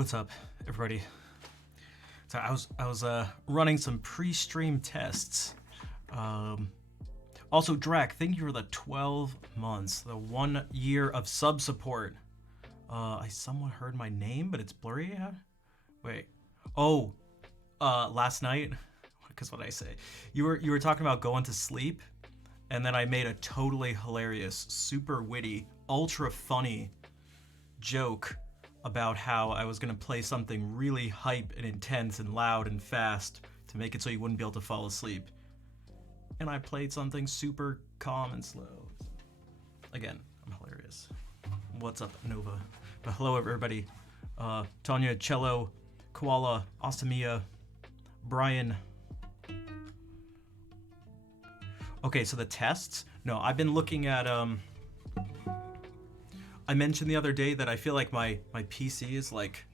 What's up, everybody? So I was running some pre-stream tests. Also, Drac, thank you for the 12 months, the 1 year of sub support. I somewhat heard my name, but it's blurry. Wait. Oh, last night, because what I say, you were talking about going to sleep, and then I made a totally hilarious, super witty, ultra funny joke about how I was gonna play something really hype and intense and loud and fast to make it so you wouldn't be able to fall asleep. And I played something super calm and slow. Again, I'm hilarious. What's up, Nova? But hello, everybody. Tanya, Cello, Koala, Astamia, Brian. Okay, so the tests? No, I've been looking at, I mentioned the other day that I feel like my PC is like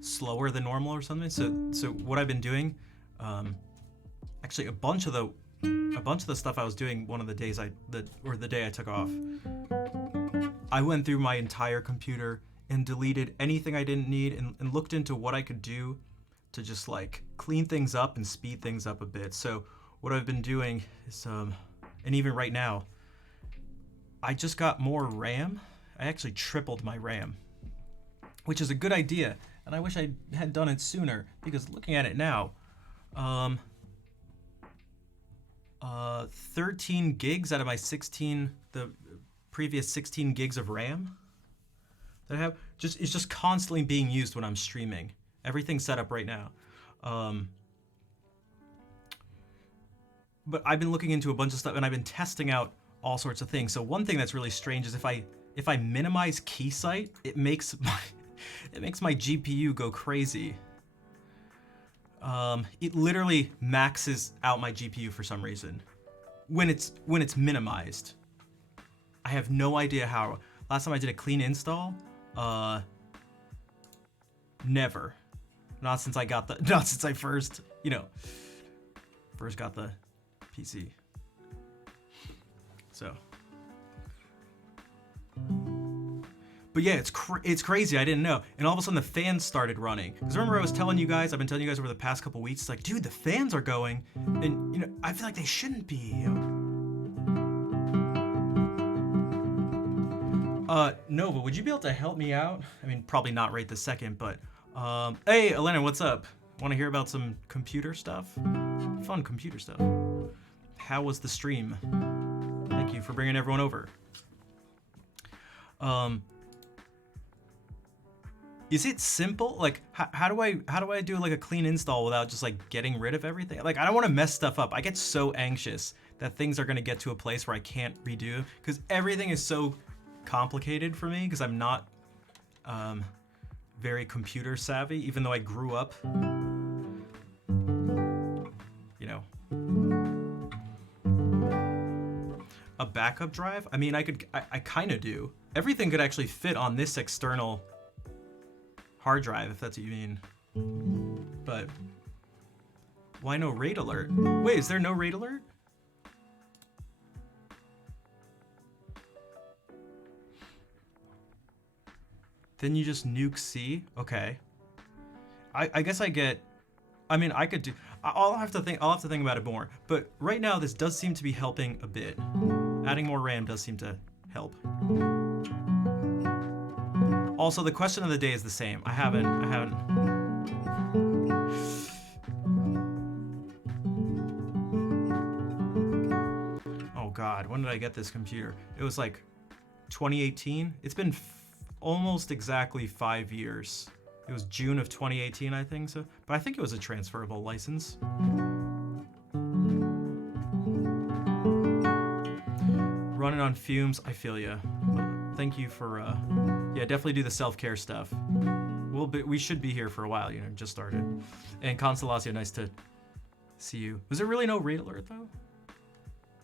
slower than normal or something. So what I've been doing, actually a bunch of the stuff I was doing one of the days the day I took off, I went through my entire computer and deleted anything I didn't need and looked into what I could do to just like clean things up and speed things up a bit. So what I've been doing is, and even right now, I just got more RAM. I actually tripled my RAM, which is a good idea, and I wish I had done it sooner, because looking at it now, 13 gigs out of my 16, the previous 16 gigs of RAM that I have, it's just constantly being used when I'm streaming. Everything's set up right now. But I've been looking into a bunch of stuff, and I've been testing out all sorts of things. So one thing that's really strange is if I minimize Keysight, it makes my GPU go crazy. It literally maxes out my GPU for some reason when it's minimized. I have no idea how. Last time I did a clean install, never. Not since I first got the PC. So. But yeah, it's crazy. I didn't know. And all of a sudden the fans started running. Because remember I've been telling you guys over the past couple weeks, it's like, dude, the fans are going. And, I feel like they shouldn't be. Nova, would you be able to help me out? I mean, probably not right this second, but, hey, Elena, what's up? Want to hear about some computer stuff? Fun computer stuff. How was the stream? Thank you for bringing everyone over. Is it simple? Like, how do I do like a clean install without just like getting rid of everything? Like, I don't want to mess stuff up. I get so anxious that things are going to get to a place where I can't redo, because everything is so complicated for me, because I'm not very computer savvy, even though I grew up, a backup drive. I mean, I kind of do. Everything could actually fit on this external hard drive, if that's what you mean. But why no raid alert? Wait, is there no raid alert? Then you just nuke C? Okay. I guess I mean, I could do. I'll have to think about it more. But right now, this does seem to be helping a bit. Adding more RAM does seem to help. Also, the question of the day is the same. I haven't. Oh God, when did I get this computer? It was like 2018. It's been almost exactly 5 years. It was June of 2018, I think so. But I think it was a transferable license. Running on fumes, I feel ya. Thank you for, yeah, definitely do the self-care stuff. We should be here for a while, just started. And Constellacio, nice to see you. Was there really no raid alert, though?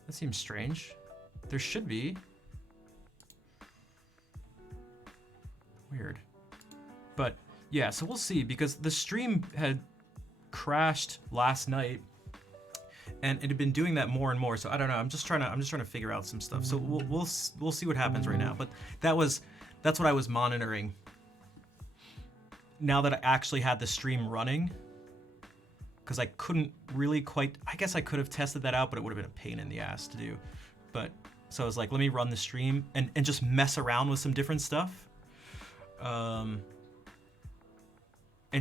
That seems strange. There should be. Weird. But, yeah, so we'll see, because the stream had crashed last night, and it had been doing that more and more. So I don't know. I'm just trying to figure out some stuff. So we'll see what happens right now. But that's what I was monitoring now that I actually had the stream running, because I couldn't really quite, I guess I could have tested that out, but it would have been a pain in the ass to do. But so I was like, let me run the stream and just mess around with some different stuff. And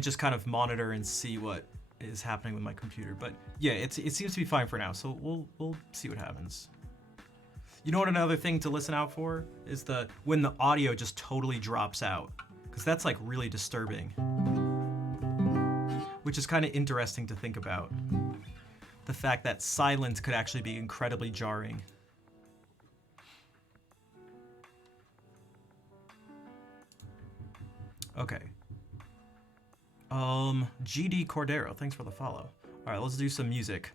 just kind of monitor and see what is happening with my computer. But yeah, it seems to be fine for now. So we'll see what happens. You know what another thing to listen out for is when the audio just totally drops out, because that's like really disturbing. Which is kind of interesting to think about. The fact that silence could actually be incredibly jarring. Okay. GD Cordero, thanks for the follow. All right, let's do some music.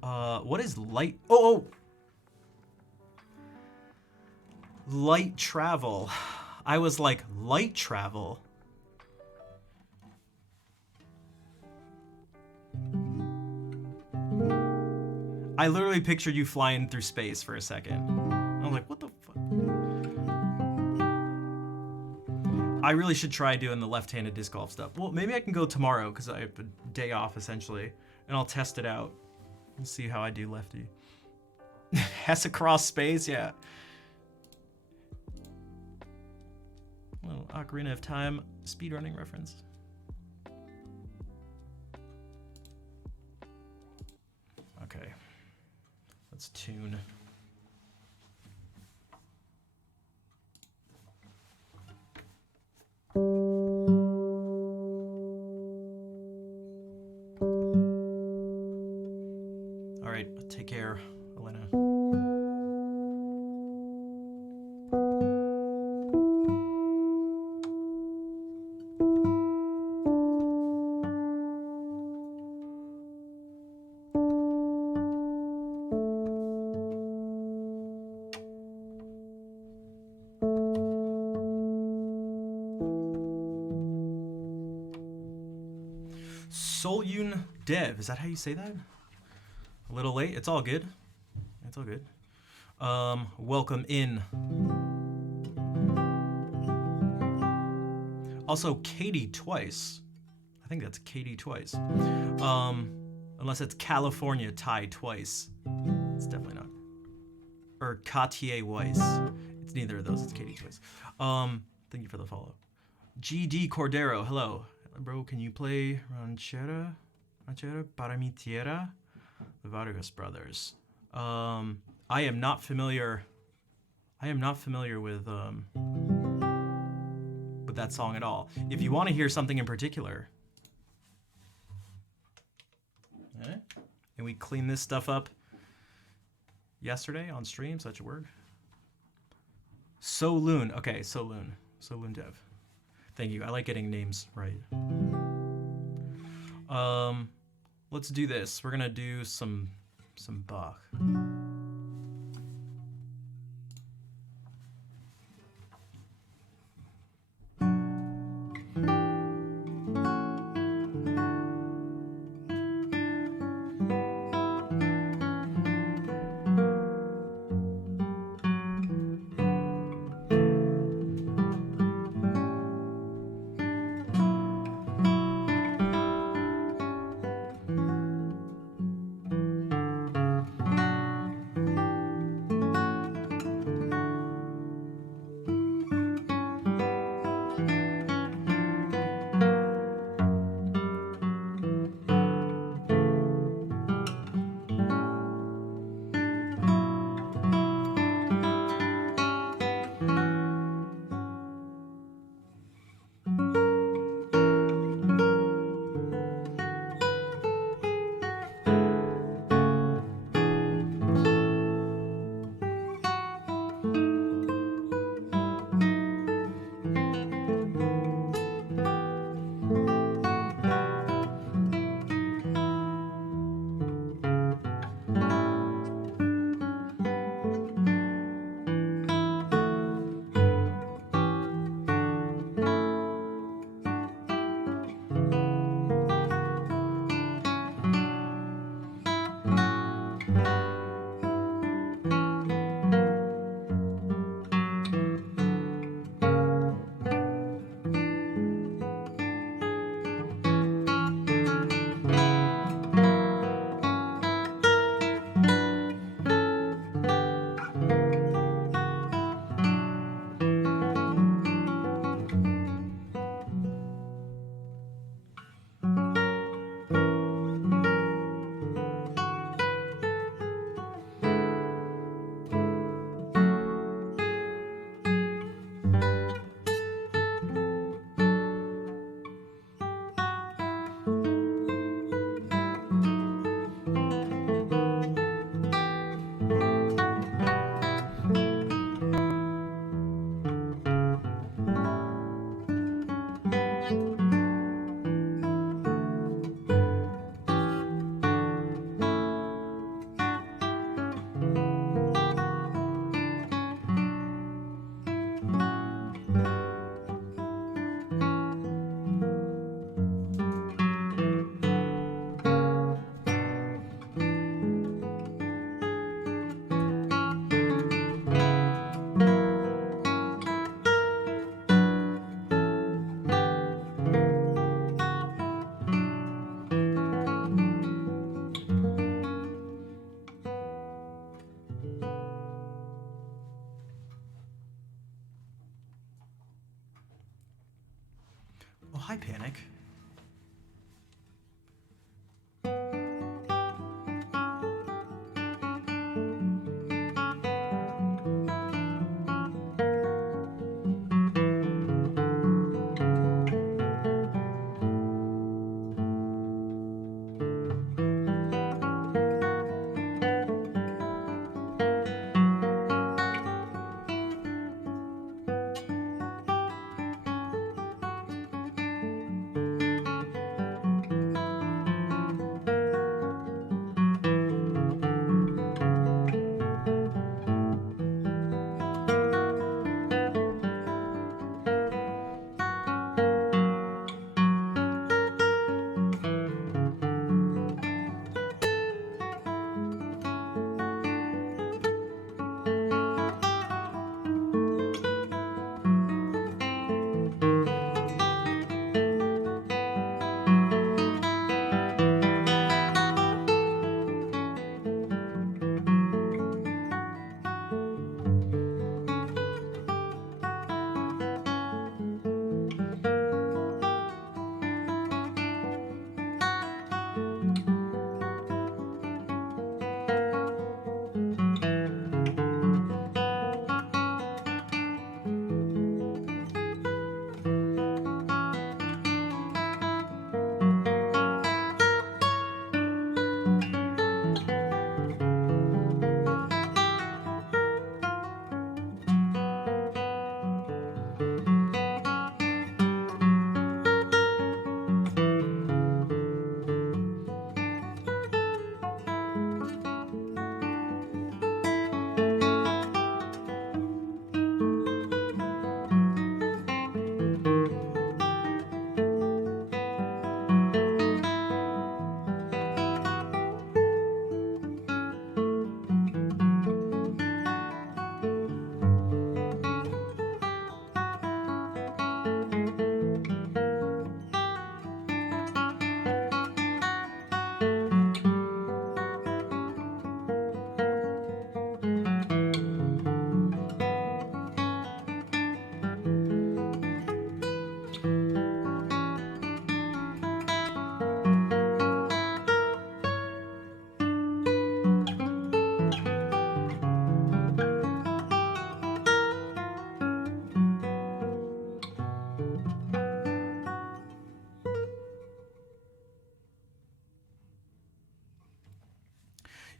What is light? Oh! Light travel. I was like, light travel? I literally pictured you flying through space for a second. I was like, what the fuck? I really should try doing the left-handed disc golf stuff. Well, maybe I can go tomorrow because I have a day off essentially, and I'll test it out and see how I do lefty. Hess across space, yeah. Well, Ocarina of Time speedrunning reference. Okay, let's tune. All right, take care, Elena. Solyun Dev, is that how you say that? A little late, it's all good. It's all good. Welcome in. Also, Katie Twice. I think that's Katie Twice. Unless it's California Thai Twice. It's definitely not. Or Katie Weiss. It's neither of those, it's Katie Twice. Thank you for the follow. GD Cordero, hello. Bro, can you play Ranchera para mi tierra? The Vargas Brothers. I am not familiar with that song at all. If you want to hear something in particular, and we cleaned this stuff up yesterday on stream, such a word. Solyun, okay, Solyun Dev. Thank you. I like getting names right. Let's do this. We're gonna do some Bach. hi, Panic.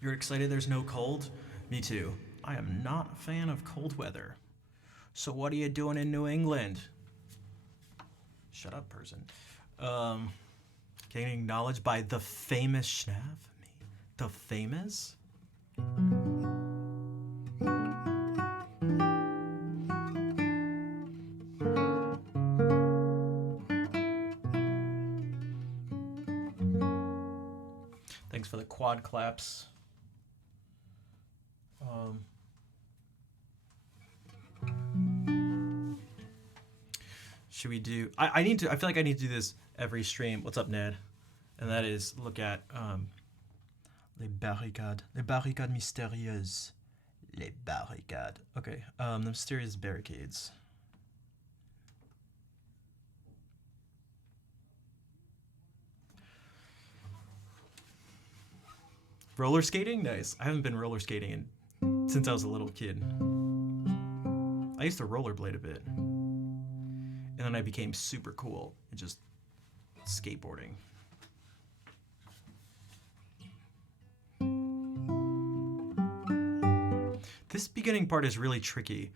You're excited there's no cold? Me too. I am not a fan of cold weather. So what are you doing in New England? Shut up, person. Getting acknowledged by the famous Schnav? Me? The famous? Thanks for the quad claps. Should we do? I need to. I feel like I need to do this every stream. What's up, Ned? And that is look at les barricades mystérieuses. Les barricades. Okay. The mysterious barricades. Roller skating? Nice. I haven't been roller skating since I was a little kid. I used to rollerblade a bit. And then I became super cool and just skateboarding. This beginning part is really tricky.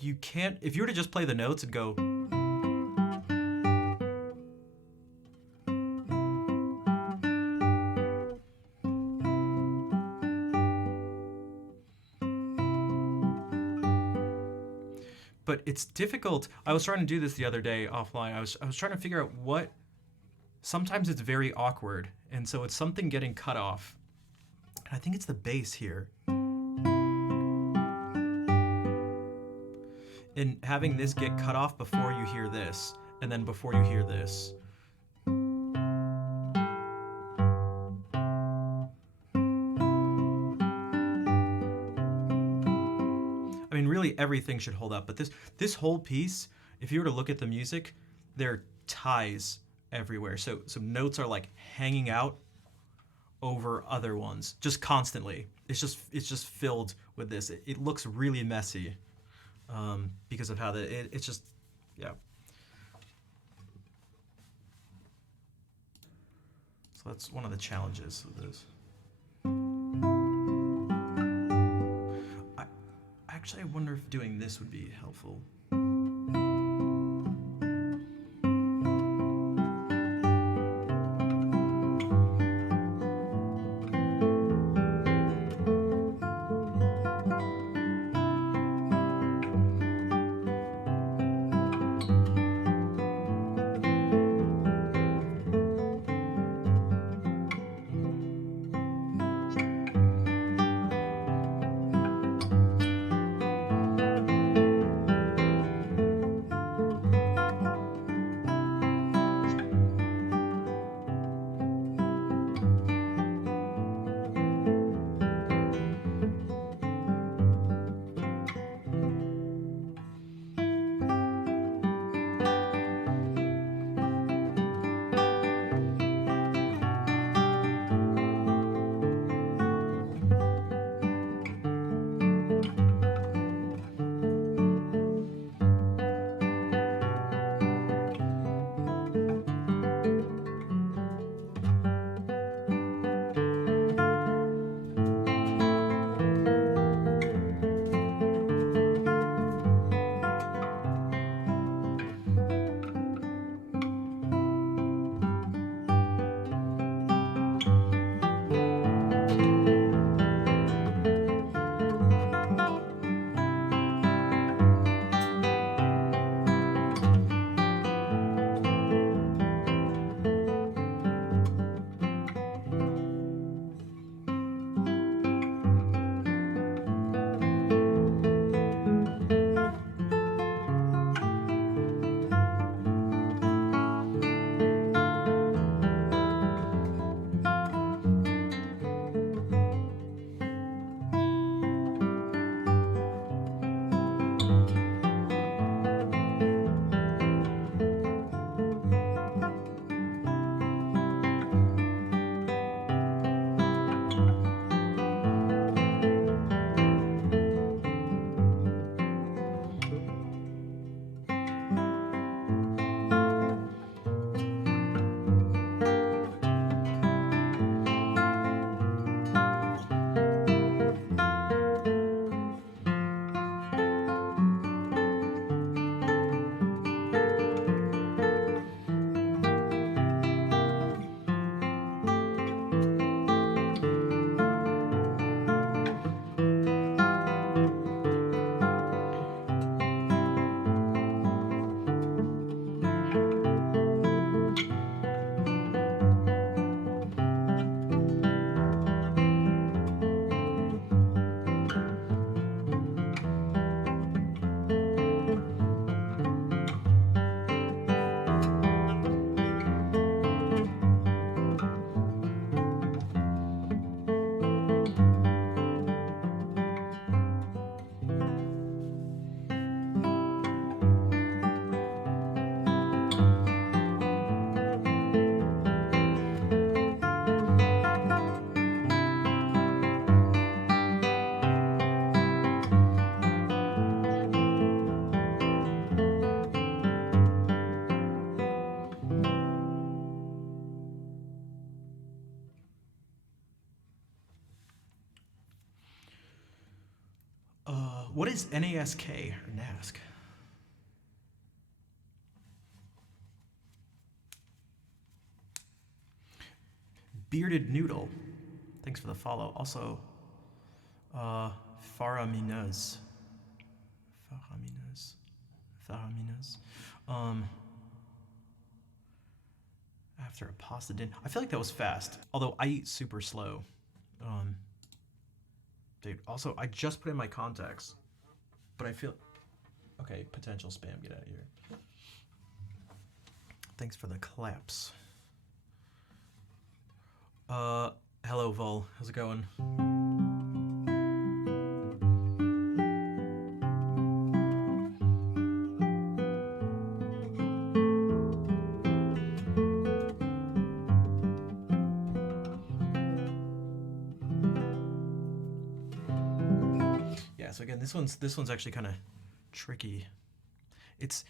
You can't, if you were to just play the notes and go, but it's difficult. I was trying to do this the other day offline. I was trying to figure out what. Sometimes it's very awkward, and so it's something getting cut off. And I think it's the bass here. And having this get cut off before you hear this, and then before you hear this. really everything should hold up. But this whole piece, if you were to look at the music, there are ties everywhere. So notes are like hanging out over other ones just constantly. It's just filled with this. It looks really messy because of how it's just yeah. So that's one of the challenges of this. I wonder if doing this would be helpful. What is NASK or NASK? Bearded Noodle. Thanks for the follow. Also, Faraminez. Faraminez. After a pasta dinner. I feel like that was fast. Although I eat super slow. Dude, also, I just put in my contacts. But I feel... Okay, potential spam. Get out of here. Thanks for the claps. Hello, Vol. How's it going? again, this one's actually kind of tricky. It's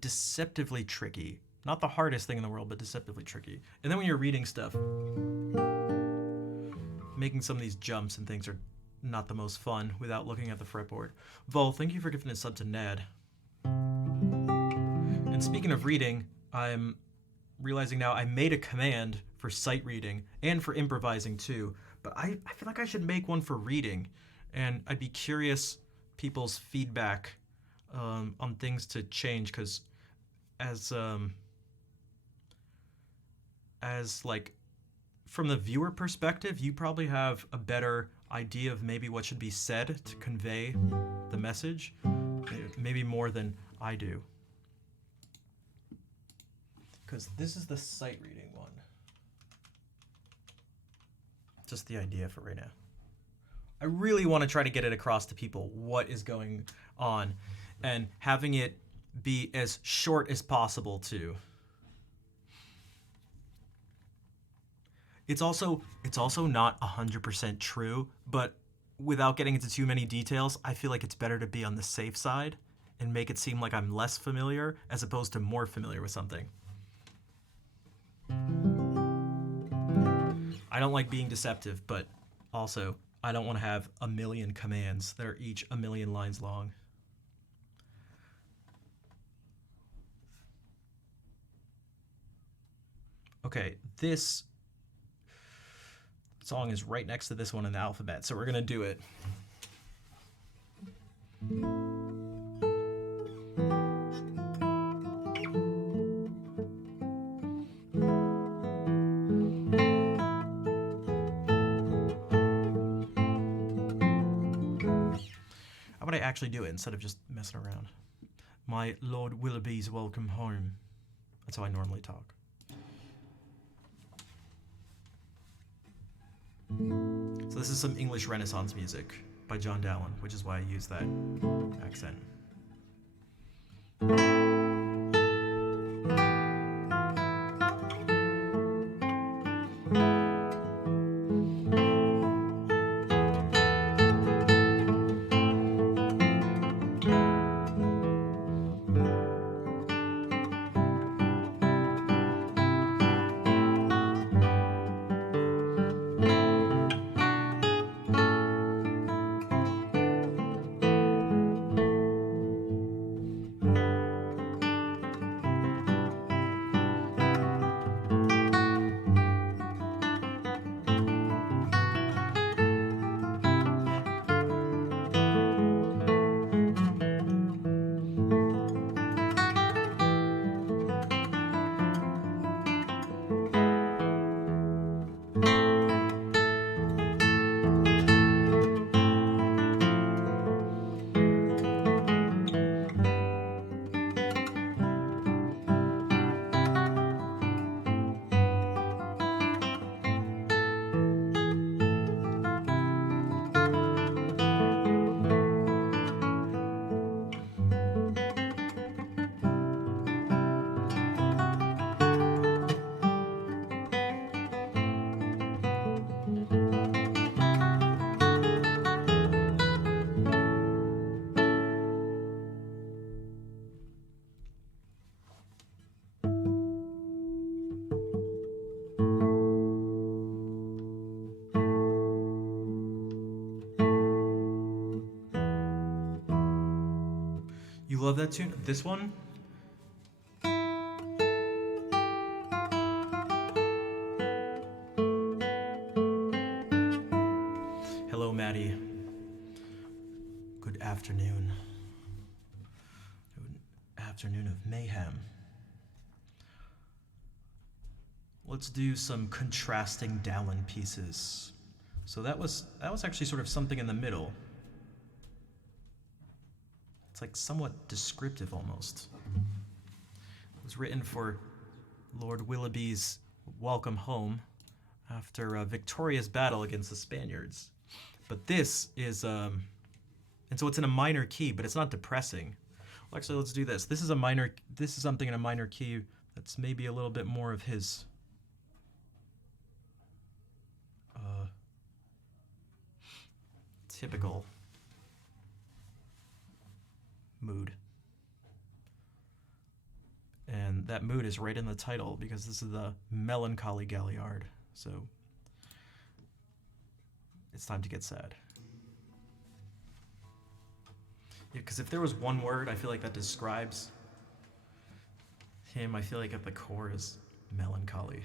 deceptively tricky. Not the hardest thing in the world, but deceptively tricky. And then when you're reading stuff, making some of these jumps and things are not the most fun without looking at the fretboard. Vol, thank you for gifting a sub to Ned. And speaking of reading, I'm realizing now I made a command for sight reading and for improvising too, but I feel like I should make one for reading, and I'd be curious people's feedback on things to change, because as like from the viewer perspective, you probably have a better idea of maybe what should be said to convey the message, maybe more than I do. Because this is the sight reading one. Just the idea for right now. I really want to try to get it across to people what is going on, and having it be as short as possible too. It's also not 100% true, but without getting into too many details, I feel like it's better to be on the safe side and make it seem like I'm less familiar as opposed to more familiar with something. I don't like being deceptive, but also I don't want to have a million commands that are each a million lines long. Okay, this song is right next to this one in the alphabet, so we're gonna do it. How about I actually do it instead of just messing around? My Lord Willoughby's welcome home. That's how I normally talk. So this is some English Renaissance music by John Dowland, which is why I use that accent. You love that tune? This one? Hello, Maddie. Good afternoon. Good afternoon of mayhem. Let's do some contrasting Dowland pieces. So that was actually sort of something in the middle. It's like somewhat descriptive almost. It was written for Lord Willoughby's welcome home after a victorious battle against the Spaniards. But this is, and so it's in a minor key, but it's not depressing. Well, actually, let's do this. This is something in a minor key that's maybe a little bit more of his typical mood. And that mood is right in the title because this is the Melancholy Galliard. So it's time to get sad. Yeah, because if there was one word I feel like that describes him, I feel like at the core is melancholy.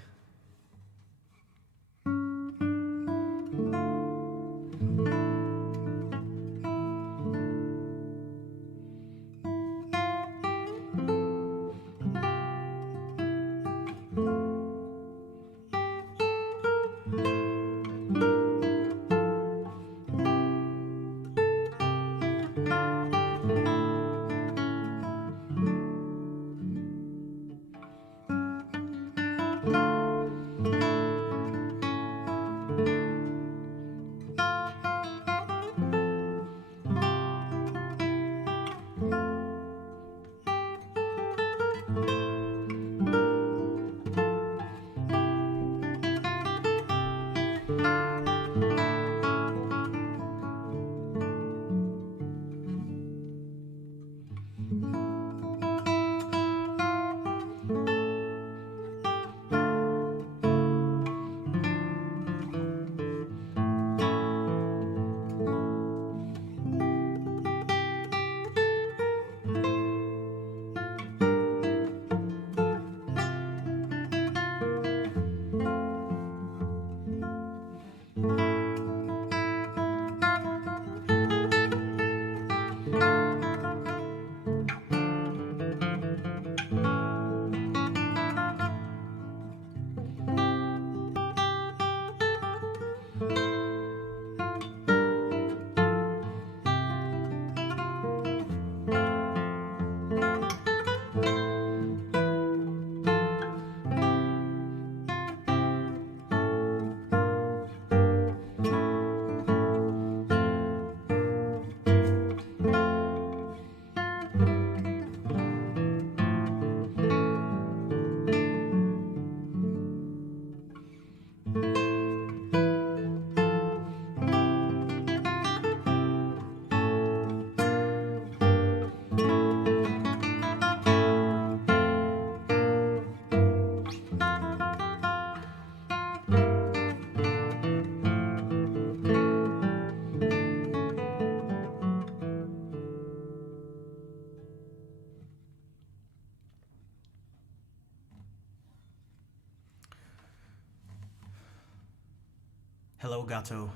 Hello, Gato.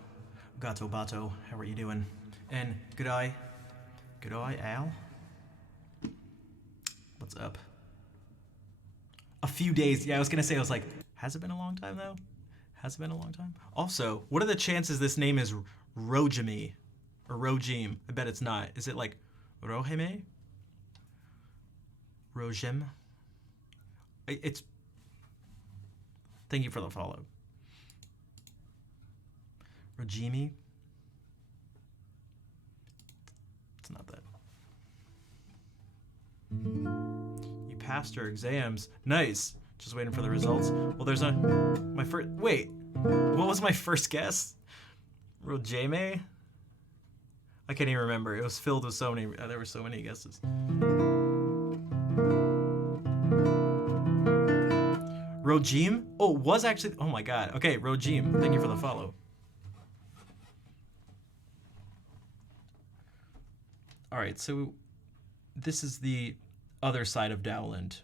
Gato Bato. How are you doing? And good eye. Good eye, Al. What's up? A few days. Yeah, I was gonna say, I was like, has it been a long time though? Has it been a long time? Also, what are the chances this name is Rojimi? Or Rojim? I bet it's not. Is it like Rohime? Rojem? It's... Thank you for the follow. Rojimi? It's not that. You passed your exams. Nice. Just waiting for the results. Well, there's my first... Wait. What was my first guess? Rojame? I can't even remember. It was filled with so many... there were so many guesses. Rojim? Oh, it was actually... Oh my god. Okay, Rojim. Thank you for the follow. Alright, so this is the other side of Dowland.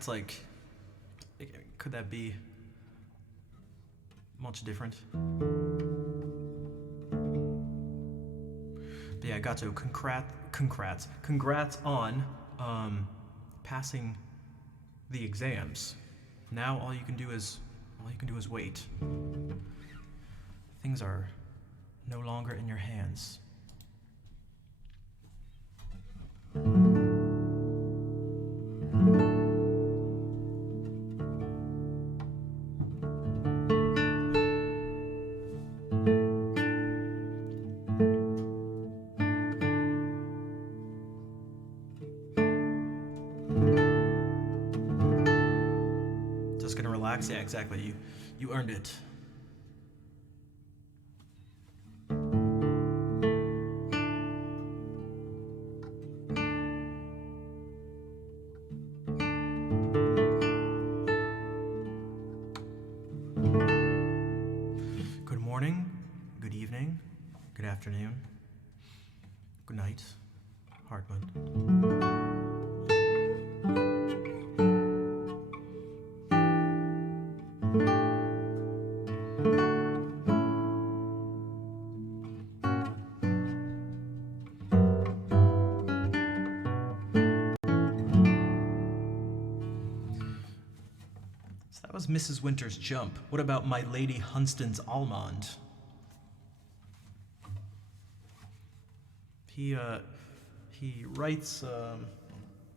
that's like, could that be much different? But yeah, Gato, congrats on passing the exams. Now all you can do is wait. Things are no longer in your hands. Just gonna relax? Yeah, exactly. You earned it. Good morning, good evening, good afternoon, good night, Hartmut. So that was Mrs. Winter's jump. What about my Lady Hunstan's almond? He writes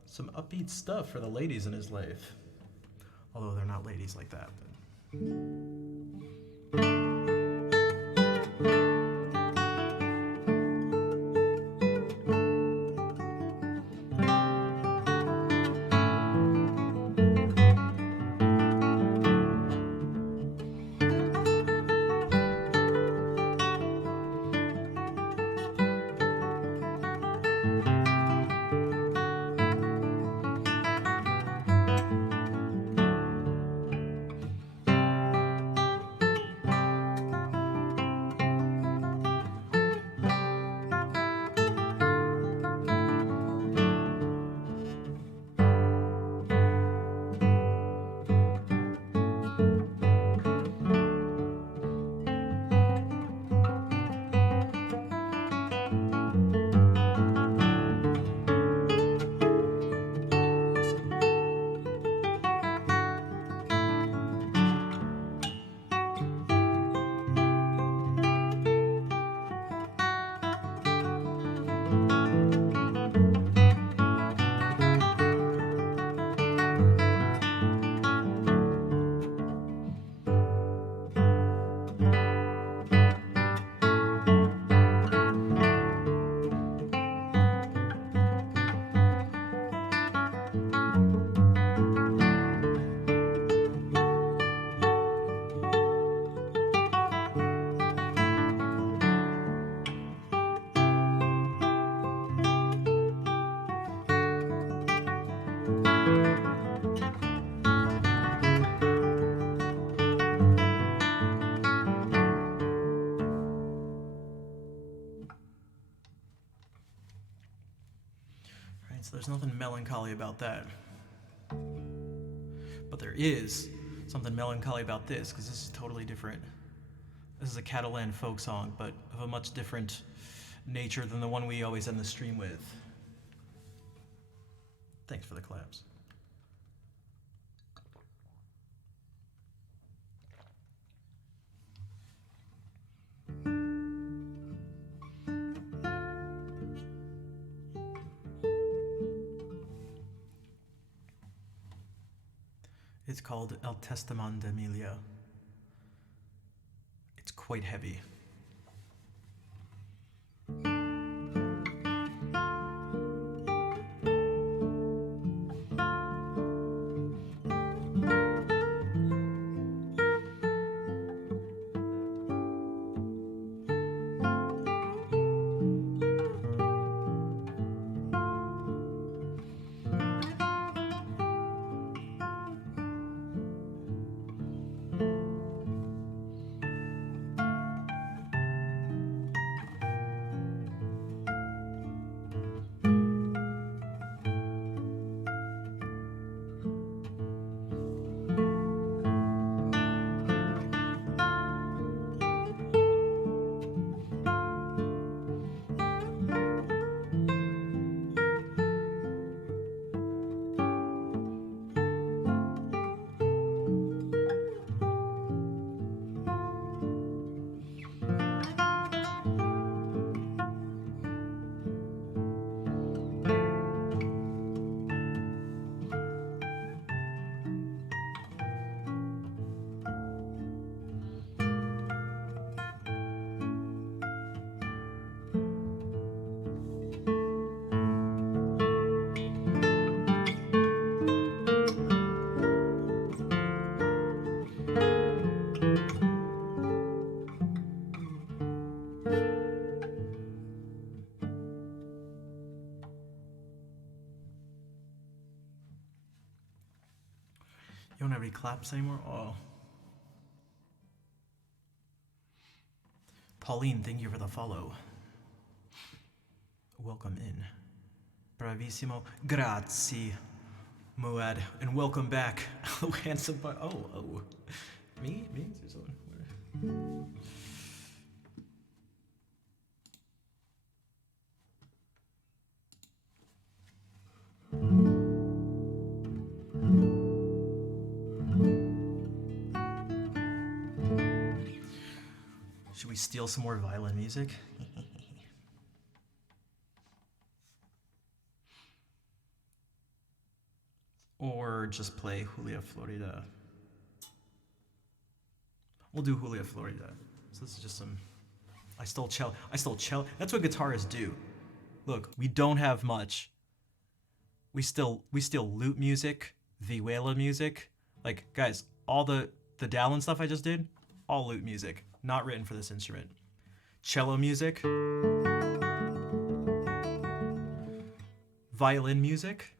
some upbeat stuff for the ladies in his life. Although they're not ladies like that. But... So there's nothing melancholy about that. But there is something melancholy about this, because this is totally different. This is a Catalan folk song, but of a much different nature than the one we always end the stream with. Thanks for the claps. It's called El Testament de Emilia. It's quite heavy. don't have any claps anymore? Oh. Pauline, thank you for the follow. Welcome in. Bravissimo. Grazie. Moad. And welcome back. Handsome boy. Oh. Me? Is there someone? Should we steal some more violin music? Or just play Julia Florida? We'll do Julia Florida. So this is just some... I stole cello. That's what guitarists do. Look, we don't have much. We steal lute music, vihuela music. Like, guys, all the Dallin stuff I just did, all lute music. Not written for this instrument. Cello music. Violin music.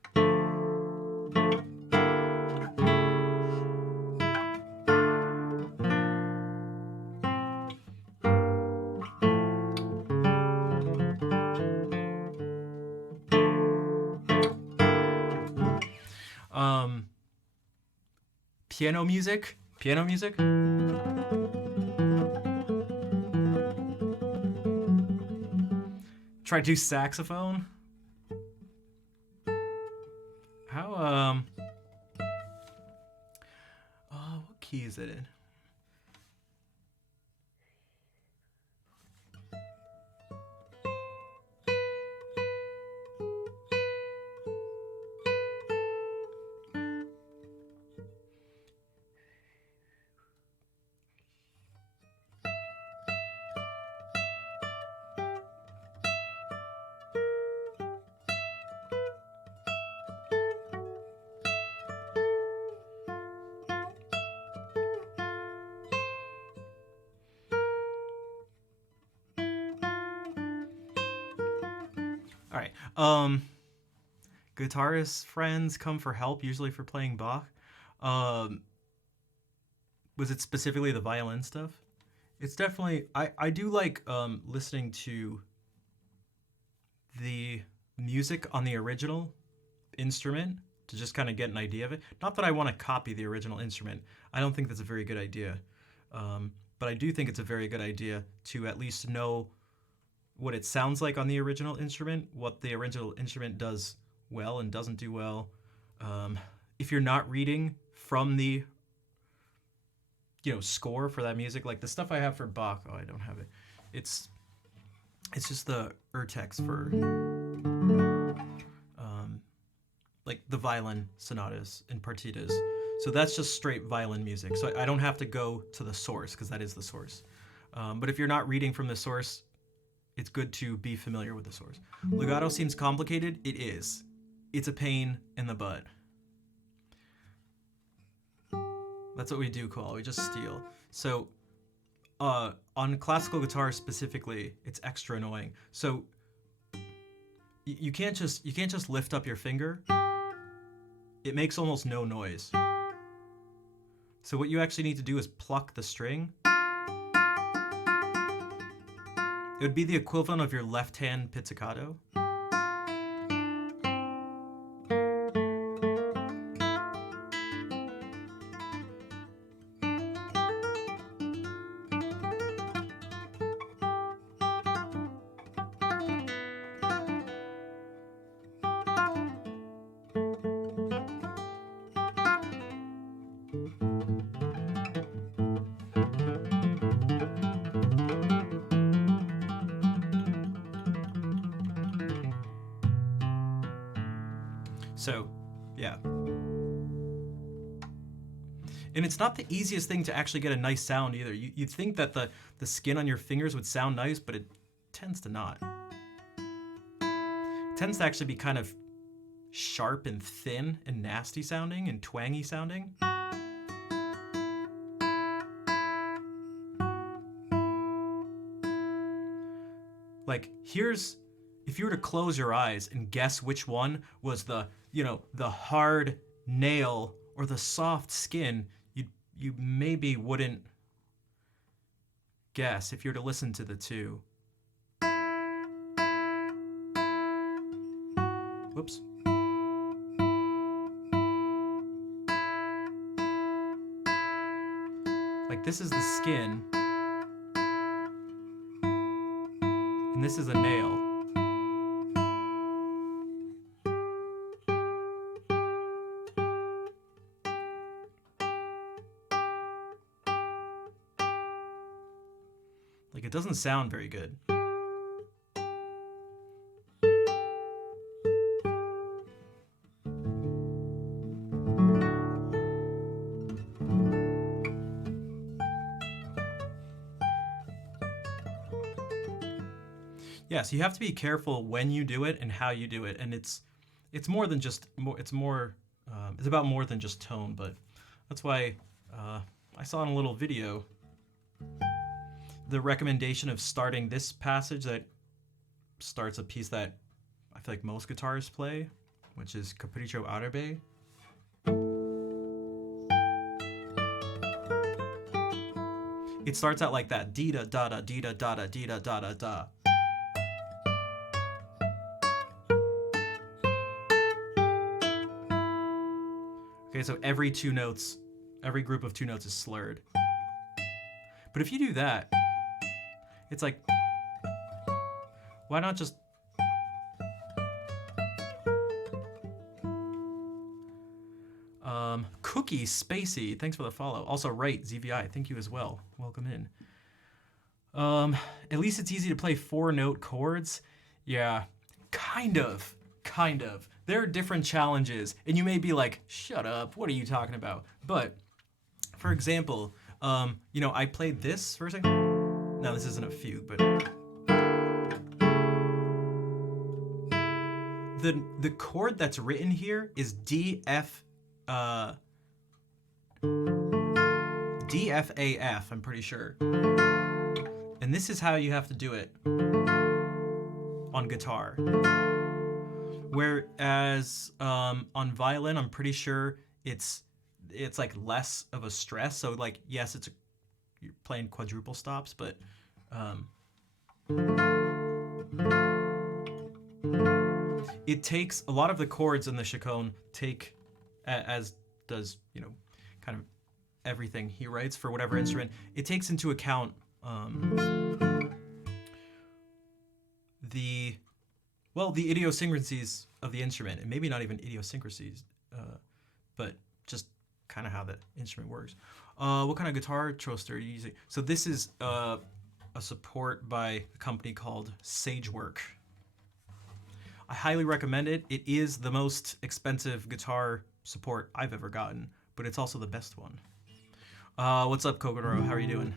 Piano music. Try to do saxophone. How what key is it in? All right. Guitarist friends come for help, usually for playing Bach. Was it specifically the violin stuff? It's definitely... I do like listening to the music on the original instrument to just kind of get an idea of it. Not that I want to copy the original instrument. I don't think that's a very good idea. But I do think it's a very good idea to at least know what it sounds like on the original instrument, what the original instrument does well and doesn't do well. If you're not reading from the score for that music, like the stuff I have for Bach, I don't have it. It's just the urtext for like the violin sonatas and partitas. So that's just straight violin music. So I don't have to go to the source because that is the source. But if you're not reading from the source, it's good to be familiar with the source. Legato seems complicated. It is. It's a pain in the butt. That's what we do, Cole. We just steal. So on classical guitar specifically, it's extra annoying. So you can't just lift up your finger. It makes almost no noise. So what you actually need to do is pluck the string. It would be the equivalent of your left hand pizzicato. So, yeah. And it's not the easiest thing to actually get a nice sound either. You'd think that the skin on your fingers would sound nice, but it tends to not. It tends to actually be kind of sharp and thin and nasty sounding and twangy sounding. Like, if you were to close your eyes and guess which one was the hard nail or the soft skin, you maybe wouldn't guess if you were to listen to the two. Whoops. Like this is the skin, and this is a nail. Like it doesn't sound very good. Yeah, so you have to be careful when you do it and how you do it, and it's more than just more. It's about more than just tone, but that's why I saw in a little video the recommendation of starting this passage that starts a piece that I feel like most guitarists play, which is Capriccio Arabe. It starts out like that, dee da da da dee da da da dee da da da da. Okay, so every group of two notes is slurred. But if you do that, it's like, why not just... Cookie Spacey, thanks for the follow. Also, right, ZVI, thank you as well. Welcome in. At least it's easy to play 4-note chords. Yeah, kind of. There are different challenges, and you may be like, shut up, what are you talking about? But, for example, I played this for a second. Now, this isn't a fugue, but... The chord that's written here is D, F, DFAF, I'm pretty sure. And this is how you have to do it on guitar. Whereas on violin, I'm pretty sure it's like less of a stress. So like, yes, you're playing quadruple stops, but it takes a lot of the chords in the chaconne take, as does kind of everything he writes for whatever instrument. It takes into account the idiosyncrasies of the instrument, and maybe not even idiosyncrasies, but just kind of how the instrument works. What kind of guitar troster are you using? So this is a support by a company called Sagework. I highly recommend it. It is the most expensive guitar support I've ever gotten, but it's also the best one. What's up, Kokoro? How are you doing?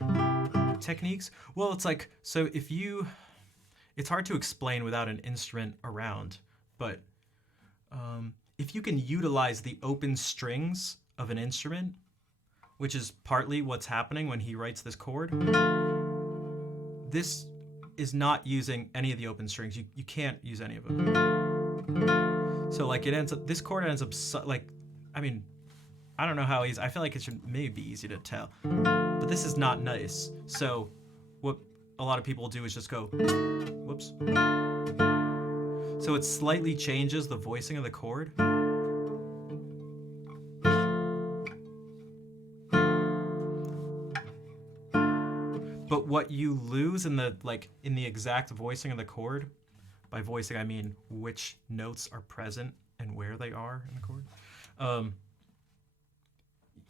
Techniques? Well, it's like, so it's hard to explain without an instrument around, but if you can utilize the open strings of an instrument, which is partly what's happening when he writes this chord, this is not using any of the open strings. You can't use any of them. So like this chord ends up like, I mean, I don't know how easy. I feel like it should maybe be easy to tell, but this is not nice. So what a lot of people do is just go, whoops. So it slightly changes the voicing of the chord. But what you lose in the exact voicing of the chord, by voicing I mean which notes are present and where they are in the chord,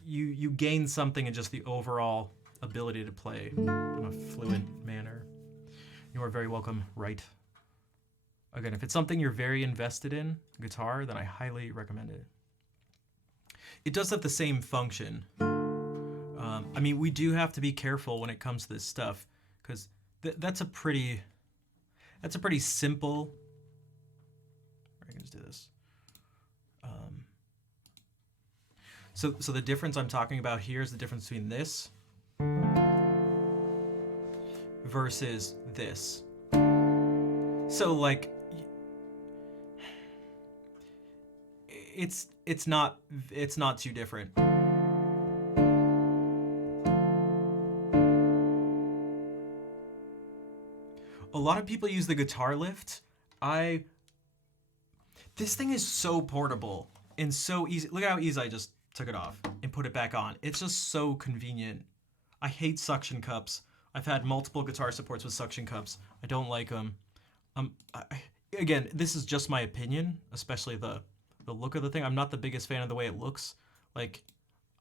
you gain something in just the overall ability to play in a fluent manner. You are very welcome, right? Again, if it's something you're very invested in, guitar, then I highly recommend it. It does have the same function. I mean, we do have to be careful when it comes to this stuff, because that's a pretty simple. I can just do this. So the difference I'm talking about here is the difference between this versus this. So like, it's not too different. A lot of people use the guitar lift. This thing is so portable and so easy. Look at how easy I just took it off and put it back on. It's just so convenient. I hate suction cups. I've had multiple guitar supports with suction cups. I don't like them. Again, this is just my opinion, especially the look of the thing. I'm not the biggest fan of the way it looks. Like,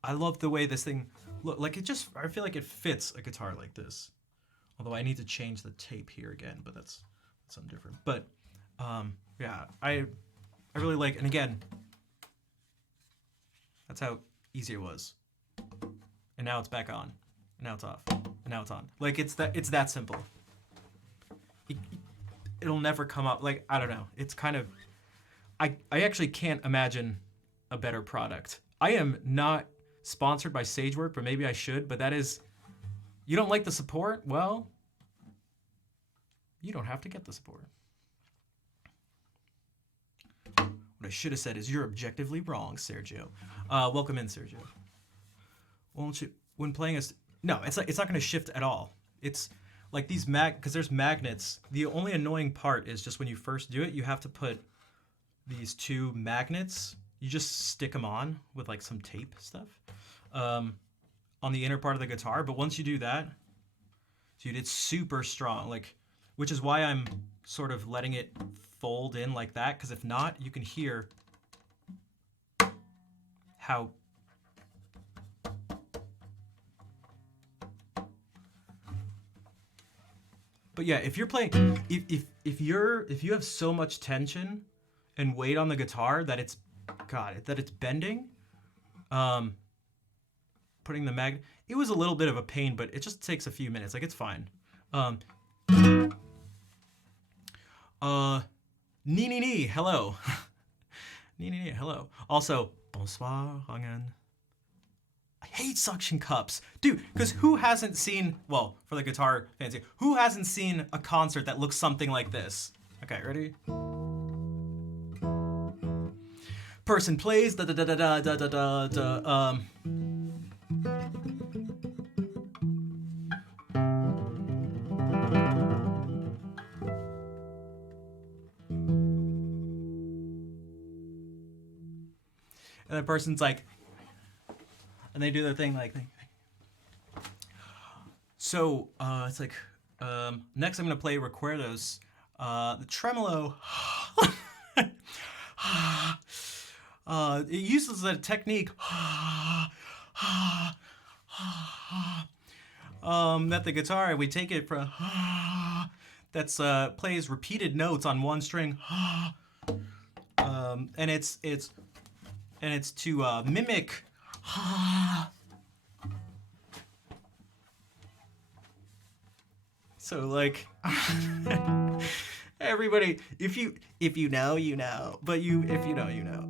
I love the way this thing look. Like, I feel like it fits a guitar like this. Although I need to change the tape here again, but that's something different. But yeah, I really like, and again, that's how easy it was. And now it's back on. And now it's off. And now it's on. Like, it's that simple. It'll never come up. Like, I don't know. It's kind of, I actually can't imagine a better product. I am not sponsored by Sagework, but maybe I should. But that is, you don't like the support? Well, you don't have to get the support. What I should have said is, you're objectively wrong, Sergio. Welcome in, Sergio. Won't you, when playing no, it's not going to shift at all. It's like these because there's magnets. The only annoying part is just when you first do it, you have to put these two magnets. You just stick them on with like some tape stuff. On the inner part of the guitar, but once you do that, dude, it's super strong, like, which is why I'm sort of letting it fold in like that, because if not, you can hear how but yeah, if you're playing, if you have so much tension and weight on the guitar that it's bending, putting the magnet, it was a little bit of a pain, but it just takes a few minutes. Like, it's fine. Ni, hello. Ni, hello. Also, bonsoir, Hangen. I hate suction cups. Dude, because who hasn't seen, well, for the guitar fans, who hasn't seen a concert that looks something like this? Okay, ready? Person plays, da da da da da da da da. And the person's like, and they do their thing like. So it's like, next I'm gonna play Recuerdos, the tremolo. It uses a technique that the guitar, we take it from that's plays repeated notes on one string, and it's to mimic so like everybody, if you know, you know, but if you know, you know.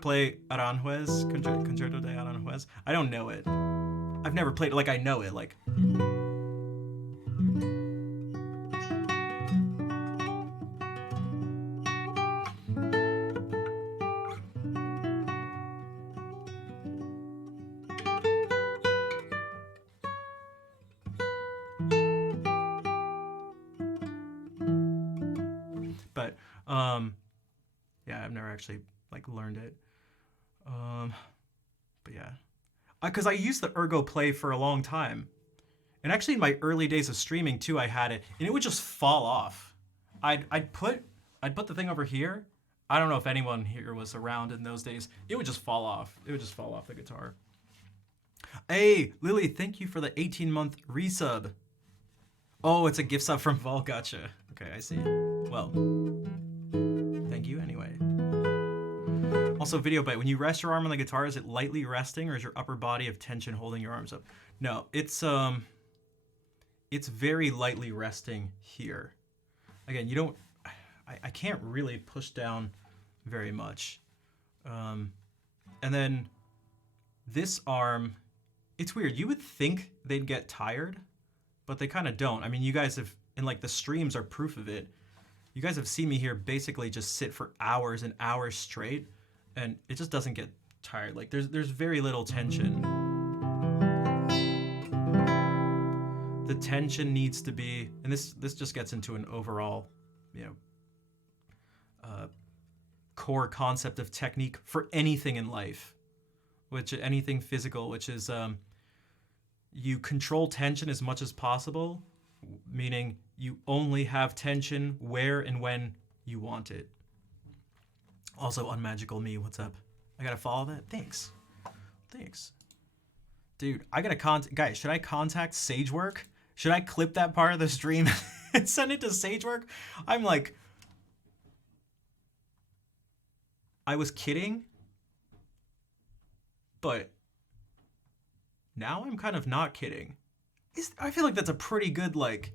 Play Aranjuez, Concerto de Aranjuez. I don't know it. I've never played it. Like, I know it. Like, but yeah, I've never actually like learned it. But yeah, because I used the Ergo Play for a long time, and actually in my early days of streaming too, I had it, and it would just fall off. I'd put the thing over here. I don't know if anyone here was around in those days. It would just fall off. It would just fall off the guitar. Hey, Lily, thank you for the 18-month resub. Oh, it's a gift sub from Vol. Gotcha. Okay, I see. Well, thank you anyway. Also, video bite. When you rest your arm on the guitar, is it lightly resting, or is your upper body of tension holding your arms up? No, it's very lightly resting here. Again, you don't. I can't really push down very much. And then this arm, it's weird. You would think they'd get tired, but they kind of don't. I mean, you guys have, and like the streams are proof of it. You guys have seen me here basically just sit for hours and hours straight, and it just doesn't get tired. Like there's very little tension. The tension needs to be, and this just gets into an overall, you know, core concept of technique for anything in life, which anything physical, which is you control tension as much as possible, meaning you only have tension where and when you want it. Also, Unmagical Me, what's up? I gotta follow that? Thanks. Dude, I gotta guys, should I contact Sagework? Should I clip that part of the stream and send it to Sagework? I'm like, I was kidding, but now I'm kind of not kidding. I feel like that's a pretty good, like...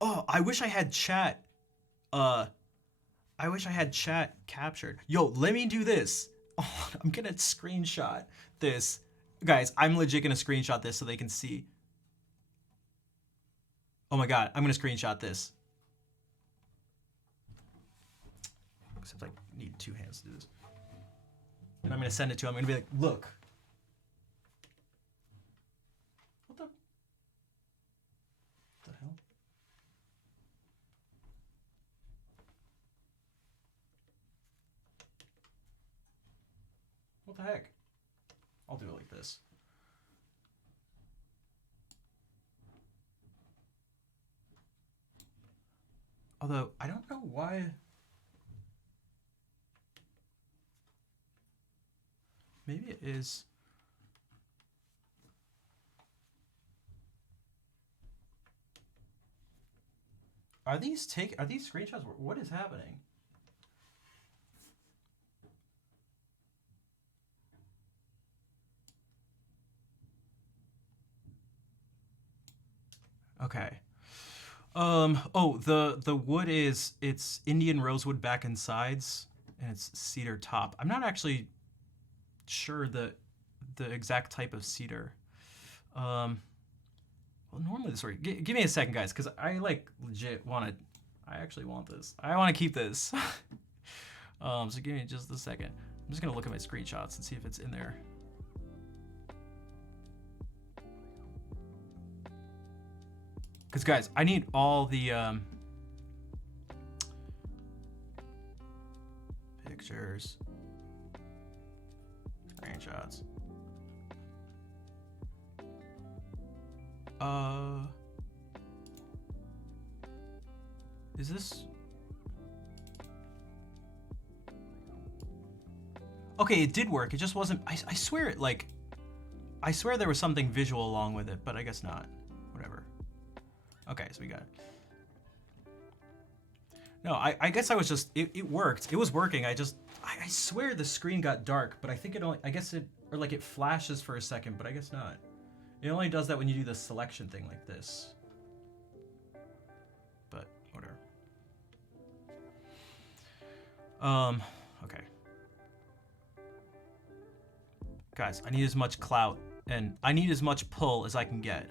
Oh, I wish I had chat. I wish I had chat captured. Yo, let me do this. Oh, I'm gonna screenshot this. Guys, I'm legit gonna screenshot this so they can see. Oh my god, I'm gonna screenshot this. Except I need 2 hands to do this. And I'm gonna send it to him. I'm gonna be like, look. What the hell? What the heck? I'll do it like this. Although, I don't know why... Maybe it is... Are these screenshots? What is happening? Okay. Oh, the wood it's Indian rosewood back and sides, and it's cedar top. I'm not actually sure the exact type of cedar. Well, normally this works. Give me a second, guys, because I like legit want to. I actually want this. I want to keep this. So give me just a second. I'm just gonna look at my screenshots and see if it's in there. Because guys, I need all the pictures, screenshots. Is this? Okay, it did work. It just wasn't. I swear it like. I swear there was something visual along with it, but I guess not. Whatever. Okay, so we got it. No, I guess I was just, it worked. It was working. I swear the screen got dark, but I think it only, I guess it, or like it flashes for a second, but I guess not. It only does that when you do the selection thing like this. But, whatever. Okay. Guys, I need as much clout, and I need as much pull as I can get.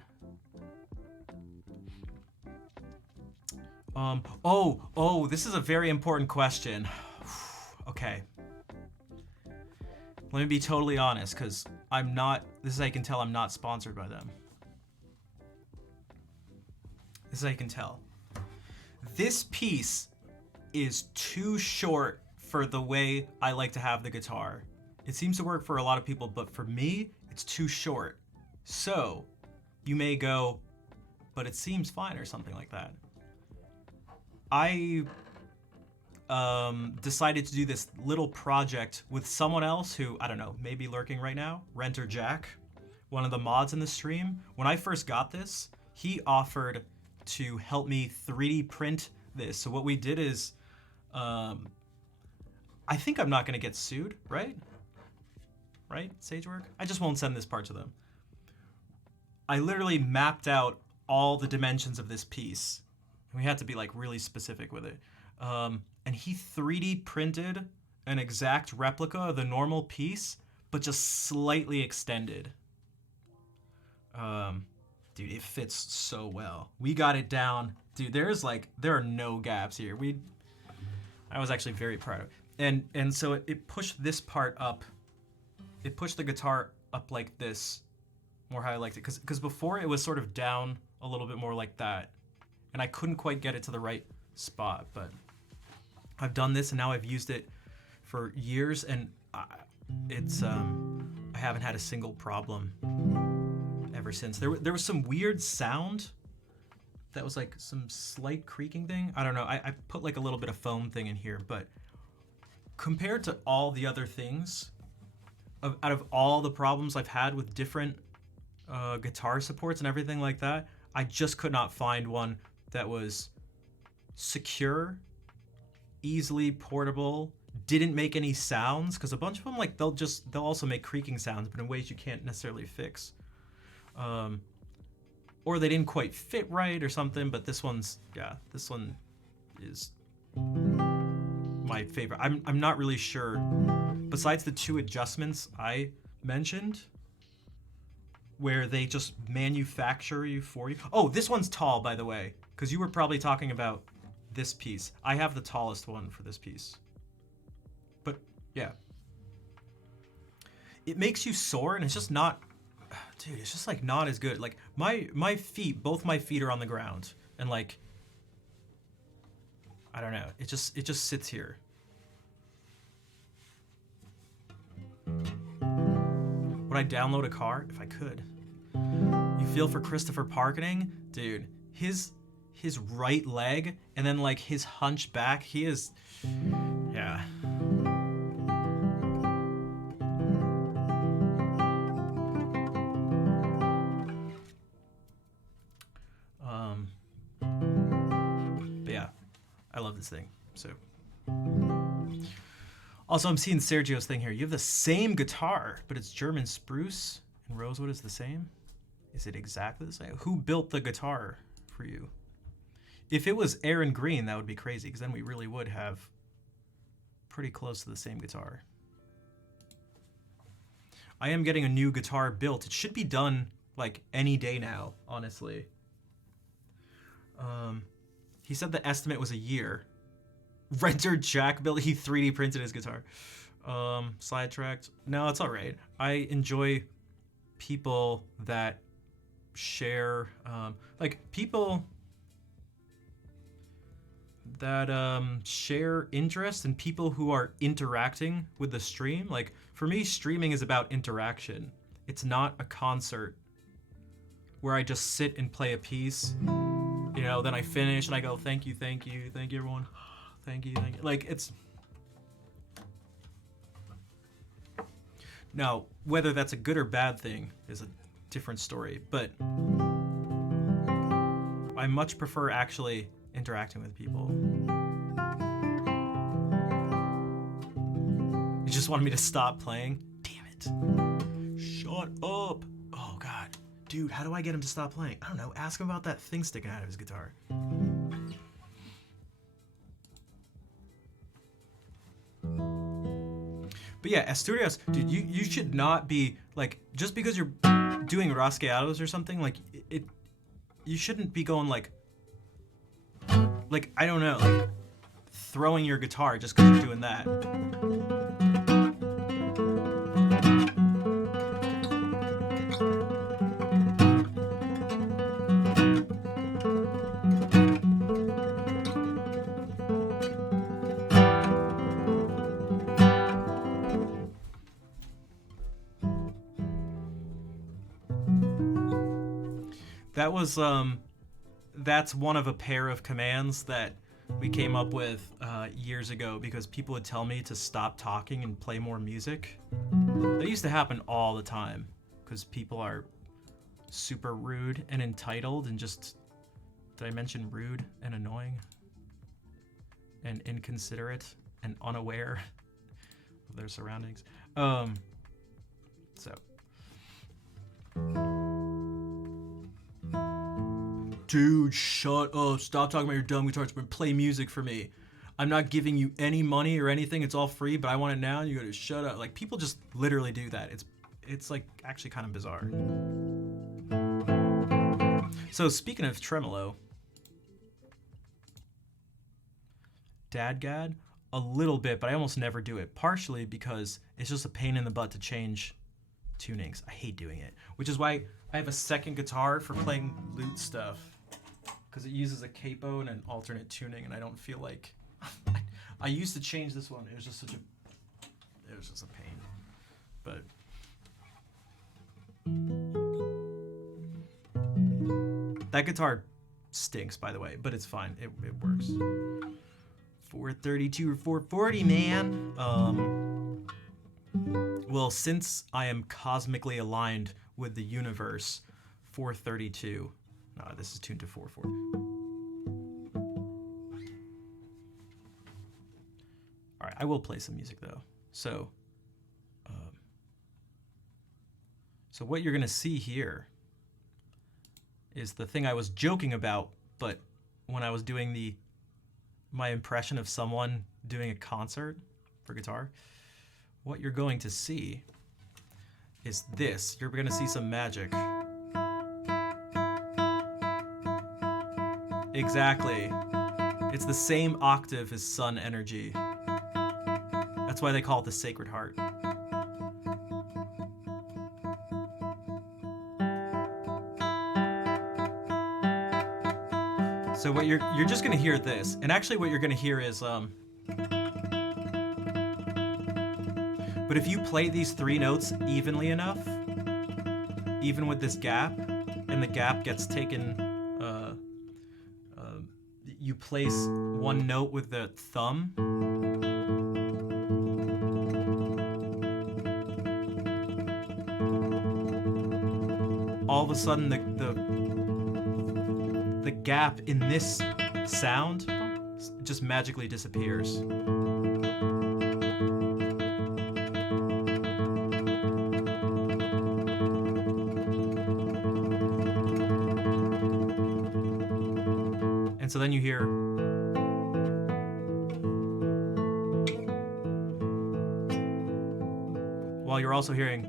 Oh, this is a very important question. Okay. Let me be totally honest, because I'm not, this is how you can tell I'm not sponsored by them. This is how you can tell. This piece is too short for the way I like to have the guitar. It seems to work for a lot of people, but for me, it's too short. So, you may go, but it seems fine or something like that. I decided to do this little project with someone else who, I don't know, may be lurking right now, Renter Jack, one of the mods in the stream. When I first got this, he offered to help me 3D print this. So what we did is, I think I'm not gonna get sued, right? Right, Sagework? I just won't send this part to them. I literally mapped out all the dimensions of this piece. We had to be like really specific with it. And he 3D printed an exact replica of the normal piece, but just slightly extended. Um, dude, it fits so well. We got it down, dude. There are no gaps here. I was actually very proud of it. And so it pushed this part up. It pushed the guitar up like this, more how I liked it. Because before it was sort of down a little bit more like that, and I couldn't quite get it to the right spot. But I've done this, and now I've used it for years, and I haven't had a single problem ever since. There was some weird sound that was like some slight creaking thing. I don't know. I put like a little bit of foam thing in here, but compared to all the other things, out of all the problems I've had with different guitar supports and everything like that, I just could not find one that was secure, easily portable, didn't make any sounds, because a bunch of them, like, they'll also make creaking sounds, but in ways you can't necessarily fix. Or they didn't quite fit right or something, but this one is my favorite. I'm not really sure, besides the two adjustments I mentioned, where they just manufacture you for you. Oh, this one's tall, by the way, because you were probably talking about this piece. I have the tallest one for this piece. But yeah, it makes you sore, and it's just not, dude, it's just like not as good. Like my feet, both my feet are on the ground, and like, I don't know, it just sits here. Would I download a car if I could? You feel for Christopher Parkening? Dude, his right leg and then like his hunchback, he is, yeah. But yeah, I love this thing. So also, I'm seeing Sergio's thing here. You have the same guitar, but it's German spruce and rosewood is the same. Is it exactly the same? Who built the guitar for you? If it was Aaron Green, that would be crazy, because then we really would have pretty close to the same guitar. I am getting a new guitar built. It should be done like any day now, honestly. He said the estimate was a year. Renter Jack built, he 3D printed his guitar. Sidetracked. No, it's all right. I enjoy people that share, like people that share interest and people who are interacting with the stream. Like for me, streaming is about interaction. It's not a concert where I just sit and play a piece, you know, then I finish and I go, thank you everyone. Thank you. Like, it's... Now, whether that's a good or bad thing is a different story, but I much prefer actually interacting with people. You just wanted me to stop playing? Damn it. Shut up. Oh, God. Dude, how do I get him to stop playing? I don't know. Ask him about that thing sticking out of his guitar. But yeah, Asturias, dude, you should not be, like, just because you're doing rasgueados or something, like, you shouldn't be going, like, I don't know, like, throwing your guitar just because you're doing that. That was, that's one of a pair of commands that we came up with years ago because people would tell me to stop talking and play more music. That used to happen all the time because people are super rude and entitled and just, did I mention rude and annoying? And inconsiderate and unaware of their surroundings. So. Dude, shut up. Stop talking about your dumb guitars, but play music for me. I'm not giving you any money or anything. It's all free, but I want it now. You gotta shut up. Like, people just literally do that. It's like actually kind of bizarre. So speaking of tremolo, Dadgad, a little bit, but I almost never do it. Partially because it's just a pain in the butt to change tunings. I hate doing it, which is why I have a second guitar for playing lute stuff, because it uses a capo and an alternate tuning, and I don't feel like I used to change this one. It was just a pain, but. That guitar stinks, by the way, but it's fine. It works. 432 or 440, man. Well, since I am cosmically aligned with the universe, 432. No, this is tuned to 440. All right, I will play some music though. So what you're gonna see here is the thing I was joking about, but when I was doing my impression of someone doing a concert for guitar, what you're going to see is this. You're going to see some magic. Exactly. It's the same octave as sun energy. That's why they call it the Sacred Heart. So what you're just gonna hear this, and actually what you're gonna hear is but if you play these three notes evenly enough, even with this gap, and the gap gets taken, you place one note with the thumb. All of a sudden the gap in this sound just magically disappears. And so then you hear while you're also hearing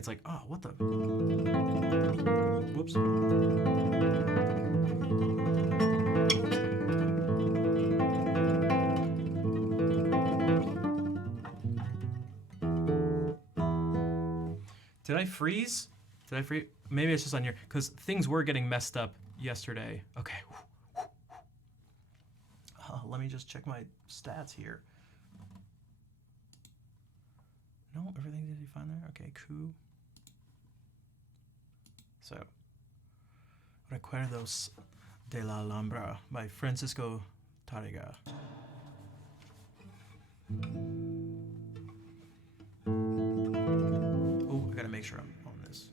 it's like, oh, what the? Whoops. Did I freeze? Did I freeze? Maybe it's just on here, because things were getting messed up yesterday. Okay. Let me just check my stats here. No, everything, did you find there? Okay, cool. So, Recuerdos de la Alhambra by Francisco Tárrega. Oh, I gotta make sure I'm on this.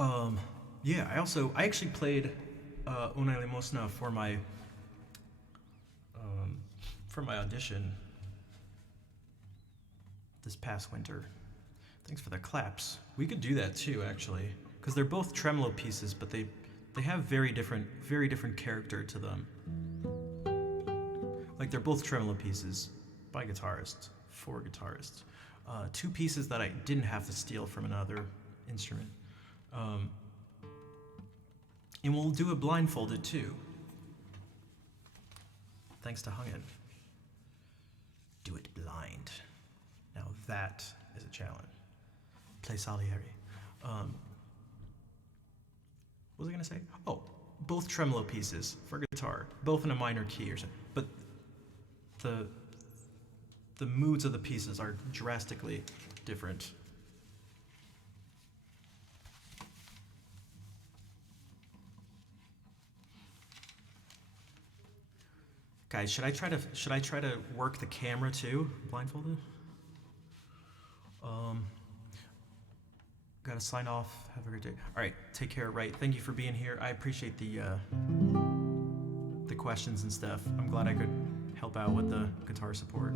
Um, yeah, I actually played Una Limosna for my audition this past winter. Thanks for the claps. We could do that too, actually, because they're both tremolo pieces, but they have very different character to them. Like they're both tremolo pieces by guitarists for guitarists. Two pieces that I didn't have to steal from another instrument. And we'll do it blindfolded too. Thanks to Hungin. Do it blind. Now that is a challenge. Play Salieri. What was I gonna say? Oh, both tremolo pieces for guitar, both in a minor key or something. But the moods of the pieces are drastically different. Guys, should I try to work the camera too, blindfolded? Gotta sign off. Have a great day. All right, take care. Right, thank you for being here. I appreciate the questions and stuff. I'm glad I could help out with the guitar support.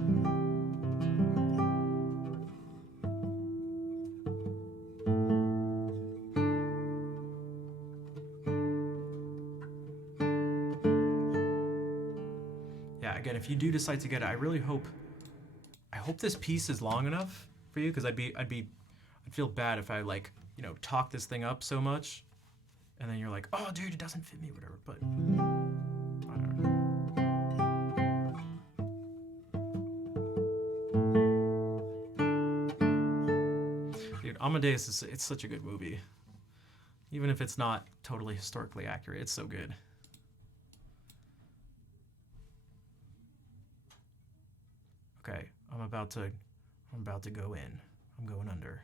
Yeah, again, if you do decide to get it, I hope this piece is long enough for you, because I'd feel bad if I talk this thing up so much, and then you're like, oh dude, it doesn't fit me, whatever. But I don't know. Dude, Amadeus it's such a good movie. Even if it's not totally historically accurate, it's so good. Okay, I'm about to go in. I'm going under.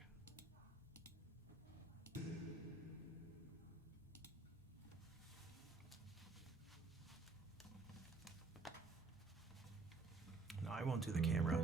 No, I won't do the camera.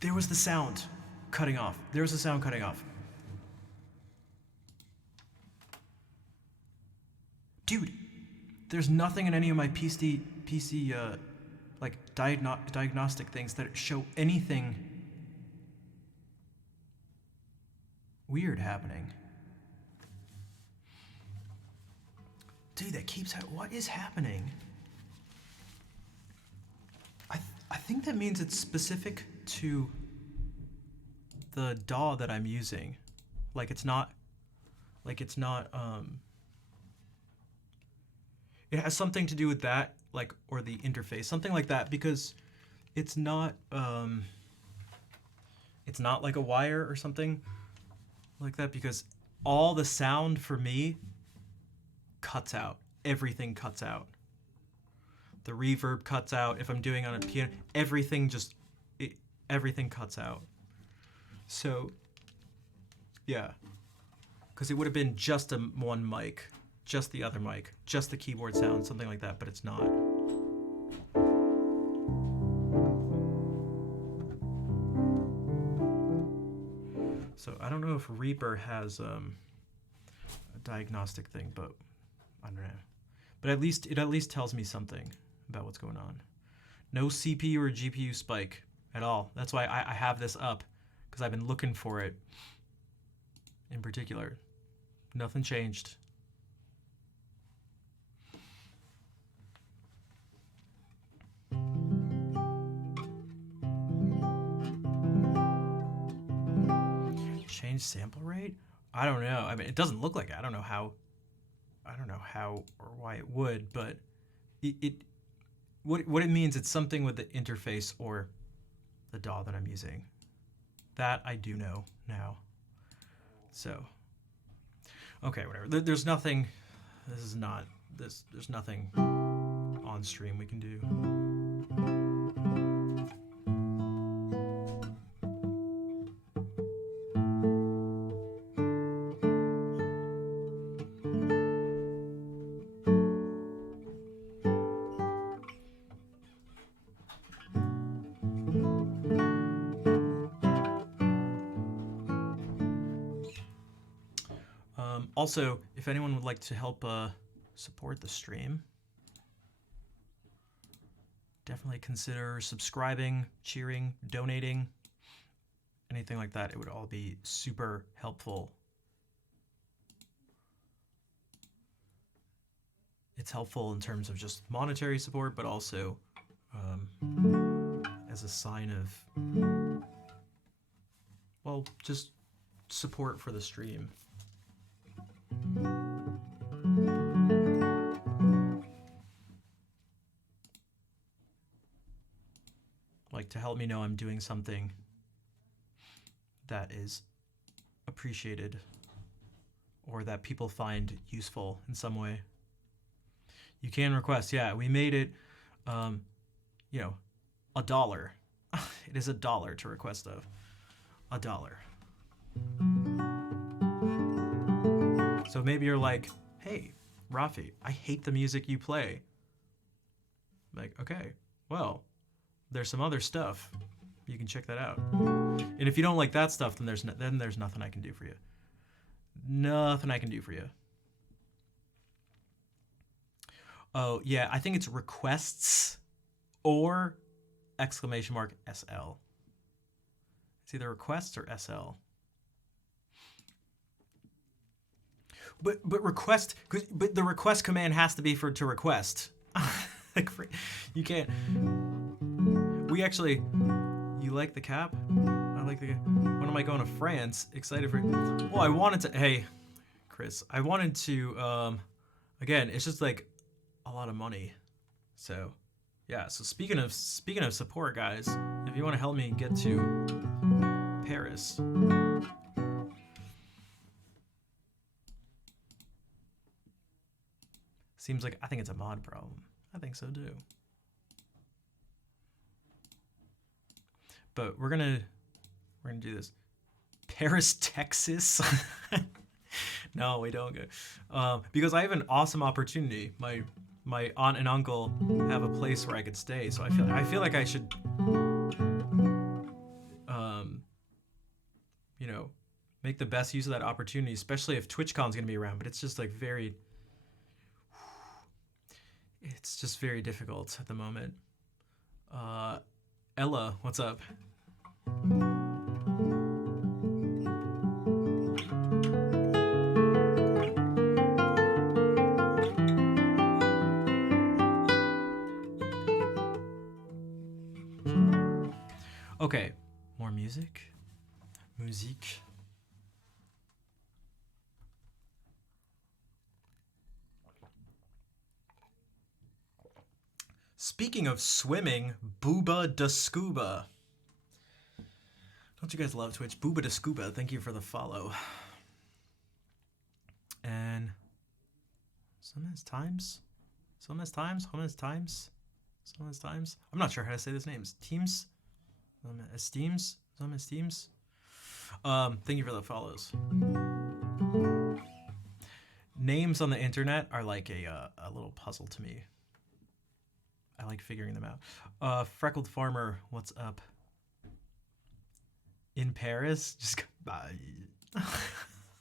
There was the sound cutting off. There was the sound cutting off. Dude, there's nothing in any of my PC like diagnostic things that show anything weird happening. Dude, that keeps what is happening? I think that means it's specific to the DAW that I'm using. Like it's not it has something to do with that, like, or the interface, something like that, because it's not like a wire or something like that, because all the sound for me cuts out. Everything cuts out. The reverb cuts out. If I'm doing on a piano, everything cuts out. So, yeah, because it would have been just one mic, just the other mic, just the keyboard sound, something like that, but it's not. So I don't know if Reaper has a diagnostic thing, but I don't know. But it at least tells me something about what's going on. No CPU or GPU spike at all. That's why I have this up, because I've been looking for it in particular. Nothing changed. Change sample rate? I don't know. I mean, it doesn't look like it. I don't know how or why it would, but what it means, it's something with the interface or the DAW that I'm using. That I do know now. So, okay, whatever. There's nothing. There's nothing on stream we can do. Also, if anyone would like to help support the stream, definitely consider subscribing, cheering, donating, anything like that. It would all be super helpful. It's helpful in terms of just monetary support, but also as a sign of, well, just support for the stream. Like, to help me know I'm doing something that is appreciated or that people find useful in some way. You can request, yeah, we made it, you know, $1. It is $1 to request of. $1. So maybe you're like, hey, Rafi, I hate the music you play. Like, okay, well, there's some other stuff. You can check that out. And if you don't like that stuff, then there's nothing I can do for you. Nothing I can do for you. Oh, yeah, I think it's requests or !SL. It's either requests or SL. But the request command has to be to request. Like, you can't. We actually, you like the cap? I like the. When am I going to France? Excited for. Well, I wanted to. Hey, Chris, I wanted to. Again, it's just like a lot of money. So, yeah. So speaking of support, guys, if you want to help me get to Paris. Seems like, I think it's a mod problem. I think so too. But we're gonna do this. Paris, Texas. No, we don't get because I have an awesome opportunity. My aunt and uncle have a place where I could stay, so I feel like I should um you know make the best use of that opportunity, especially if TwitchCon's gonna be around. But it's just like it's just very difficult at the moment. Ella, what's up? Okay, more music. Musique. Speaking of swimming, Booba da Scuba. Don't you guys love Twitch? Booba da Scuba, thank you for the follow. And Sometimes Times? I'm not sure how to say this name. Teams? Esteems? Thank you for the follows. Names on the internet are like a little puzzle to me. I like figuring them out. Freckled Farmer, what's up? In Paris? Just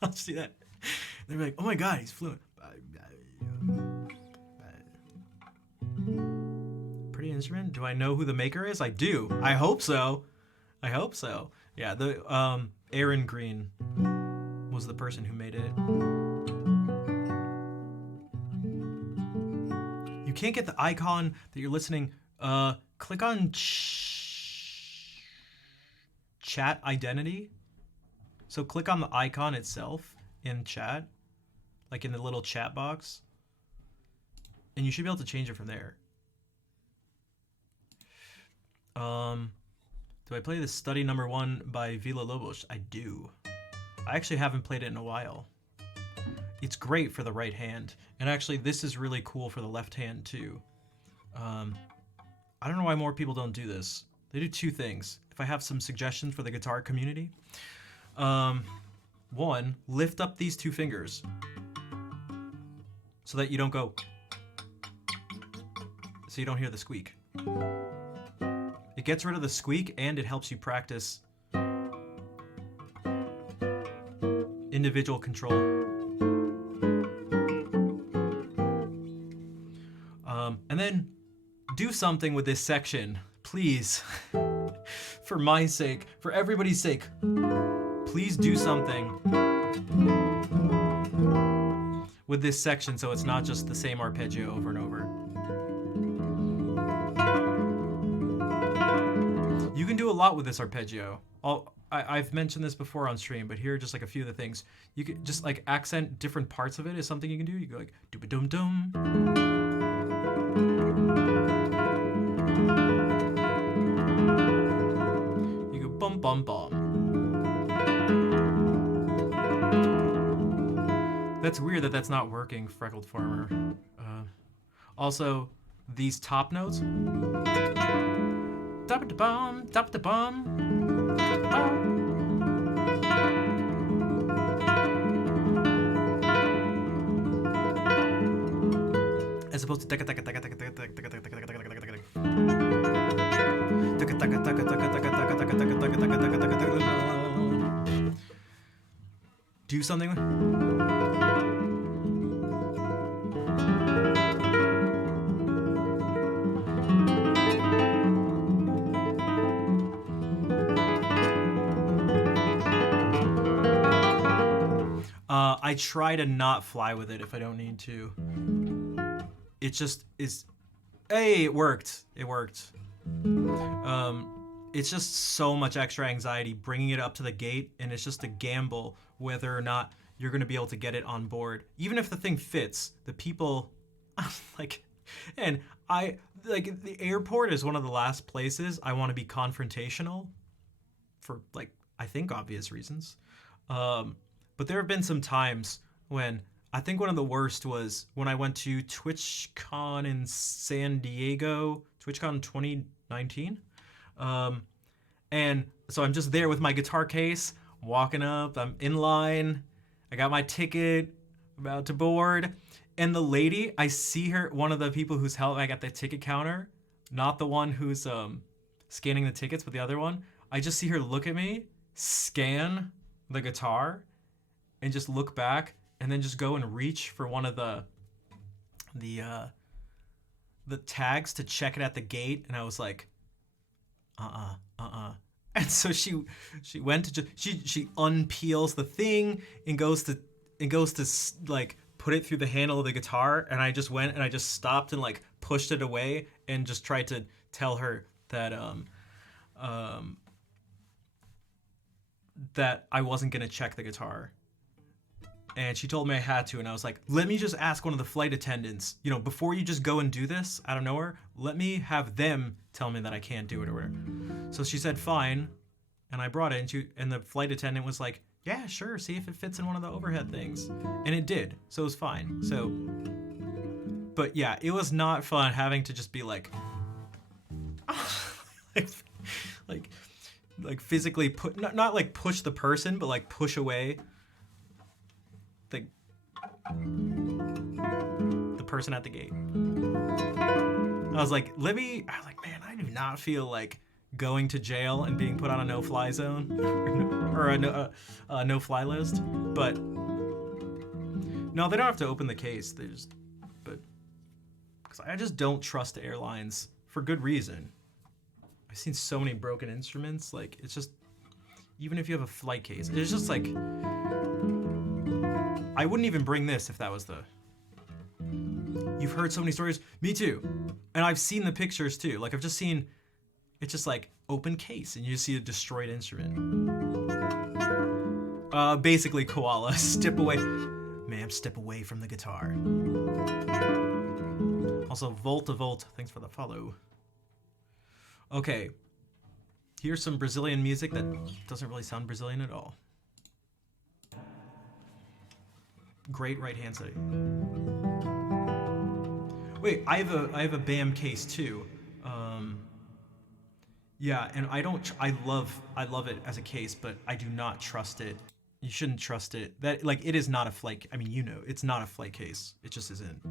I'll see that. They're like, oh my god, he's fluent. Pretty instrument? Do I know who the maker is? I do. I hope so. Yeah, the Aaron Green was the person who made it. You can't get the icon that you're listening. Click on chat identity. So click on the icon itself in chat, like in the little chat box, and you should be able to change it from there. Do I play the Study Number 1 by Villa-Lobos? I do. I actually haven't played it in a while. It's great for the right hand, and actually this is really cool for the left hand too. I don't know why more people don't do this. They do two things. If I have some suggestions for the guitar community, one, lift up these two fingers so that you don't go, so you don't hear the squeak. It gets rid of the squeak and it helps you practice individual control. And then do something with this section, please. For my sake, for everybody's sake, please do something with this section so it's not just the same arpeggio over and over. You can do a lot with this arpeggio. I've mentioned this before on stream, but here are just like a few of the things. You can just like accent different parts of it is something you can do. You go like dooba-dum-dum. You go bum bum bum. That's weird that that's not working, Freckled Farmer. Also, these top notes. Top-da-bum, top-da-bum. As opposed to do something. I try to not fly with it if I don't need to. It just is. Hey, it worked. It's just so much extra anxiety bringing it up to the gate, and it's just a gamble whether or not you're going to be able to get it on board. Even if the thing fits, the people like, and I like the airport is one of the last places I want to be confrontational for, like, I think obvious reasons. But there have been some times when I think one of the worst was when I went to TwitchCon in San Diego, TwitchCon 2019. And so I'm just there with my guitar case, walking up, I'm in line. I got my ticket, about to board, and the lady, I see her, one of the people who's helping like, at the ticket counter, not the one who's scanning the tickets, but the other one. I just see her look at me, scan the guitar, and just look back, and then just go and reach for one of the tags to check it at the gate, and I was like, And so she went to she unpeels the thing and goes to like put it through the handle of the guitar, and I just went and I just stopped and like pushed it away and just tried to tell her that that I wasn't gonna check the guitar. And she told me I had to, and I was like, let me just ask one of the flight attendants, you know, before you just go and do this out of nowhere, let me have them tell me that I can't do it or whatever. So she said, fine. And I brought it, and the flight attendant was like, yeah, sure, see if it fits in one of the overhead things. And it did, so it was fine. So, but yeah, it was not fun having to just be like, like physically not like push the person, but like push away the person at the gate. I was like, man, I do not feel like going to jail and being put on a no-fly zone or a no-fly list. But no, they don't have to open the case. Because I just don't trust airlines for good reason. I've seen so many broken instruments. Like, it's just, even if you have a flight case, it's just like, I wouldn't even bring this if that was the... You've heard so many stories. Me too. And I've seen the pictures too. Like, I've just seen... It's just like, open case, and you see a destroyed instrument. Basically, koala. Step away. Ma'am, step away from the guitar. Also, Volt, thanks for the follow. Okay. Here's some Brazilian music that doesn't really sound Brazilian at all. Great right hand side. Wait, I have a BAM case too. Yeah, and I love it as a case, but I do not trust it. You shouldn't trust it. That, like, it is not a flight. I mean, you know, it's not a flight case. It just isn't.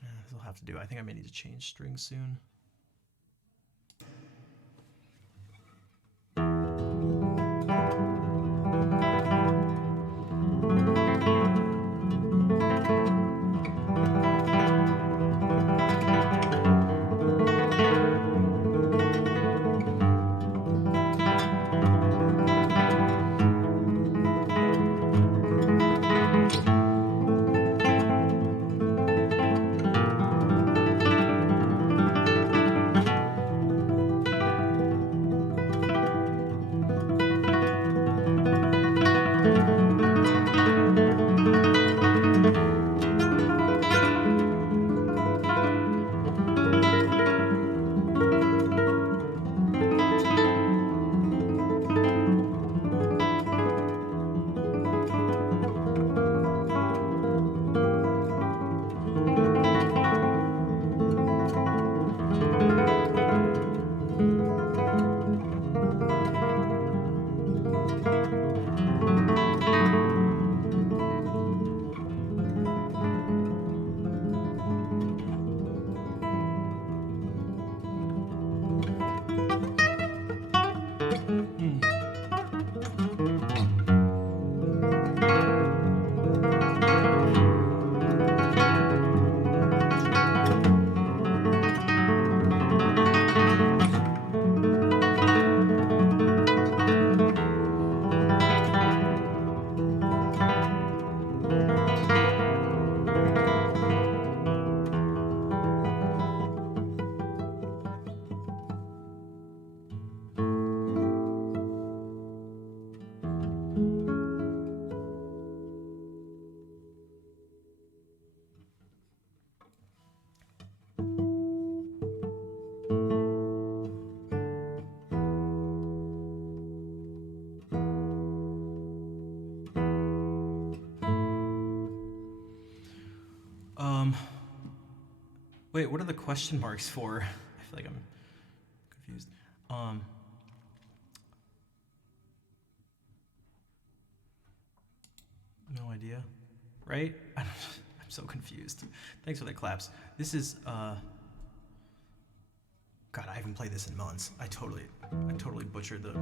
This will have to do. I think I may need to change strings soon. Wait, what are the question marks for? I feel like I'm confused. No idea. Right? I'm so confused. Thanks for the claps. This is God, I haven't played this in months. I totally butchered the.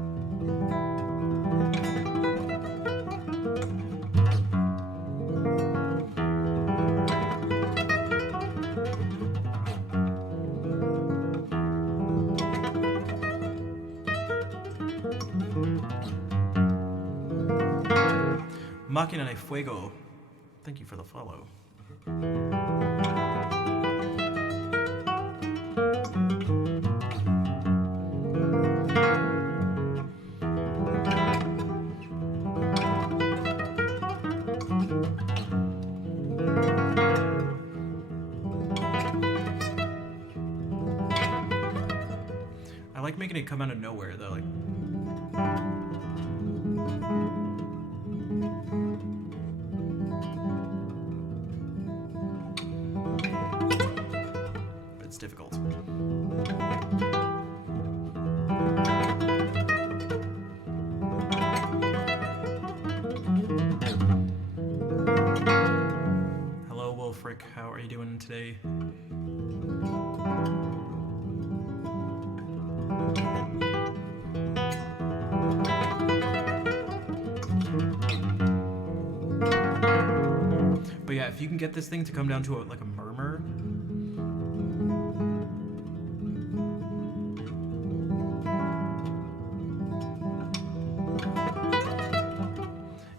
Máquina de Fuego. Thank you for the follow. I like making it come out of nowhere though, like. But it's difficult. Hello, Wolfric. How are you doing today? But yeah, if you can get this thing to come down to like a murmur.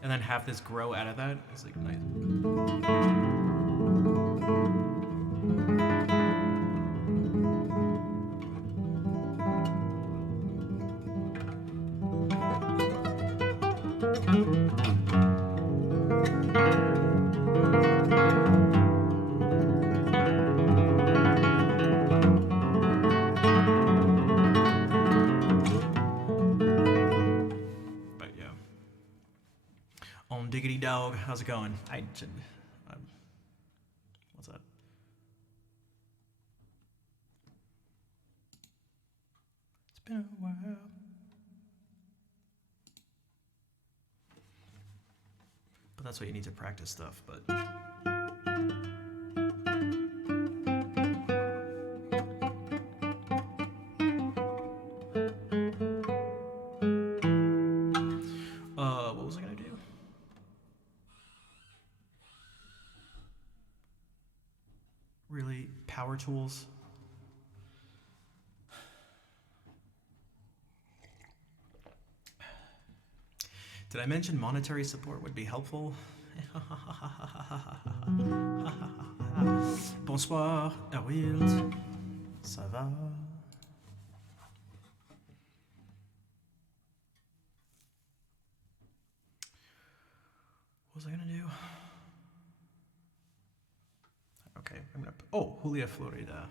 And then have this grow out of that, it's like nice. Diggity dog, how's it going? What's that? It's been a while. But that's why you need to practice stuff, but. What was I gonna do? Really, power tools. Did I mention monetary support would be helpful? Bonsoir, Erwild. Ça va? What was I gonna do? Okay, I'm gonna. Oh, Julia Florida.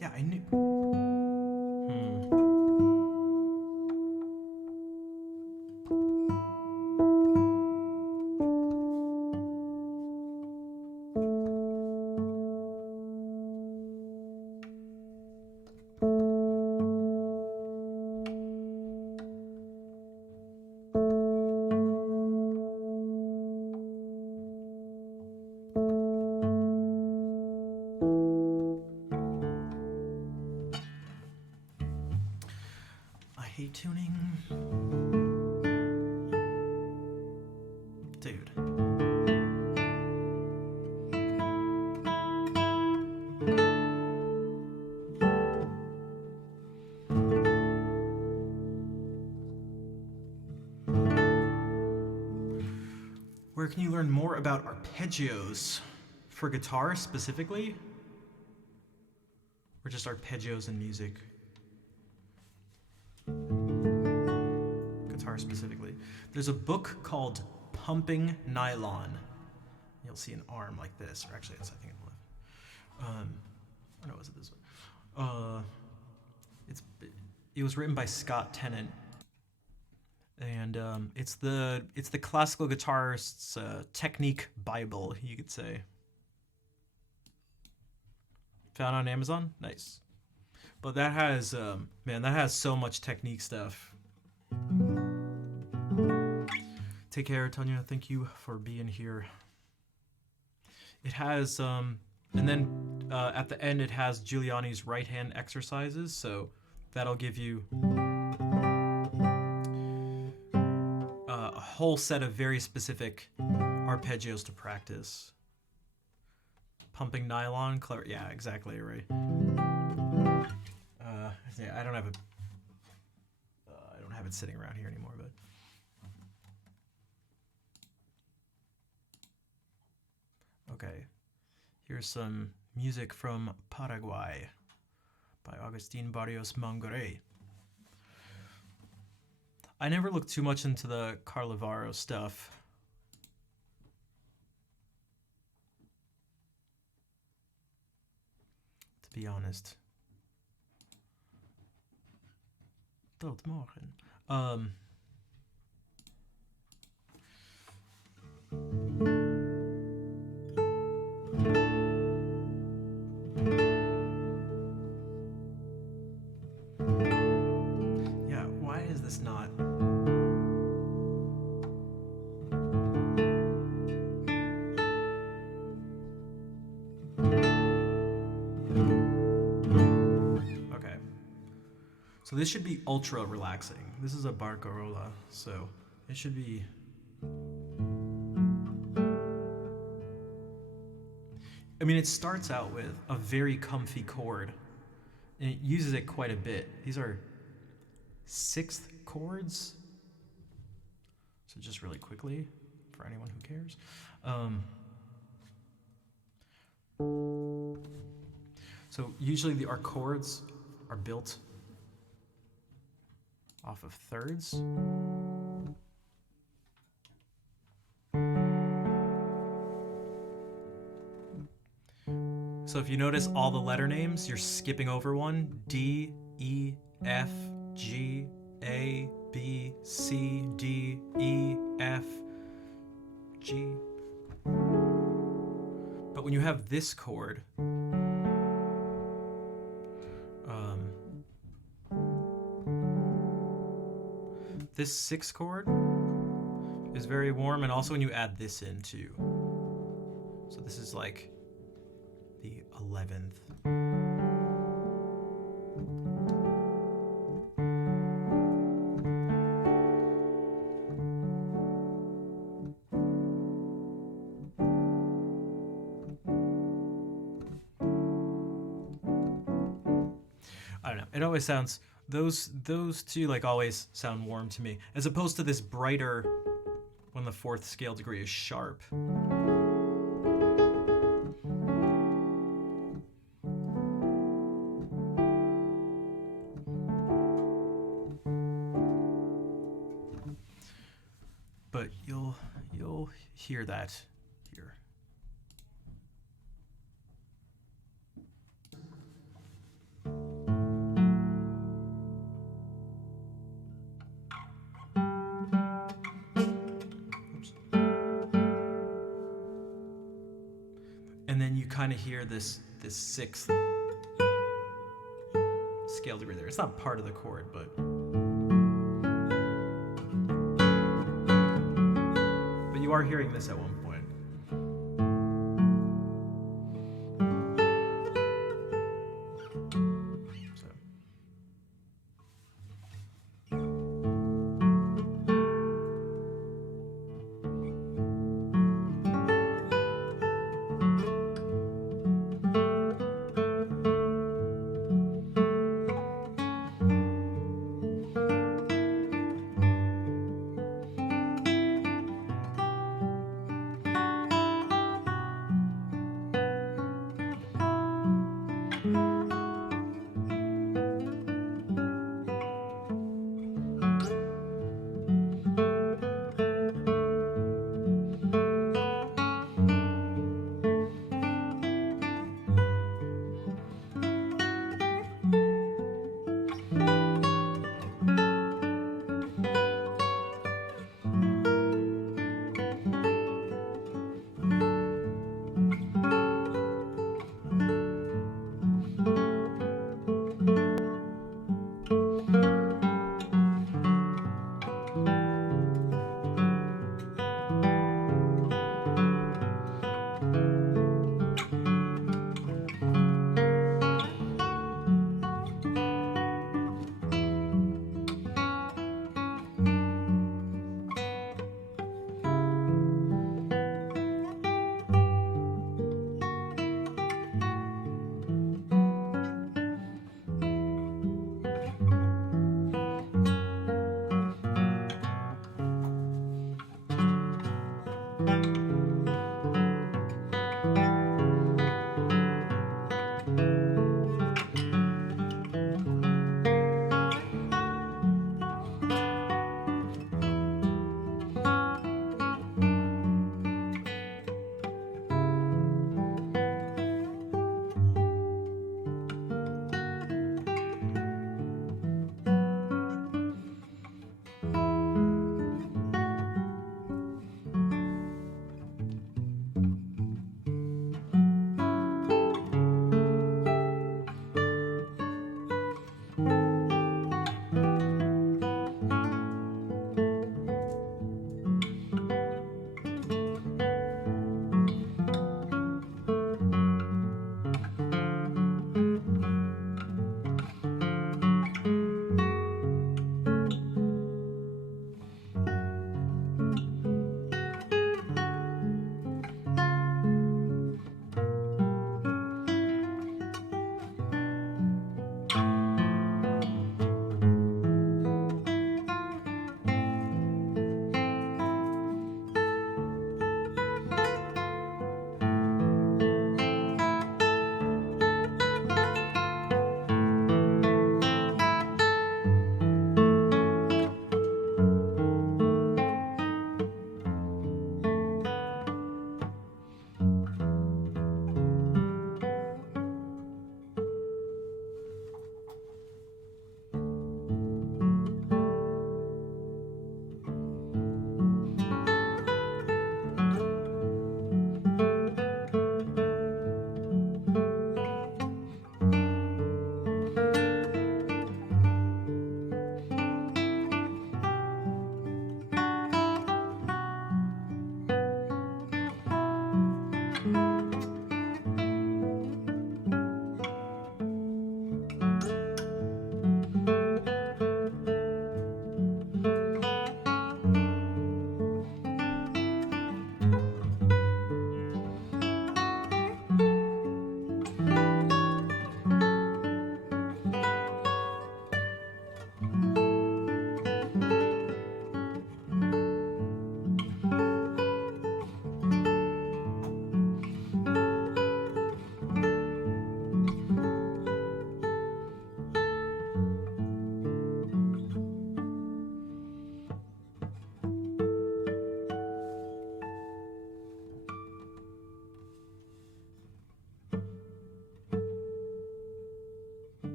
Yeah, I knew. I hate tuning. Dude. Where can you learn more about arpeggios? For guitar specifically? or just arpeggios in music. Guitar specifically. There's a book called Pumping Nylon. You'll see an arm like this, or actually, it's I think on the left. Or no, is it this one? It was written by Scott Tennant, and it's the classical guitarist's technique Bible, you could say. Found on Amazon, nice. But that has man, that has so much technique stuff. Take care, Tanya. Thank you for being here. It has and then at the end it has Giuliani's right hand exercises, so that'll give you a whole set of very specific arpeggios to practice. Pumping Nylon, clever. Yeah, exactly right. Yeah, I don't have it sitting around here anymore, but okay. Here's some music from Paraguay by Agustin Barrios Mangoré. I never looked too much into the Carlivaro stuff. To be honest. Tot morgen. Yeah, why is this not? Okay. So this should be ultra relaxing. This is a Barcarola, so it should be... I mean, it starts out with a very comfy chord, and it uses it quite a bit. These are sixth chords. So just really quickly, for anyone who cares. So usually our chords are built off of thirds. So if you notice all the letter names, you're skipping over one. D, E, F, G, A, B, C, D, E, F, G. But when you have this chord, this sixth chord is very warm, and also when you add this in too. So this is like the 11th. I don't know. It always sounds, those two like always sound warm to me, as opposed to this brighter when the fourth scale degree is sharp. But you'll hear that here. Oops. And then you kind of hear this sixth scale degree there. It's not part of the chord, but you are hearing this at one point. So.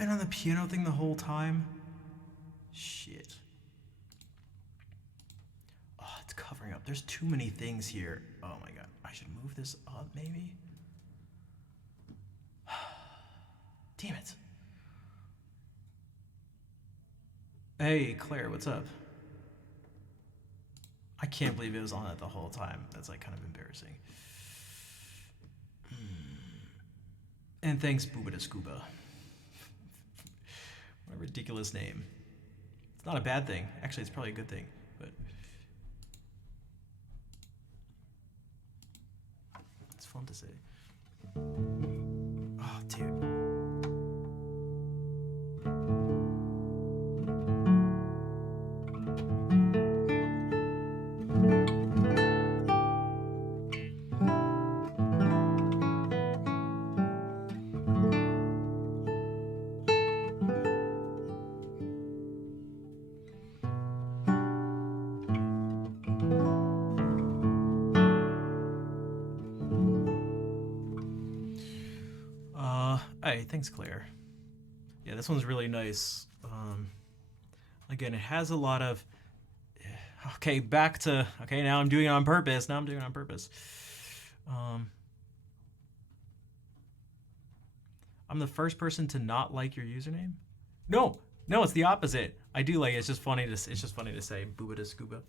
been on the piano thing the whole time? Shit. Oh, it's covering up. There's too many things here. Oh my god. I should move this up, maybe? Damn it. Hey, Claire, what's up? I can't believe it was on it the whole time. That's like kind of embarrassing. And thanks, Booba to Scuba. What a ridiculous name. It's not a bad thing. Actually, it's probably a good thing, but it's fun to say. Oh, dude. Hey, thanks, Claire. Yeah, this one's really nice. Again, it has a lot of... Okay, back to... Okay, now I'm doing it on purpose. I'm the first person to not like your username? No, it's the opposite. I do like it. It's just funny to say Booba to Scuba.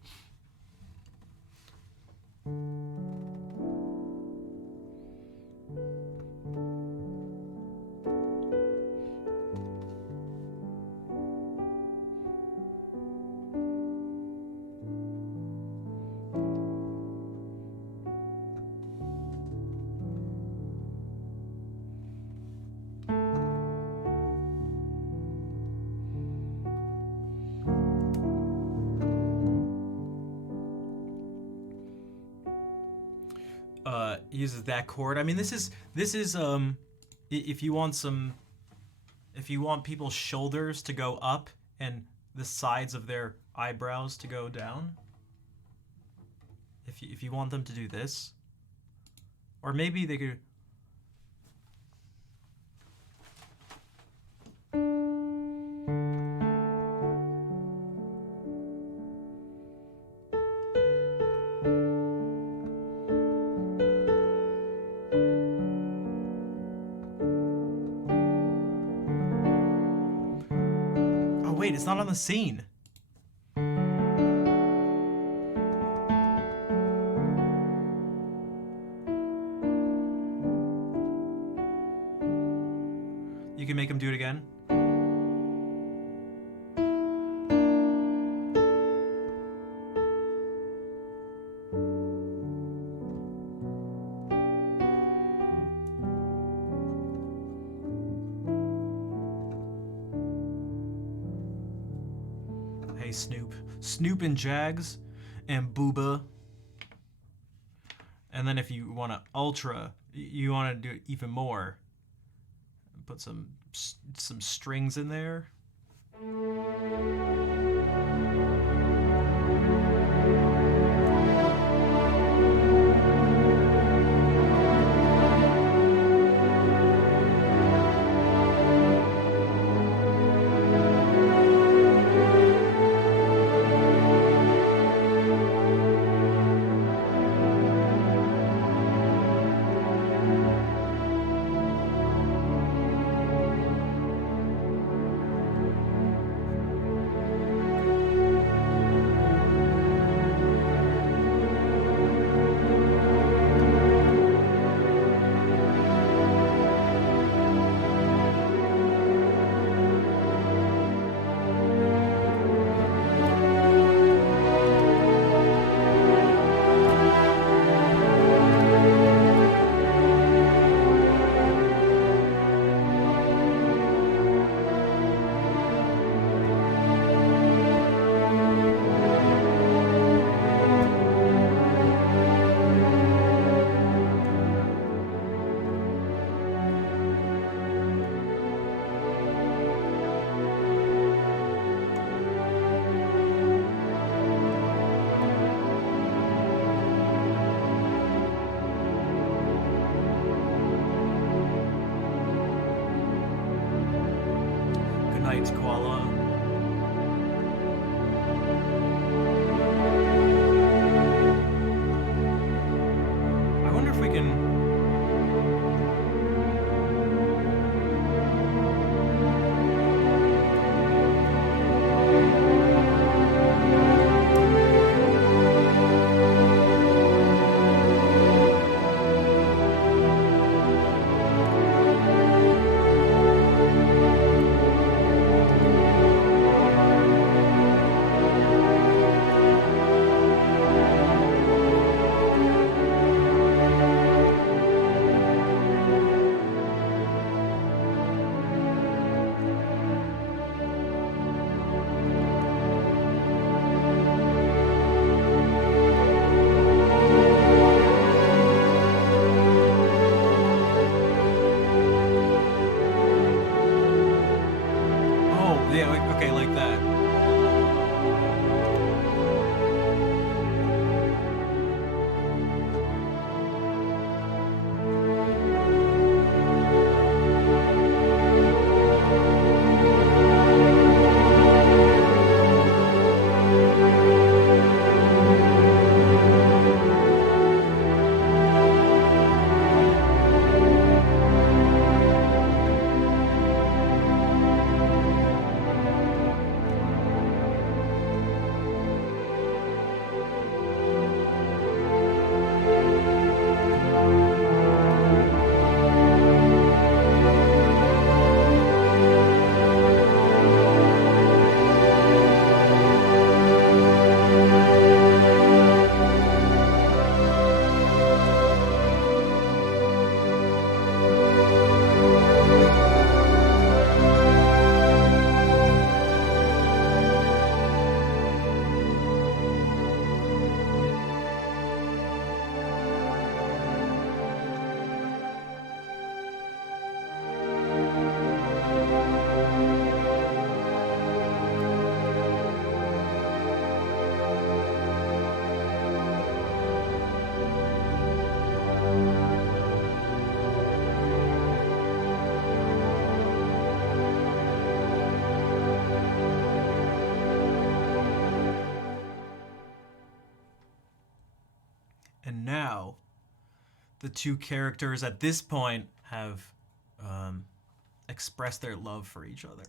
Uses that chord. I mean, this is if you want people's shoulders to go up and the sides of their eyebrows to go down, if you want them to do this, or maybe they could. Wait, it's not on the scene. You can make him do it again. Snoop and Jags and Booba. And then if you want to ultra, you want to do it even more. Put some strings in there. Heights koala. I wonder if we can. Oh, yeah, okay, like that. And now, the two characters at this point have expressed their love for each other.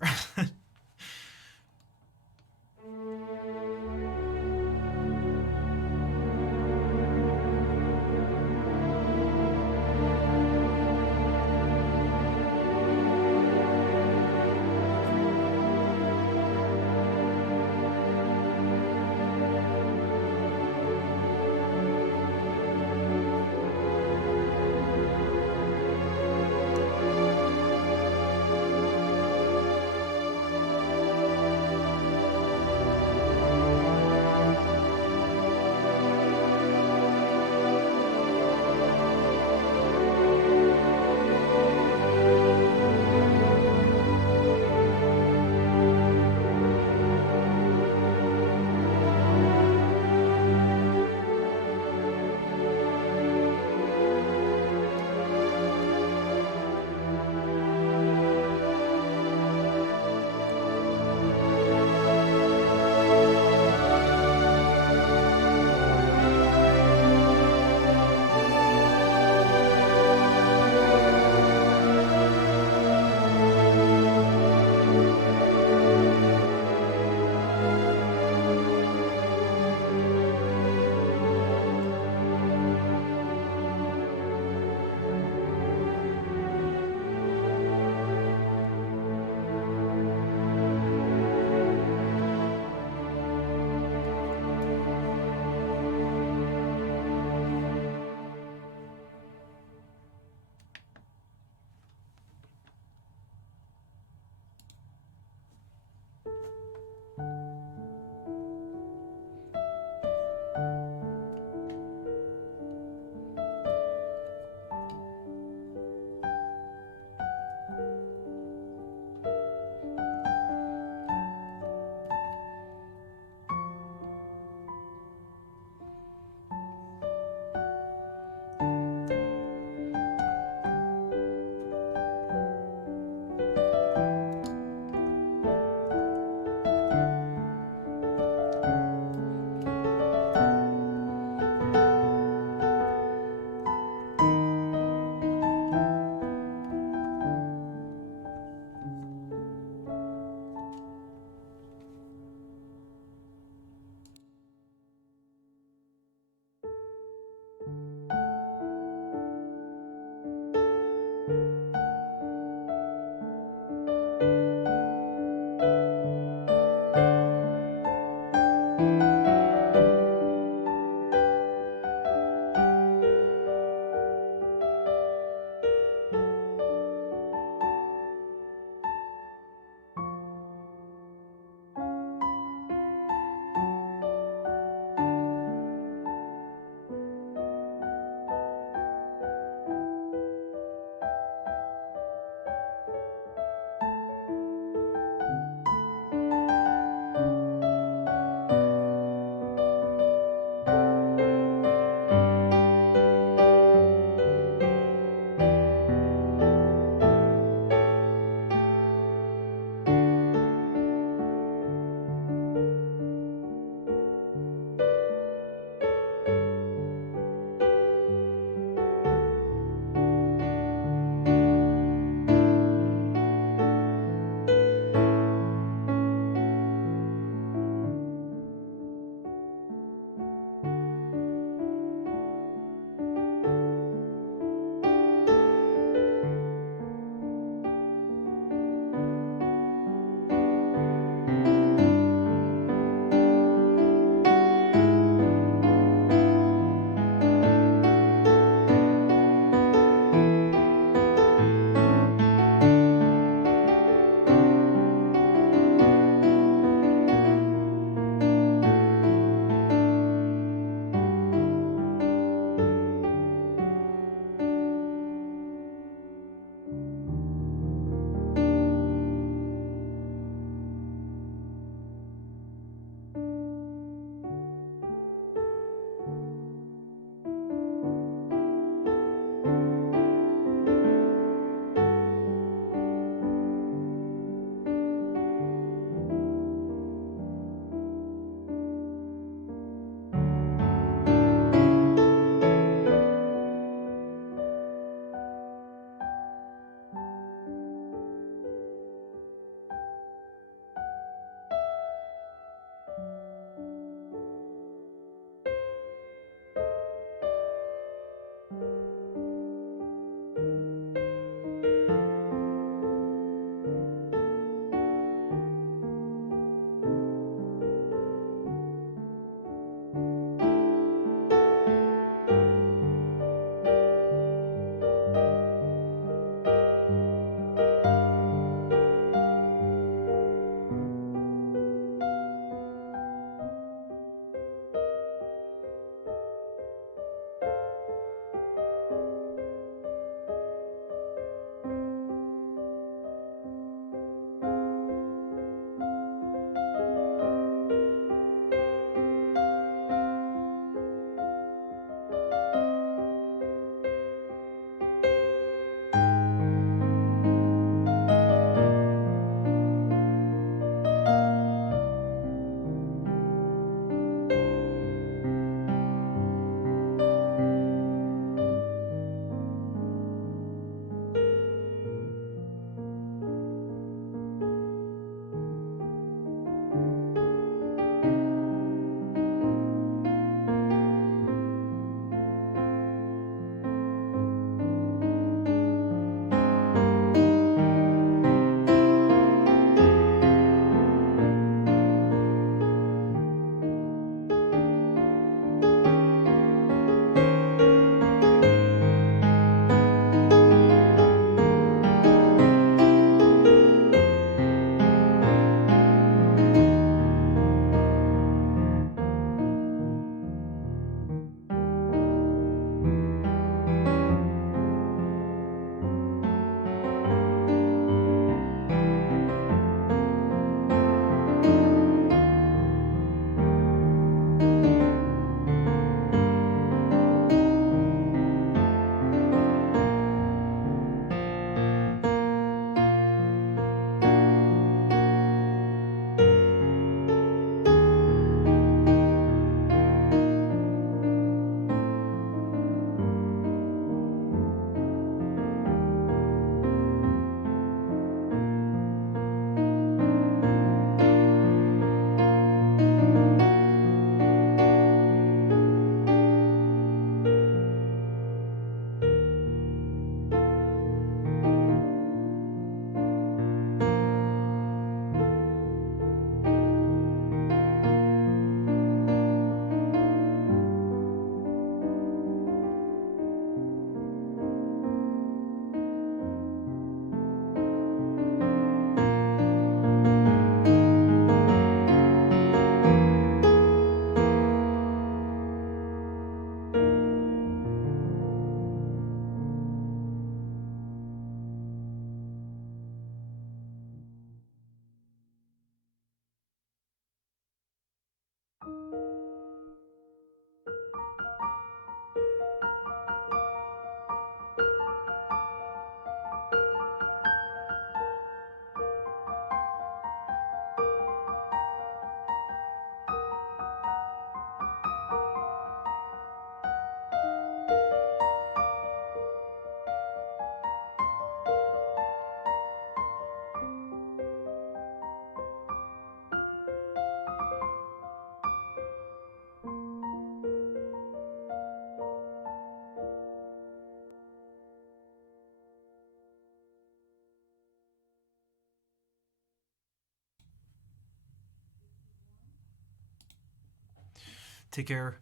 Take care.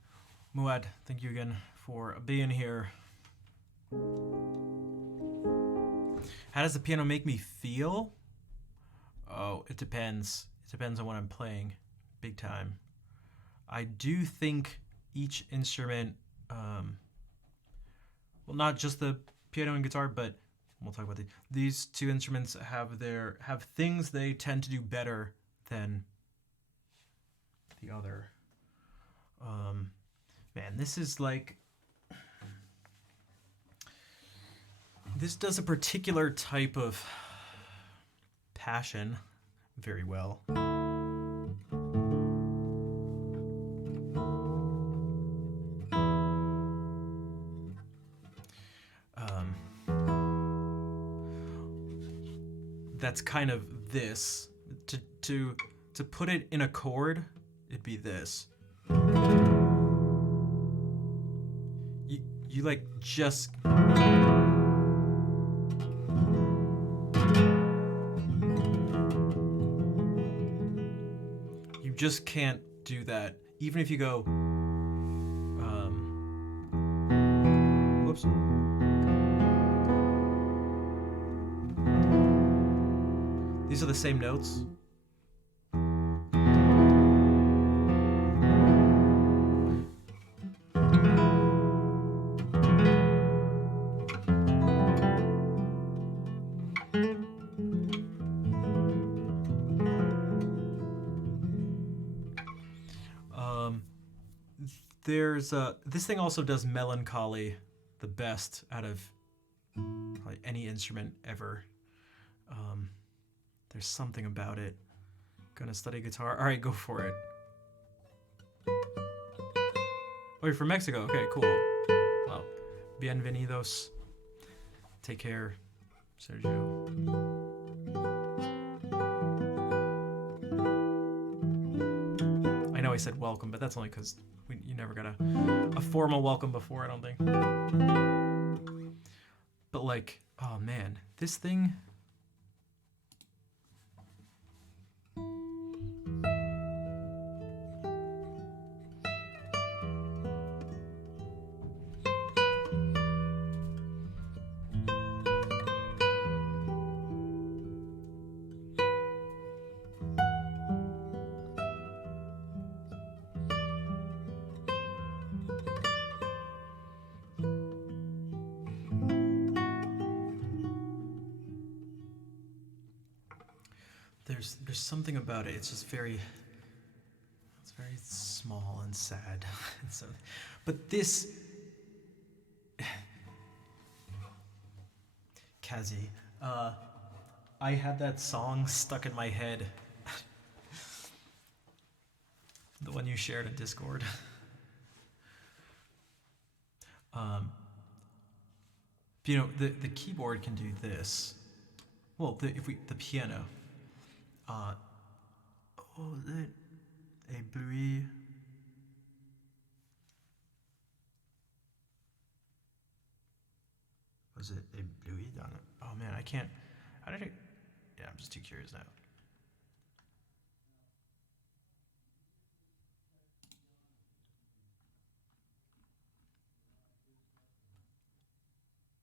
Muad, thank you again for being here. How does the piano make me feel? Oh, it depends. It depends on what I'm playing. Big time. I do think each instrument, well, not just the piano and guitar, but we'll talk about these two instruments have things they tend to do better than the other. Man, this is like, this does a particular type of passion very well. That's kind of this. To put it in a chord, it'd be this. You like just you just can't do that. Even if you go whoops. These are the same notes. There's this thing also does melancholy the best out of probably any instrument ever. There's something about it. Gonna study guitar. All right, go for it. Oh, you're from Mexico. Okay, cool. Well, bienvenidos. Take care, Sergio. I know I said welcome, but that's only because you never got a formal welcome before, I don't think. But like, oh man, this thing. There's something about it. It's just very small and sad. So, but this Kazi, I had that song stuck in my head. The one you shared in Discord. You know, the keyboard can do this. Well, the piano. Oh, is it ébloui? Was it ébloui? Oh man, I can't. How did it? Yeah, I'm just too curious now.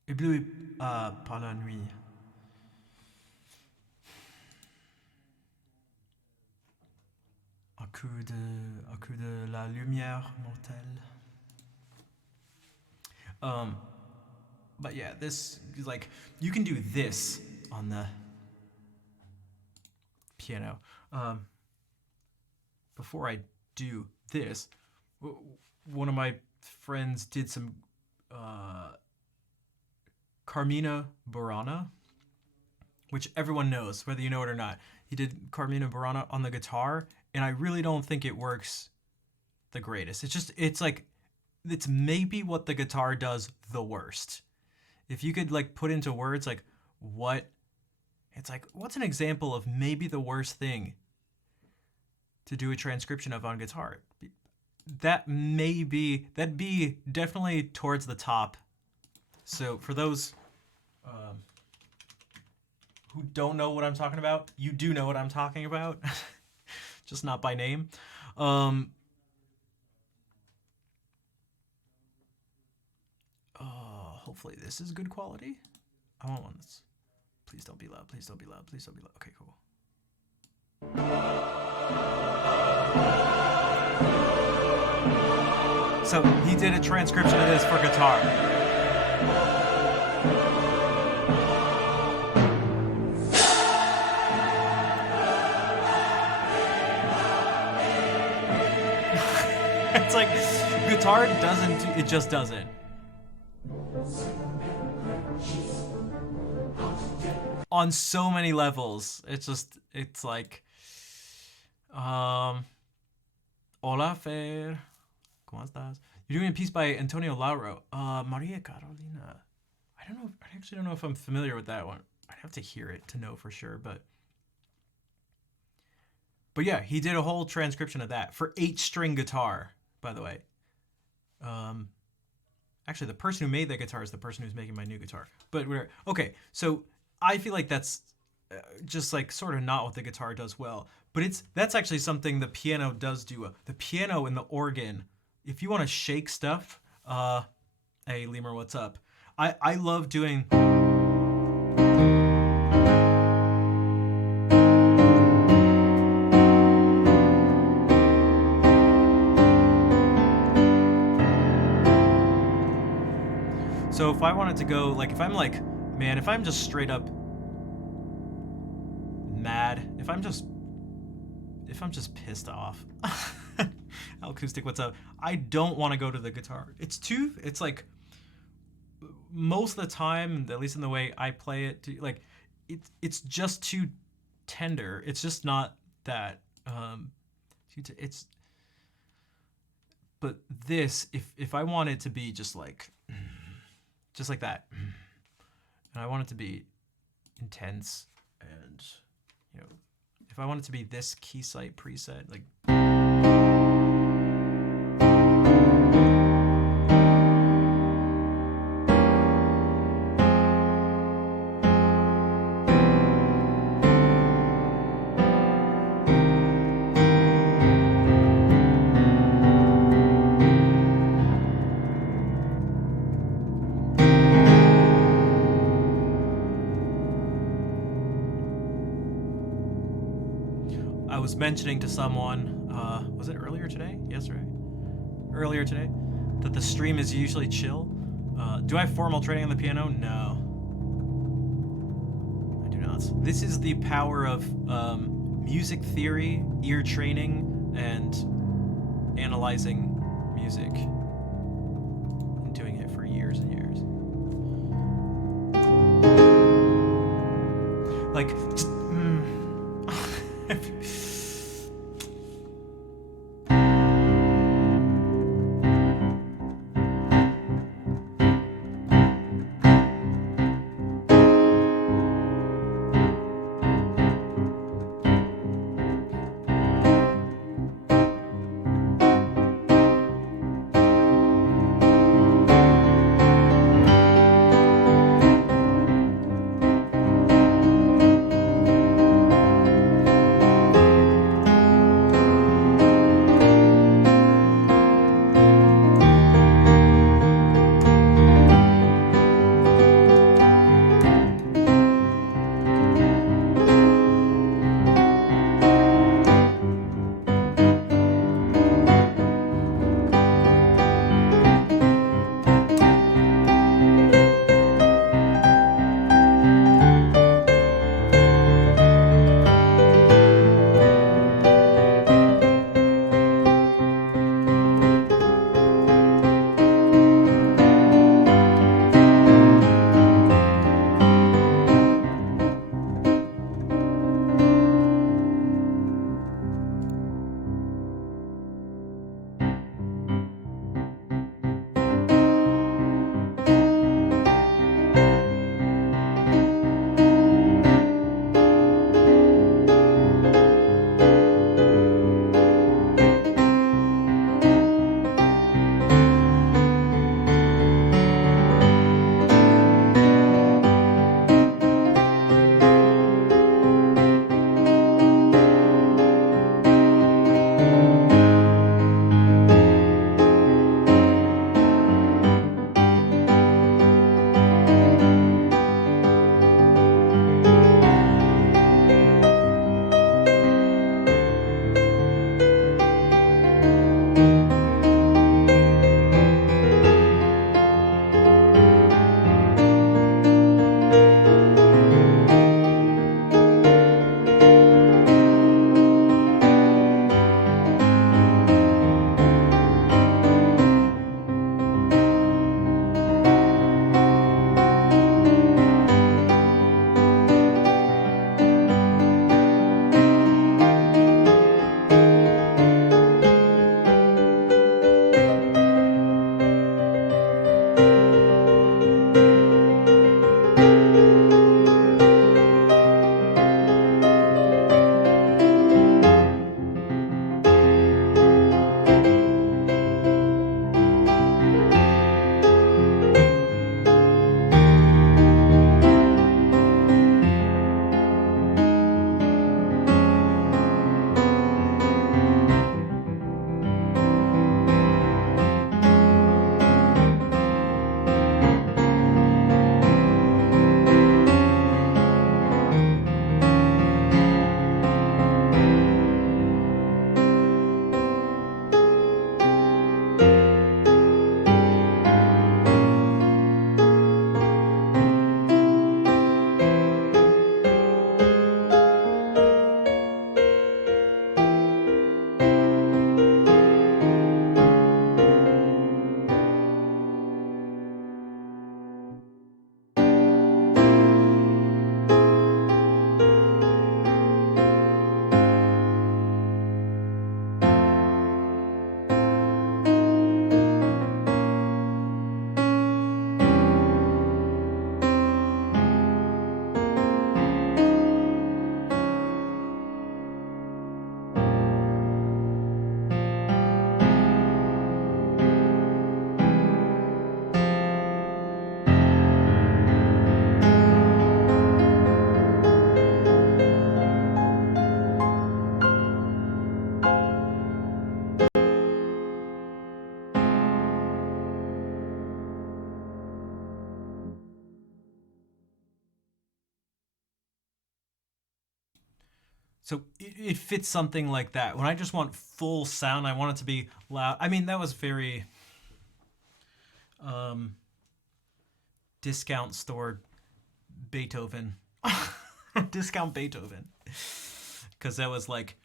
Ébloui par la nuit. À coup de la lumière mortelle. But yeah, this is like, you can do this on the piano. Before I do this, one of my friends did some Carmina Burana, which everyone knows, whether you know it or not. He did Carmina Burana on the guitar, and I really don't think it works the greatest. It's like, it's maybe what the guitar does the worst. If you could like put into words like what, it's like, what's an example of maybe the worst thing to do a transcription of on guitar? That'd be definitely towards the top. So for those who don't know what I'm talking about, you do know what I'm talking about. Just not by name. Hopefully this is good quality. I want one that's... Please don't be loud. Please don't be loud. Please don't be loud. Okay, cool. So he did a transcription of this for guitar. It's like guitar doesn't, it just doesn't. On so many levels. It's like, hola Fer, ¿cómo estás? You're doing a piece by Antonio Lauro. Maria Carolina. I actually don't know if I'm familiar with that one. I'd have to hear it to know for sure, but yeah, he did a whole transcription of that for 8-string guitar, by the way. Actually, the person who made that guitar is the person who's making my new guitar. But whatever. Okay, so I feel like that's just like sort of not what the guitar does well. But that's actually something the piano does do. The piano and the organ, if you want to shake stuff, hey Lemur, what's up? I love doing... So if I wanted to go, like, if I'm like, man, if I'm just straight up mad, if I'm just pissed off, Acoustic, what's up? I don't want to go to the guitar. It's like, most of the time, at least in the way I play it, like, it's just too tender. It's just not that, but this, if I want it to be just like that, and I want it to be intense, and if I want it to be this Keysight preset, like, I was mentioning to someone, was it earlier today? Yesterday? Earlier today? That the stream is usually chill. Do I have formal training on the piano? No. I do not. This is the power of music theory, ear training, and analyzing music. And doing it for years and years. Like, So it fits something like that. When I just want full sound, I want it to be loud. I mean, that was very um, discount store Beethoven. Discount Beethoven. Because that was like.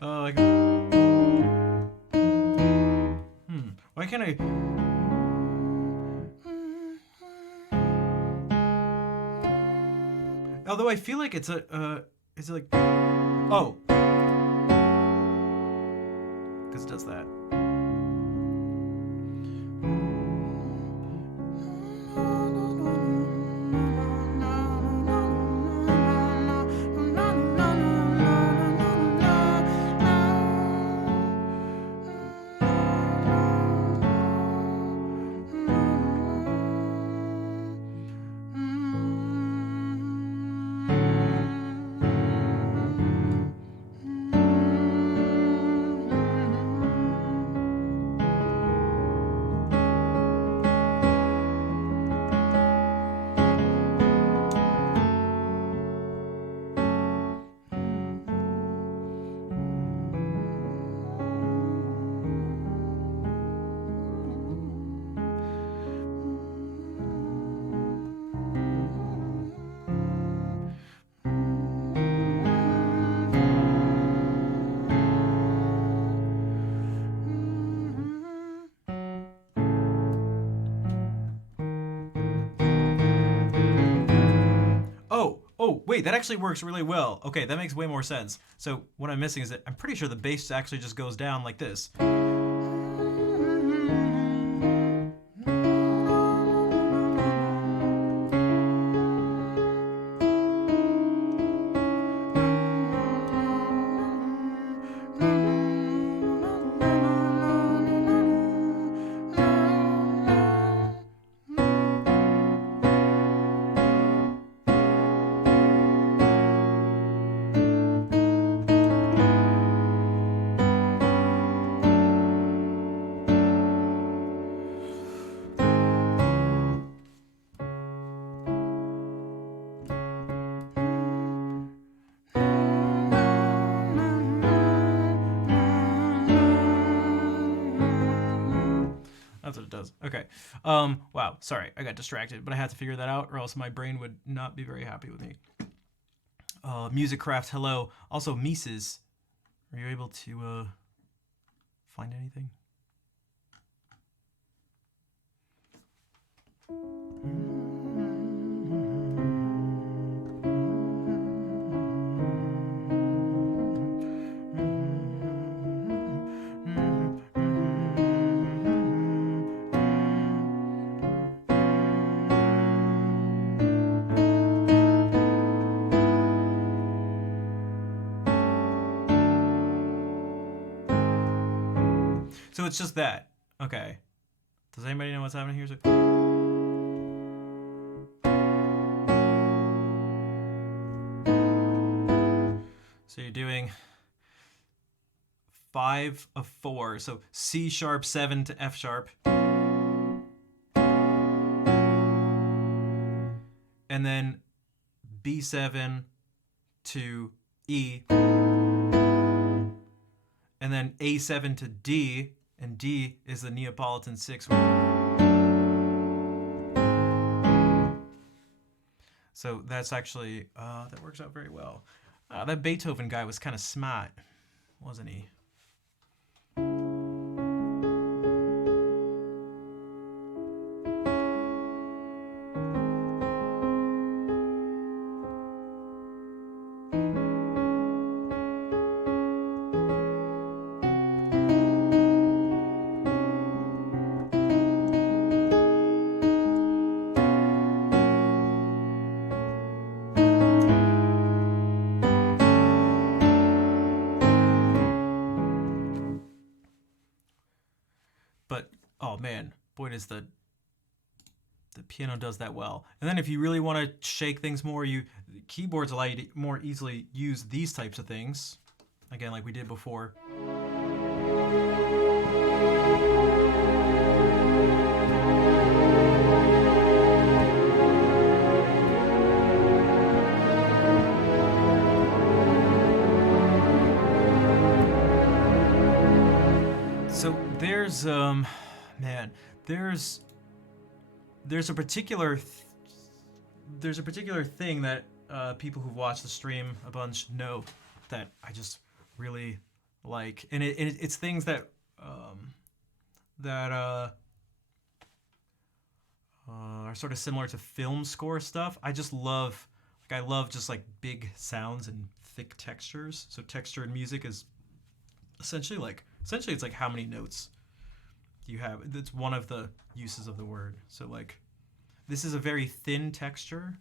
Like, why can't I? Although I feel like it's a, it's like, oh, because it does that. Oh, wait, that actually works really well. Okay, that makes way more sense. So what I'm missing is that I'm pretty sure the bass actually just goes down like this. That's what it does. Okay. Wow. Sorry, I got distracted, but I had to figure that out, or else my brain would not be very happy with me. Musiccraft, hello. Also, Mises, are you able to find anything? So it's just that. Okay. Does anybody know what's happening here? So you're doing 5 of 4. So C sharp 7 to F sharp. And then B7 to E. And then A7 to D. And D is the Neapolitan 6. So that's actually, that works out very well. That Beethoven guy was kind of smart, wasn't he? But oh man, boy does the piano does that well. And then if you really want to shake things more, keyboards allow you to more easily use these types of things. Again, like we did before. So there's man, there's a particular thing that people who've watched the stream a bunch know that I just really like, and it's things that are sort of similar to film score stuff. I just love, I love just like big sounds and thick textures. So texture in music is essentially it's like how many notes you have. It's one of the uses of the word. So like, this is a very thin texture.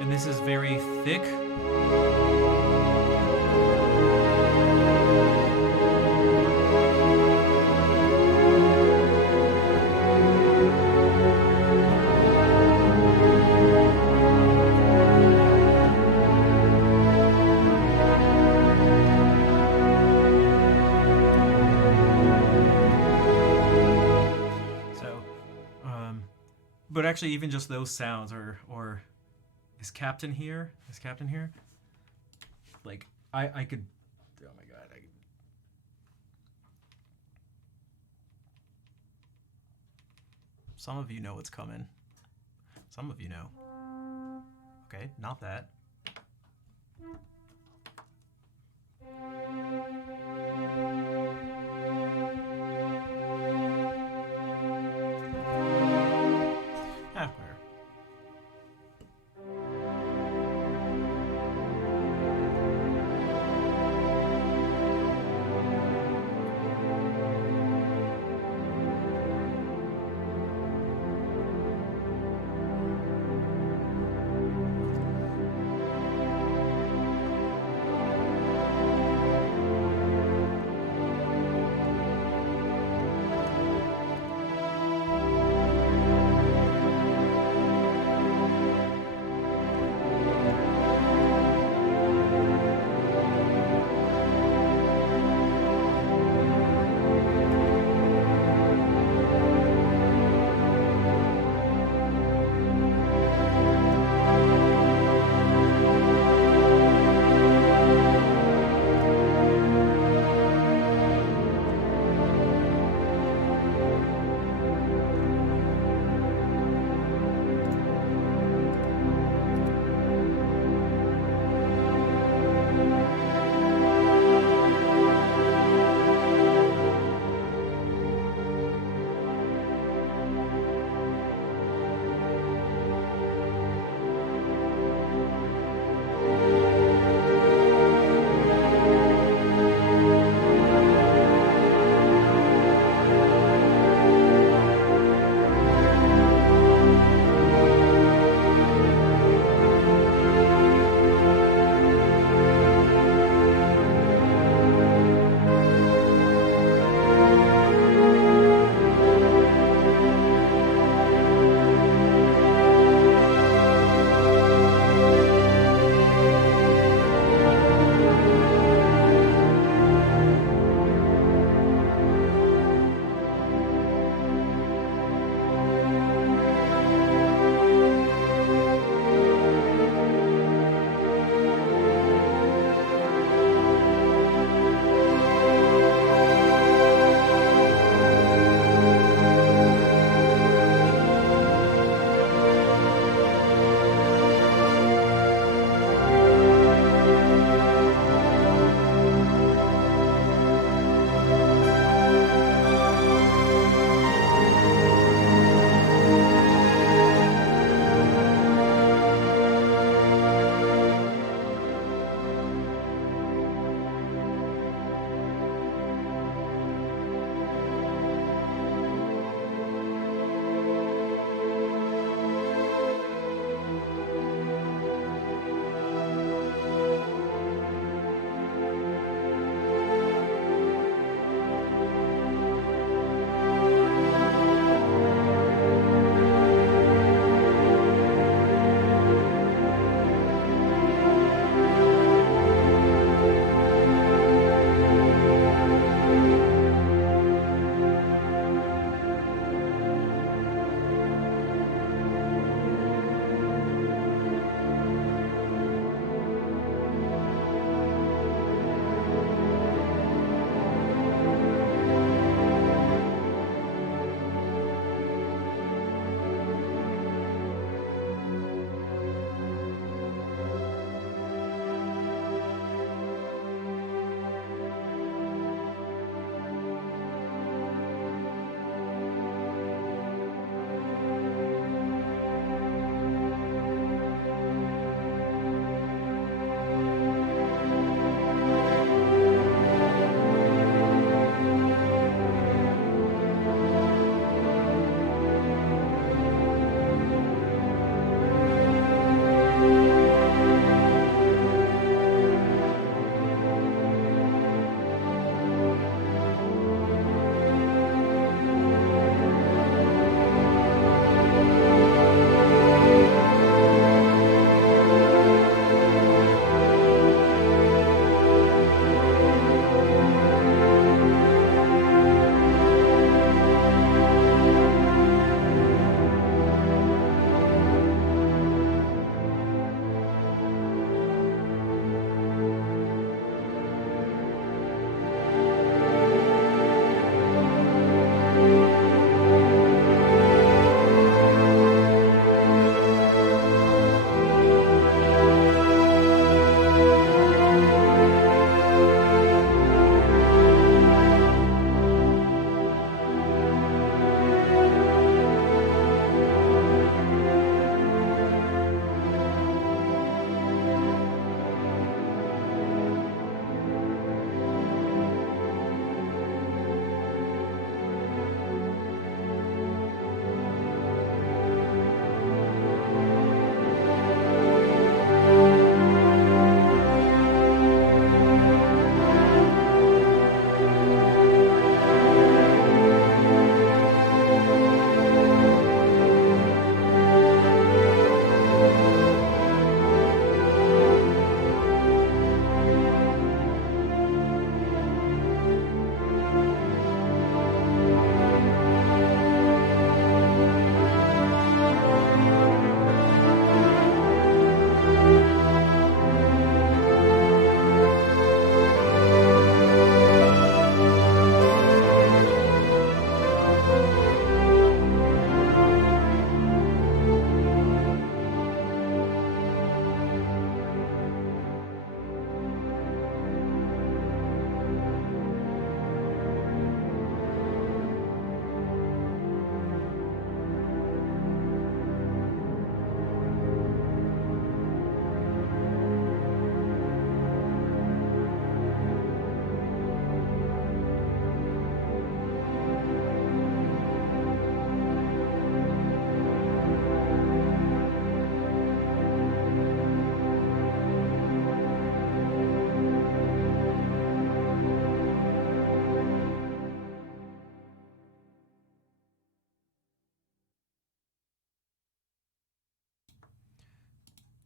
And this is very thick. So, but actually even just those sounds or Is Captain here? Is Captain here? Like, I could... Oh my god. Some of you know what's coming. Some of you know. Okay, not that. Whatever.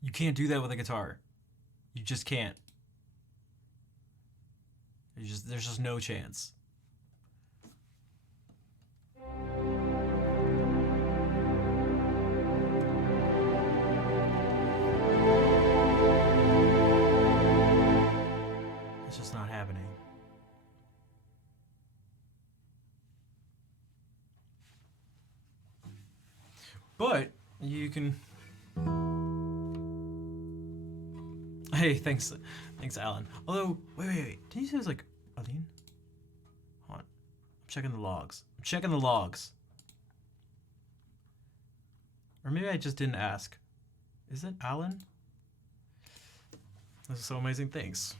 You can't do that with a guitar. You just can't. There's just no chance. It's just not happening. But you can. Hey, thanks, Alan. Although, wait. Did you say it was like Aline? Hold on, I'm checking the logs. Or maybe I just didn't ask. Is it Alan? This is so amazing. Thanks.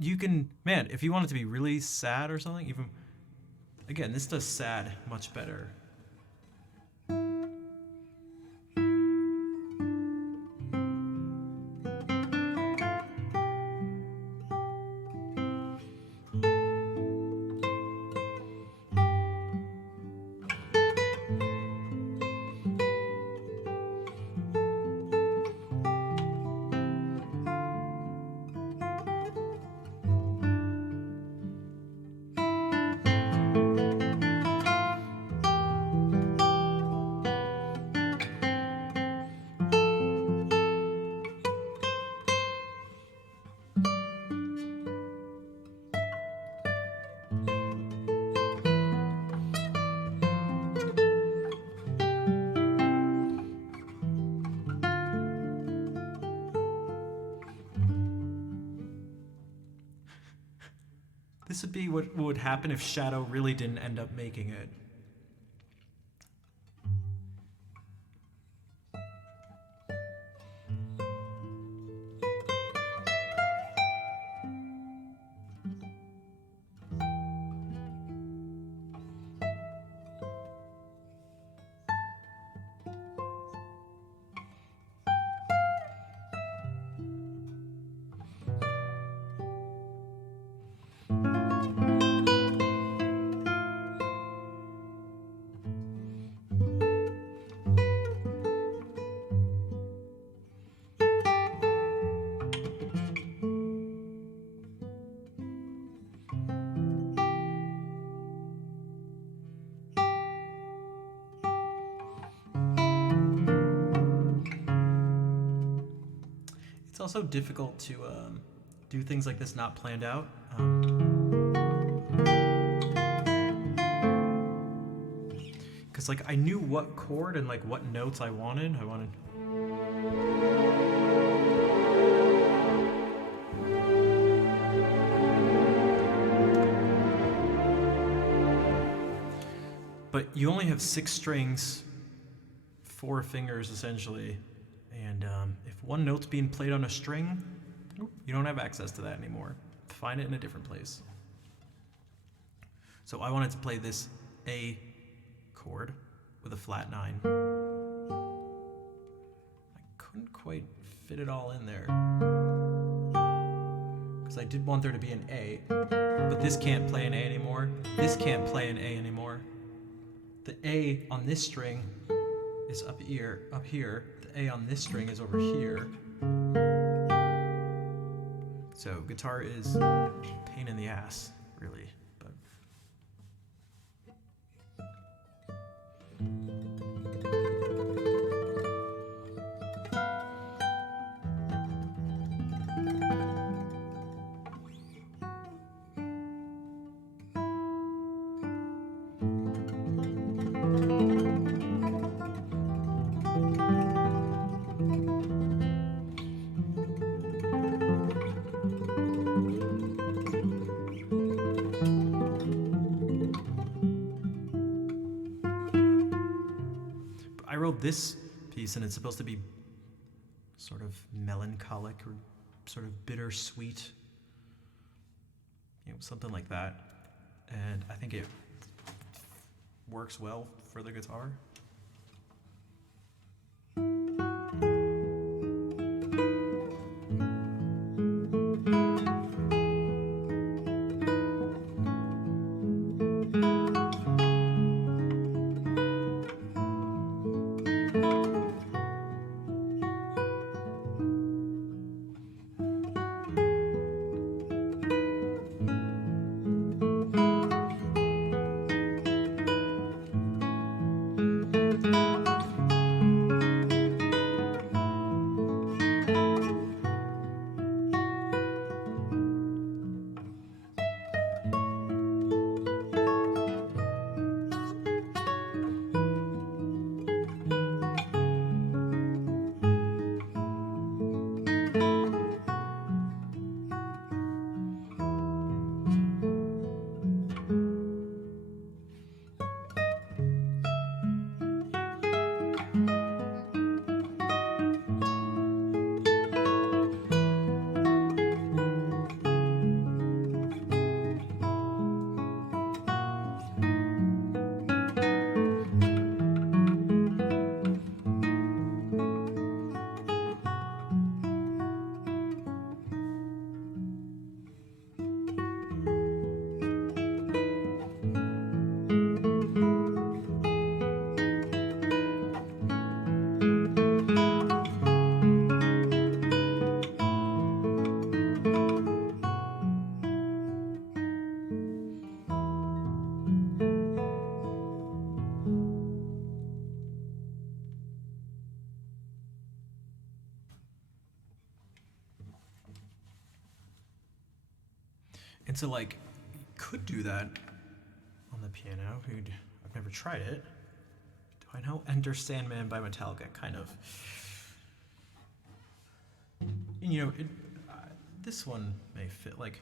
You can, man, if you want it to be really sad or something, even, again, this does sad much better. This would be what would happen if Shadow really didn't end up making it. It's also difficult to do things like this not planned out. Because like I knew what chord and like what notes I wanted. But you only have 6 strings, 4 fingers essentially. And if one note's being played on a string, you don't have access to that anymore. Find it in a different place. So I wanted to play this A chord with a flat 9. I couldn't quite fit it all in there. Because I did want there to be an A, but this can't play an A anymore. This can't play an A anymore. The A on this string is up here. The A on this string is over here. So guitar is a pain in the ass, really. But I wrote this piece, and it's supposed to be sort of melancholic or sort of bittersweet, something like that. And I think it works well for the guitar. And so, like, you could do that on the piano. I've never tried it. Do I know Enter Sandman by Metallica? Kind of. And, you know, this one may fit, like...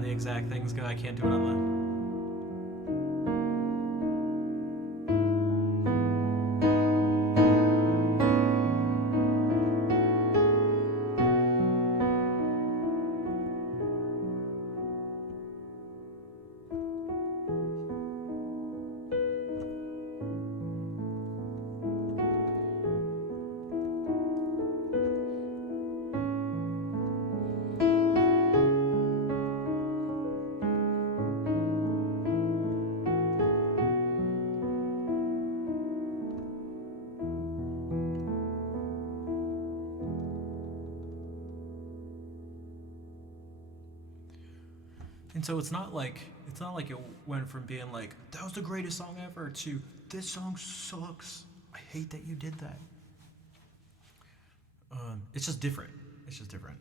The exact things go. I can't do it on the... And so it's not like it went from being like, that was the greatest song ever, to this song sucks. I hate that you did that. It's just different. It's just different.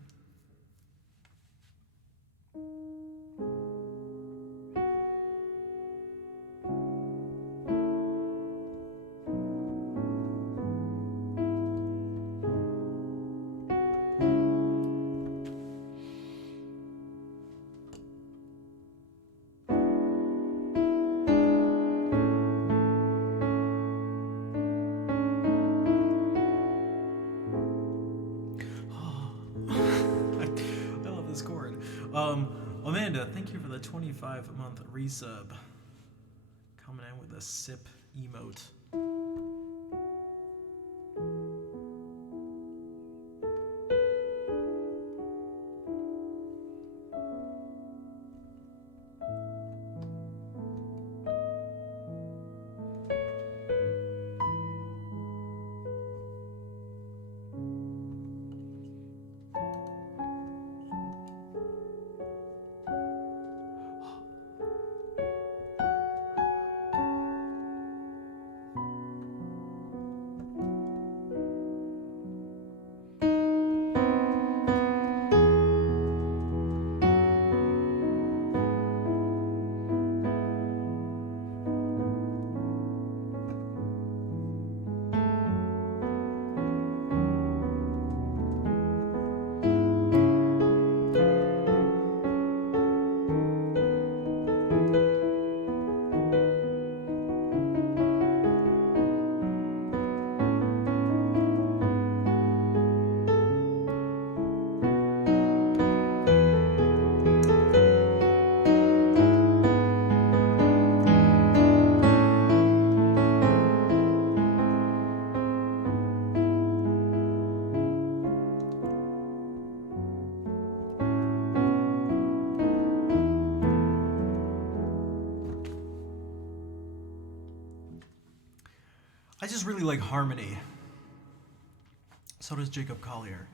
Amanda, thank you for the 25-month resub. Coming in with a sip emote. I just really like harmony. So does Jacob Collier.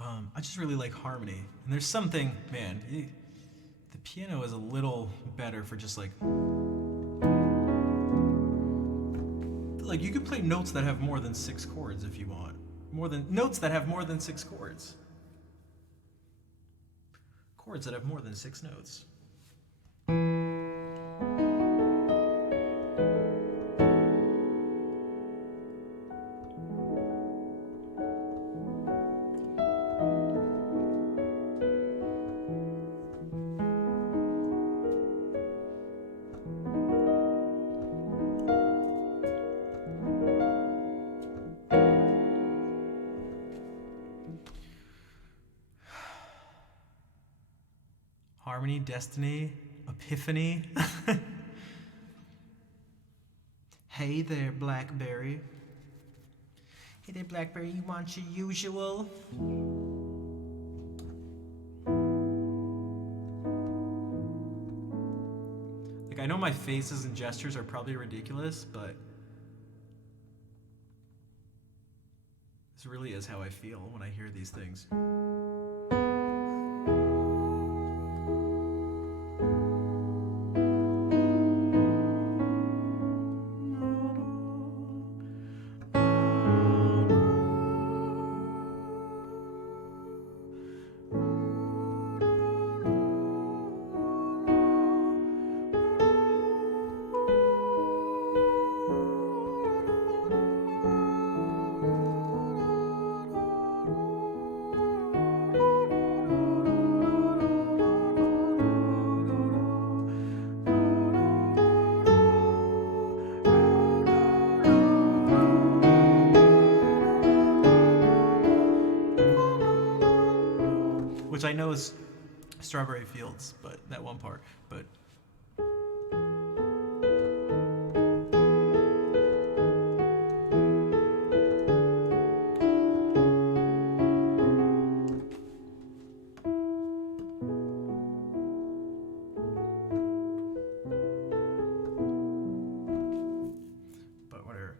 I just really like harmony. And there's something, man, the piano is a little better for just like you could play notes that have more than 6 chords if you want. notes that have more than 6 chords. Chords that have more than 6 notes. Harmony, Destiny, Epiphany. Hey there, Blackberry. Hey there, Blackberry, you want your usual? Like, I know my faces and gestures are probably ridiculous, but this really is how I feel when I hear these things. Which I know is Strawberry Fields, but that one part. But whatever.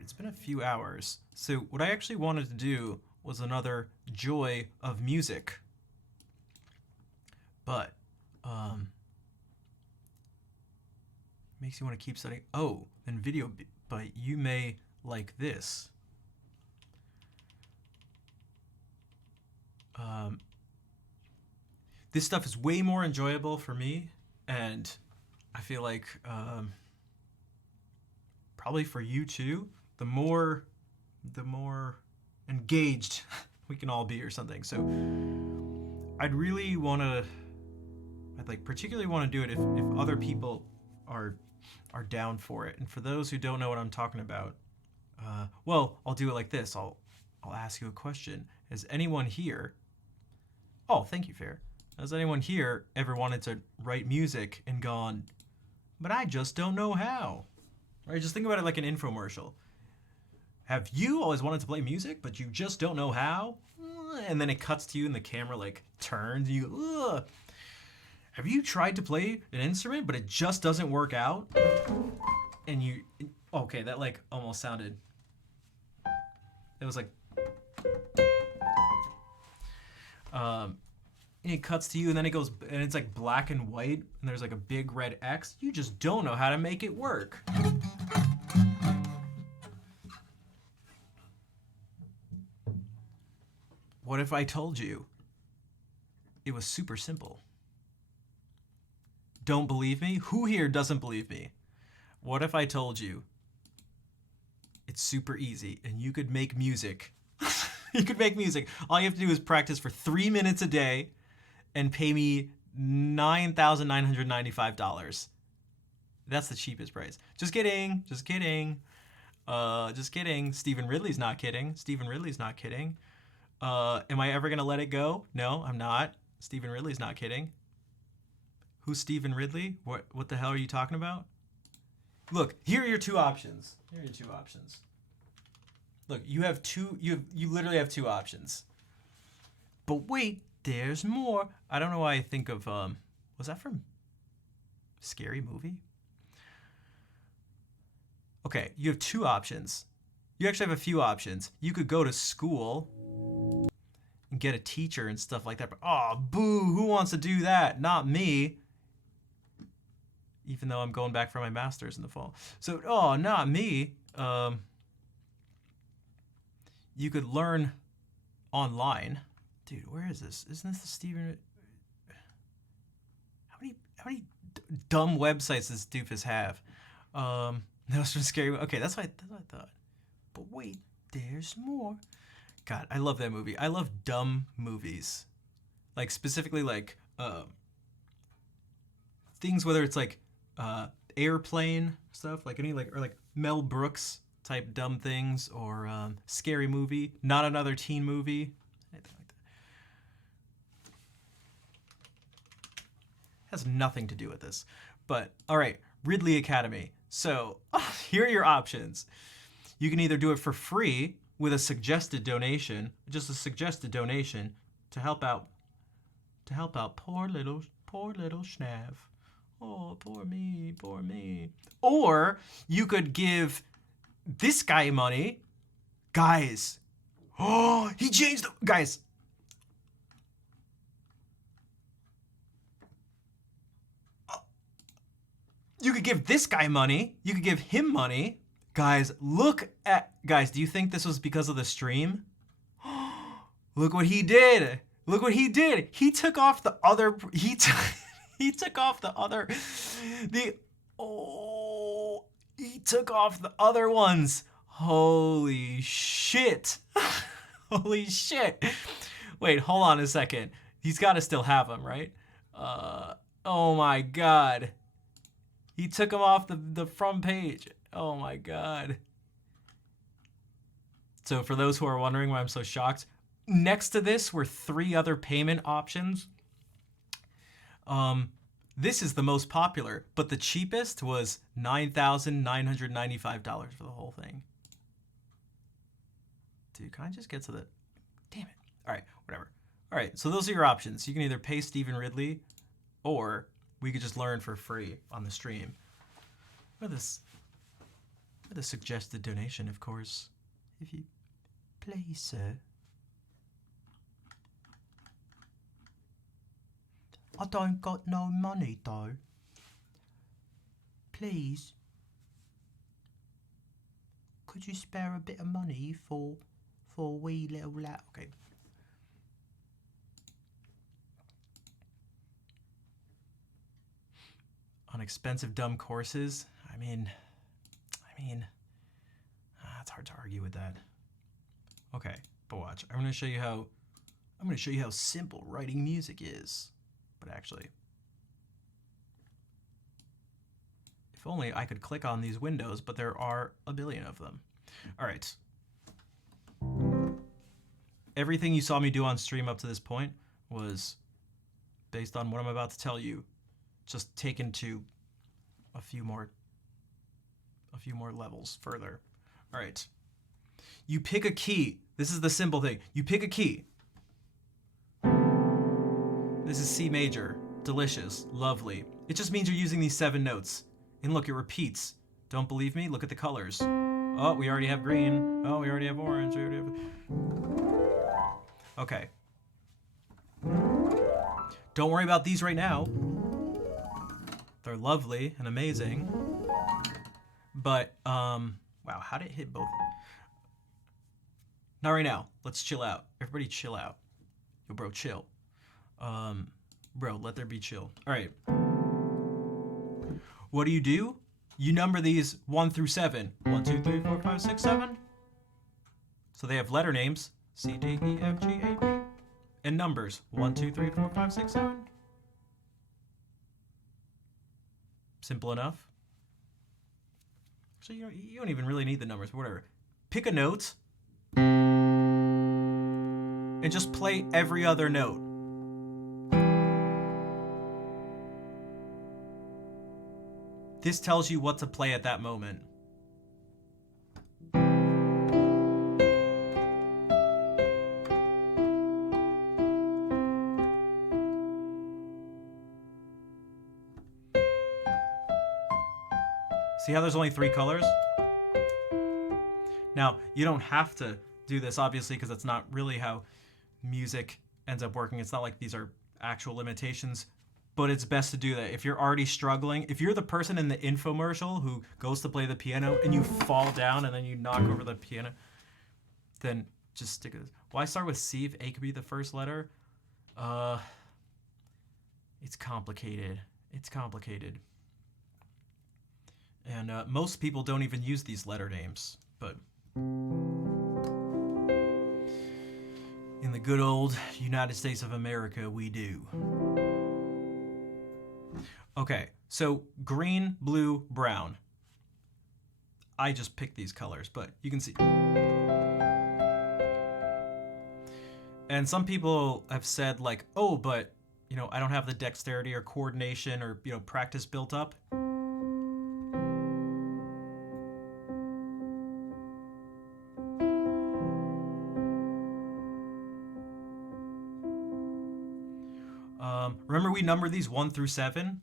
It's been a few hours. So what I actually wanted to do was another Joy of Music. But makes you want to keep studying. Oh, and video, but you may like this. This stuff is way more enjoyable for me, and I feel like probably for you too. The more engaged we can all be or something. So I'd particularly want to do it if other people are down for it. And for those who don't know what I'm talking about, well, I'll do it like this. I'll ask you a question. Has anyone here, oh, thank you, Fair. Has anyone here ever wanted to write music and gone, but I just don't know how? Right? Just think about it like an infomercial. Have you always wanted to play music, but you just don't know how? And then it cuts to you and the camera like turns. You, ugh. Have you tried to play an instrument, but it just doesn't work out? And you, okay, that like almost sounded, it was like, and it cuts to you and then it goes, and it's like black and white and there's like a big red X. You just don't know how to make it work. What if I told you it was super simple? Don't believe me? Who here doesn't believe me? What if I told you it's super easy and you could make music? You could make music. All you have to do is practice for 3 minutes a day and pay me $9,995. That's the cheapest price. Just kidding. Just kidding. Just kidding. Stephen Ridley's not kidding. Stephen Ridley's not kidding. Am I ever going to let it go? No, I'm not. Stephen Ridley's not kidding. Who's Stephen Ridley? What the hell are you talking about? Look, here are your two options. Look, you have two. You literally have two options. But wait, there's more. I don't know why I think of was that from Scary Movie? Okay, you have two options. You actually have a few options. You could go to school and get a teacher and stuff like that. But oh, boo! Who wants to do that? Not me. Even though I'm going back for my master's in the fall. So, oh, not me. You could learn online. Dude, where is this? Isn't this the Steven? How many dumb websites does Doofus have? That was from Scary. Okay, that's what I thought. But wait, there's more. God, I love that movie. I love dumb movies, like specifically like things, whether it's like Airplane stuff, like any like or like Mel Brooks type dumb things, or Scary Movie, Not Another Teen Movie, anything like that. Has nothing to do with this, but all right, Ridley Academy. So here are your options. You can either do it for free with a suggested donation, just a suggested donation to help out poor little Schnav. Oh, poor me, poor me. Or you could give this guy money. Guys. Oh, he changed the guys. You could give this guy money. You could give him money. Guys, guys, do you think this was because of the stream? Look what he did. Look what he did. He took off the other he took off the other he took off the other ones. Holy shit. Holy shit. Wait, hold on a second. He's got to still have them, right? Oh my god. He took them off the front page. Oh my god. So for those who are wondering why I'm so shocked, next to this were 3 other payment options. This is the most popular, but the cheapest was $9,995 for the whole thing. Dude, can I just get to the... Damn it. All right, whatever. All right, so those are your options. You can either pay Steven Ridley, or we could just learn for free on the stream. With a suggested donation, of course. If you please, sir. I don't got no money, though. Please. Could you spare a bit of money for a wee little lad? Okay. On expensive dumb courses? I mean, it's hard to argue with that. Okay, but watch. I'm gonna show you how simple writing music is. But actually, if only I could click on these windows, but there are a billion of them. All right. Everything you saw me do on stream up to this point was based on what I'm about to tell you, just taken to a few more levels further. All right. You pick a key. This is the simple thing. You pick a key. This is C major. Delicious. Lovely. It just means you're using these 7 notes. And look, it repeats. Don't believe me? Look at the colors. Oh, we already have green. Oh, we already have orange. We already have... Okay. Don't worry about these right now. They're lovely and amazing. But, wow, how did it hit both? Not right now. Let's chill out. Everybody chill out. Yo, bro, chill. Bro, let there be chill. All right. What do? You number these 1 through 7. 1, 2, 3, 4, 5, 6, 7. So they have letter names. C, D, E, F, G, A, B. And numbers. 1, 2, 3, 4, 5, 6, 7. Simple enough. So you don't even really need the numbers, but whatever. Pick a note. And just play every other note. This tells you what to play at that moment. See how there's only 3 colors? Now, you don't have to do this, obviously, because that's not really how music ends up working. It's not like these are actual limitations, but it's best to do that. If you're already struggling, if you're the person in the infomercial who goes to play the piano and you fall down and then you knock over the piano, then just stick with this. Why start with C if A could be the first letter? It's complicated. It's complicated. And most people don't even use these letter names, but in the good old United States of America, we do. Okay, so green, blue, brown. I just picked these colors, but you can see. And some people have said like, oh, but, you know, I don't have the dexterity or coordination or, you know, practice built up. Remember we number these 1 through 7?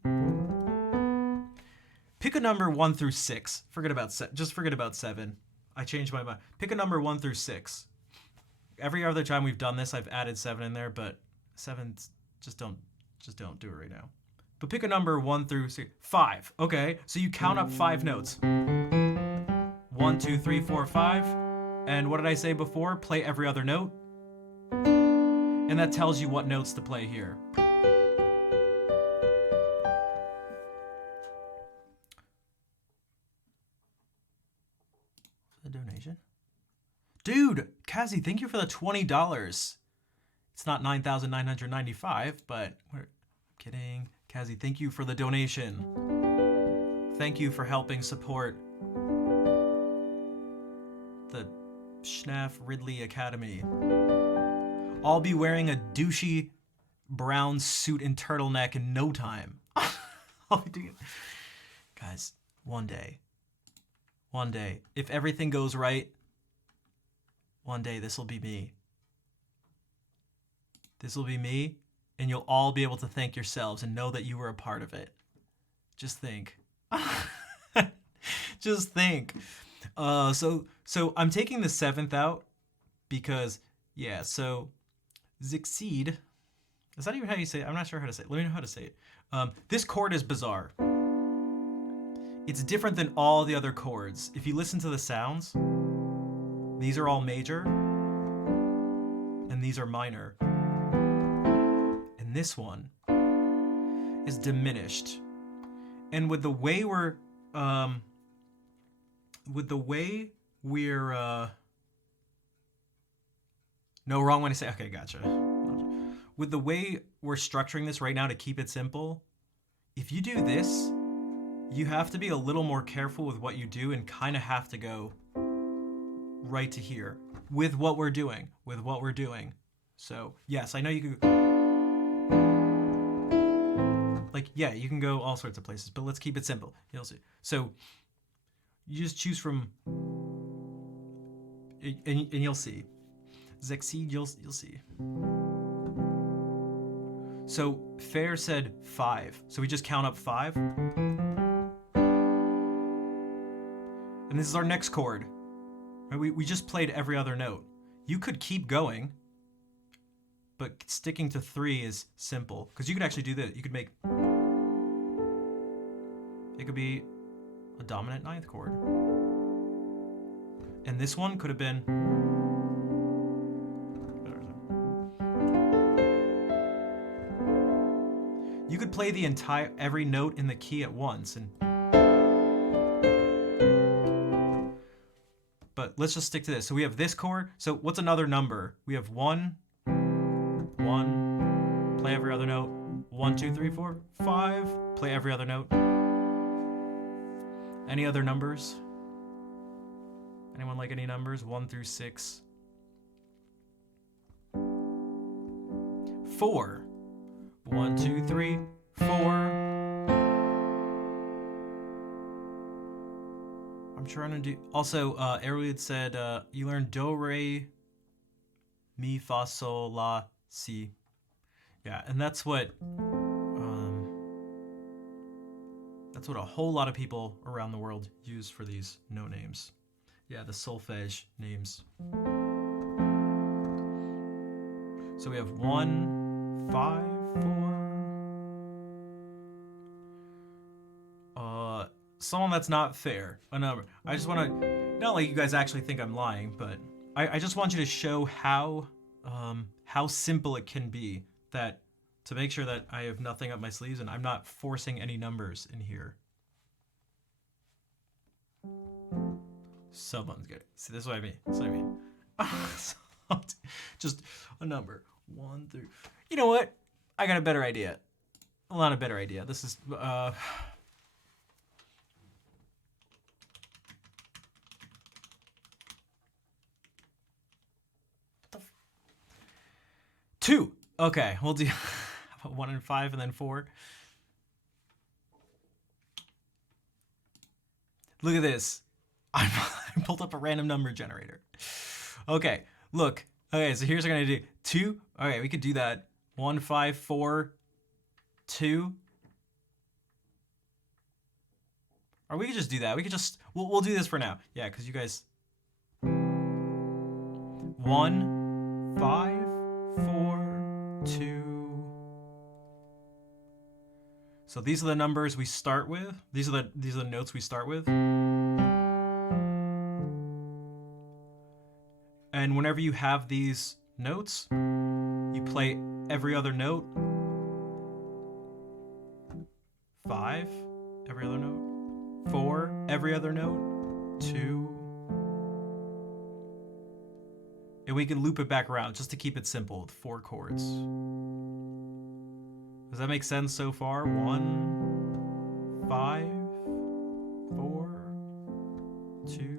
Pick a number 1 through 6. Forget about just forget about 7. I changed my mind. Pick a number 1 through 6. Every other time we've done this, I've added 7 in there, but 7 just don't do it right now. But pick a number 1 through 6. 5. Okay, so you count up 5 notes. 1, 2, 3, 4, 5. And what did I say before? Play every other note. And that tells you what notes to play here. The donation. Dude, Kazi, thank you for the $20. It's not $9,995, but I'm kidding. Kazi, thank you for the donation. Thank you for helping support the Schnaf Ridley Academy. I'll be wearing a douchey brown suit and turtleneck in no time. I'll be doing it. Guys, one day, if everything goes right, one day this will be me. This will be me, and you'll all be able to thank yourselves and know that you were a part of it. Just think. Just think. So I'm taking the 7th out because, yeah, so Zixid, is that even how you say it? I'm not sure how to say it. Let me know how to say it. This chord is bizarre. It's different than all the other chords. If you listen to the sounds, these are all major, and these are minor. And this one is diminished. And with the way we're, no, wrong one to say. Okay, gotcha. With the way we're structuring this right now to keep it simple, if you do this, you have to be a little more careful with what you do and kind of have to go right to here with what we're doing. So, yes, I know you can, like, yeah, you can go all sorts of places, but let's keep it simple. You'll see. So, you just choose from, and you'll see. Zexid, you'll see. So Fair said 5. So we just count up 5. And this is our next chord. We just played every other note. You could keep going, but sticking to 3 is simple. Because you could actually do this. You could make, it could be a dominant 9th chord. And this one could have been, you could play the every note in the key at once, but let's just stick to this. So we have this chord. So what's another number? We have 1, play every other note. 1, 2, 3, 4, 5, play every other note. Any other numbers? Anyone like any numbers? 1 through 6. 4. 1, 2, 3, 4. I'm trying to do. Also, Ariel said you learned do, re, mi, fa, sol, la, si. Yeah, and that's what That's what a whole lot of people around the world use for these no names. Yeah, the solfege names. So we have 1, 5, 4. Someone that's not fair. A number. I just want to, not like you guys actually think I'm lying, but I just want you to show how simple it can be, that to make sure that I have nothing up my sleeves and I'm not forcing any numbers in here. Someone's good. See, this is what I mean. That's what I mean. Just a number. 1 through. You know what? I got a better idea. A lot of better idea. This is 2. Okay, we'll do 1 and 5 and then 4. Look at this. I pulled up a random number generator. Okay, look. Okay, so here's what I'm gonna do. 2. Okay, we could do that. 1, 5, 4, 2. Or we could just do that. We could just we'll do this for now. Yeah, because you guys. 1, 5, 4, 2. So these are the numbers we start with. These are the notes we start with. And whenever you have these notes, you play every other note. 5, every other note. 4, every other note. 2. And we can loop it back around just to keep it simple with 4 chords. Does that make sense so far? 1, 5, 4, 2.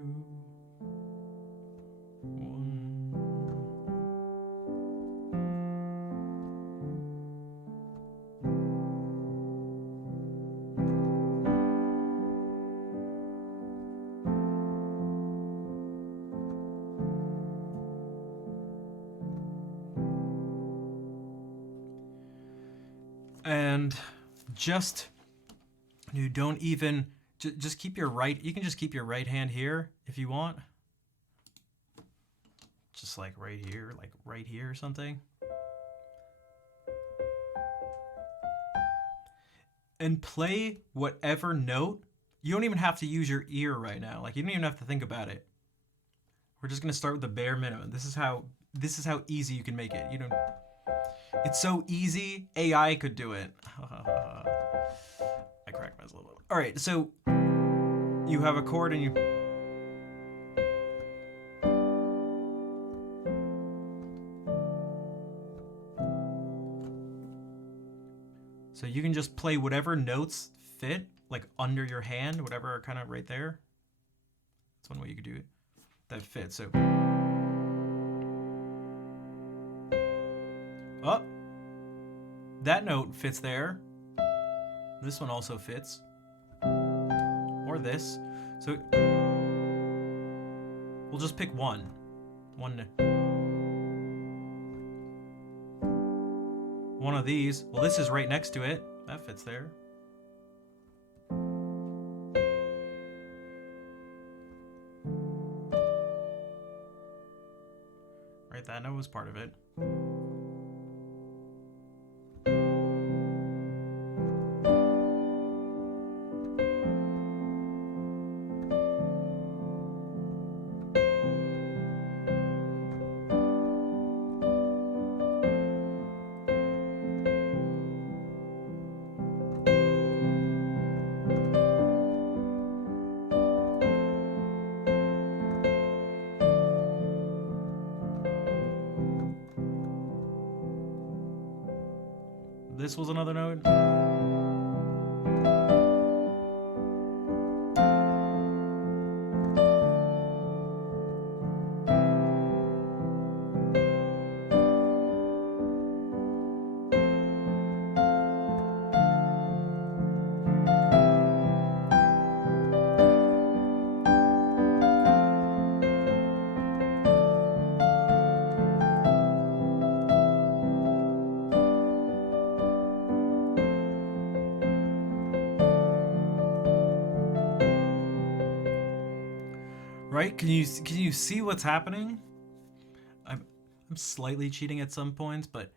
And just, you don't even, just keep your right, you can just keep your right hand here if you want. Just like right here or something. And play whatever note. You don't even have to use your ear right now. Like, you don't even have to think about it. We're just gonna start with the bare minimum. This is how easy you can make it. You don't. It's so easy, AI could do it. I cracked myself a little bit. All right, so you have a chord and you. So you can just play whatever notes fit, like under your hand, whatever are kind of right there. That's one way you could do it. That fits. So. Oh, that note fits there. This one also fits. Or this. So we'll just pick one. One of these. Well, this is right next to it. That fits there. Right, that note was part of it. This was another note. Right? Can you see what's happening? I'm slightly cheating at some points, but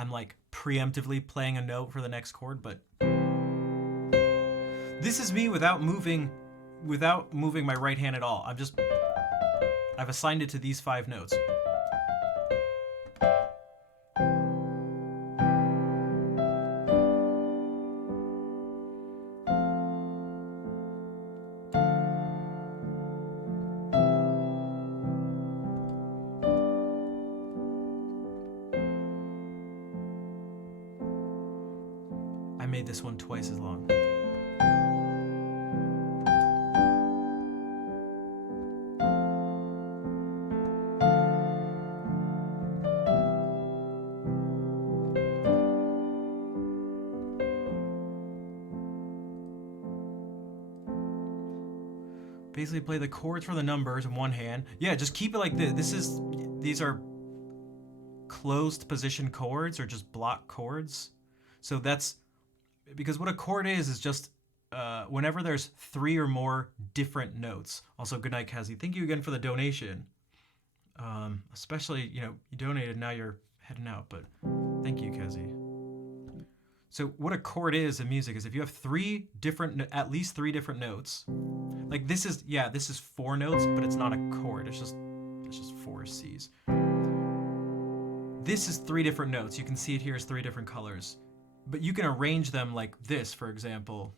I'm like preemptively playing a note for the next chord, but this is me without moving my right hand at all. I've assigned it to these 5 notes. I made this one twice as long. Basically play the chords for the numbers in one hand. Yeah, just keep it like this. These are closed position chords or just block chords. So that's because what a chord is just whenever there's 3 or more different notes. Also, good night, Kazi. Thank you again for the donation. Especially, you donated, now you're heading out, but thank you, Kazi. So what a chord is in music is if you have at least three different notes. Like this is 4 notes, but it's not a chord. It's just 4 C's. This is 3 different notes. You can see it here as 3 different colors. But you can arrange them like this, for example.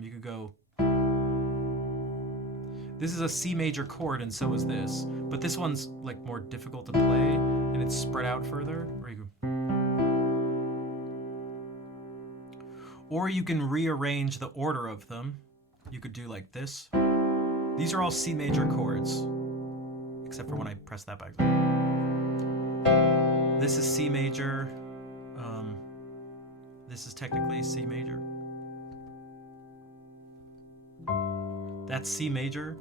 You could go, this is a C major chord and so is this. But this one's like more difficult to play and it's spread out further. Or you can rearrange the order of them. You could do like this. These are all C major chords, except for when I press that back. This is C major. This is technically C major. That's C major.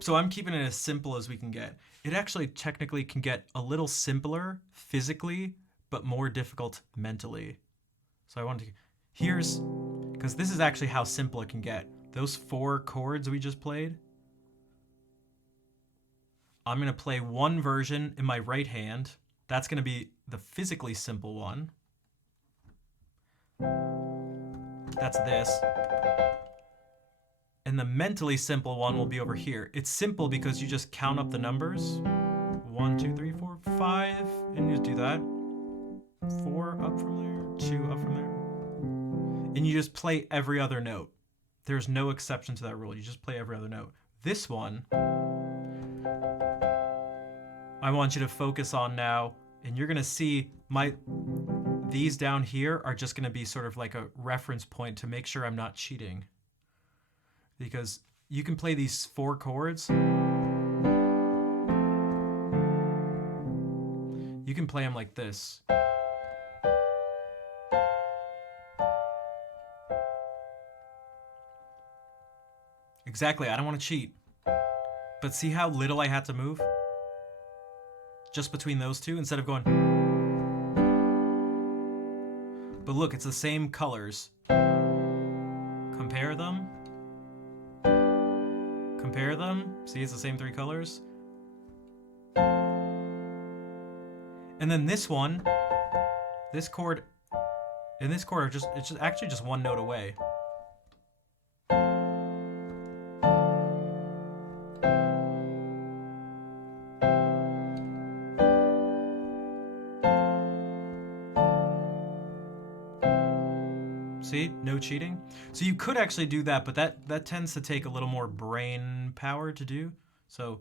So I'm keeping it as simple as we can get. It actually technically can get a little simpler physically, but more difficult mentally. So I want to, because this is actually how simple it can get. Those 4 chords we just played, I'm going to play one version in my right hand. That's going to be the physically simple one. That's this. And the mentally simple one will be over here. It's simple because you just count up the numbers. 1, 2, 3, 4, 5, and you just do that. 4 up from there, 2 up from there. And you just play every other note. There's no exception to that rule. You just play every other note. This one, I want you to focus on now, and you're gonna see these down here are just gonna be sort of like a reference point to make sure I'm not cheating. Because you can play these 4 chords. You can play them like this. Exactly, I don't want to cheat. But see how little I had to move? Just between those two instead of going. But look, it's the same colors. Compare them. Compare them. See, it's the same 3 colors. And then this one, this chord, and this chord are it's actually just 1 note away. See, no cheating. So you could actually do that, but that tends to take a little more brain power to do. So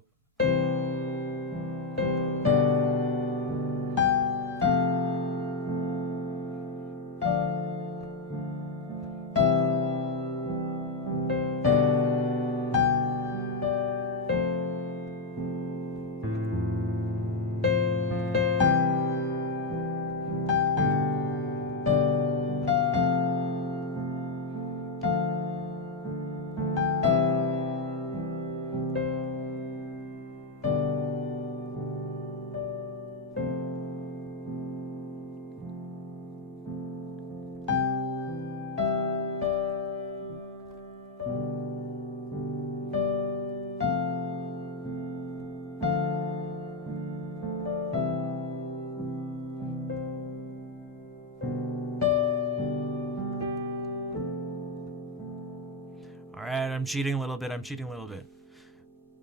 I'm cheating a little bit. I'm cheating a little bit.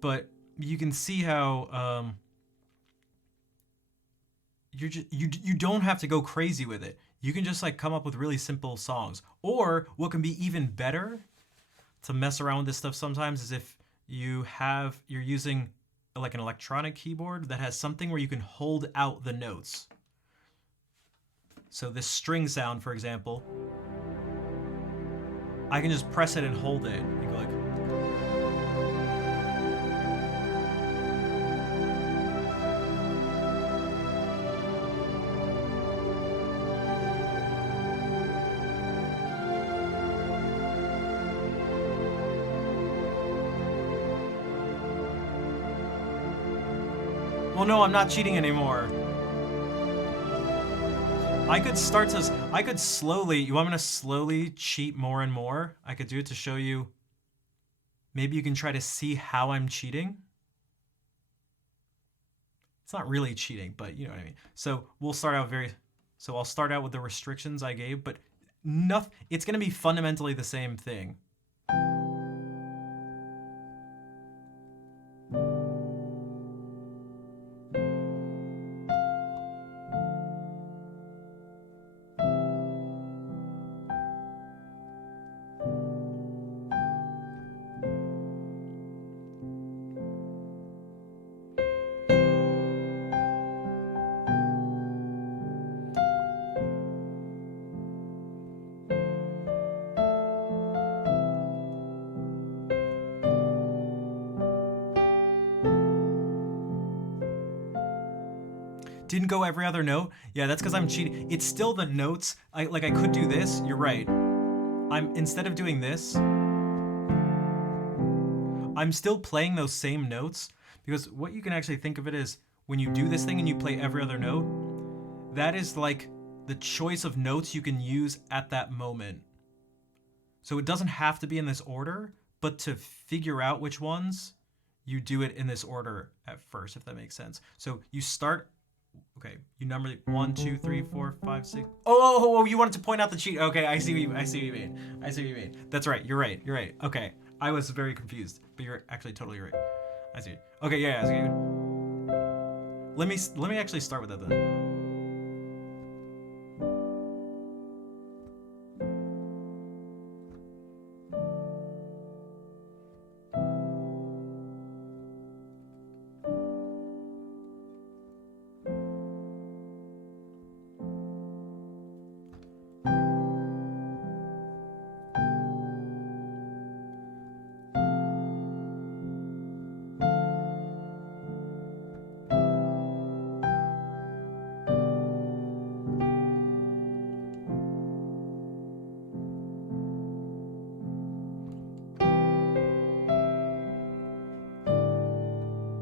But you can see how you don't have to go crazy with it. You can just like come up with really simple songs. Or what can be even better to mess around with this stuff sometimes is if you're using like an electronic keyboard that has something where you can hold out the notes. So this string sound, for example, I can just press it and hold it. You go like. Well, no, I'm not cheating anymore. I could slowly, you want me to slowly cheat more and more? I could do it to show you, maybe you can try to see how I'm cheating. It's not really cheating, but you know what I mean. So we'll start out so I'll start out with the restrictions I gave, but it's gonna be fundamentally the same thing. Didn't go every other note. Yeah, that's because I'm cheating. It's still the notes. I could do this. You're right. Instead of doing this, I'm still playing those same notes, because what you can actually think of it is when you do this thing and you play every other note, that is like the choice of notes you can use at that moment. So it doesn't have to be in this order, but to figure out which ones, you do it in this order at first, if that makes sense. So you start. Okay, you number 1, 2, 3, 4, 5, 6. Oh, you wanted to point out the cheat. Okay, I see what you mean. That's right. You're right. Okay, I was very confused, but you're actually totally right. I see. Okay, yeah, I see. Let me actually start with that then.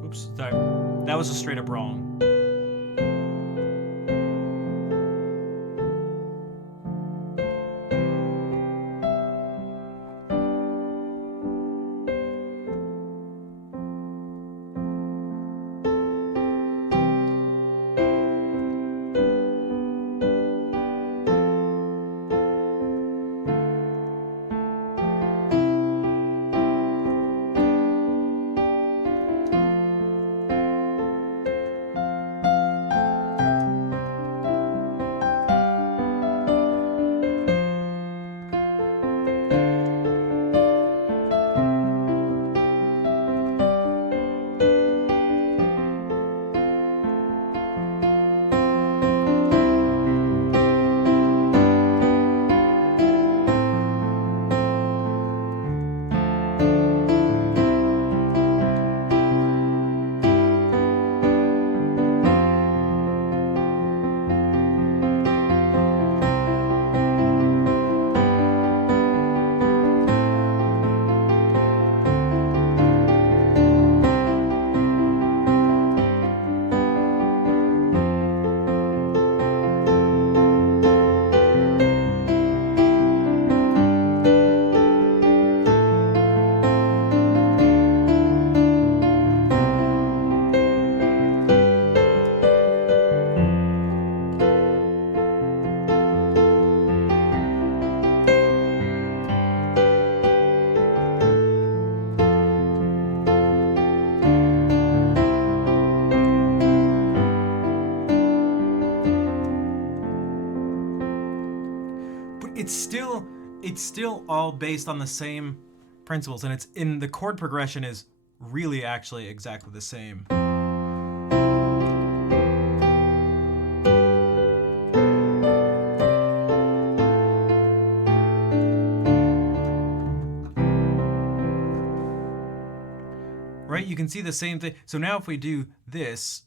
Oops, that was a straight up wrong. it's still all based on the same principles, and it's in the chord progression is really actually exactly the same. Right? You can see the same thing. So now if we do this,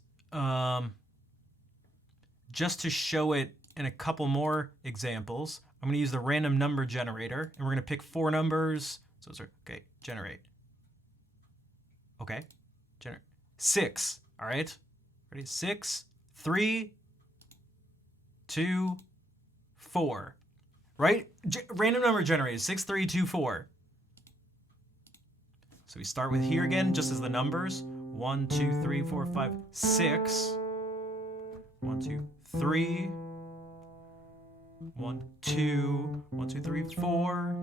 just to show it in a couple more examples, I'm going to use the random number generator, and we're going to pick 4 numbers. So sorry, okay, generate. Okay, generate 6. All right, ready? 6, 3, 2, 4. Right? Random number generator 6, 3, 2, 4. So we start with here again, just as the numbers. 1, 2, 3, 4, 5, 6. 1, 2, 3. 1, 2. 1, 2, 3, 4.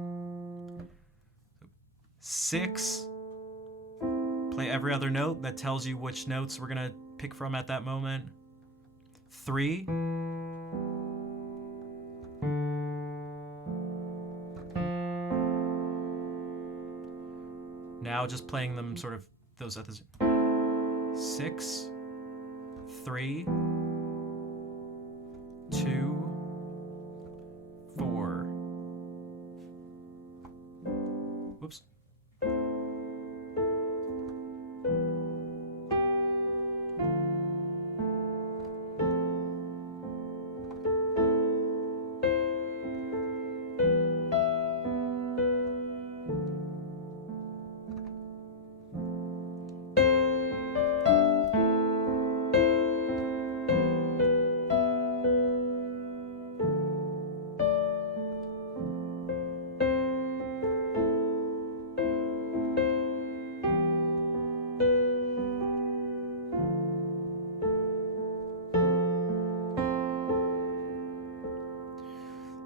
6. Play every other note. That tells you which notes we're gonna pick from at that moment. 3. Now just playing them sort of those at the 6, 3, 2, 4. Whoops.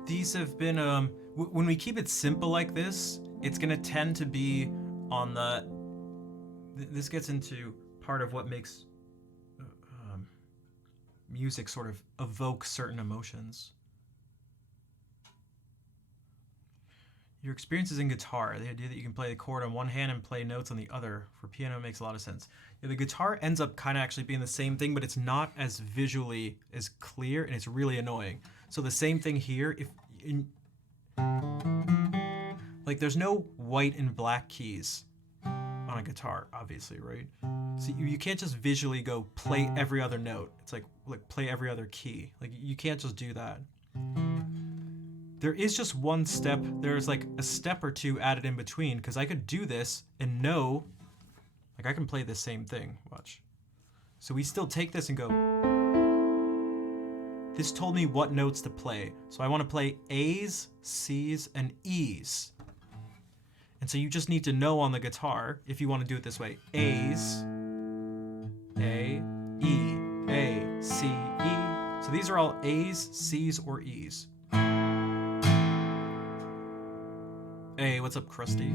These have been, when we keep it simple like this, it's going to tend to be on the, this gets into part of what makes music sort of evoke certain emotions. Your experiences in guitar, the idea that you can play the chord on one hand and play notes on the other for piano makes a lot of sense. Yeah, the guitar ends up kind of actually being the same thing, but it's not as visually as clear, and it's really annoying. So the same thing here, like there's no white and black keys on a guitar, obviously, right? So you can't just visually go play every other note. It's like play every other key. Like you can't just do that. There is just one step. There's like a step or two added in between, because I could do this and know, like I can play the same thing. Watch. So we still take this and go, this told me what notes to play. So I want to play A's, C's, and E's. And so you just need to know on the guitar, if you want to do it this way, A's, A, E, A, C, E. So these are all A's, C's, or E's. Hey, what's up, Krusty?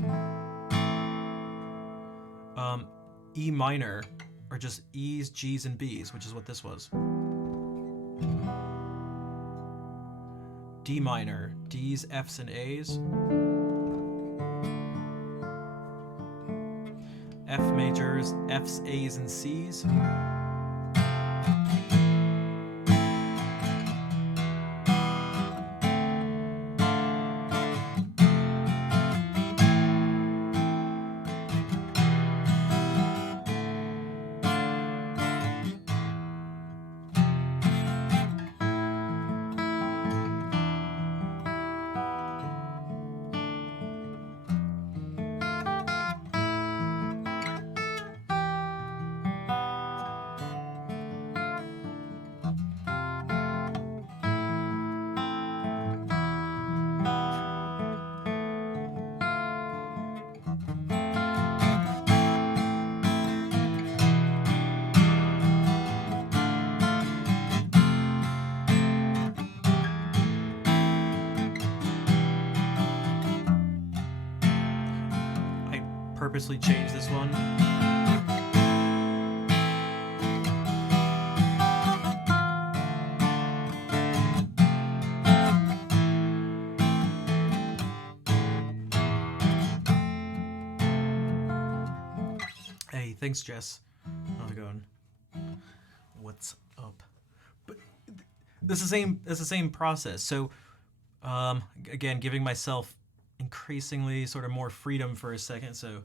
E minor are just E's, G's, and B's, which is what this was. D minor, D's, F's, and A's. F majors, F's, A's, and C's. Purposely change this one. Thanks, Jess. How's it going? What's up? But it's the same process. So again, giving myself increasingly sort of more freedom for a second. So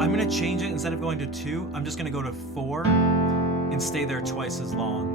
I'm gonna change it. Instead of going to 2, I'm just gonna go to 4 and stay there twice as long.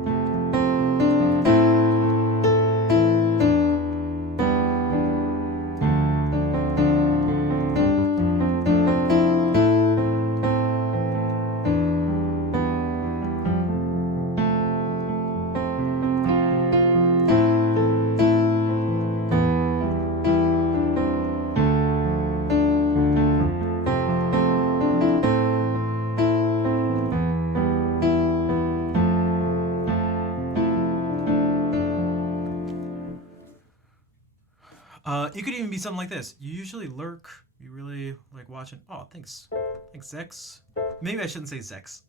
You could even be something like this. You usually lurk. You really like watching. Oh, thanks. Thanks, Zex. Maybe I shouldn't say Zex.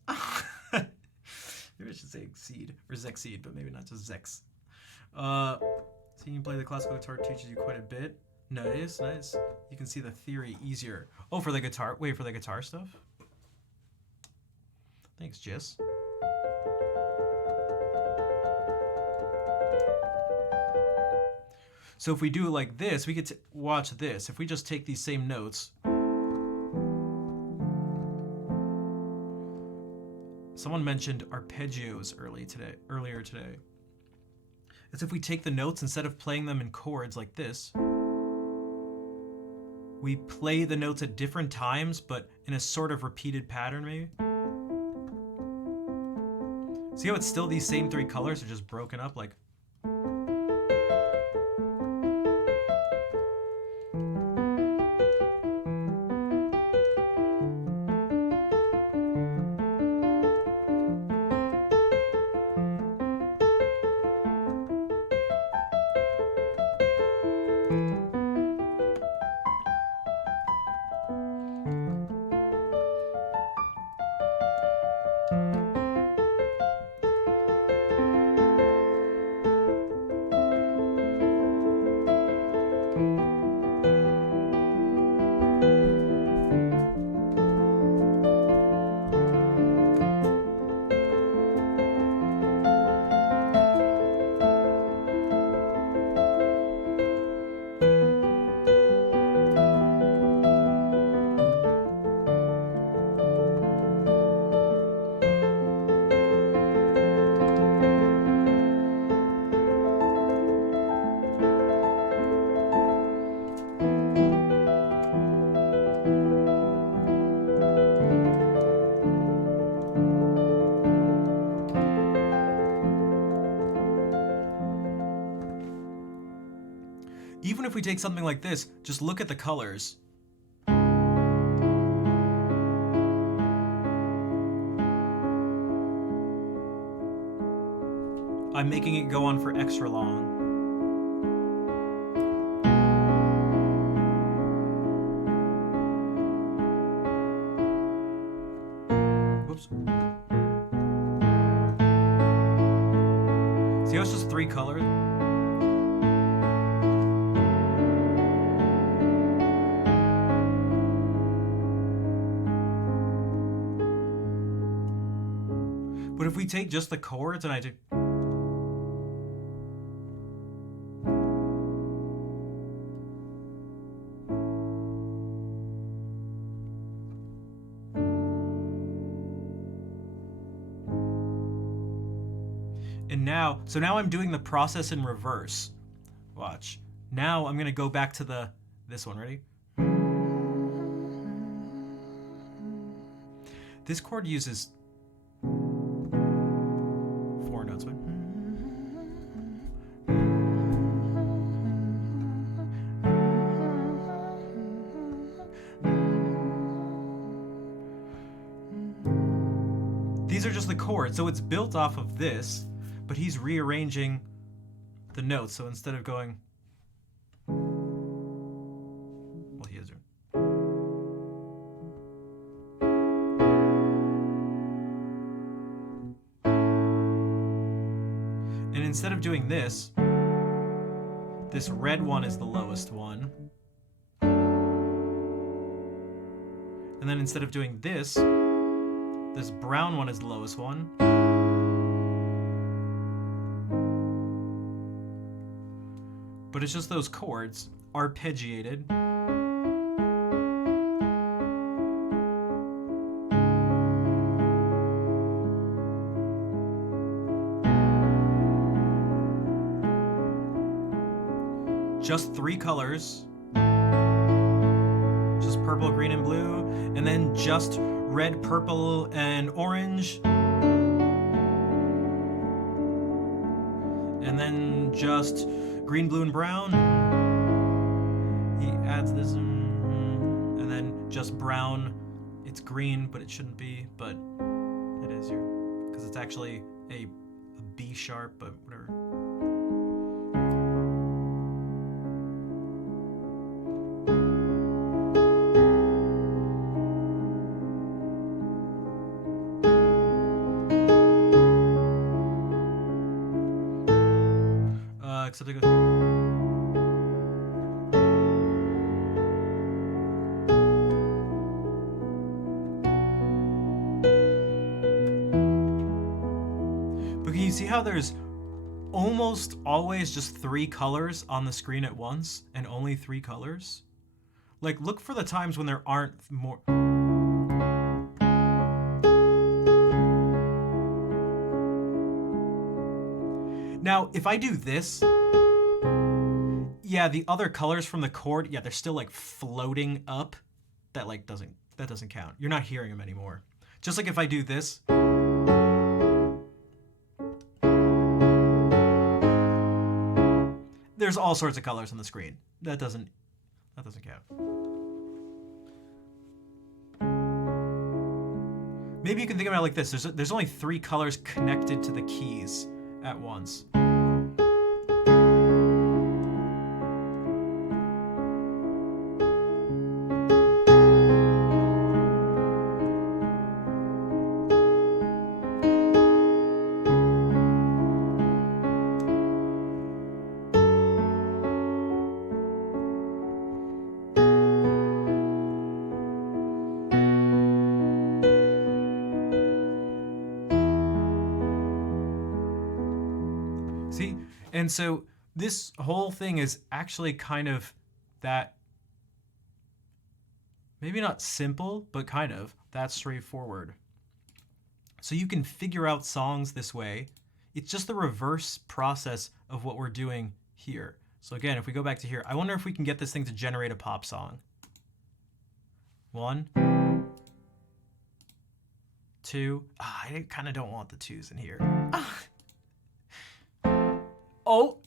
Maybe I should say Seed or Zexseed, but maybe not just Zex. Seeing you play the classical guitar teaches you quite a bit. Nice, nice. You can see the theory easier. Oh, for the guitar. Wait, for the guitar stuff? Thanks, Jess. So if we do it like this, we get to watch this. If we just take these same notes. Someone mentioned arpeggios earlier today. As if we take the notes, instead of playing them in chords like this, we play the notes at different times, but in a sort of repeated pattern, maybe. See how it's still these same 3 colors are just broken up like. Even if we take something like this, just look at the colors. I'm making it go on for extra long. Whoops. See how it's just 3 colors? But if we take just the chords and I do. And now, so now I'm doing the process in reverse. Watch. Now I'm gonna go back to this one, ready? This chord uses 4 notes, but these are just the chords, so it's built off of this, but he's rearranging the notes. So instead of going, well, he is doing. instead of doing this red one is the lowest one. And then instead of doing this brown one is the lowest one. But it's just those chords arpeggiated. Just 3 colors. Just purple, green, and blue. And then just red, purple, and orange. And then just green, blue, and brown. He adds this, and then just brown. It's green, but it shouldn't be, but it is here. Because it's actually a B sharp, but whatever. Except it goes. But can you see how there's almost always just 3 colors on the screen at once, and only 3 colors? Like, look for the times when there aren't more. Now, if I do this, yeah, the other colors from the chord, yeah, they're still like floating up. That doesn't count. You're not hearing them anymore. Just like if I do this. There's all sorts of colors on the screen. That doesn't count. Maybe you can think about it like this. There's only 3 colors connected to the keys at once. See? And so this whole thing is actually kind of that, maybe not simple, but kind of that straightforward. So you can figure out songs this way. It's just the reverse process of what we're doing here. So again, if we go back to here, I wonder if we can get this thing to generate a pop song. 1, 2. I kind of don't want the 2s in here. Oh,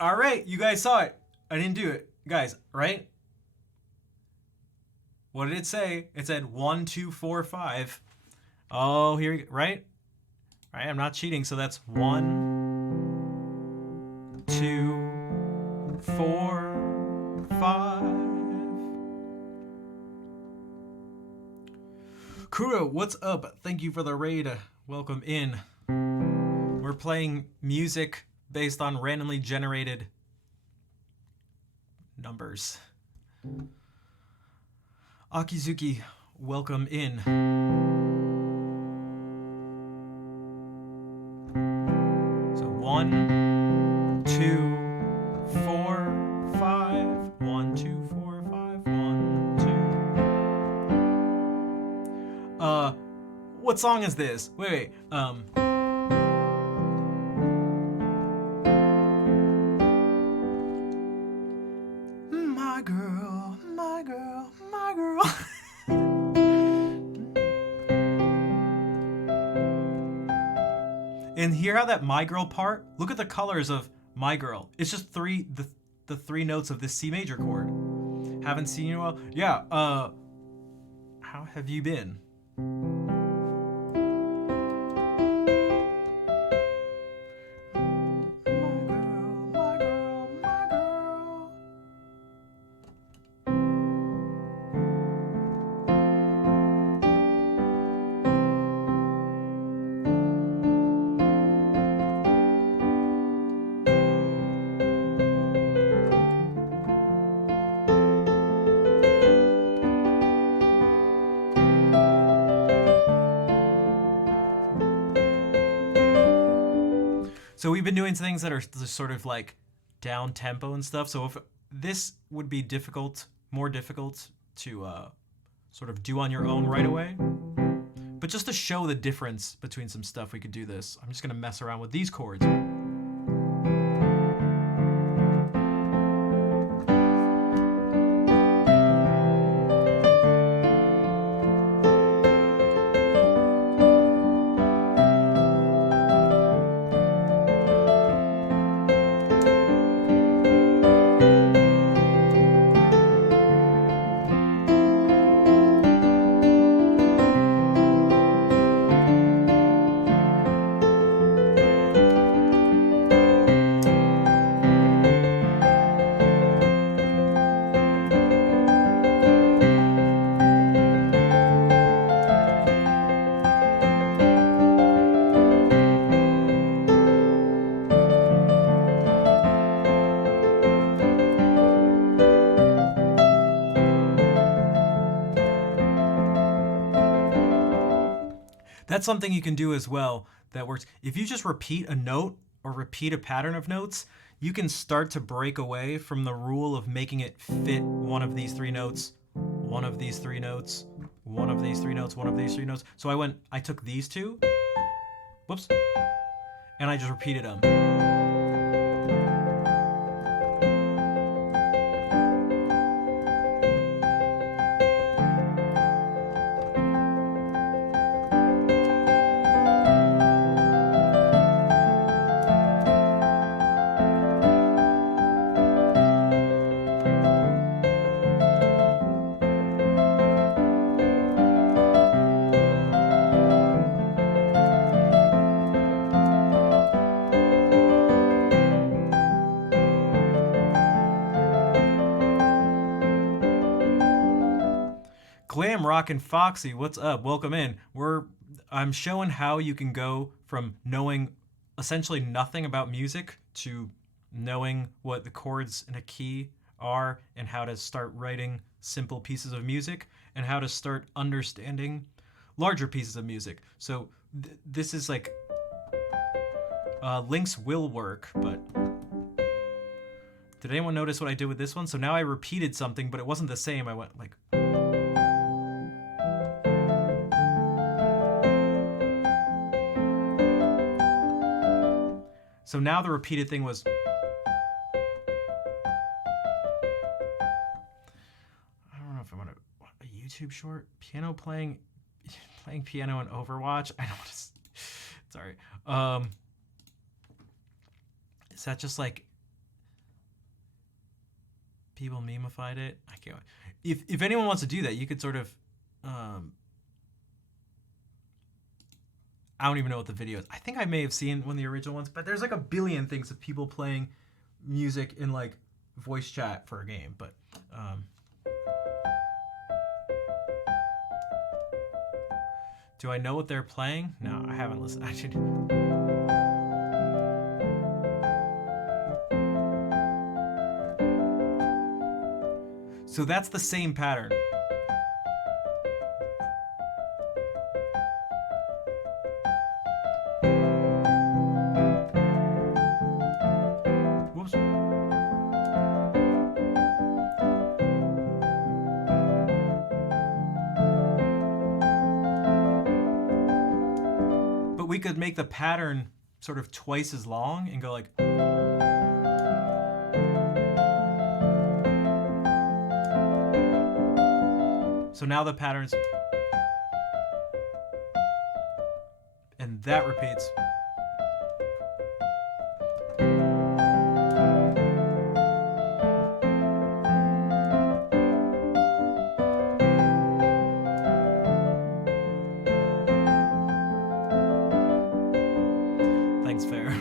all right, you guys saw it. I didn't do it, guys, right? What did it say? It said 1, 2, 4, 5. Oh, here we go, right? Right, I'm not cheating, so that's 1, 2, 4, 5. Kuro, what's up? Thank you for the raid. Welcome in. We're playing music based on randomly generated numbers. Akizuki, welcome in. So 1, 2, 4, 5. 1, 2, 4, 5. 1, 2. What song is this? Wait. My girl, my girl, my girl. And hear how that my girl part? Look at the colors of my girl. It's just the 3 notes of this C major chord. Haven't seen you in a while. Yeah, how have you been? So we've been doing things that are just sort of like down tempo and stuff. So if this would be more difficult to sort of do on your own right away. But just to show the difference between some stuff, we could do this. I'm just gonna mess around with these chords. That's something you can do as well that works. If you just repeat a note or repeat a pattern of notes, you can start to break away from the rule of making it fit one of these three notes, one of these three notes, one of these three notes, one of these three notes. So I took these two, whoops, and I just repeated them. Glam Rockin' Foxy, what's up? Welcome in. I'm showing how you can go from knowing essentially nothing about music to knowing what the chords in a key are and how to start writing simple pieces of music and how to start understanding larger pieces of music. So this is like links will work, but did anyone notice what I did with this one? So now I repeated something, but it wasn't the same. I went like... So now the repeated thing was... I don't know if I want a YouTube short. Piano playing piano in Overwatch. I don't want to... Sorry. Is that just like... People memeified it? I can't... If anyone wants to do that, you could sort of... I don't even know what the video is. I think I may have seen one of the original ones, but there's like a billion things of people playing music in like voice chat for a game. But do I know what they're playing? No, I haven't listened. I should. So that's the same pattern. We could make the pattern sort of twice as long and go like... So now the pattern's... And that repeats. Fair.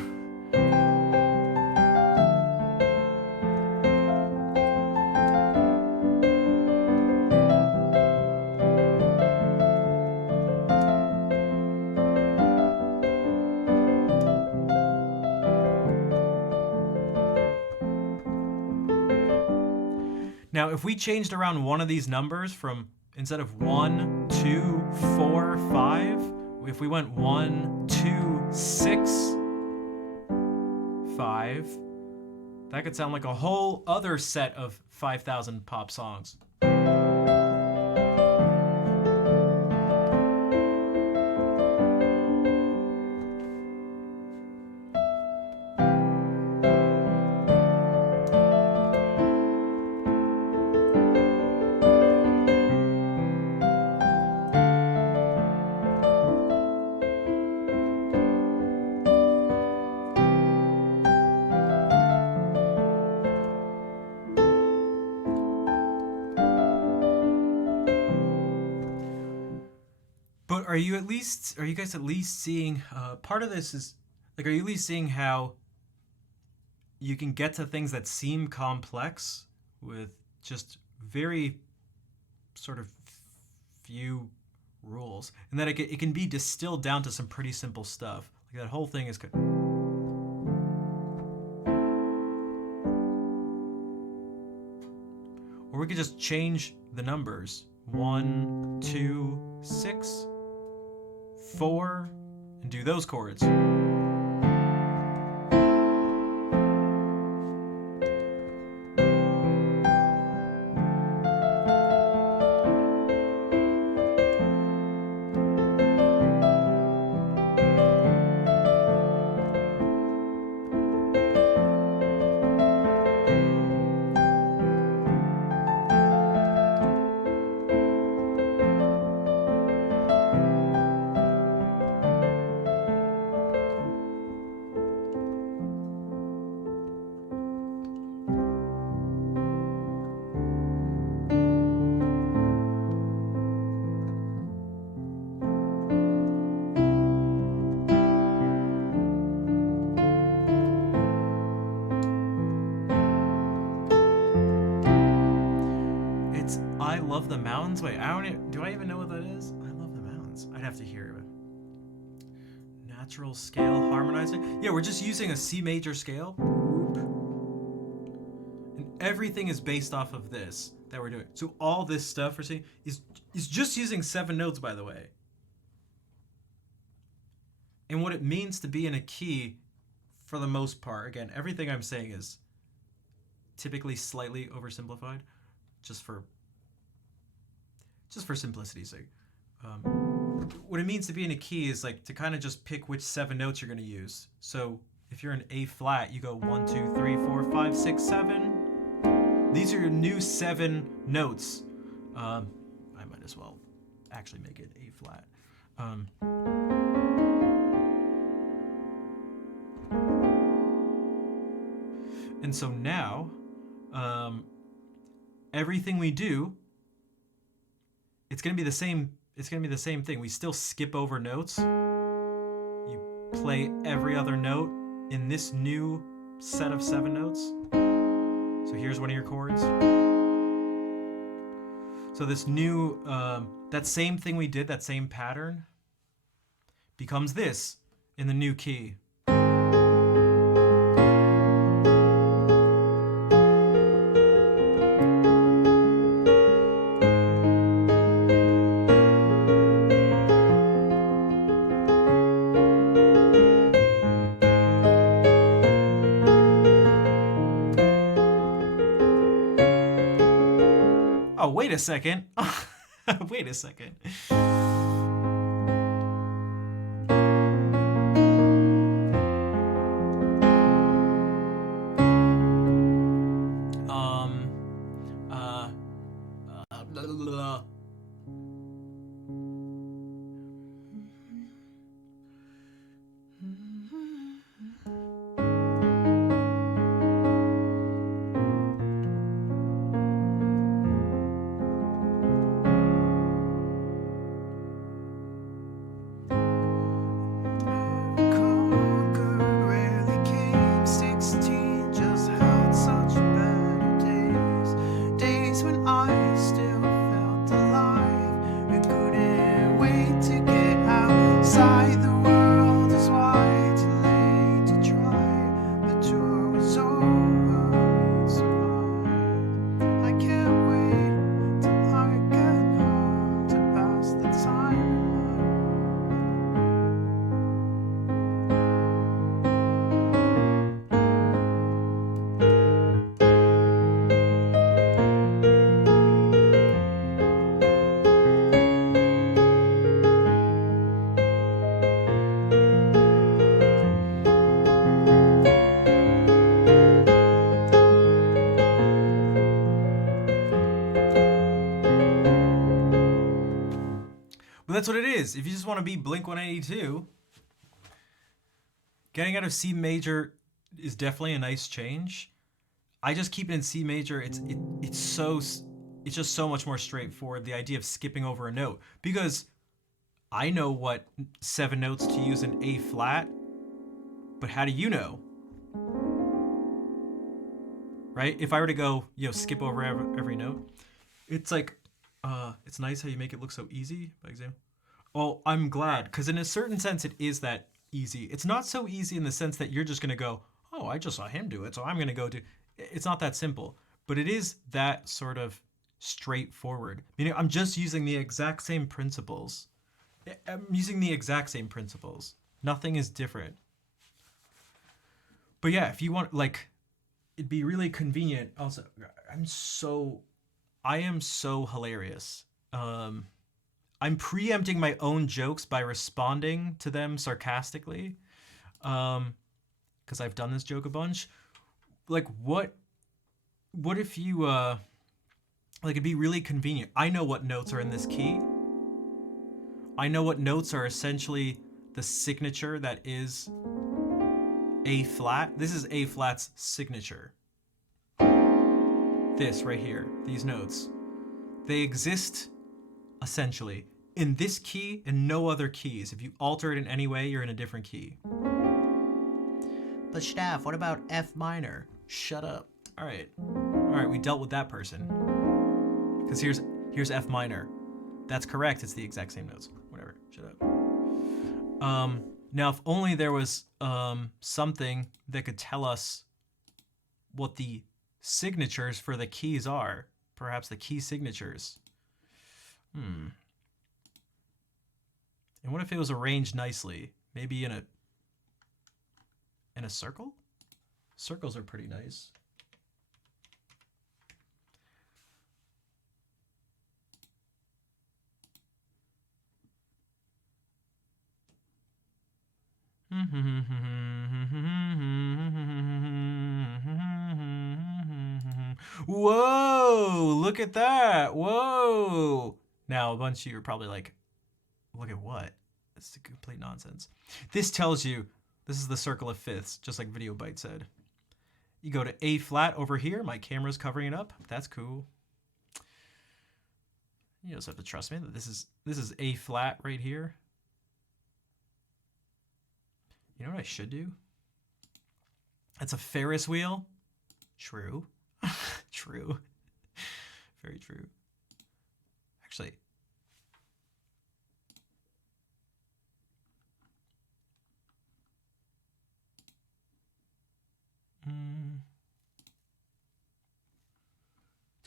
Now, if we changed around one of these numbers from instead of 1, 2, 4, 5, if we went 1, 2, 6, 5. That could sound like a whole other set of 5,000 pop songs. But are you guys at least seeing, part of this is, like, are you at least seeing how you can get to things that seem complex with just very sort of few rules, and that it can be distilled down to some pretty simple stuff. Like that whole thing is good. Or we could just change the numbers. 1, 2, 6, 4, and do those chords. I Love the Mountains. Wait, do I even know what that is? I Love the Mountains. I'd have to hear it. Natural scale harmonizing. Yeah, we're just using a C major scale. And everything is based off of this that we're doing. So all this stuff we're seeing is just using 7 notes, by the way. And what it means to be in a key, for the most part, again, everything I'm saying is typically slightly oversimplified, just for simplicity's sake. What it means to be in a key is like to kind of just pick which 7 notes you're going to use. So if you're in A flat, you go 1, 2, 3, 4, 5, 6, 7. These are your new 7 notes. I might as well actually make it A flat. And so now, everything we do, it's gonna be the same. It's gonna be the same thing. We still skip over notes. You play every other note in this new set of 7 notes. So here's one of your chords. So this new, that same thing we did, that same pattern, becomes this in the new key. Oh, wait a second. Wait a second. Blah, blah, blah. that's what it is. If you just want to be Blink-182, getting out of C major is definitely a nice change. I just keep it in C major. It's just so much more straightforward. The idea of skipping over a note, because I know what 7 notes to use in A flat, but how do you know? Right? If I were to go, skip over every note, it's like, it's nice how you make it look so easy, by example. Well, I'm glad, because in a certain sense, it is that easy. It's not so easy in the sense that you're just going to go, oh, I just saw him do it, so I'm going to go do. It's not that simple, but it is that sort of straightforward. Meaning, I'm just using the exact same principles. I'm using the exact same principles. Nothing is different. But yeah, if you want, like, it'd be really convenient. Also, I am so hilarious. I'm preempting my own jokes by responding to them sarcastically, because I've done this joke a bunch. Like, what if you, like, it'd be really convenient. I know what notes are in this key. I know what notes are essentially the signature that is A flat. This is A flat's signature. This right here, these notes, they exist essentially in this key and no other keys. If you alter it in any way, you're in a different key. But Staff, what about F minor? Shut up. All right, we dealt with that person. Because here's F minor. That's correct. It's the exact same notes. Whatever. Shut up. Now, if only there was something that could tell us what the signatures for the keys are. Perhaps the key signatures. And what if it was arranged nicely? Maybe in a circle? Circles are pretty nice. Whoa, look at that. Whoa. Now, a bunch of you are probably like, look at what? This is complete nonsense. This tells you, this is the circle of fifths, just like Video Byte said. You go to A flat over here. My camera's covering it up. That's cool. You just have to trust me that this is A flat right here. You know what I should do? That's a Ferris wheel. True. True. Very true. Actually.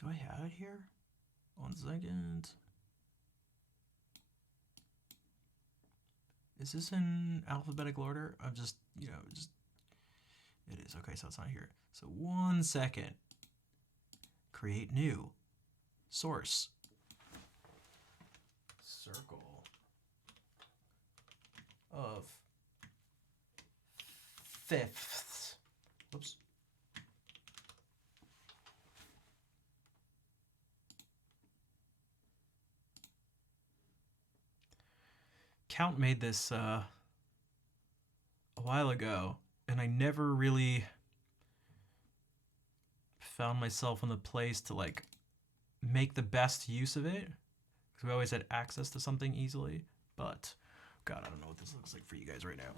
Do I have it here? 1 second. Is this in alphabetical order? I'm just, it is. Okay, so it's not here. So 1 second. Create new. Source. Circle of fifths. Whoops. Count made this a while ago, and I never really found myself in the place to like make the best use of it, because we always had access to something easily. But God, I don't know what this looks like for you guys right now.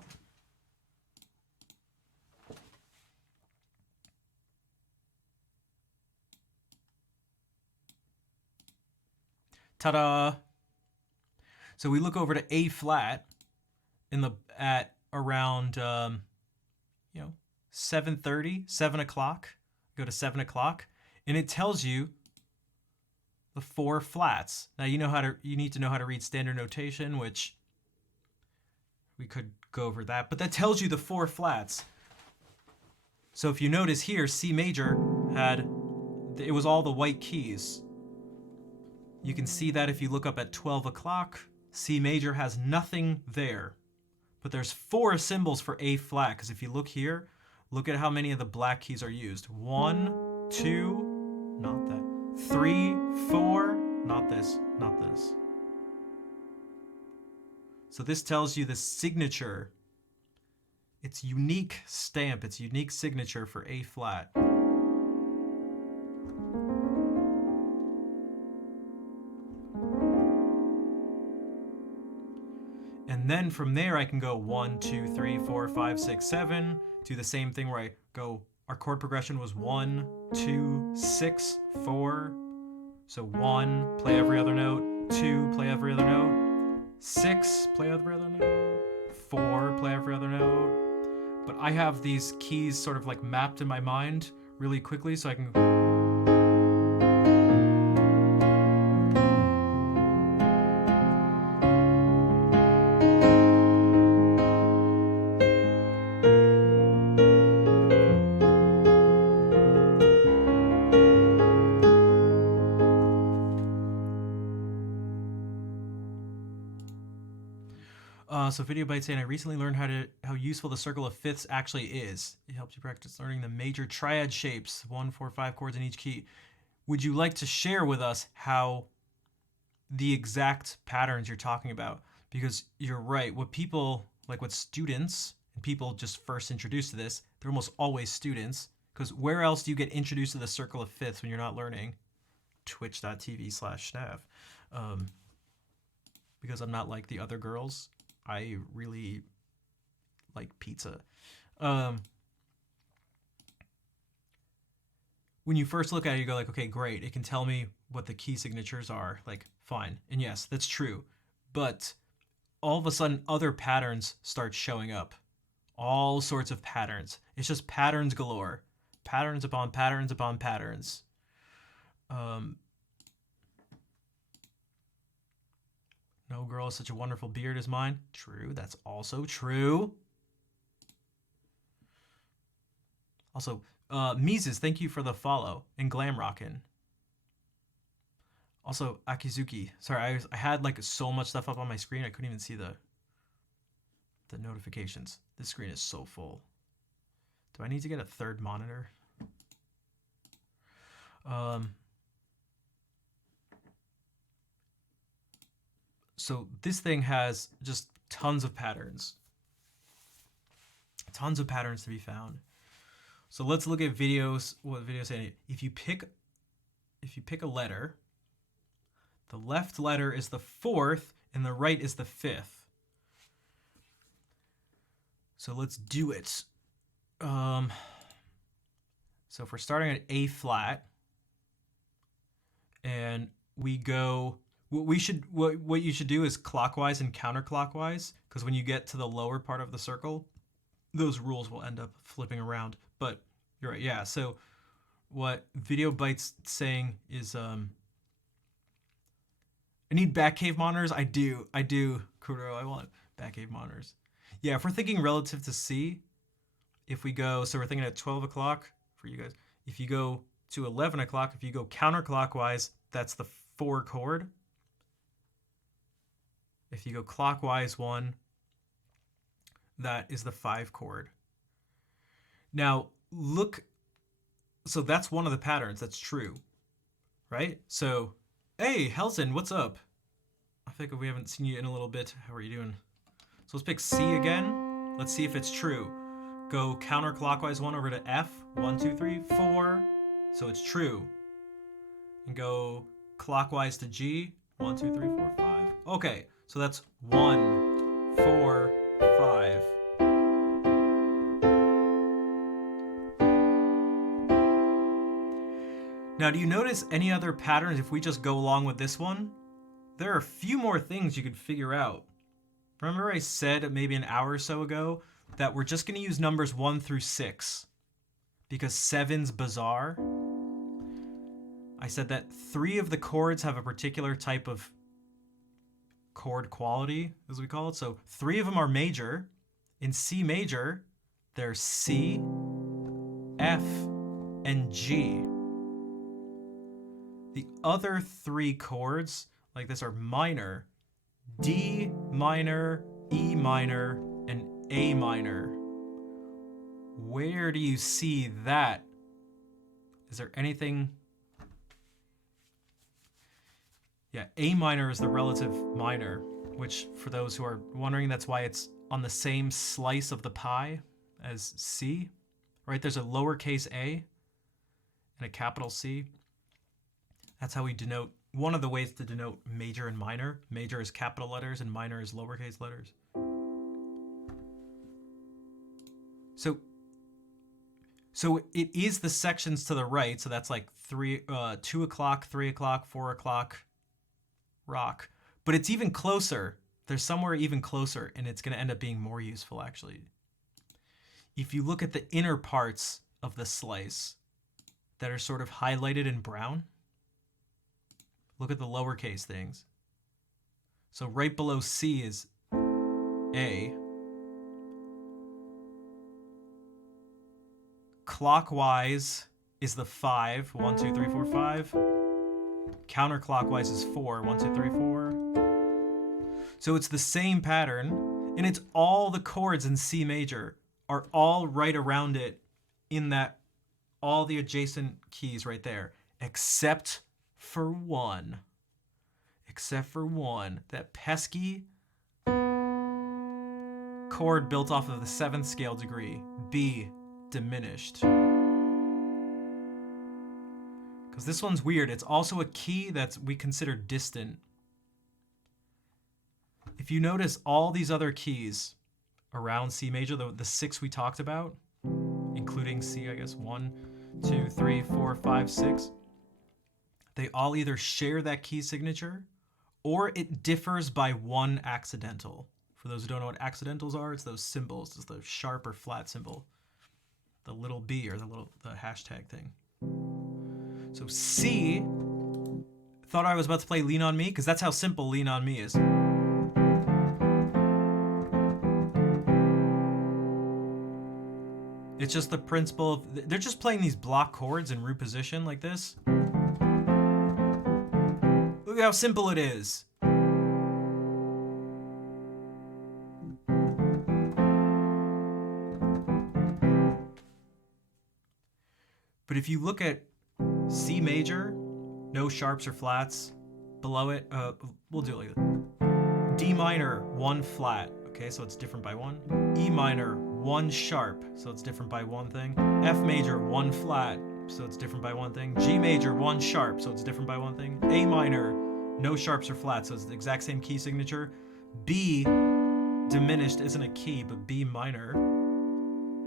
Ta-da! So we look over to A flat at around 7:30, 7 o'clock. Go to 7 o'clock, and it tells you the 4 flats. Now you need to know how to read standard notation, which we could go over that, but that tells you the 4 flats. So if you notice here, C major it was all the white keys. You can see that if you look up at 12 o'clock, C major has nothing there. But there's 4 symbols for A flat, because if you look here, look at how many of the black keys are used. 1, 2, not that. 3, 4, not this, not this. So this tells you the signature. Its unique stamp, its unique signature for A flat. And then from there I can go 1, 2, 3, 4, 5, 6, 7. Do the same thing where I go, our chord progression was 1, 2, 6, 4. So 1, play every other note. 2, play every other note. 6, play every other note. 4, play every other note. But I have these keys sort of like mapped in my mind really quickly, so I can so Video Byte saying, I recently learned how useful the circle of fifths actually is. It helps you practice learning the major triad shapes, 1, 4, 5 chords in each key. Would you like to share with us how the exact patterns you're talking about? Because you're right, what people, like what students and people just first introduced to this, they're almost always students. Because where else do you get introduced to the circle of fifths when you're not learning? Twitch.tv/Schnav. Because I'm not like the other girls. I really like pizza. When you first look at it, you go like, okay, great. It can tell me what the key signatures are. Like, fine. And yes, that's true. But all of a sudden, other patterns start showing up. All sorts of patterns. It's just patterns galore. Patterns upon patterns upon patterns. No girl has such a wonderful beard as mine. True, that's also true. Also, Mises, thank you for the follow. And Glam Rockin'. Also, Akizuki. Sorry, I had like so much stuff up on my screen, I couldn't even see the notifications. This screen is so full. Do I need to get a third monitor? So this thing has just tons of patterns. Tons of patterns to be found. So let's look at videos. What videos say? If you pick a letter, the left letter is the fourth and the right is the fifth. So let's do it. So if we're starting at A flat and we go, what you should do is clockwise and counterclockwise, because when you get to the lower part of the circle, those rules will end up flipping around. But you're right, yeah. So what Video Byte's saying is, I need Batcave monitors. I do, Kuro. I want Batcave monitors. Yeah, if we're thinking relative to C, if we go, so we're thinking at 12 o'clock for you guys. If you go to 11 o'clock, if you go counterclockwise, that's the 4 chord. If you go clockwise 1, that is the 5 chord. Now, look, so that's one of the patterns. That's true, right? So, hey, Helson, what's up? I think we haven't seen you in a little bit. How are you doing? So let's pick C again. Let's see if it's true. Go counterclockwise 1 over to F. 1, 2, 3, 4. So it's true. And go clockwise to G. 1, 2, 3, 4, 5. Okay, so that's 1, 4, 5. Now, do you notice any other patterns if we just go along with this one? There are a few more things you could figure out. Remember I said maybe an hour or so ago that we're just going to use numbers 1 through 6 because 7's bizarre. I said that 3 of the chords have a particular type of chord quality, as we call it. So 3 of them are major. In C major, there's C, F, and G. The other 3 chords, like this, are minor. D minor, E minor, and A minor. Where do you see that? Is there anything? Yeah, A minor is the relative minor. which for those who are wondering, that's why it's on the same slice of the pie as C, right? There's a lowercase a and a capital C. That's how we denote, one of the ways to denote major and minor. Major is capital letters and minor is lowercase letters. So it is the sections to the right. So that's like 2 o'clock, 3 o'clock, 4 o'clock, rock. But it's even closer. There's somewhere even closer, and it's going to end up being more useful, actually. If you look at the inner parts of the slice that are sort of highlighted in brown, look at the lowercase things. So right below C is A. Clockwise is the 5. 1, 2, 3, 4, 5. Counterclockwise is 4. 1, 2, 3, 4. So it's the same pattern, and it's all the chords in C major are all right around it in that, all the adjacent keys right there, except for one. Except for one. That pesky chord built off of the 7th scale degree, B diminished. Because this one's weird. It's also a key that we consider distant. If you notice all these other keys around C major, the 6 we talked about, including C, I guess, 1, 2, 3, 4, 5, 6, they all either share that key signature or it differs by one accidental. For those who don't know what accidentals are, it's those symbols. It's the sharp or flat symbol. The little B or the hashtag thing. So C, thought I was about to play Lean On Me, because that's how simple Lean On Me is. It's just the principle of, they're just playing these block chords in root position like this. Look how simple it is. But if you look at C major, no sharps or flats. Below it, we'll do it like this. D minor, 1 flat. Okay, so it's different by 1. E minor, 1 sharp, so it's different by 1 thing. F major, 1 flat, so it's different by 1 thing. G major, 1 sharp, so it's different by 1 thing. A minor, no sharps or flats, so it's the exact same key signature. B diminished isn't a key, but B minor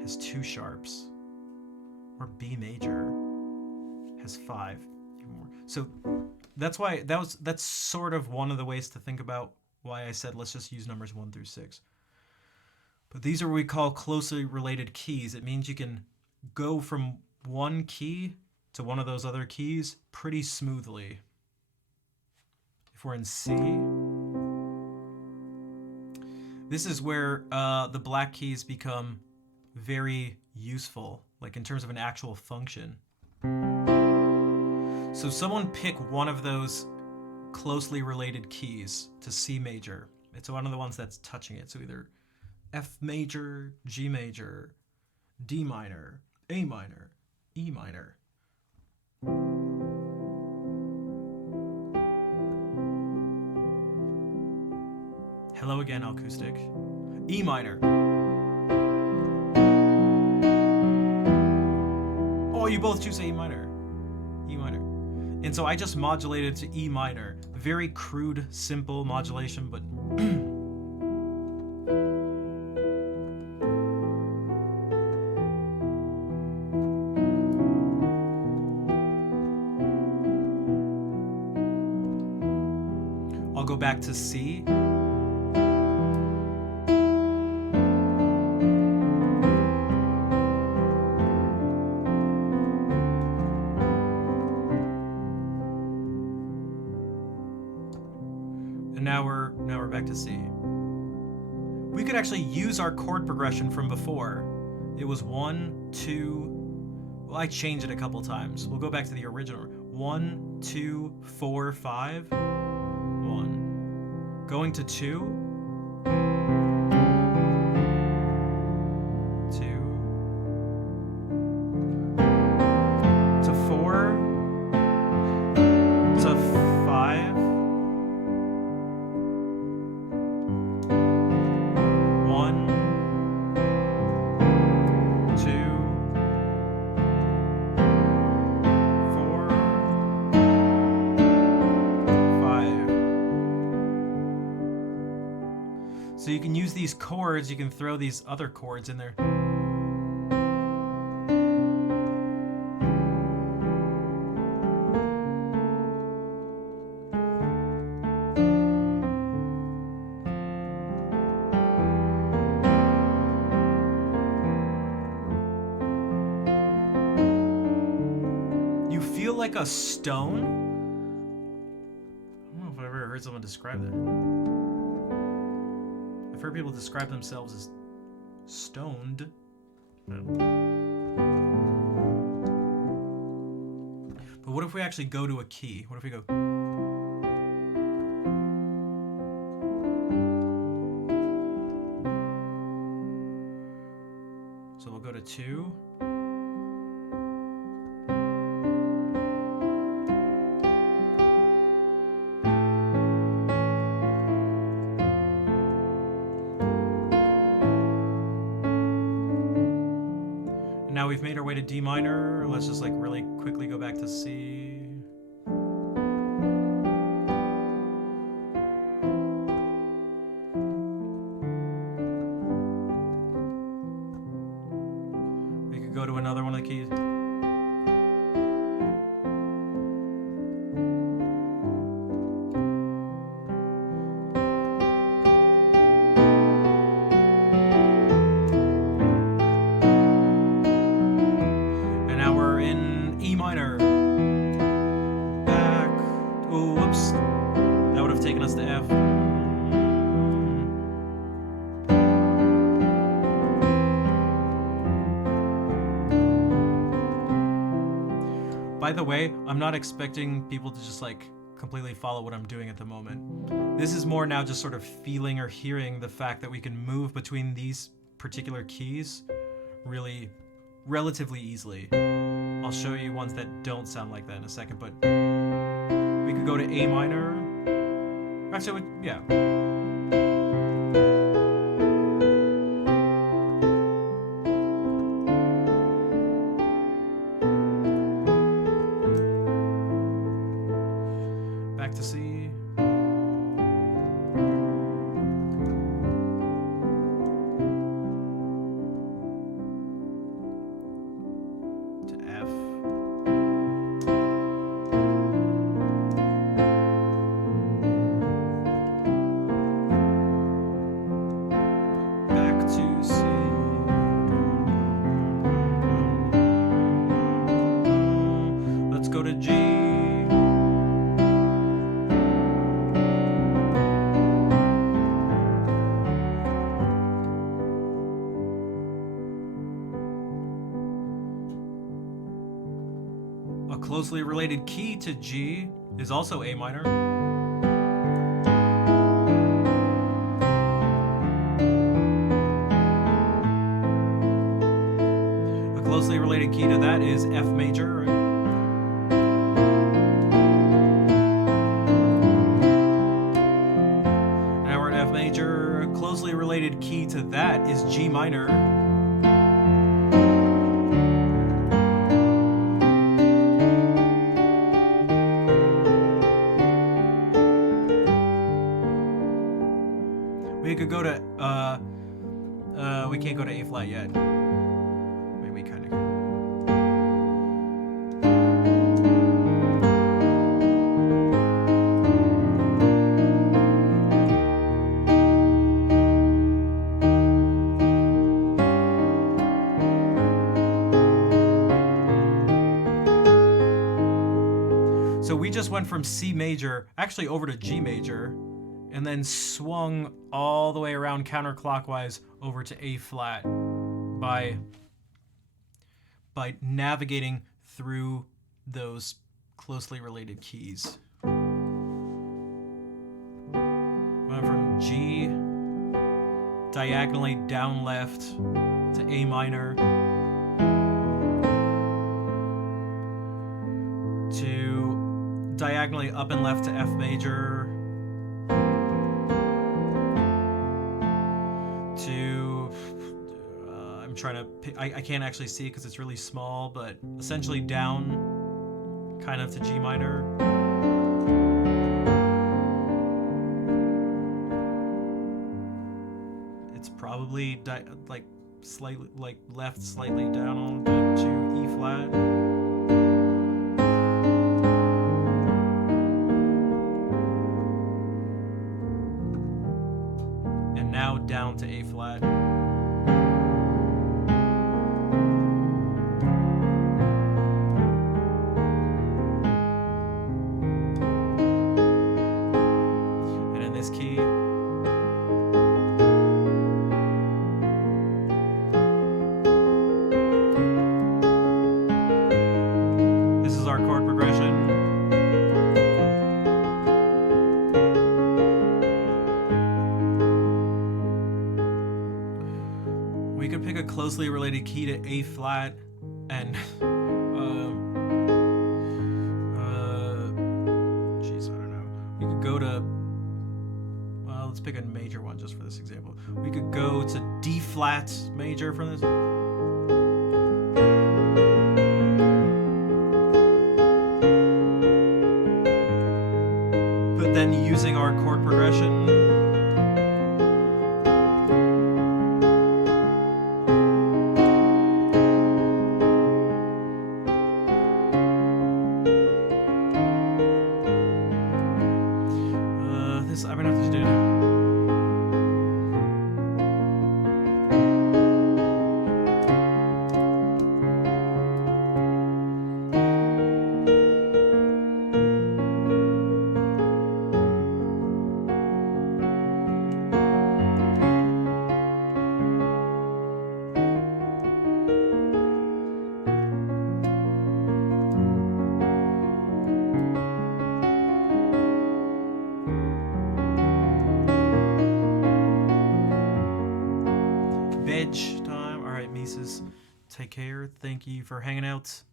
has 2 sharps. Or B major has 5. So that's why that's sort of one of the ways to think about why I said let's just use numbers 1 through 6. But these are what we call closely related keys. It means you can go from one key to one of those other keys pretty smoothly. If we're in C, this is where the black keys become very useful, like in terms of an actual function. So someone pick one of those closely related keys to C major. It's one of the ones that's touching it. So either F major, G major, D minor, A minor, E minor. Hello again, acoustic. E minor. Oh, you both choose A minor. E minor. And so I just modulated to E minor. Very crude, simple modulation, but I'll go back to C. Now we're back to C. We could actually use our chord progression from before. It was 1, 2. Well, I changed it a couple times. We'll go back to the original. 1, 2, 4, 5. 1. Going to 2. 2. To 4. To 5. So you can use these chords, you can throw these other chords in there. You feel like a stone? I don't know if I've ever heard someone describe that. I've heard people describe themselves as stoned. But what if we actually go to a key? What if we go... So we'll go to 2. Now we've made our way to D minor. Let's just like really quickly go back to C. We could go to another one of the keys. Taking us to F. By the way, I'm not expecting people to just like completely follow what I'm doing at the moment. This is more now just sort of feeling or hearing the fact that we can move between these particular keys really relatively easily. I'll show you ones that don't sound like that in a second, but we could go to A minor. Actually, yeah. Back to C. To F. Go to G. A closely related key to G is also A minor. A closely related key to that is F major. A closely related key to that is G minor. We could go to we can't go to A flat yet. Maybe we kind of can. So we just went from C major, actually over to G major, and then swung all the way around counterclockwise over to A flat by navigating through those closely related keys. Went from G diagonally down left to A minor to diagonally up and left to F major to I'm trying to I can't actually see because it's really small, but essentially down kind of to G minor. probably like slightly, like left slightly down a little bit to E flat. And now down to A flat. And in this key, this is our chord progression. We could pick a closely related key to A flat and geez, I don't know. We could go to, well, let's pick a major one just for this example. We could go to D flat major from this. But then using our chord progression, I'm gonna have to do it. Time. All right, Mises, take care. Thank you for hanging out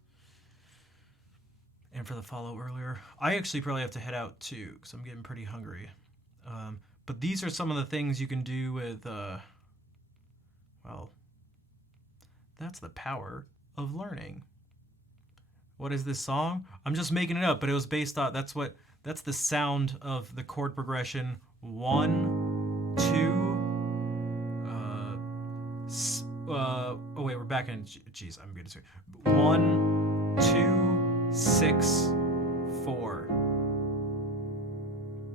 and for the follow earlier. I actually probably have to head out too because I'm getting pretty hungry. But these are some of the things you can do with, well, that's the power of learning. What is this song? I'm just making it up, but it was based on, that's the sound of the chord progression. 1, 2, oh wait, we're back in, geez, I'm gonna say 1, 2, 6, 4.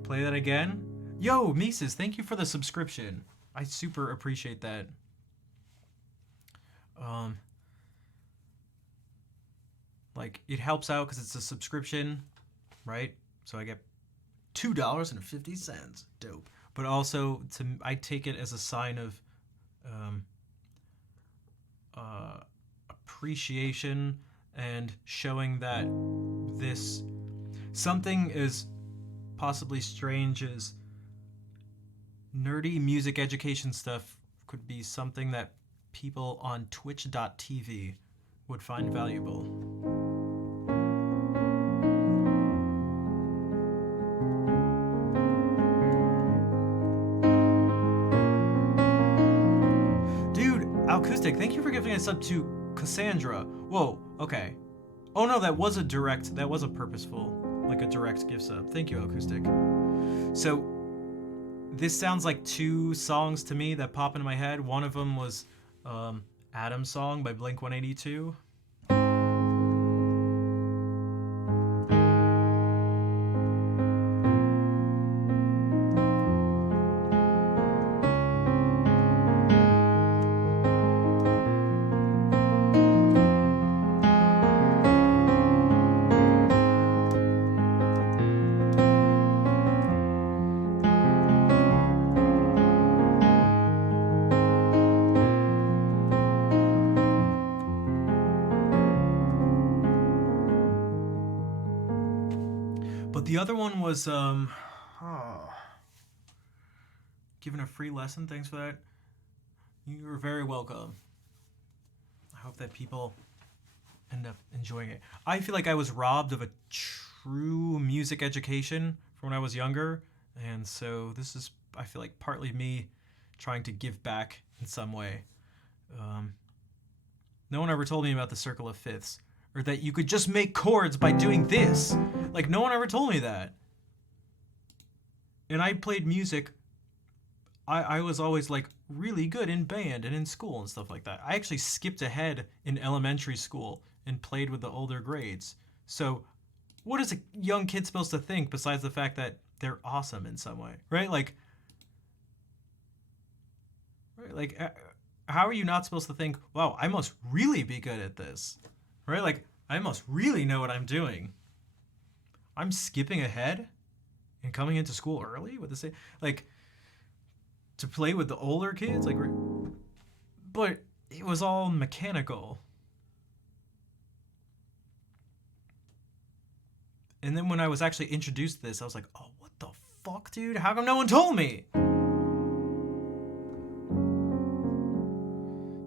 Play that again. Yo, Mises, thank you for the subscription. I super appreciate that. Like, it helps out because it's a subscription, right? So I get $2.50. Dope. But also, I take it as a sign of appreciation and showing that this something as possibly strange as nerdy music education stuff could be something that people on twitch.tv would find valuable. Acoustic, thank you for giving us up to Cassandra. Whoa, okay. Oh no, that was a purposeful, like a direct gift sub. Thank you, Acoustic. So, this sounds like 2 songs to me that pop into my head. One of them was Adam's Song by Blink-182. The other one was given a free lesson. Thanks for that. You're very welcome. I hope that people end up enjoying it. I feel like I was robbed of a true music education from when I was younger, and so this is, I feel like, partly me trying to give back in some way. No one ever told me about the circle of fifths, or that you could just make chords by doing this. Like, no one ever told me that. And I played music I was always like really good in band and in school and stuff like that. I actually skipped ahead in elementary school and played with the older grades. So, what is a young kid supposed to think besides the fact that they're awesome in some way, right? Like, how are you not supposed to think, wow, I must really be good at this, right? Like, I must really know what I'm doing. I'm skipping ahead and coming into school early with the same, like, to play with the older kids, like, but it was all mechanical. And then when I was actually introduced to this, I was like, oh, what the fuck, dude? How come no one told me?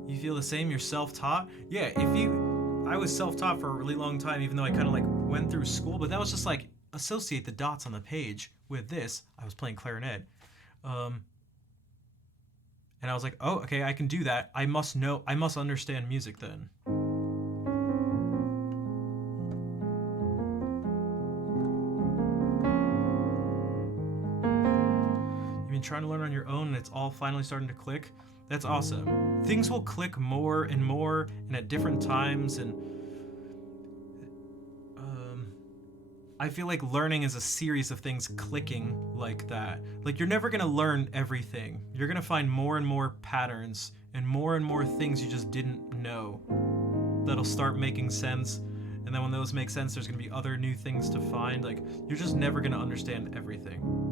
You feel the same? You're self-taught? Yeah, I was self-taught for a really long time, even though I kind of like went through school, but that was just like associate the dots on the page with this. I was playing clarinet. And I was like, oh, okay, I can do that. I must understand music then. You've been trying to learn on your own and it's all finally starting to click. That's awesome. Things will click more and more and at different times, and I feel like learning is a series of things clicking like that. Like, you're never gonna learn everything. You're gonna find more and more patterns and more things you just didn't know that'll start making sense. And then when those make sense, there's gonna be other new things to find. Like, you're just never gonna understand everything.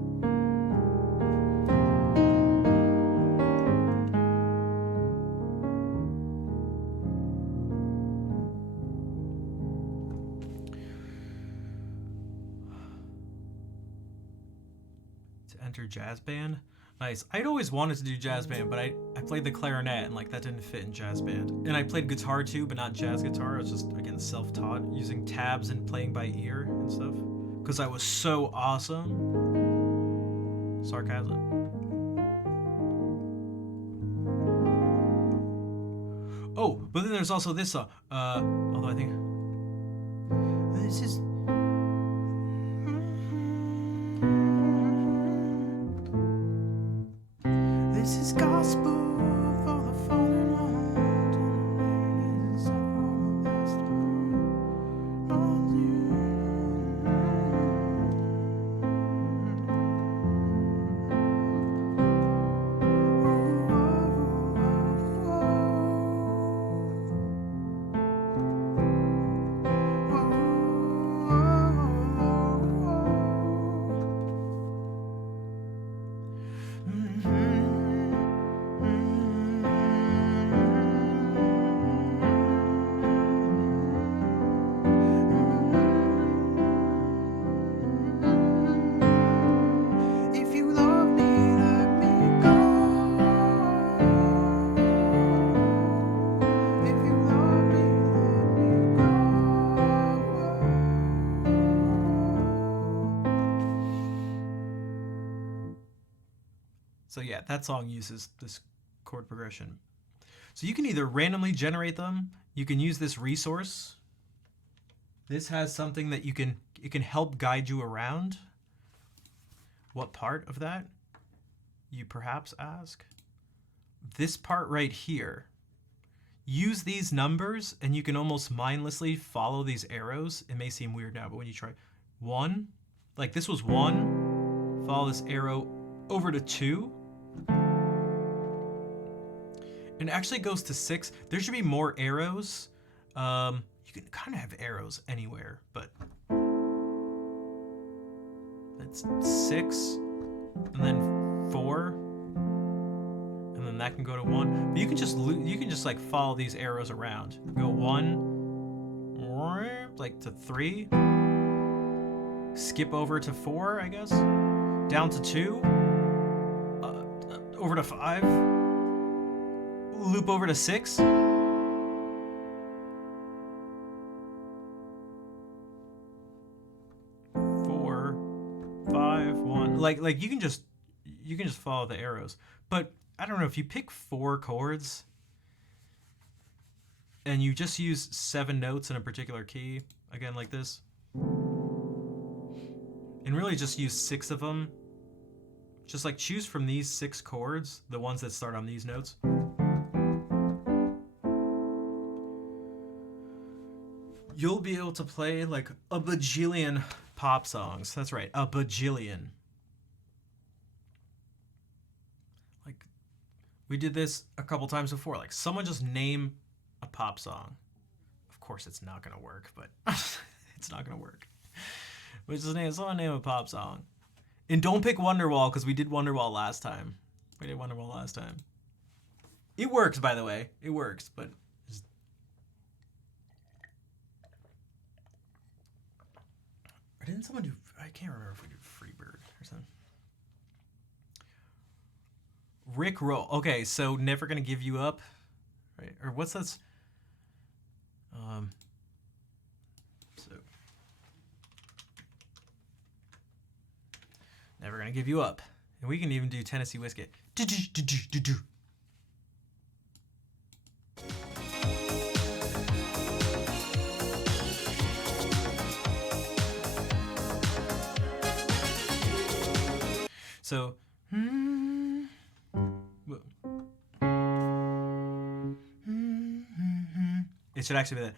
Enter jazz band. Nice. I'd always wanted to do jazz band, but I played the clarinet and like that didn't fit in jazz band. And I played guitar too, but not jazz guitar. I was just, again, self-taught, using tabs and playing by ear and stuff. Because I was so awesome. Sarcasm. Oh, but then there's also this song. Although I think this is. This is gospel for the fallen ones, and the So yeah, that song uses this chord progression. So you can either randomly generate them, you can use this resource. This has something that it can help guide you around. What part of that, you perhaps ask? This part right here. Use these numbers and you can almost mindlessly follow these arrows. It may seem weird now, but when you try 1, like this was 1, follow this arrow over to 2. And it actually goes to 6. There should be more arrows. You can kind of have arrows anywhere, but that's 6, and then 4, and then that can go to 1. But you can just like follow these arrows around. Go 1, like to 3, skip over to 4, I guess, down to 2, over to 5, loop over to 6. 4, 5, 1. Like you can just follow the arrows. But I don't know, if you pick 4 chords and you just use 7 notes in a particular key, again like this, and really just use 6 of them, just like choose from these 6 chords, the ones that start on these notes. You'll be able to play like a bajillion pop songs. That's right, a bajillion. Like, we did this a couple times before. Like, someone just name a pop song. Of course, it's not gonna work, but it's not gonna work. We just someone name a pop song. And don't pick Wonderwall, because we did Wonderwall last time. It works, by the way. It works, but... Or didn't someone do... I can't remember if we did Freebird or something. Rick Roll. Okay, so Never Gonna Give You Up. Right? Or what's that? So... Never Gonna Give You Up. And we can even do Tennessee Whiskey. So, it should actually be that.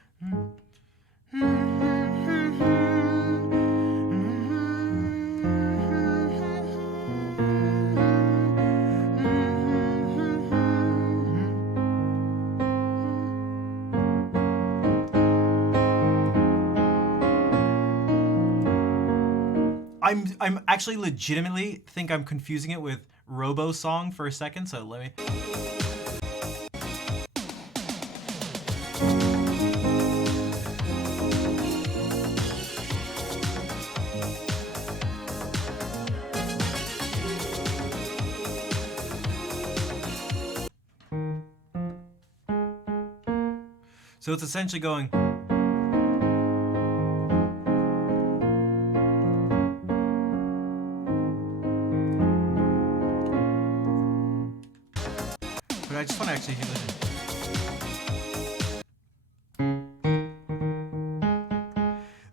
I'm actually legitimately think I'm confusing it with Robo Song for a second, so let me... So it's essentially going... But I just want to actually hear this.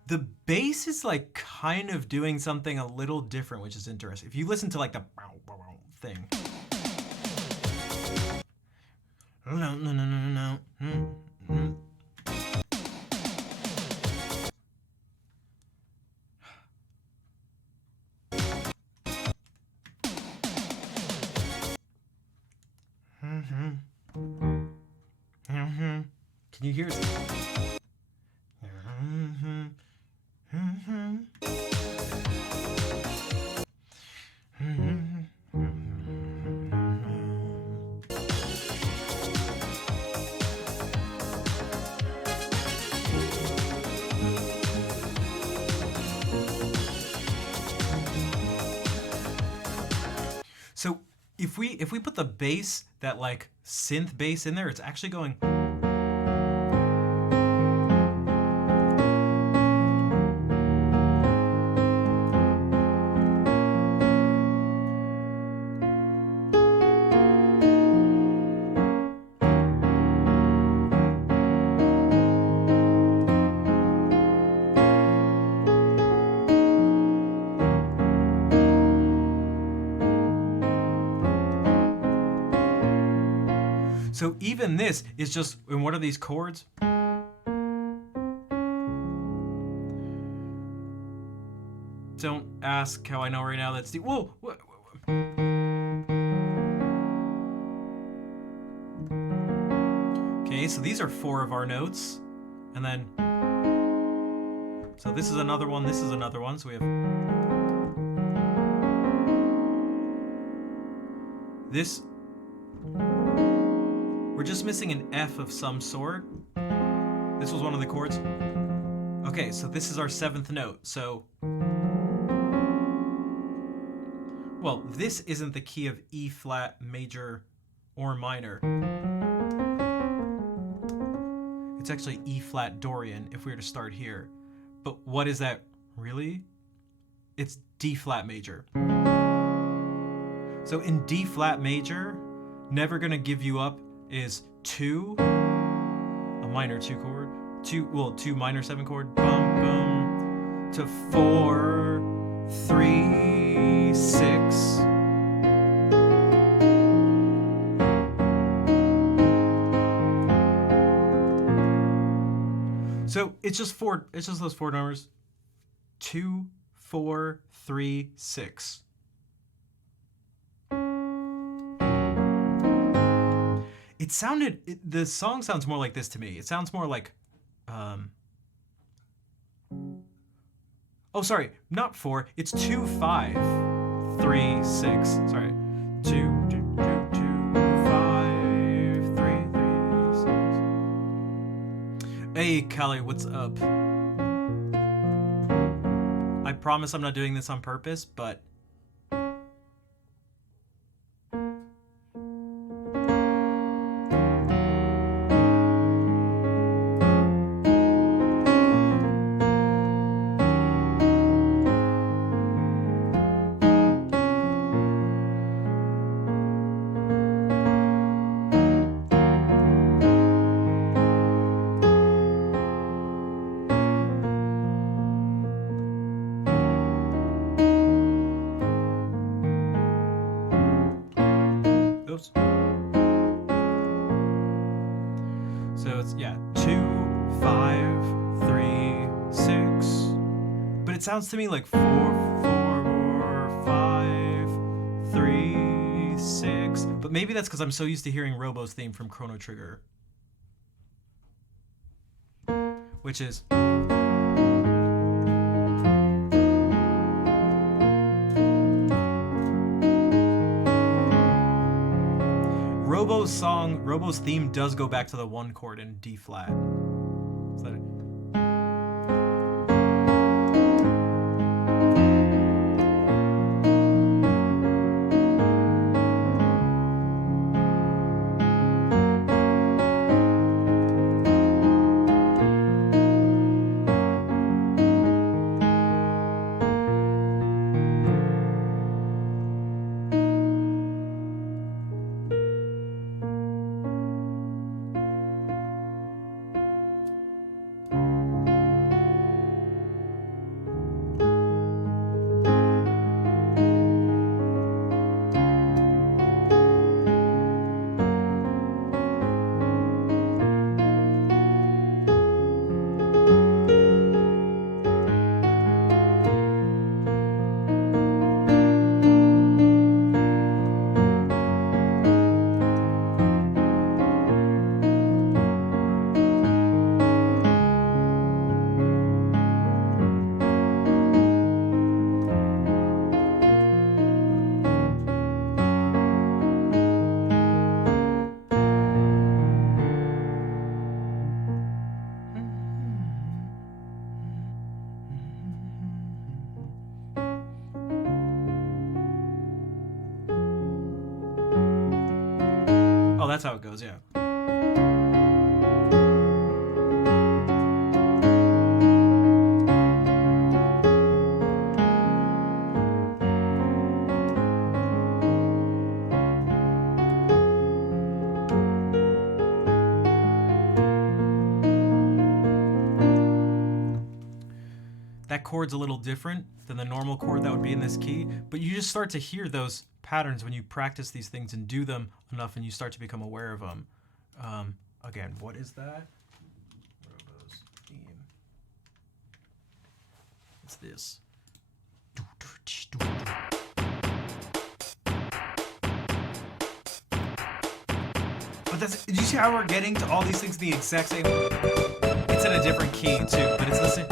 The bass is like kind of doing something a little different, which is interesting. If you listen to like the thing. No. Can you hear it? So if we put the bass, that like synth bass in there, it's actually going... So even this is just, and what are these chords? Don't ask how I know right now that's the, whoa. Okay, so these are 4 of our notes. And then, so this is another one, this is another one. So we have this. We're just missing an F of some sort. This was one of the chords. Okay, so this is our 7th note. So, well, this isn't the key of E flat major or minor. It's actually E flat Dorian if we were to start here. But what is that really? It's D flat major. So in D flat major, Never Gonna Give You Up is 2, a minor 2 chord, 2 minor 7 chord, bum bum, to 4, 3, 6, So it's just four. It's just those four numbers. 2, 4, 3, 6. It sounded. The song sounds more like this to me. It sounds more like. Oh, sorry, not 4. It's 2, 5, 3, 6. Sorry, 2, 2, 2, 5, 3, 3, 6. Hey, Callie, what's up? I promise I'm not doing this on purpose, but. Oops. So it's, yeah, 2, 5, 3, 6. But it sounds to me like 4, 4, 5, 3, 6. But maybe that's because I'm so used to hearing Robo's theme from Chrono Trigger. Which is. Robo's theme does go back to the 1 chord in D flat. Is that it? Oh, that's how it goes, yeah. That chord's a little different than the normal chord that would be in this key, but you just start to hear those patterns when you practice these things and do them enough, and you start to become aware of them. Again, what is that? Robo's theme. What's this? But that's, did you see how we're getting to all these things in the exact same? It's in a different key too, but it's the same.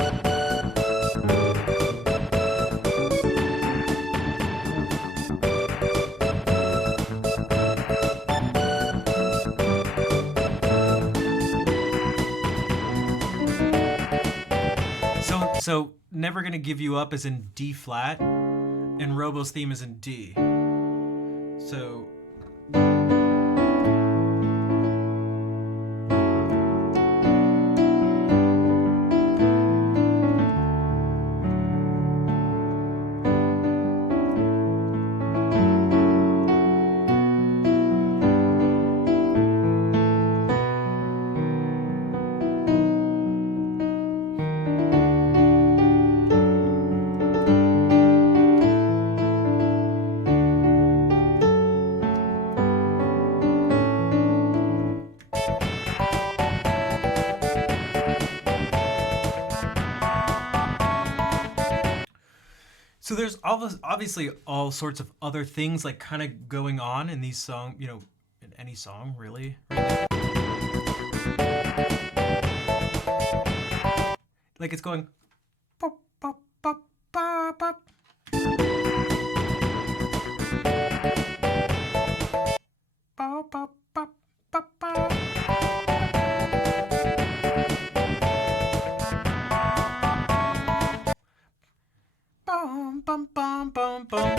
So Never Gonna Give You Up is in D flat, and Robo's theme is in D. So. So there's obviously all sorts of other things like kind of going on in these songs, you know, in any song really. Right? Like it's going pop pop pop pop pop pop pop pop pop pop. Bum bum bum bum bum.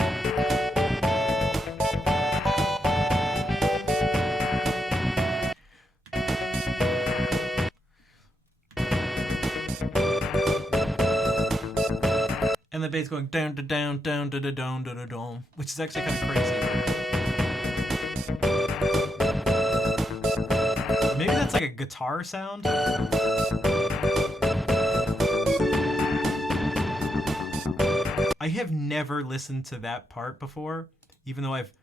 And the bass going down to down down to the down to the dome, which is actually kind of crazy. Maybe that's like a guitar sound. I have never listened to that part before, even though I've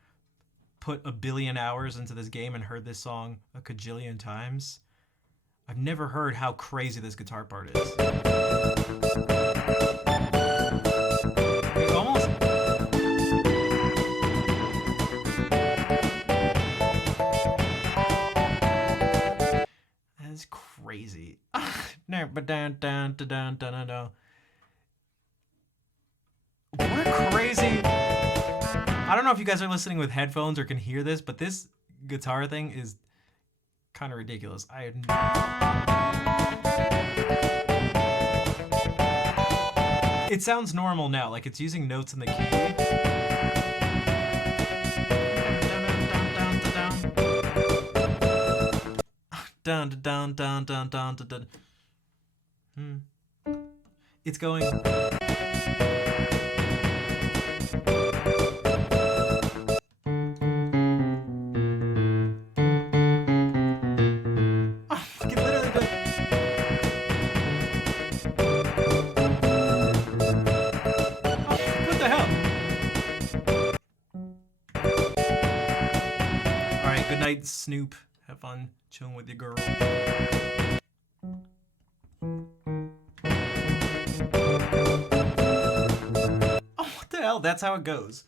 put a billion hours into this game and heard this song a cajillion times. I've never heard how crazy this guitar part is. It almost... That is crazy. But down, down, down, down, down, down. What a crazy... I don't know if you guys are listening with headphones or can hear this, but this guitar thing is kind of ridiculous. It sounds normal now, like it's using notes in the key. Down, down, down, down, down, down. It's going... Good night, Snoop. Have fun chilling with your girl. Oh, what the hell? That's how it goes.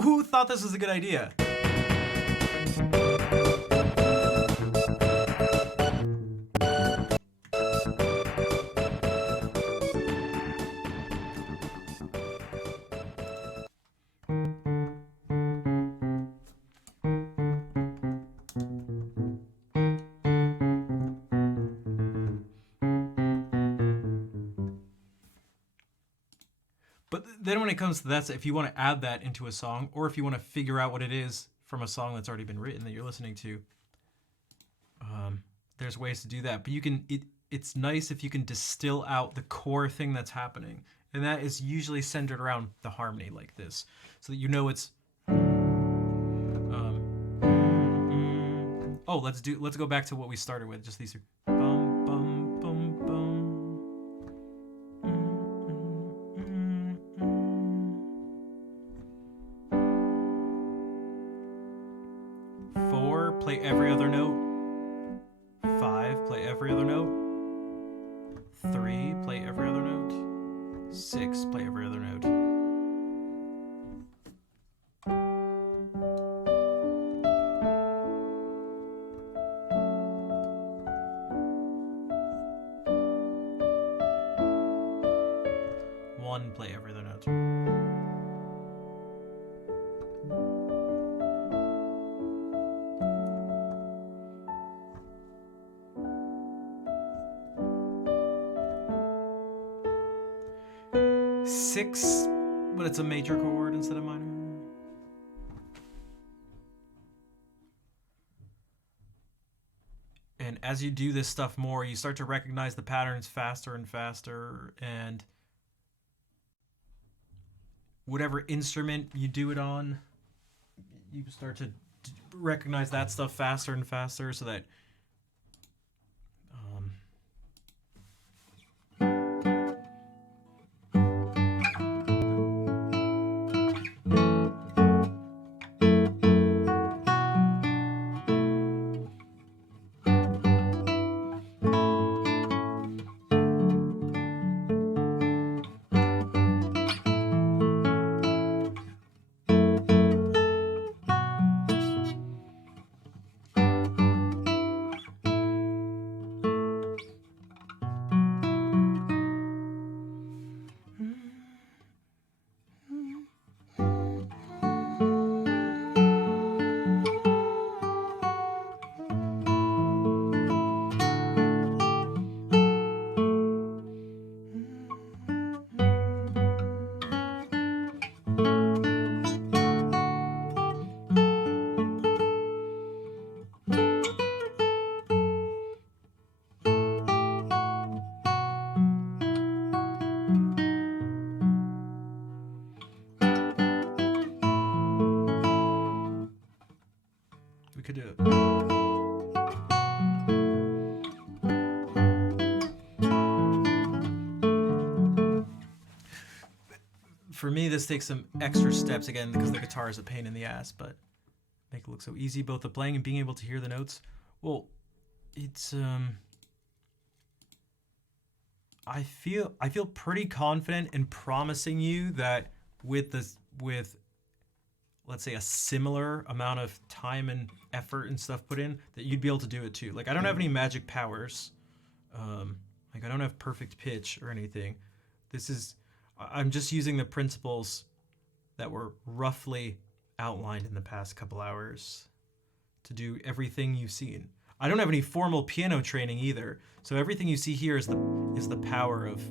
Who thought this was a good idea? But then when it comes to that, if you want to add that into a song, or if you want to figure out what it is from a song that's already been written that you're listening to, there's ways to do that. But you can, it's nice if you can distill out the core thing that's happening. And that is usually centered around the harmony like this. So that you know it's... Oh, let's go back to what we started with, just these two. Bum, bum, bum, bum. 4, play every other note. 5, play every other note. 3, play every other note. 6, play every other note. Play every other note. Six, but it's a major chord instead of minor. And as you do this stuff more, you start to recognize the patterns faster and faster, and whatever instrument you do it on, you start to recognize that stuff faster and faster, so that We could do it. For me, this takes some extra steps again because the guitar is a pain in the ass, but make it look so easy, both the playing and being able to hear the notes. Well, it's I feel pretty confident in promising you that with let's say a similar amount of time and effort and stuff put in, that you'd be able to do it too. Like, I don't have any magic powers. Like, I don't have perfect pitch or anything. I'm just using the principles that were roughly outlined in the past couple hours to do everything you've seen. I don't have any formal piano training either, so everything you see here is the power of.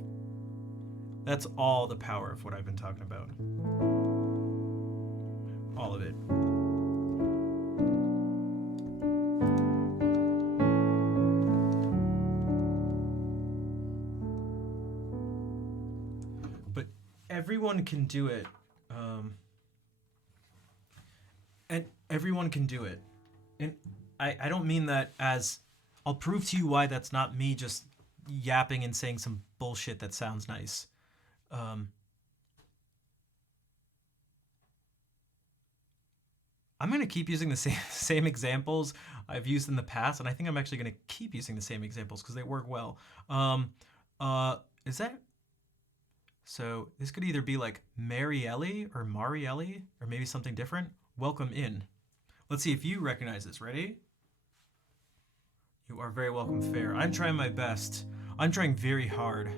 That's all the power of what I've been talking about. All of it. But everyone can do it. And everyone can do it. And I don't mean that as, I'll prove to you why that's not me just yapping and saying some bullshit that sounds nice. I'm going to keep using the same examples I've used in the past, and I think I'm actually going to keep using the same examples because they work well. Is that... So this could either be like Marielli or Marielli, or maybe something different. Welcome in. Let's see if you recognize this. Ready? You are very welcome, fair. I'm trying my best. I'm trying very hard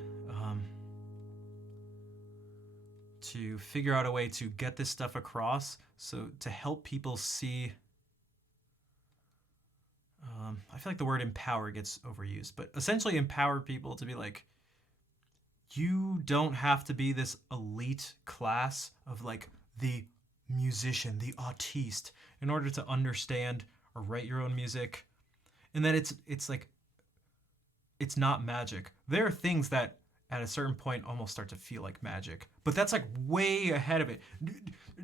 to figure out a way to get this stuff across, so to help people see. I feel like the word empower gets overused, but essentially empower people to be like, you don't have to be this elite class of like the musician, the artiste, in order to understand or write your own music. And that it's like, it's not magic. There are things that at a certain point almost start to feel like magic, but that's like way ahead of it.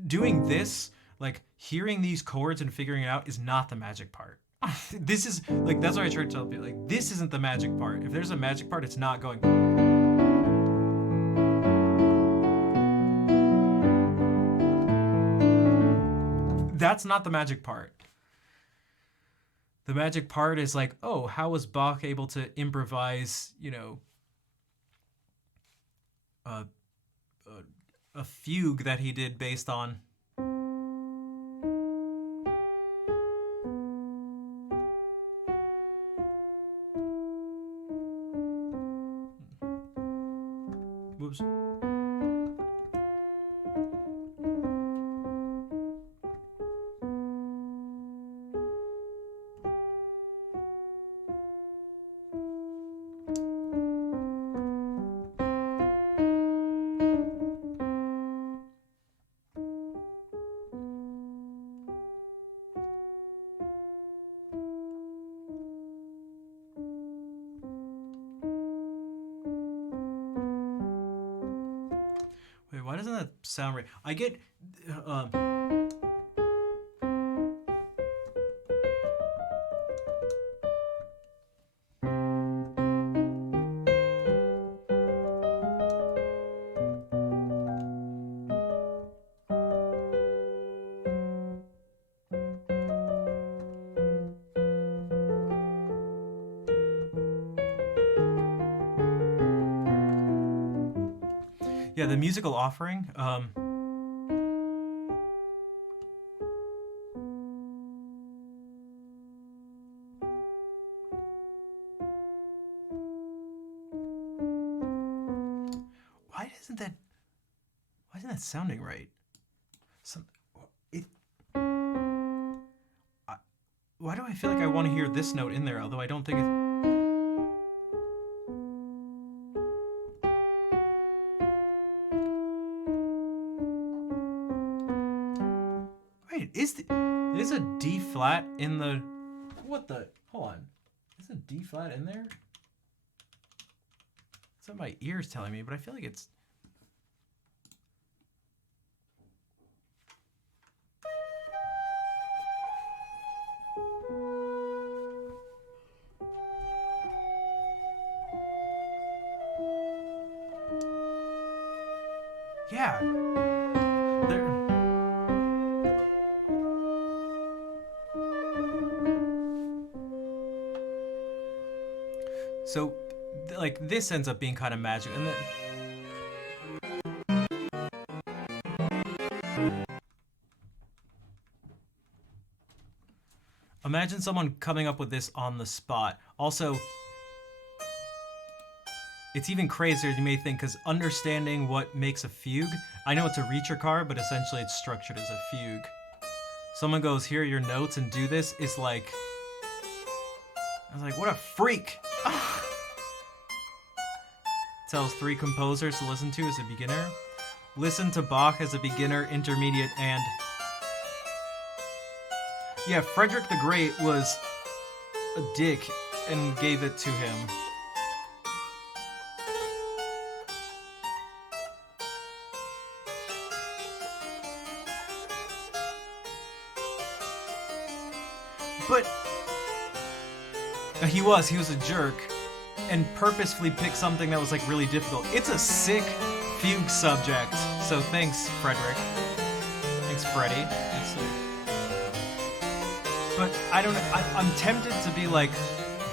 Doing this, like hearing these chords and figuring it out, is not the magic part. This is like, that's why I try to tell people, like, this isn't the magic part. If there's a magic part, it's not going. That's not the magic part. The magic part is like, oh, how was Bach able to improvise, a fugue that he did based on. Whoops. Wait, why doesn't that sound right? I get... Yeah, the musical offering. Why isn't that sounding right? Why do I feel like I want to hear this note in there, although I don't think it... Is a D flat in the... What the... Hold on. Is a D flat in there? That's what my ear's telling me, but I feel like it's... Yeah. There. So, like, this ends up being kind of magic, and then imagine someone coming up with this on the spot. Also, it's even crazier than you may think, because understanding what makes a fugue, I know it's a Reacher card, but essentially it's structured as a fugue. Someone goes, here are your notes, and do this, it's like, I was like, what a freak! Tells 3 composers to listen to as a beginner. Listen to Bach as a beginner, intermediate, and... Yeah, Frederick the Great was a dick and gave it to him. But he was a jerk and purposefully picked something that was like really difficult. It's a sick fugue subject. So thanks, Frederick. Thanks, Freddie. But I don't know, I'm tempted to be like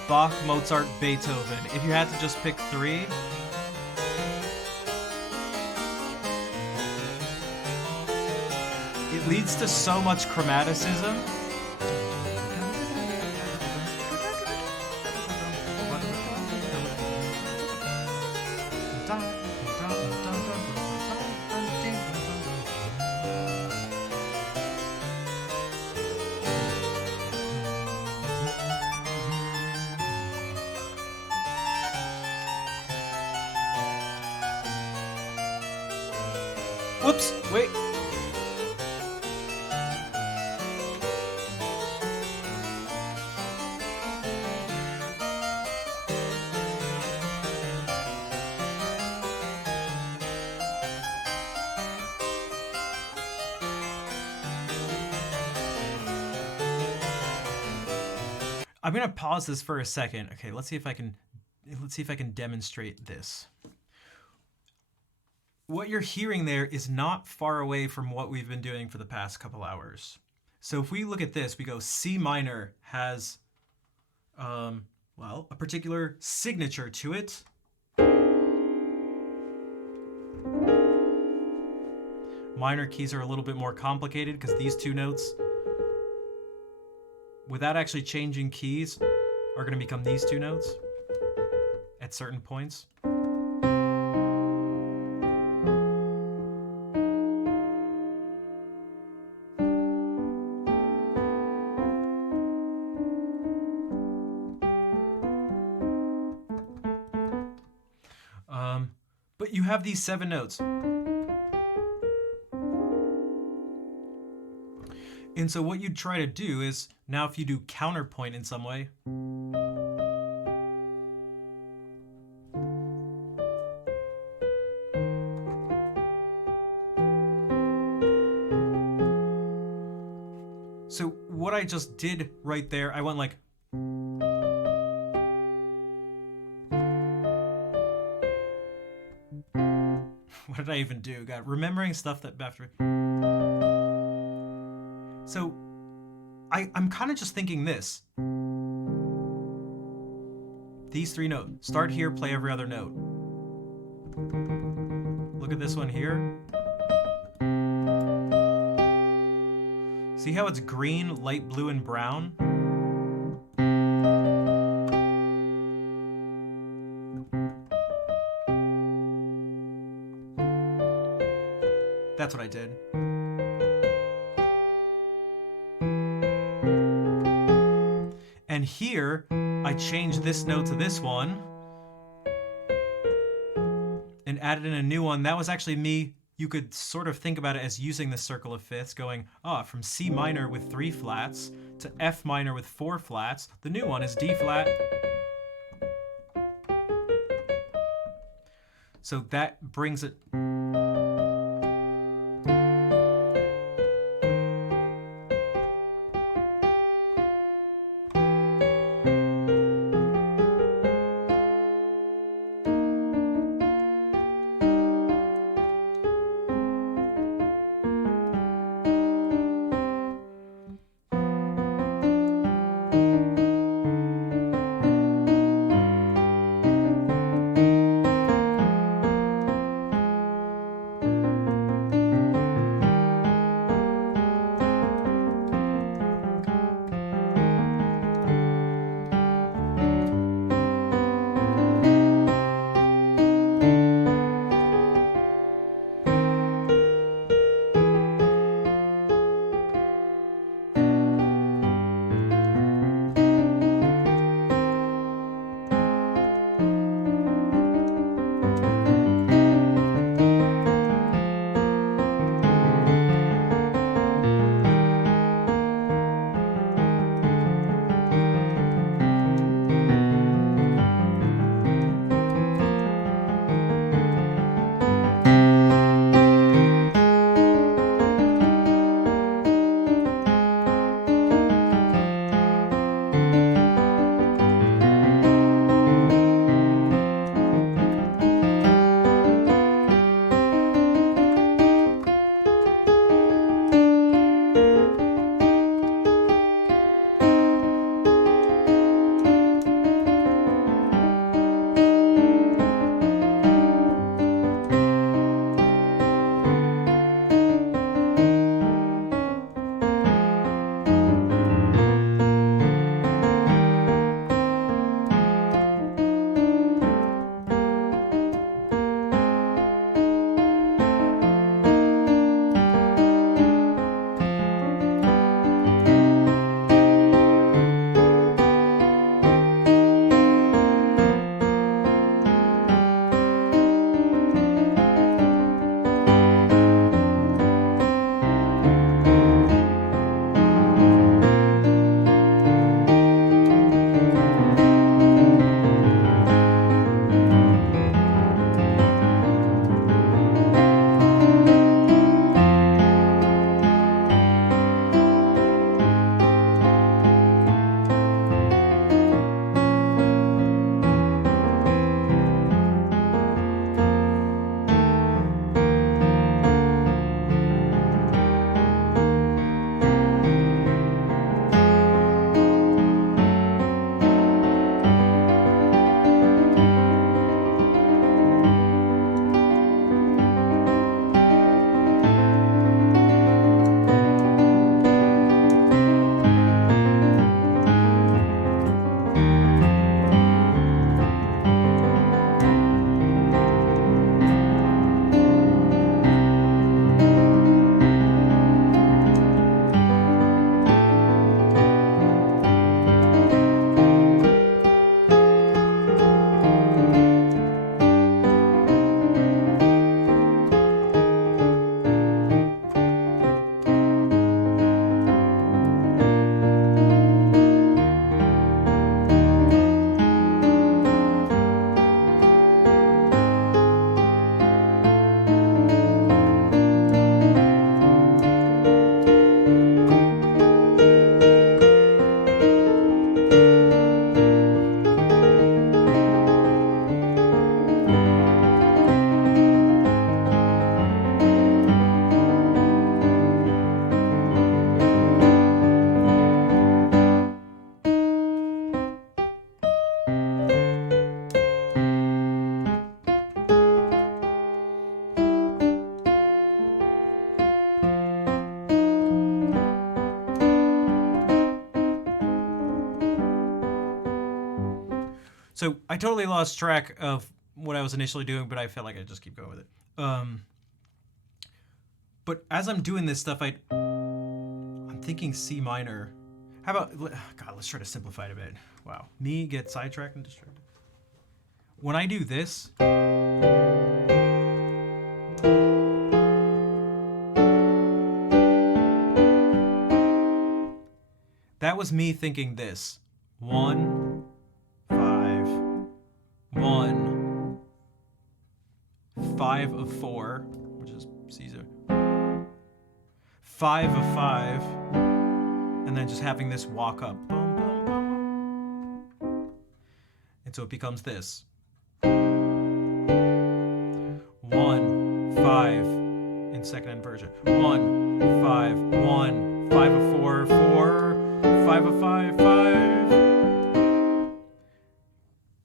Bach, Mozart, Beethoven. If you had to just pick 3, it leads to so much chromaticism. Whoops, wait. I'm gonna pause this for a second. Okay, let's see if I can demonstrate this. What you're hearing there is not far away from what we've been doing for the past couple hours. So if we look at this, we go C minor has, well, a particular signature to it. Minor keys are a little bit more complicated because these 2 notes, without actually changing keys, are going to become these 2 notes at certain points. But you have these 7 notes. And so what you'd try to do is, now if you do counterpoint in some way, so what I just did right there, I went like, what did I even do? God, remembering stuff that after. So I'm kind of just thinking this. These 3 notes. Start here, play every other note. Look at this one here. See how it's green, light blue, and brown? That's what I did. And here, I changed this note to this one and added in a new one. That was actually me. You could sort of think about it as using the circle of fifths, going, from C minor with 3 flats to F minor with 4 flats. The new one is D flat. So that brings it. So I totally lost track of what I was initially doing, but I felt like I'd just keep going with it. But as I'm doing this stuff, I'm thinking C minor. How about, God, let's try to simplify it a bit. Wow. Me get sidetracked and distracted. When I do this, that was me thinking this. 1, 5, 1, 5 of 4, which is Caesar. 5 of 5, and then just having this walk up. Boom, boom, boom. And so it becomes this. 1, 5 in second inversion. 1, 5, 1, 5 of 4, 4, 5 of 5, 5.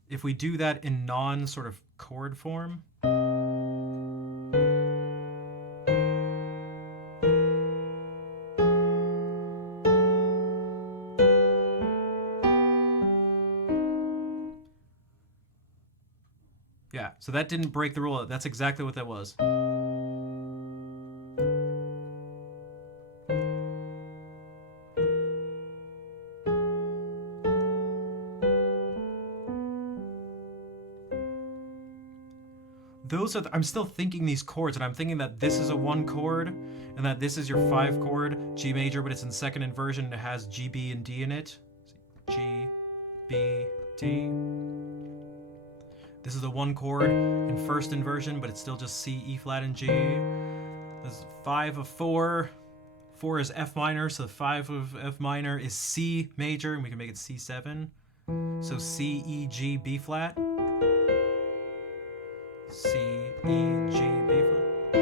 If we do that in non sort of chord form, yeah, so that didn't break the rule. That's exactly what that was. Those are I'm still thinking these chords, and I'm thinking that this is a 1 chord, and that this is your 5 chord, G major, but it's in second inversion, and it has G, B, and D in it. G, B, D. This is a 1 chord in first inversion, but it's still just C, E flat, and G. This is 5 of 4. 4 is F minor, so 5 of F minor is C major, and we can make it C7. So C, E, G, B flat. C, E, G, B flat.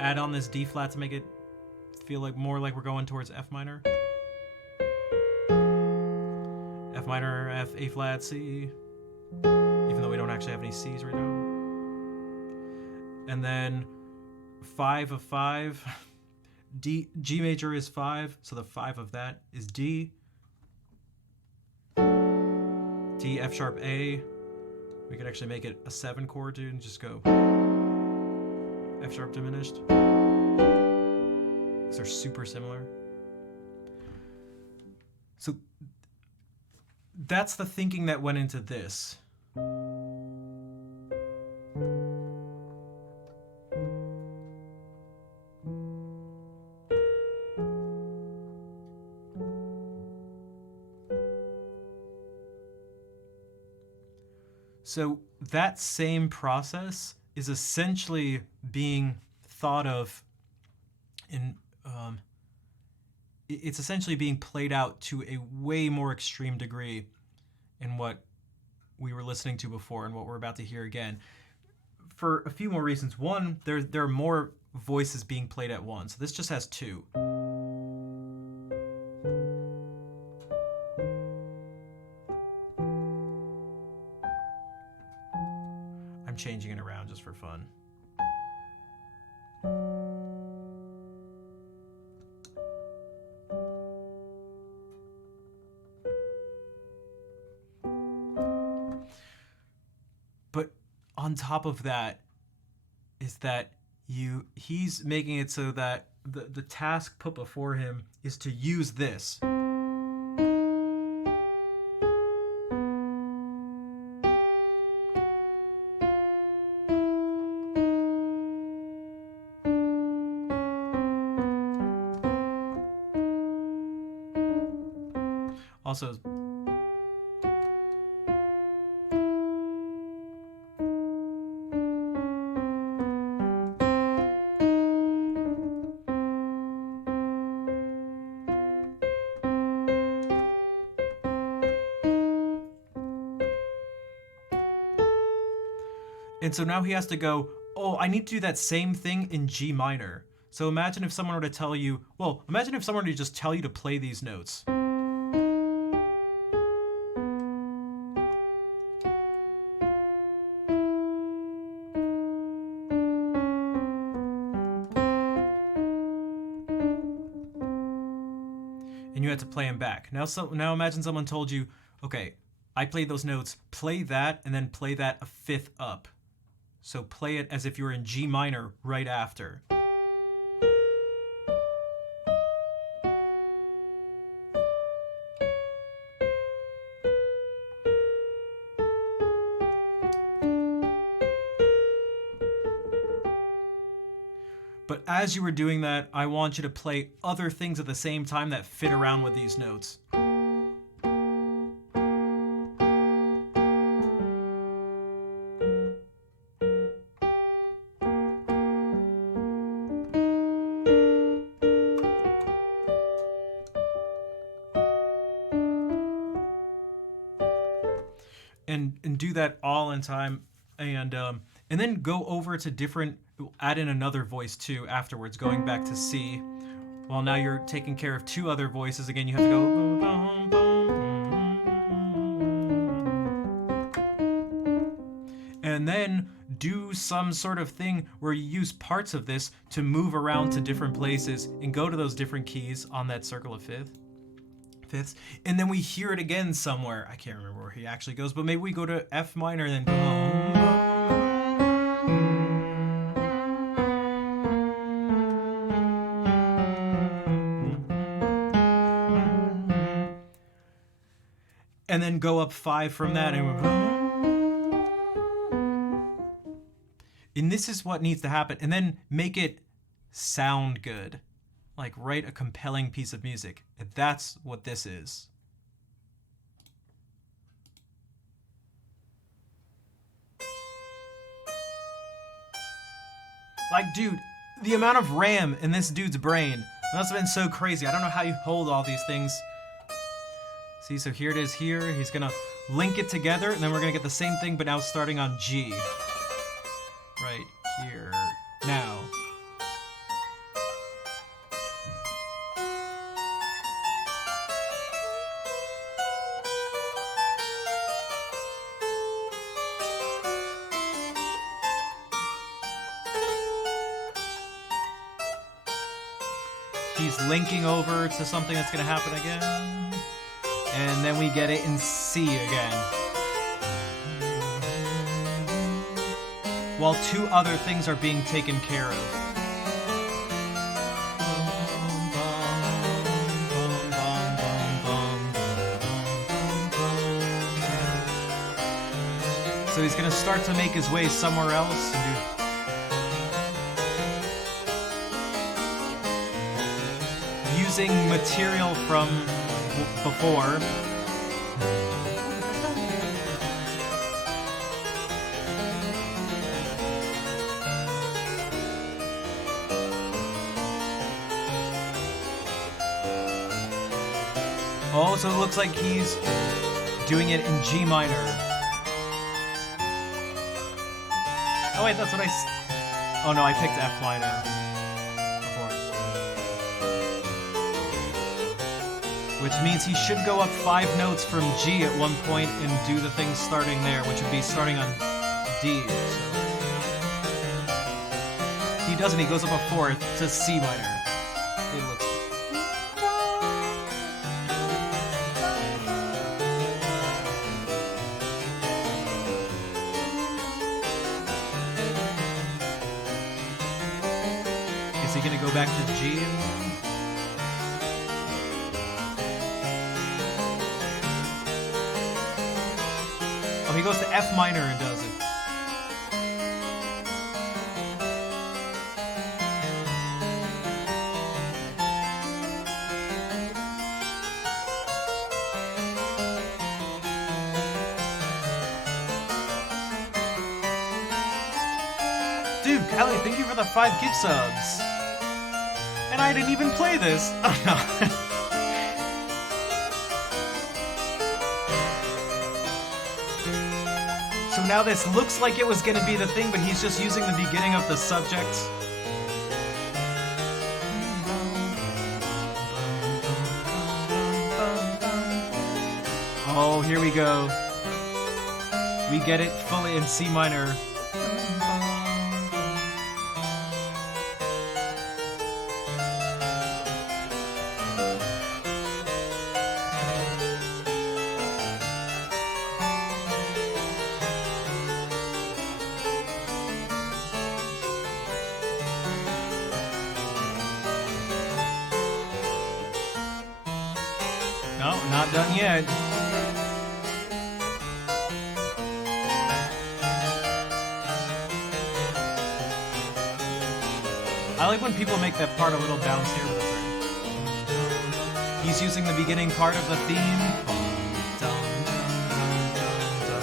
Add on this D flat to make it feel like more like we're going towards F minor. F minor, F, A flat, C. Even though we don't actually have any C's right now. And then 5 of 5. D, G major is 5, so the 5 of that is D. D, F sharp, A. We could actually make it a 7 chord, dude, and just go F sharp diminished. These are super similar. So that's the thinking that went into this. So that same process is essentially being thought of in, it's essentially being played out to a way more extreme degree in what we were listening to before and what we're about to hear again. For a few more reasons. One, there are more voices being played at once. This just has 2. I'm changing it around just for fun. But on top of that is that he's making it so that the task put before him is to use this. Also, and so now he has to go, oh, I need to do that same thing in G minor. So imagine if someone were to tell you, imagine if someone were to just tell you to play these notes. And you had to play them back. Now imagine someone told you, okay, I played those notes, play that, and then play that a fifth up. So play it as if you were in G minor right after. But as you were doing that, I want you to play other things at the same time that fit around with these notes. And do that all in time, and then go over to different, add in another voice too afterwards, going back to C. Well, now you're taking care of two other voices again. You have to go, and then do some sort of thing where you use parts of this to move around to different places and go to those different keys on that circle of fifths. And then we hear it again somewhere. I can't remember where he actually goes, but maybe we go to F minor and then boom. And then go up 5 from that, and this is what needs to happen. And then make it sound good. Like, write a compelling piece of music. And that's what this is. Like, dude, the amount of RAM in this dude's brain must have been so crazy. I don't know how you hold all these things. See, so here it is here. He's gonna link it together, and then we're gonna get the same thing, but now starting on G. Right here. Now. He's linking over to something that's going to happen again. And then we get it in C again. While two other things are being taken care of. So he's going to start to make his way somewhere else and do using material from before. Oh, so it looks like he's doing it in G minor. Oh wait, that's what oh no, I picked F minor. Which means he should go up 5 notes from G at one point and do the thing starting there, which would be starting on D. So. He doesn't, he goes up a 4th to C minor. It looks Is he gonna go back to G and he goes to F minor and does it. Dude, Kelly, thank you for the 5 gift subs. And I didn't even play this. Oh no. So now this looks like it was going to be the thing, but he's just using the beginning of the subject. Oh, here we go. We get it fully in C minor. No, not done yet. I like when people make that part a little bouncier, but that's right. He's using the beginning part of the theme. Dun, dun, dun, dun.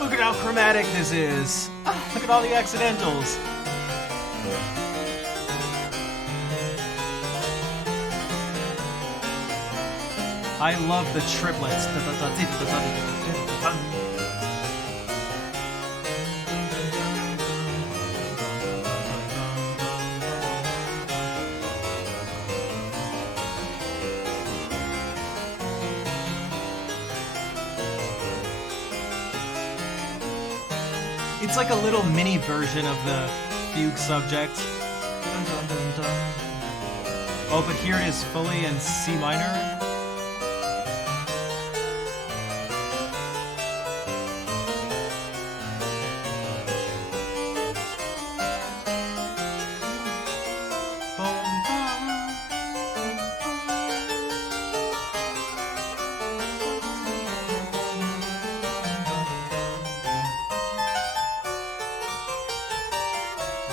Look at how chromatic this is. Look at all the accidentals. I love the triplets. It's like a little mini version of the fugue subject. Dun, dun, dun, dun. Oh, but here it is fully in C minor.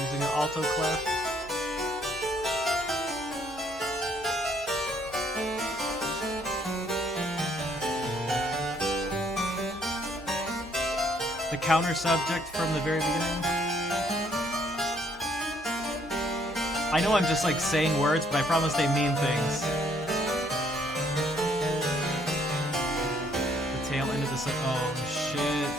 Using an alto clef. The counter subject from the very beginning. I know I'm just like saying words, but I promise they mean things. The tail end of the oh shit.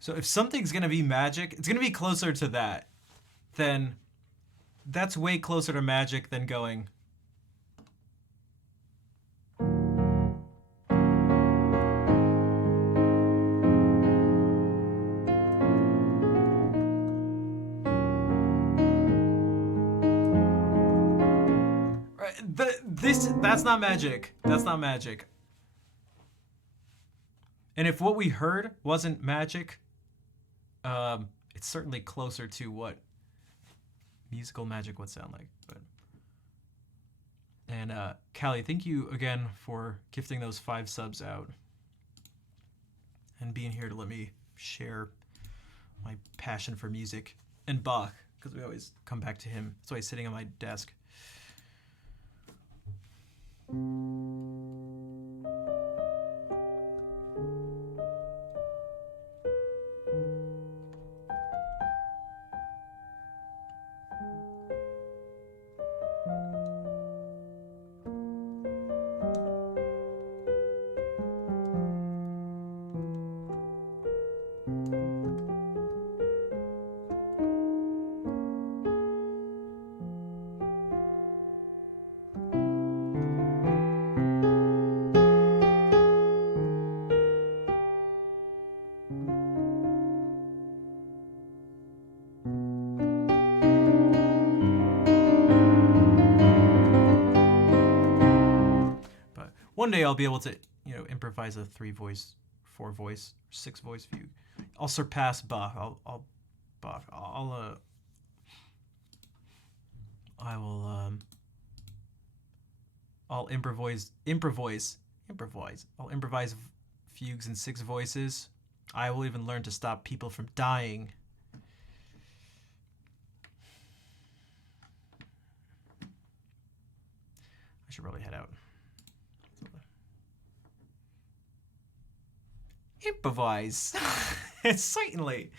So if something's gonna be magic, it's gonna be closer to that. Then that's way closer to magic than going. That's not magic. That's not magic. And if what we heard wasn't magic, it's certainly closer to what musical magic would sound like. But and Callie, thank you again for gifting those 5 subs out and being here to let me share my passion for music and Bach, because we always come back to him. That's why he's sitting on my desk. One day I'll be able to, improvise a 3-voice, 4-voice, 6-voice fugue. I'll surpass Bach. I'll improvise. I'll improvise fugues in 6 voices. I will even learn to stop people from dying. I should probably head out. Improvise. Certainly.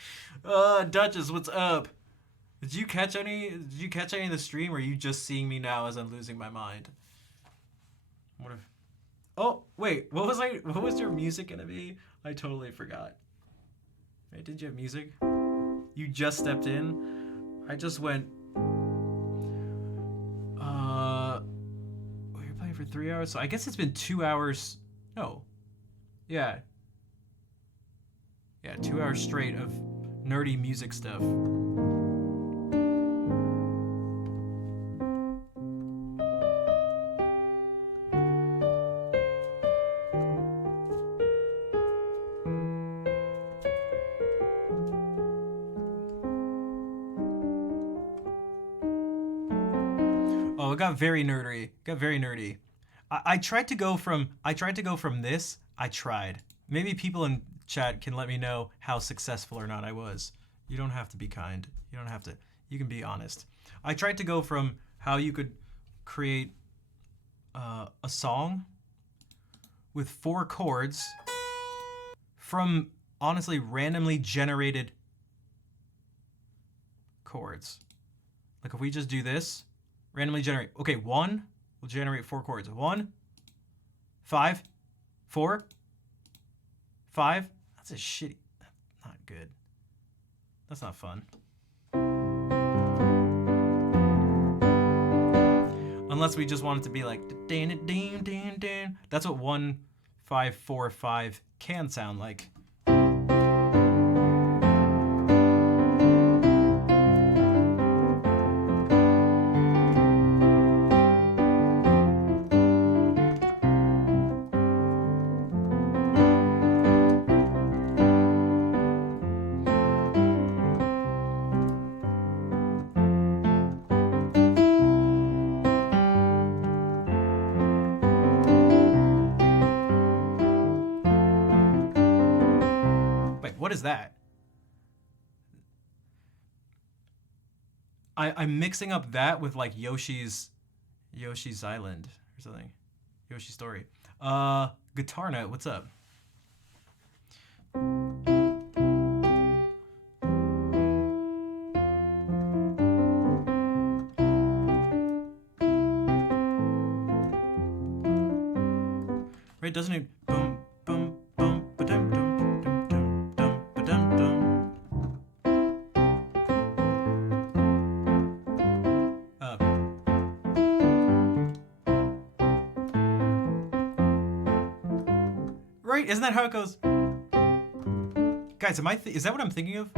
Duchess, what's up? Did you catch any of the stream, or are you just seeing me now as I'm losing my mind? What if... Oh, wait, what was your music gonna be? I totally forgot. Wait, did you have music? You just stepped in. I just went. We were playing for 3 hours, so I guess it's been 2 hours. No. Yeah. Yeah, 2 hours straight of nerdy music stuff. Oh, it got very nerdy. Got very nerdy. I tried to go from this. I tried. Maybe people in chat can let me know how successful or not I was. You don't have to be kind. You don't have to. You can be honest. I tried to go from how you could create a song with 4 chords from honestly randomly generated chords. Like if we just do this, randomly generate. Okay, 1 will generate 4 chords. 1, 5, 4, 5. That's a shitty. Not good. That's not fun. Unless we just want it to be like that's what 1, 5, 4, 5 can sound like. What is that? I'm mixing up that with like Yoshi's Island or something. Yoshi's Story. GuitarNut, what's up? Right, doesn't it boom boom boom ba-dum dum dum dum dum ba-dum dum. Right, isn't that how it goes? Guys, is that what I'm thinking of?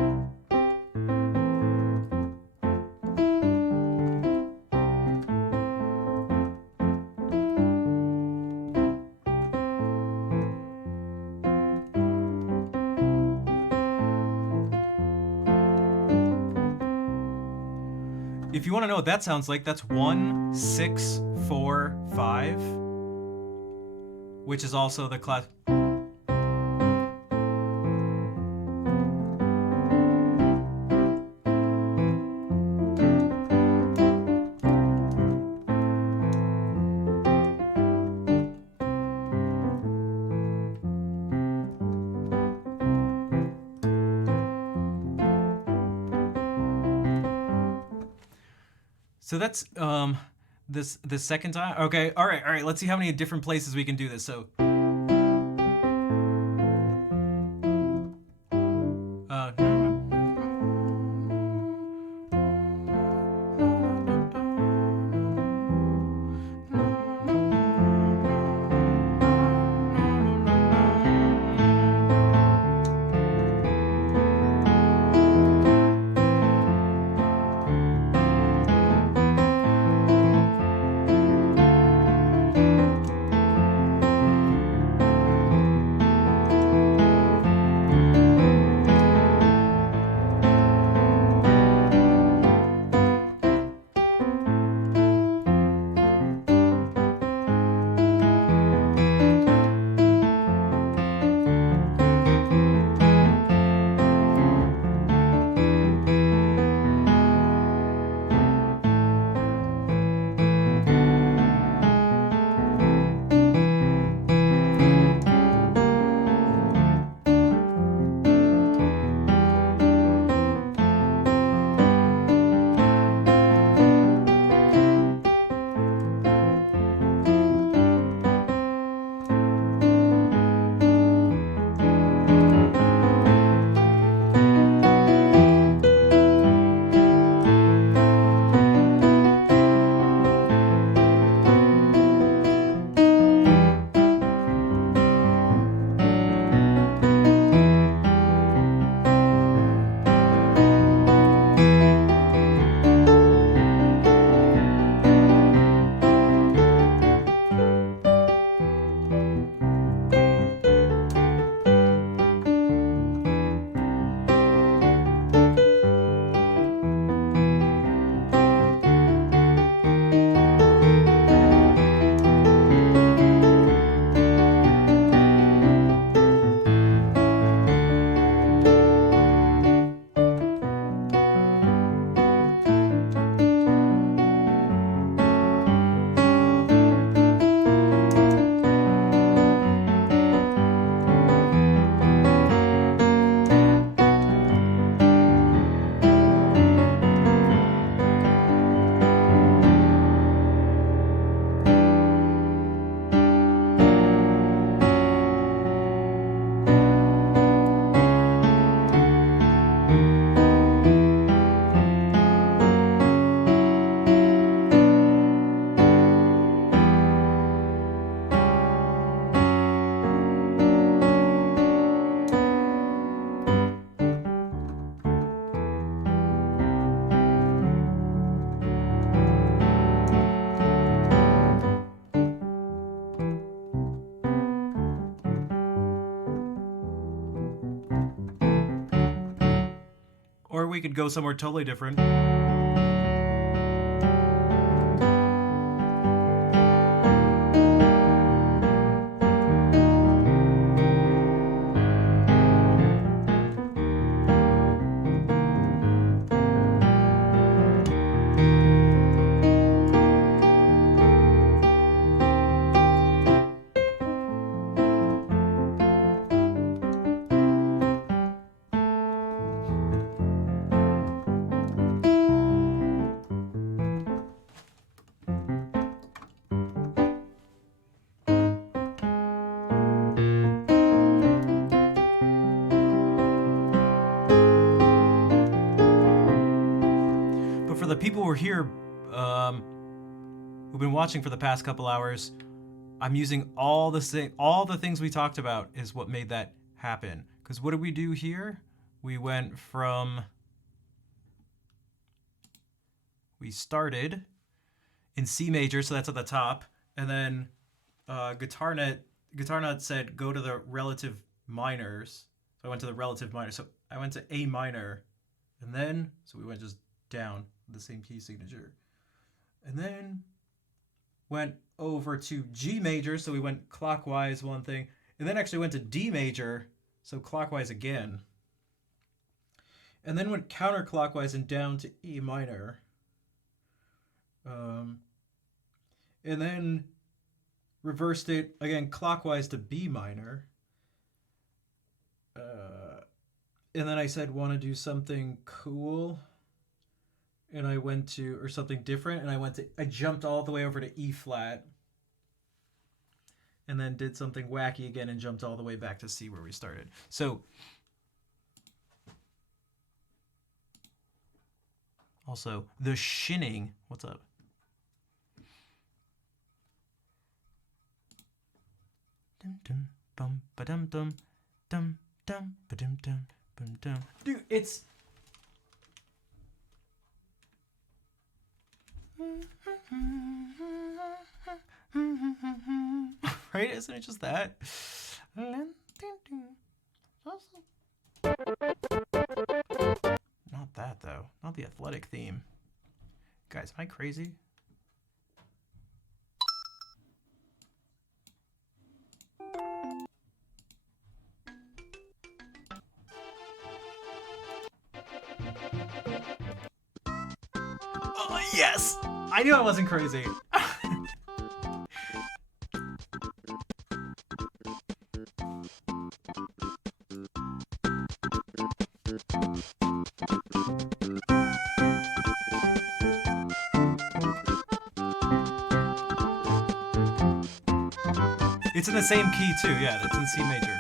If you want to know what that sounds like, that's 1, 6, 4, 5, which is also the class. So that's this second time. Okay, all right. Let's see how many different places we can do this. So Or we could go somewhere totally different. But for the people who are here, who've been watching for the past couple hours, I'm using all the things we talked about is what made that happen. Because what did we do here? We went from... We started in C major, so that's at the top, and then GuitarNet said go to the relative minors. So I went to the relative minor. So I went to A minor, and then so we went just down the same key signature, and then went over to G major. So we went clockwise one thing, and then actually went to D major, so clockwise again, and then went counterclockwise and down to E minor. And then reversed it again clockwise to B minor. And then I said, want to do something cool. And I went to, or something different. And I jumped all the way over to E flat. And then did something wacky again and jumped all the way back to C where we started. So, also, the shinning, what's up? Dum bum ba dum dum dum dum ba dum dum bum dum. Dude, it's right? Isn't it just that? Not that though. Not the athletic theme. Guys, am I crazy? Oh, yes! I knew I wasn't crazy. It's in the same key too, yeah, that's in C major.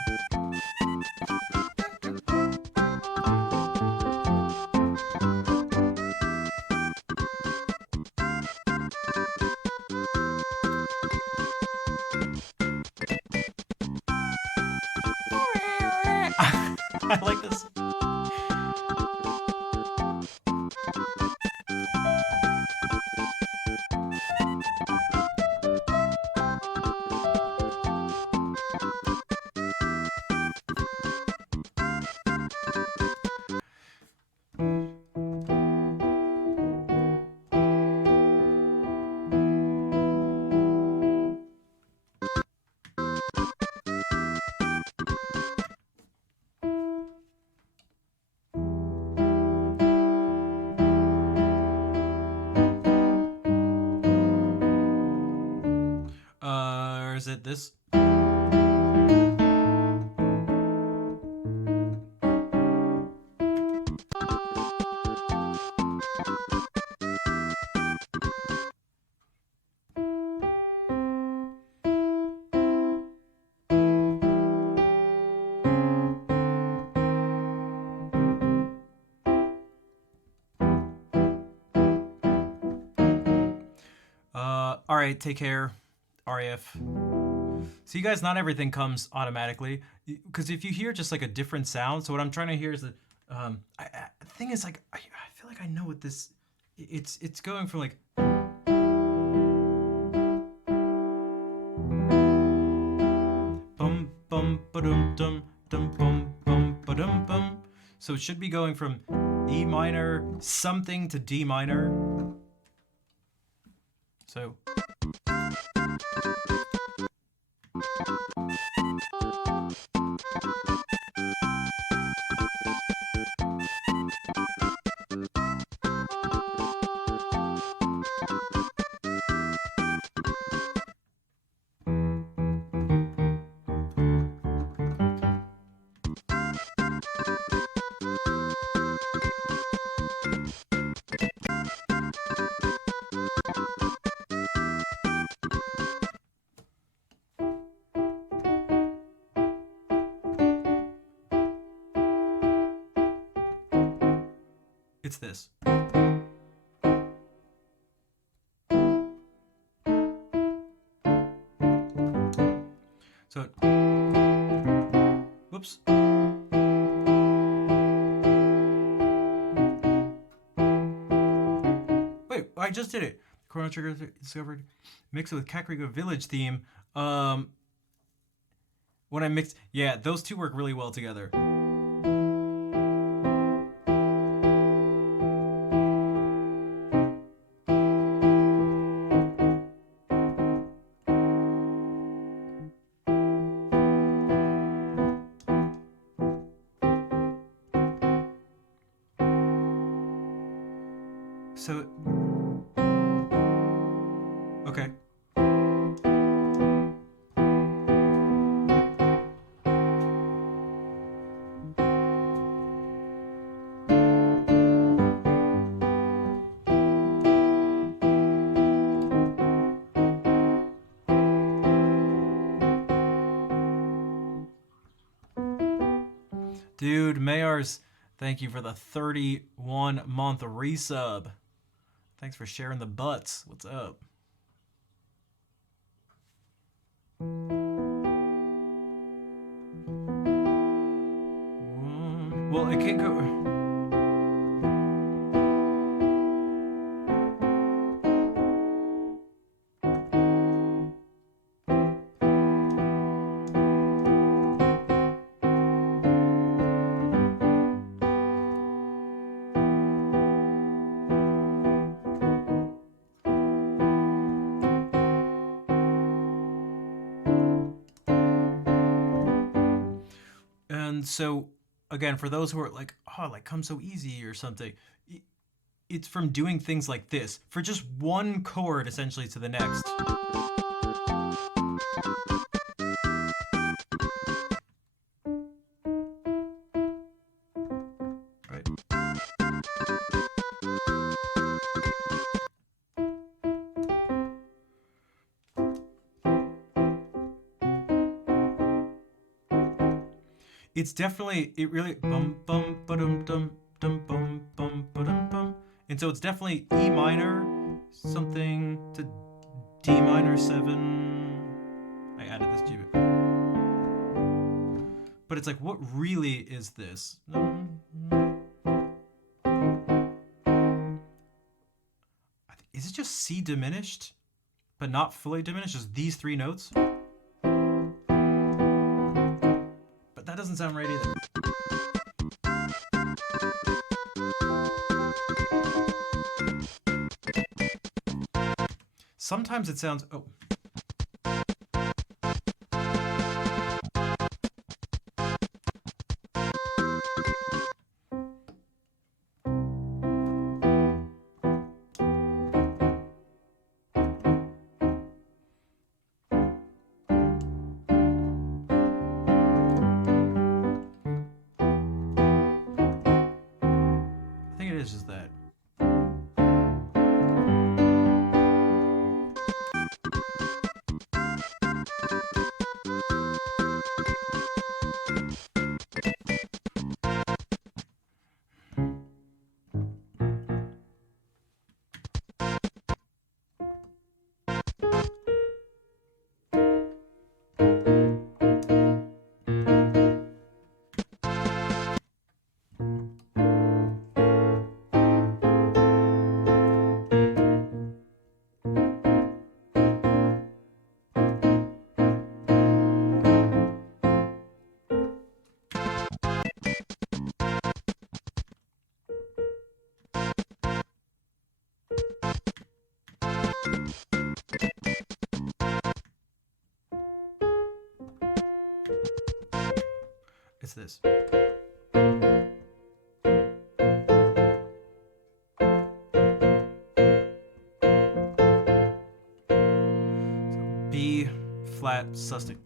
I like this. Or is it this? All right, take care, RAF. So you guys, not everything comes automatically, because if you hear just like a different sound, so what I'm trying to hear is that the thing is like I feel like I know what this. It's going from like. Bum bum ba dum dum dum bum bum ba dum bum. So it should be going from. E minor, something to D minor. So. It's this. So, whoops. Wait, I just did it. Chrono Trigger discovered. Mix it with Kakariko Village theme. When I mix, yeah, those two work really well together. So, okay. Dude, Mayars, thank you for the 31-month resub. Thanks for sharing the butts. What's up? Well, it can't go. And so, again, for those who are like, oh, like come so easy or something, it's from doing things like this for just one chord essentially to the next. Right. It's definitely, it really bum bum ba-dum dum dum bum bum ba-dum bum. And so it's definitely E minor, something to D minor 7. I added this to it. But it's like, what really is this? Is it just C diminished, but not fully diminished? Just these three notes? But that doesn't sound right either. Sometimes it sounds, oh. I think it is just that. this. So B flat sus6.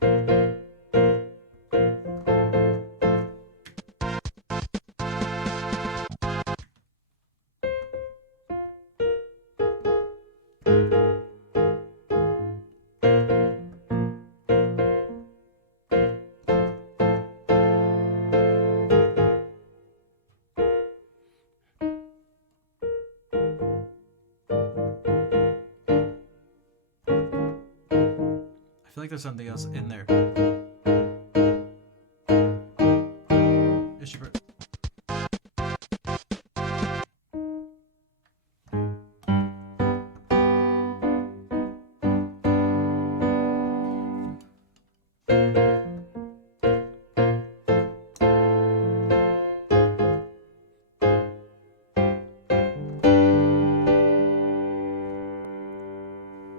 I feel like there's something else in there. Is she?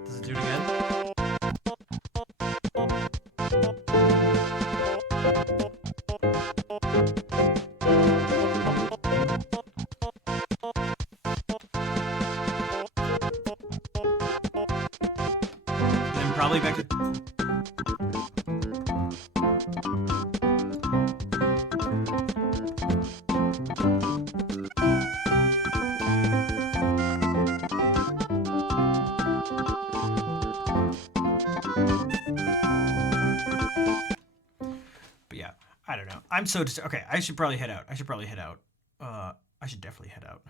Does it do it again? Then probably back to. But yeah, I don't know. I'm so okay. I should probably head out. I should definitely head out.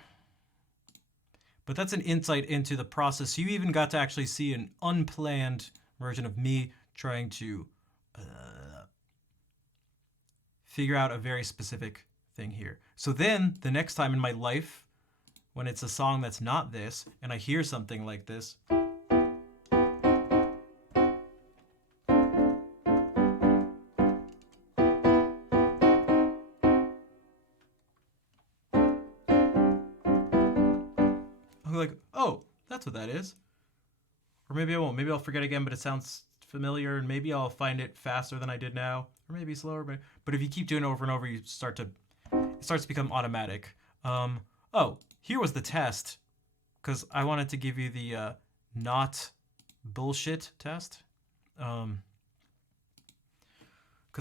But that's an insight into the process. You even got to actually see an unplanned version of me trying to figure out a very specific thing here. So then the next time in my life, when it's a song that's not this, and I hear something like this, I'm like, oh, that's what that is. Or maybe I won't. Maybe I'll forget again, but it sounds familiar, and maybe I'll find it faster than I did now, or maybe slower. But if you keep doing it over and over, it starts to become automatic. Oh, here was the test, because I wanted to give you the not bullshit test. Because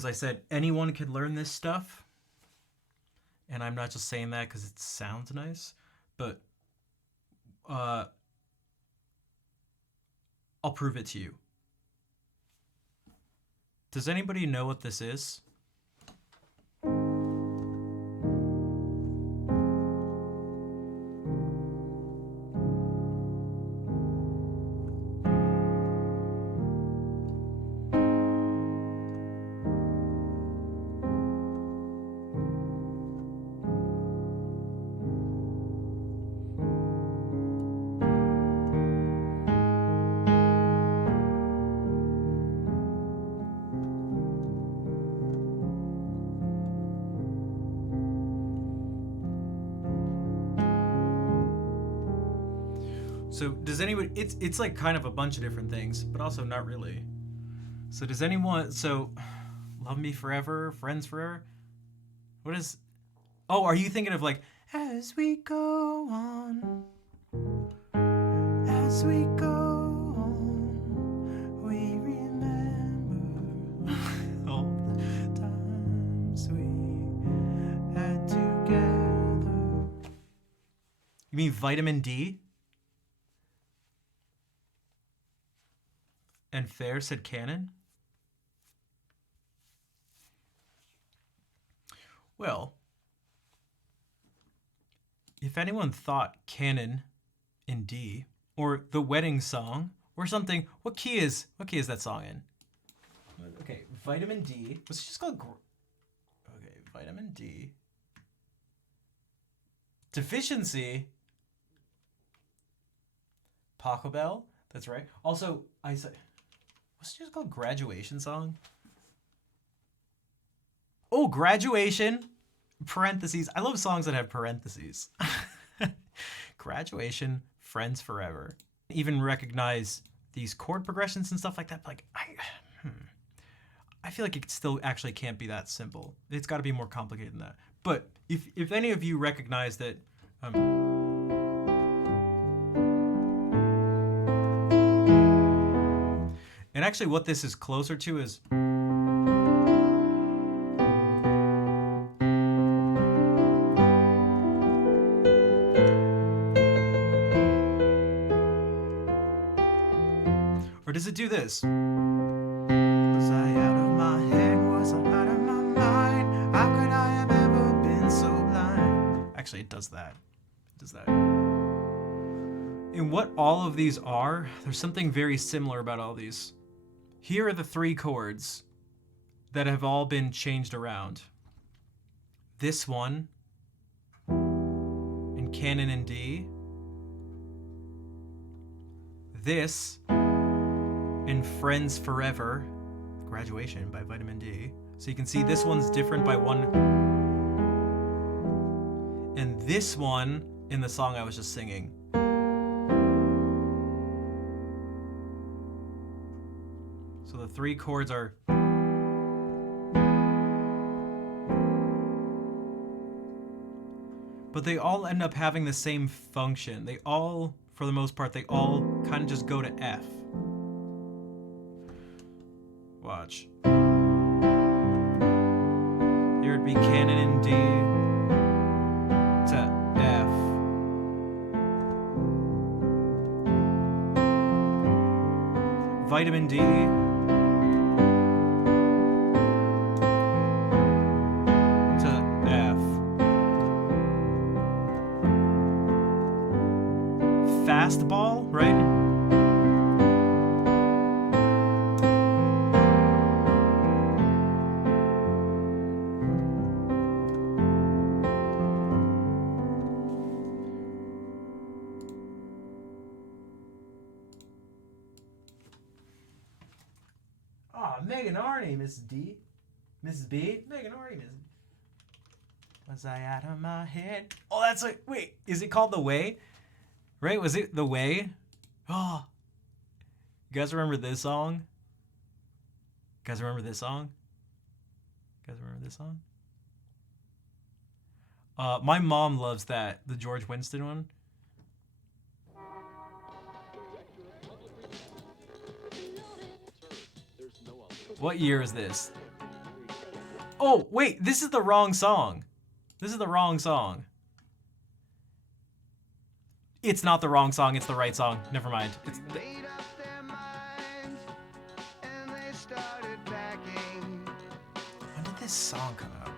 I said anyone could learn this stuff, and I'm not just saying that because it sounds nice, but I'll prove it to you. Does anybody know what this is? So does anyone? It's like kind of a bunch of different things, but also not really. So does anyone? So, love me forever, friends forever. What is? Oh, are you thinking of like as we go on, as we go on, we remember all the times we had together. You mean Vitamin D? And Fair said Canon? Well, if anyone thought Canon in D, or The Wedding Song, or something, what key is that song in? Okay, Vitamin D. Let's just go. Okay, Vitamin D. Deficiency. Pachelbel. That's right. Also, I said, what's it just called? Graduation Song? Oh, Graduation. Parentheses. I love songs that have parentheses. Graduation, Friends Forever. Even recognize these chord progressions and stuff like that. Like, I feel like it still actually can't be that simple. It's got to be more complicated than that. But if any of you recognize that, and actually what this is closer to is, or does it do this? Was I out of my head? Was I out of my mind? How could I have ever been so blind? Actually, it does that. It does that. And what all of these are, there's something very similar about all these. Here are the 3 chords that have all been changed around. This one in canon in D. This in Friends Forever, Graduation by Vitamin D. So you can see this one's different by 1. And this one in the song I was just singing. So the 3 chords are. But they all end up having the same function. They all, for the most part, they all kind of just go to F. Watch. Here it'd be canon in D to F. Vitamin D. To F. Fastball, right? Megan Arney, Mrs. D. Mrs. B. Megan Arney, Mrs. Was I out of my head? Oh, that's like, wait, is it called The Way? Right? Was it The Way? Oh. You guys remember this song? You guys remember this song? You guys remember this song? My mom loves that, the George Winston one. What year is this? Oh, wait, this is the wrong song. This is the wrong song. It's not the wrong song, it's the right song. Never mind. It's when did this song come out?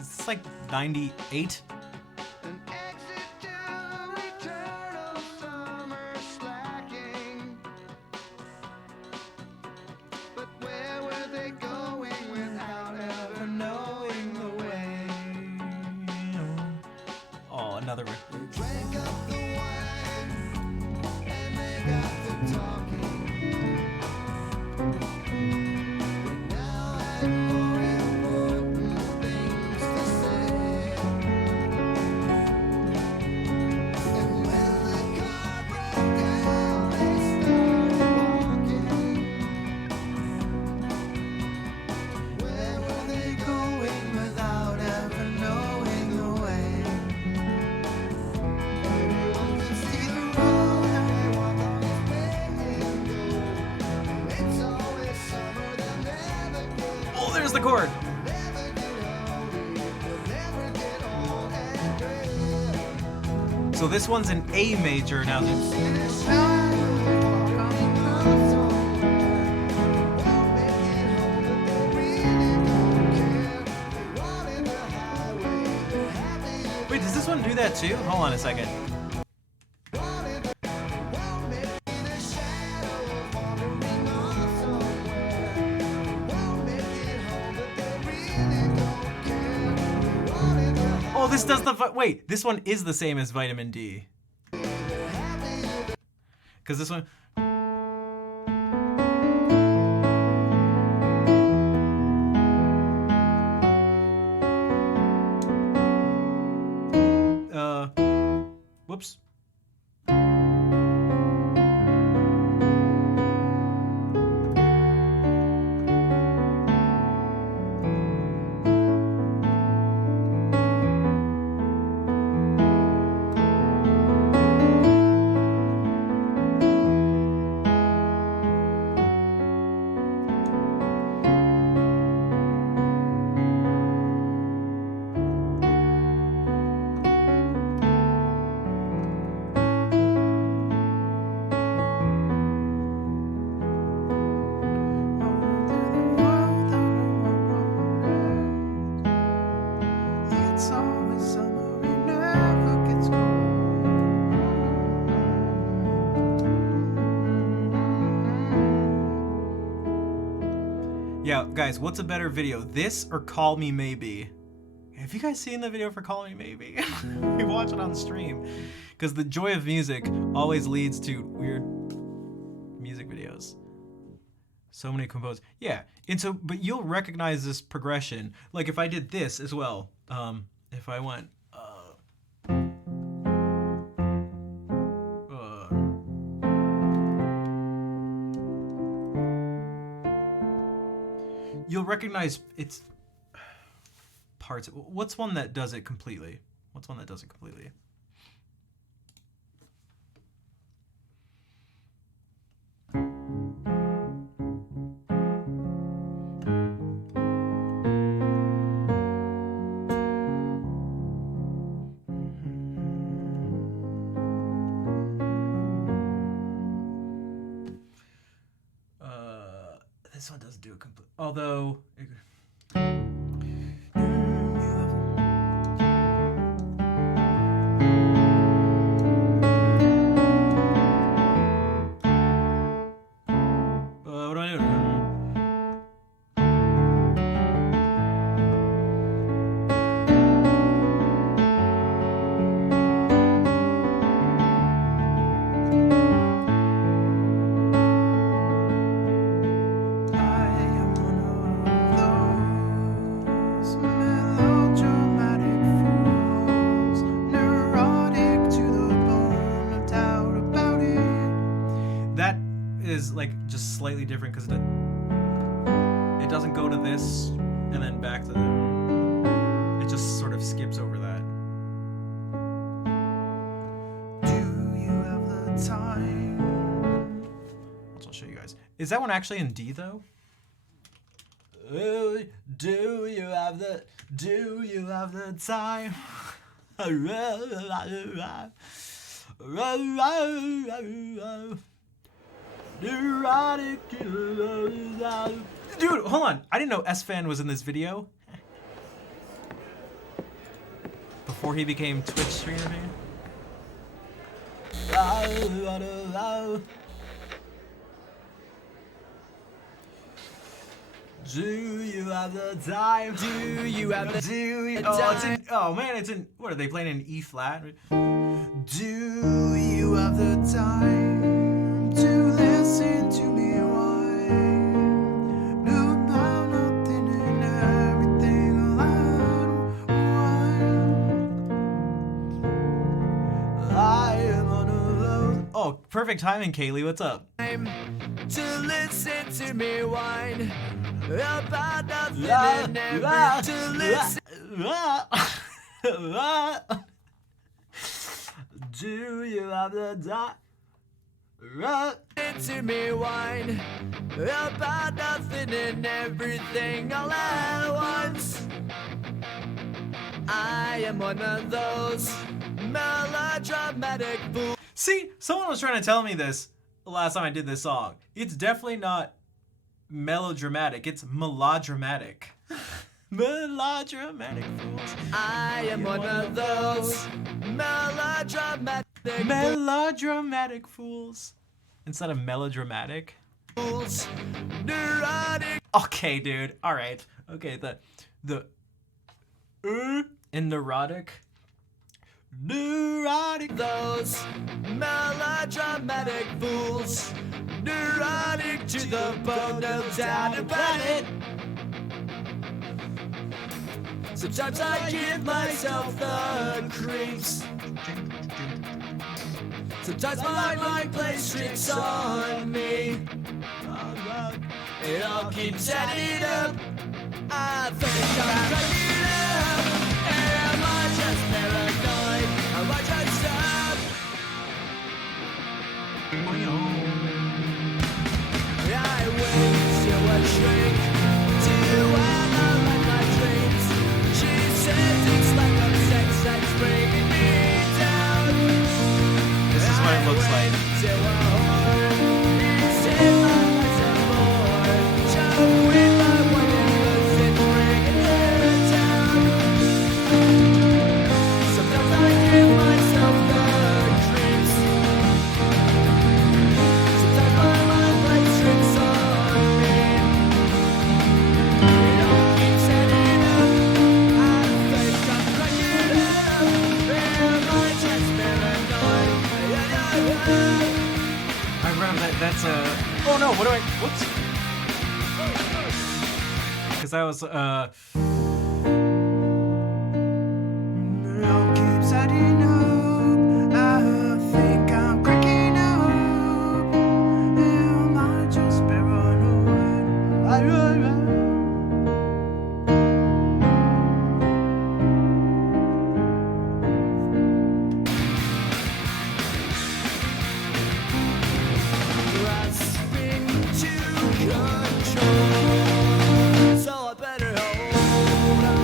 It's like 98. Another one. The chord. So this one's an A major now. Wait, does this one do that too? Hold on a second. Oh, this does the wait. This one is the same as Vitamin D. Because this one. Whoops. Yeah, guys, what's a better video, this or Call Me Maybe? Have you guys seen the video for Call Me Maybe? We watch it on stream. Because the joy of music always leads to weird music videos. So many composed. Yeah, and so, but you'll recognize this progression. Like if I did this as well, if I went, you'll recognize it's parts. What's one that does it completely? What's one that does it completely? This one doesn't do it complete. Although. What do I do? Is like just slightly different because it doesn't go to this and then back to it just sort of skips over that. Do you have the time? I'll show you guys. Is that one actually in D though? Do you have the time? Dude, hold on. I didn't know S-Fan was in this video. Before he became Twitch streamer, man. Do you have the time? Do you have the time? Oh, it's in, oh man, it's in, what are they playing in E flat? Do you have the time to listen to me whine about nothing and everything all at once? I am one of those. Oh, perfect timing, Kaylee. What's up? To listen to me whine about nothing and everything. To listen. Do you have the time? To me whine about nothing and everything all at once. I am one of those melodramatic fools. See, someone was trying to tell me this the last time I did this song. It's definitely not melodramatic, it's melodramatic. Melodramatic fools. I am one of those melodramatic fools. Instead of melodramatic. Fools. Neurotic. Okay, dude. All right. Okay, the in neurotic. Neurotic. Those melodramatic fools. Neurotic to the bone, no doubt about it. Sometimes I give myself the creeps. Sometimes my mind plays tricks on me. It all keeps adding up. I think I'm cracking up. Am I just paranoid? Am I just up? I went to a shrink to analyze my dreams. She says it's like a sex that's bringing me down. This is what it looks like. Sorry. Whoops. Because I was I'll keep setting up. I think I'm cracking up. Am I just paranoid? Grasping to control, so I better hold on.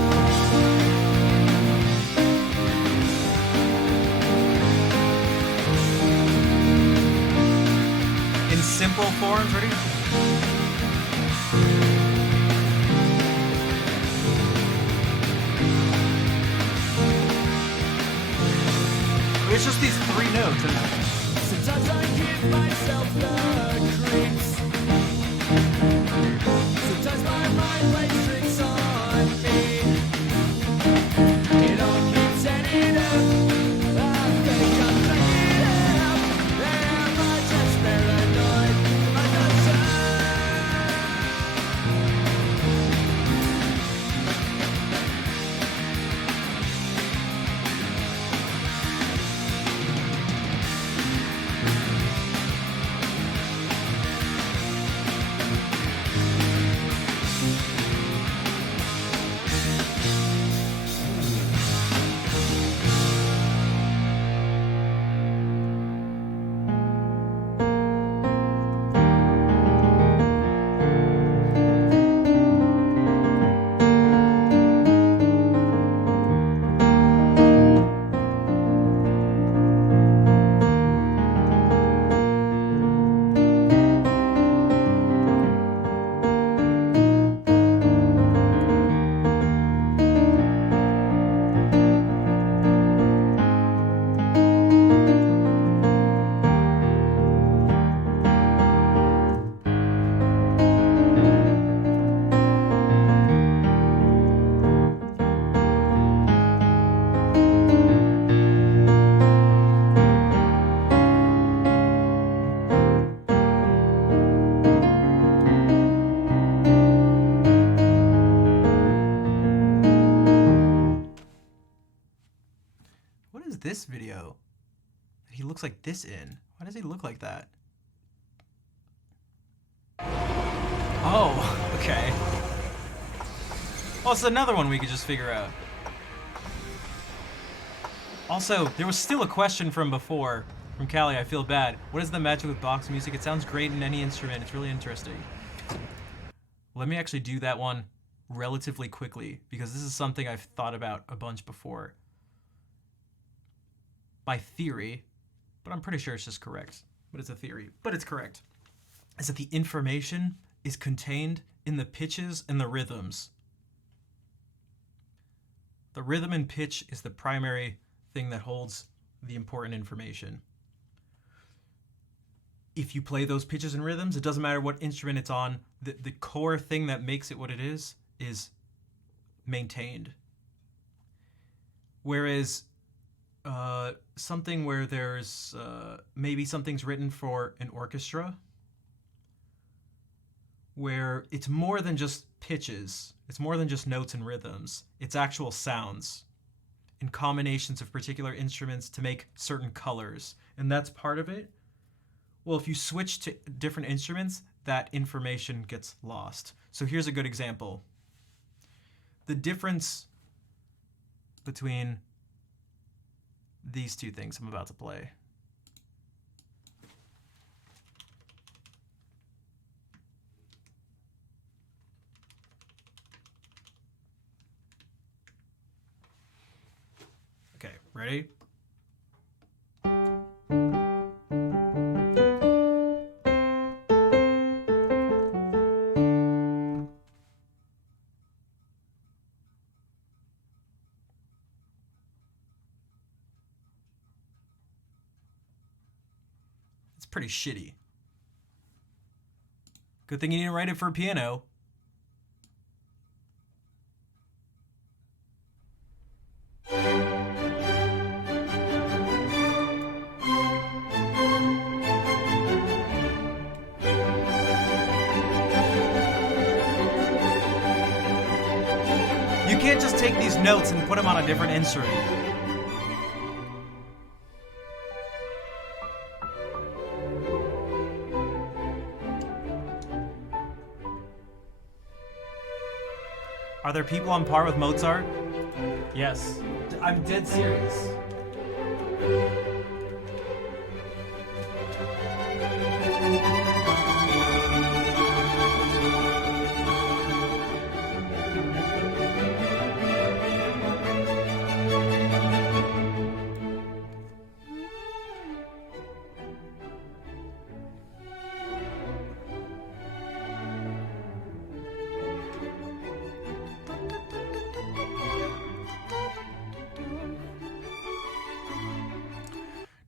In simple forms, ready? It's just these three notes, isn't it? Sometimes I give myself the creeps. Sometimes my mind plays tricks on me. It all keeps adding up. I think I'm cracking up. Am I just paranoid? I'm not sure. What is this video? He looks like this in. Why does he look like that? Oh, okay. Well, it's another one we could just figure out. Also, there was still a question from before, from Callie, I feel bad. What is the magic with box music? It sounds great in any instrument. It's really interesting. Let me actually do that one relatively quickly, because this is something I've thought about a bunch before. By theory, but I'm pretty sure it's just correct. But it's a theory, but it's correct. Is that the information is contained in the pitches and the rhythms. The rhythm and pitch is the primary thing that holds the important information. If you play those pitches and rhythms, it doesn't matter what instrument it's on, the core thing that makes it what it is maintained. Whereas something where there's maybe something's written for an orchestra, where it's more than just pitches, it's more than just notes and rhythms, it's actual sounds and combinations of particular instruments to make certain colors, and that's part of it. Well, if you switch to different instruments, that information gets lost. So here's a good example. The difference between these two things I'm about to play. Okay, ready? It's pretty shitty. Good thing you didn't write it for a piano. can't just take these notes and put them on a different instrument. Are there people on par with Mozart? Yes. I'm dead serious.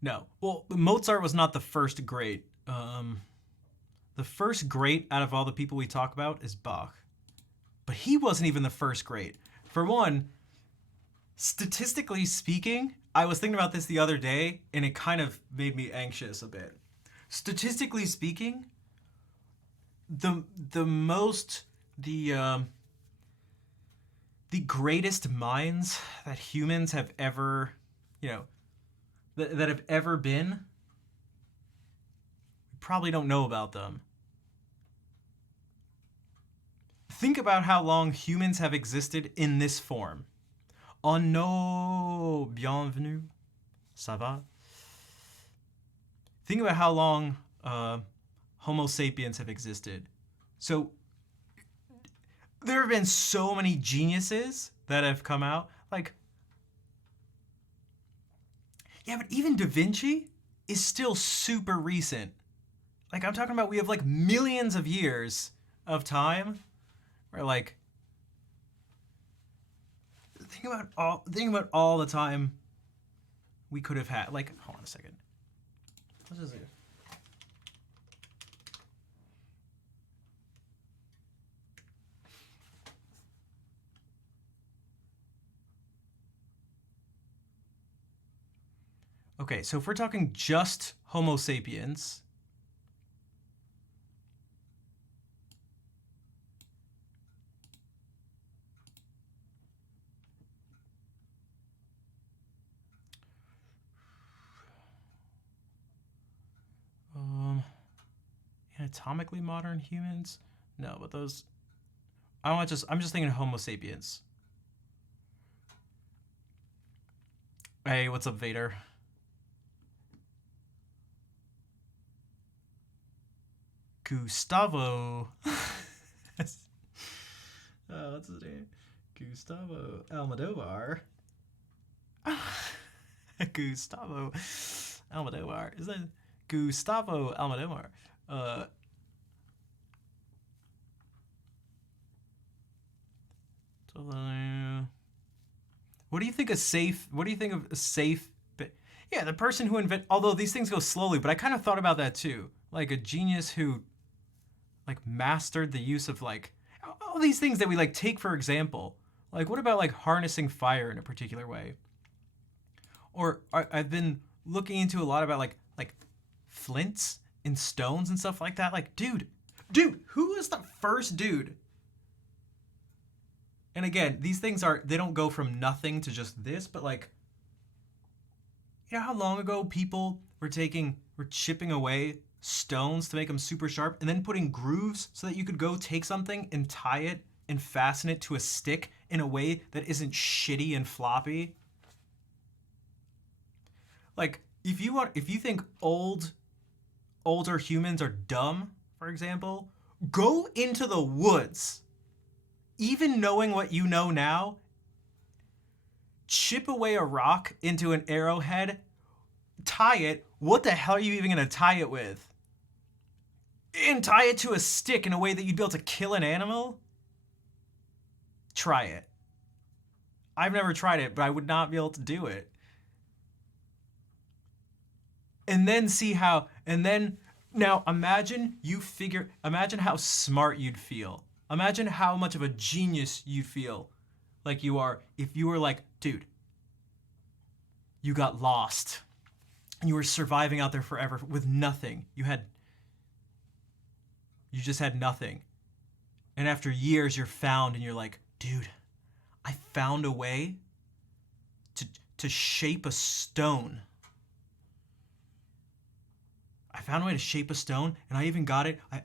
No. Well, Mozart was not the first great. The first great out of all the people we talk about is Bach. But he wasn't even the first great. For one, statistically speaking, I was thinking about this the other day, and it kind of made me anxious a bit. Statistically speaking, the greatest minds that humans have ever, that have ever been, we probably don't know about them. Think about how long humans have existed in this form. Oh no, bienvenue, ça va? Think about how long Homo sapiens have existed. So there have been so many geniuses that have come out. Like, yeah, but even Da Vinci is still super recent. Like, I'm talking about, we have like millions of years of time where, like, think about all the time we could have had. Like, hold on a second. What is it? Okay, so if we're talking just Homo sapiens, anatomically modern humans? No, but those, I'm just thinking Homo sapiens. Hey, what's up, Vader? Gustavo. What's his name? Gustavo Almodovar. Gustavo Almodovar. Is that Gustavo Almodovar? What do you think of a safe? Yeah, the person who although these things go slowly, but I kind of thought about that too. Like a genius who, like, mastered the use of, like, all these things that we, like, take for example. Like, what about, like, harnessing fire in a particular way? Or I've been looking into a lot about, like flints and stones and stuff like that. Like, dude, who is the first dude? And again, these things they don't go from nothing to just this, but, like, you know how long ago people were chipping away stones to make them super sharp and then putting grooves so that you could go take something and tie it and fasten it to a stick in a way that isn't shitty and floppy? Like, if you think older humans are dumb, for example, go into the woods. Even knowing what you know now, chip away a rock into an arrowhead, tie it. What the hell are you even going to tie it with? And tie it to a stick in a way that you'd be able to kill an animal? Try it. I've never tried it, but I would not be able to do it. And then now imagine how smart you'd feel. Imagine how much of a genius you'd feel like you are if you were like, dude, you got lost and you were surviving out there forever with nothing. You just had nothing. And after years you're found and you're like, dude, I found a way to to shape a stone. I found a way to shape a stone, and I even got it. I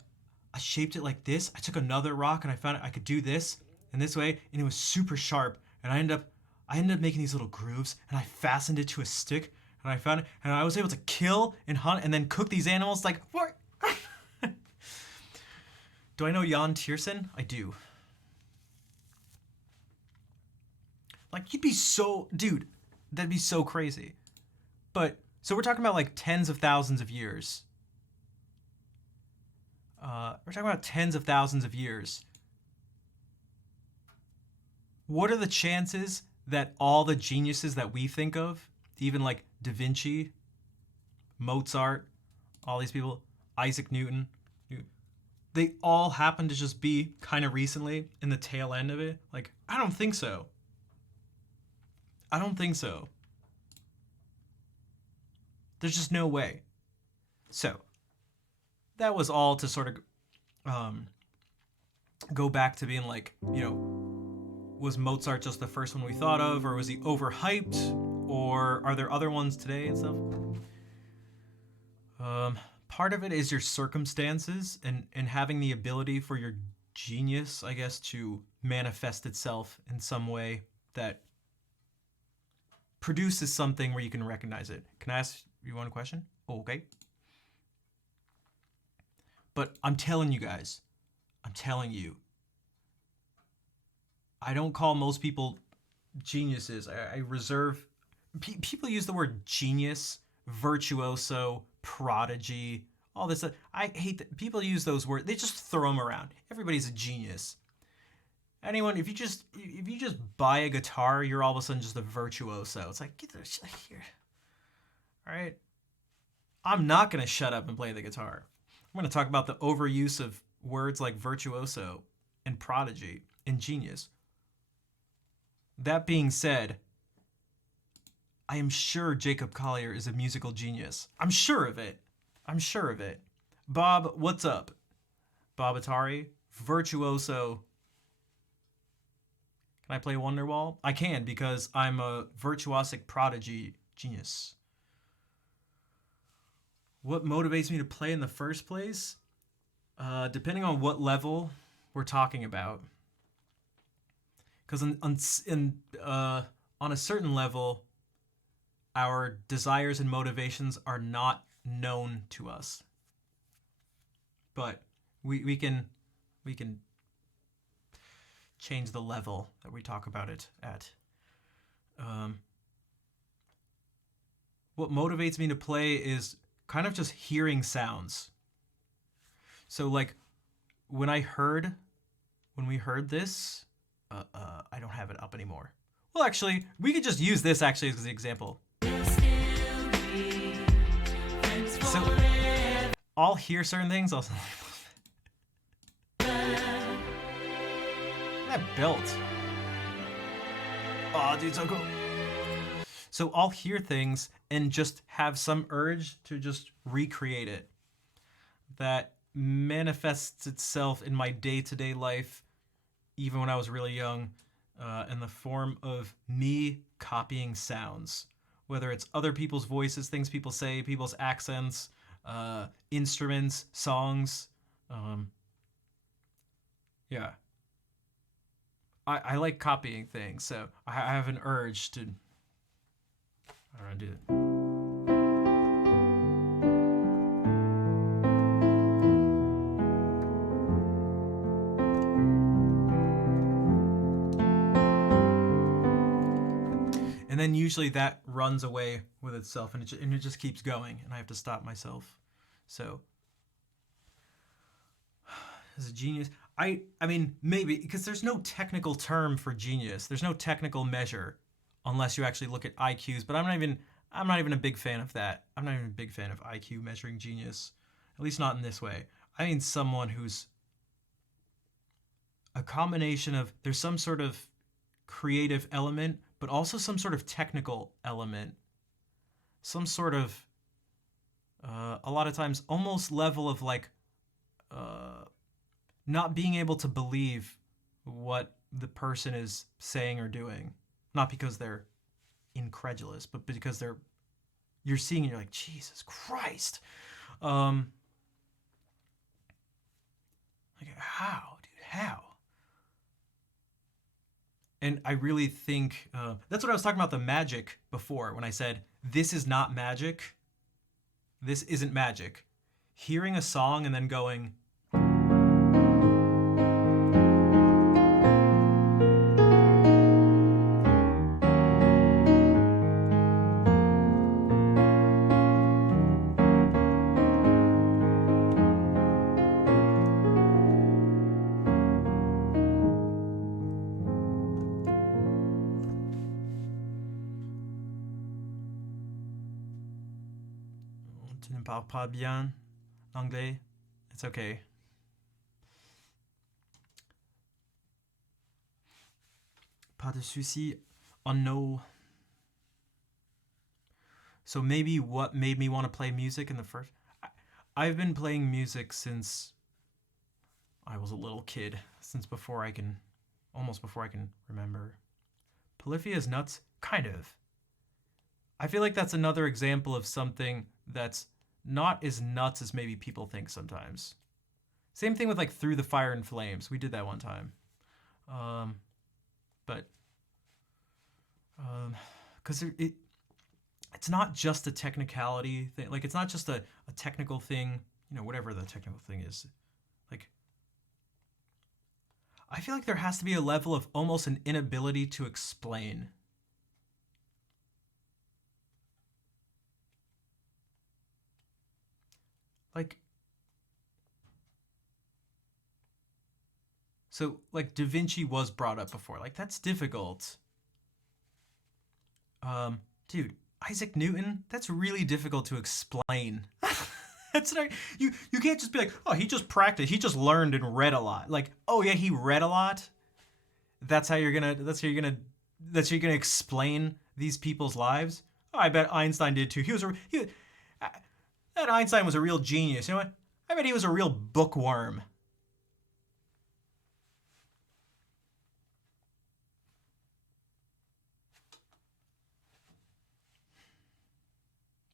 shaped it like this. I took another rock and I found I could do this and this way, and it was super sharp. And I ended up making these little grooves, and I fastened it to a stick, and I found it, and I was able to kill and hunt and then cook these animals. Like what? Do I know Jan Tiersen? I do. Like you'd be so, dude, that'd be so crazy. But so we're talking about like tens of thousands of years. We're talking about tens of thousands of years. What are the chances that all the geniuses that we think of, even like Da Vinci, Mozart, all these people, Isaac Newton, they all happen to just be kind of recently in the tail end of it? Like, I don't think so. I don't think so. There's just no way. So, that was all to sort of go back to being like, was Mozart just the first one we thought of, or was he overhyped, or are there other ones today and stuff? Part of it is your circumstances and having the ability for your genius, I guess, to manifest itself in some way that produces something where you can recognize it. Can I ask you one question? Oh, okay. But I'm telling you guys, I don't call most people geniuses. I reserve. People use the word genius, virtuoso, prodigy, all this. I hate that people use those words. They just throw them around. Everybody's a genius. Anyone, if you just buy a guitar, you're all of a sudden just a virtuoso. It's like, get the shit here. All right. I'm not gonna shut up and play the guitar. I'm gonna talk about the overuse of words like virtuoso and prodigy and genius. That being said, I am sure Jacob Collier is a musical genius. I'm sure of it. Bob, what's up? Bob Atari, virtuoso. Can I play Wonderwall? I can, because I'm a virtuosic prodigy genius. What motivates me to play in the first place? Depending on what level we're talking about. Because on a certain level, our desires and motivations are not known to us. But we can change the level that we talk about it at. What motivates me to play is kind of just hearing sounds. So like when we heard this, I don't have it up anymore. Well, actually, we could just use this actually as an example. So I'll hear certain things. Also, that belt. Oh, dude, so cool. So I'll hear things and just have some urge to just recreate it. That manifests itself in my day-to-day life, even when I was really young, in the form of me copying sounds. Whether it's other people's voices, things people say, people's accents, instruments, songs. Yeah. I like copying things, so I have an urge to... I don't know, do it. And then usually that runs away with itself, and it just keeps going, and I have to stop myself. So, as a genius, I mean, maybe, because there's no technical term for genius. There's no technical measure unless you actually look at IQs, but I'm not even a big fan of that. I'm not even a big fan of IQ measuring genius, at least not in this way. I mean someone who's a combination of, there's some sort of creative element, but also some sort of technical element. Some sort of, a lot of times, almost level of like, not being able to believe what the person is saying or doing, not because they're incredulous, but because you're seeing and you're like, Jesus Christ. Um, like, how, dude, how? And I really think that's what I was talking about the magic before when I said, this is not magic. This isn't magic. Hearing a song and then going, tu ne parles pas bien anglais. It's okay. Pas de souci. Oh no. So maybe what made me want to play music in the first. I've been playing music since I was a little kid, since almost before I can remember. Polyphia is nuts? Kind of. I feel like that's another example of something that's not as nuts as maybe people think sometimes. Same thing with like Through the Fire and Flames. We did that one time. But because it's not just a technicality thing. Like it's not just a technical thing, whatever the technical thing is. Like I feel like there has to be a level of almost an inability to explain. Like so like Da Vinci was brought up before. Like that's difficult. Dude, Isaac Newton, that's really difficult to explain. That's not you can't just be like, oh, he just practiced, he just learned and read a lot. Like, oh yeah, he read a lot. That's how you're gonna explain these people's lives. Oh, I bet Einstein did too. That Einstein was a real genius. You know what? I bet he was a real bookworm.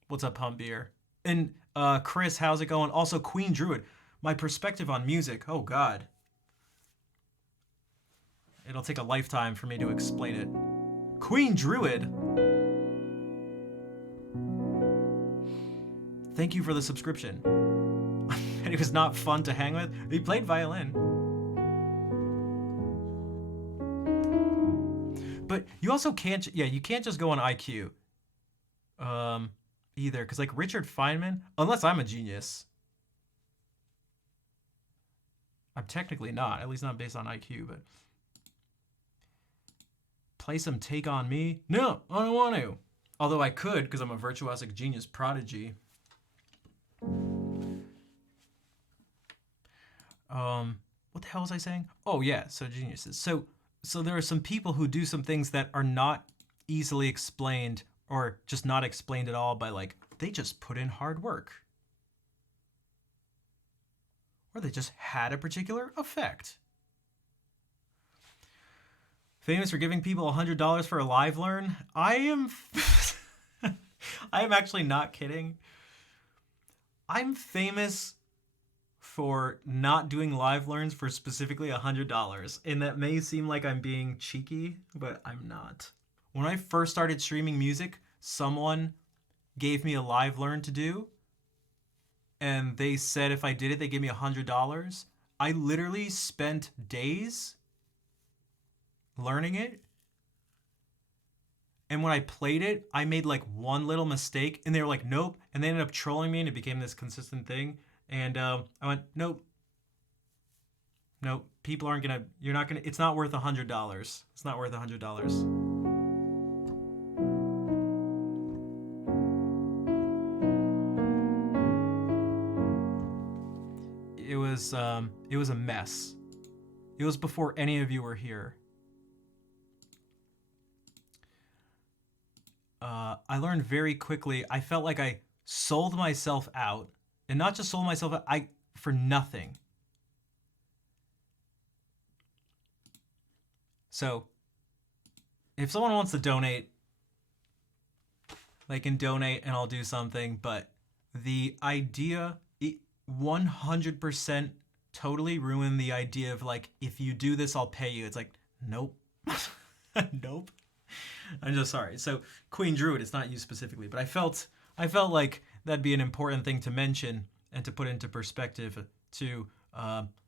What's up, Pump Beer? And Chris, how's it going? Also, Queen Druid. My perspective on music. Oh God. It'll take a lifetime for me to explain it. Queen Druid. Thank you for the subscription. And he was not fun to hang with. He played violin. But you also can't, you can't just go on IQ. Either, because like Richard Feynman, unless I'm a genius. I'm technically not, at least not based on IQ, but play some Take On Me? No, I don't want to. Although I could, because I'm a virtuosic genius prodigy. What the hell was I saying? Oh yeah, so geniuses. So there are some people who do some things that are not easily explained or just not explained at all by like, they just put in hard work. Or they just had a particular effect. Famous for giving people $100 for a live learn? I am actually not kidding. I'm famous for not doing live learns for specifically $100. And that may seem like I'm being cheeky, but I'm not. When I first started streaming music, someone gave me a live learn to do. And they said if I did it, they gave me $100. I literally spent days learning it. And when I played it, I made like one little mistake. And they were like, nope. And they ended up trolling me and it became this consistent thing. And I went, nope. Nope. People aren't going to, you're not going to, it's not worth $100. It's not worth $100. It was a mess. It was before any of you were here. I learned very quickly. I felt like I sold myself out, and not just sold myself out, for nothing. So if someone wants to donate, they can donate and I'll do something. But the idea, 100% totally ruined the idea of like, if you do this, I'll pay you. It's like, nope. Nope. I'm just sorry. So Queen Druid, it's not you specifically, but I felt like that'd be an important thing to mention and to put into perspective to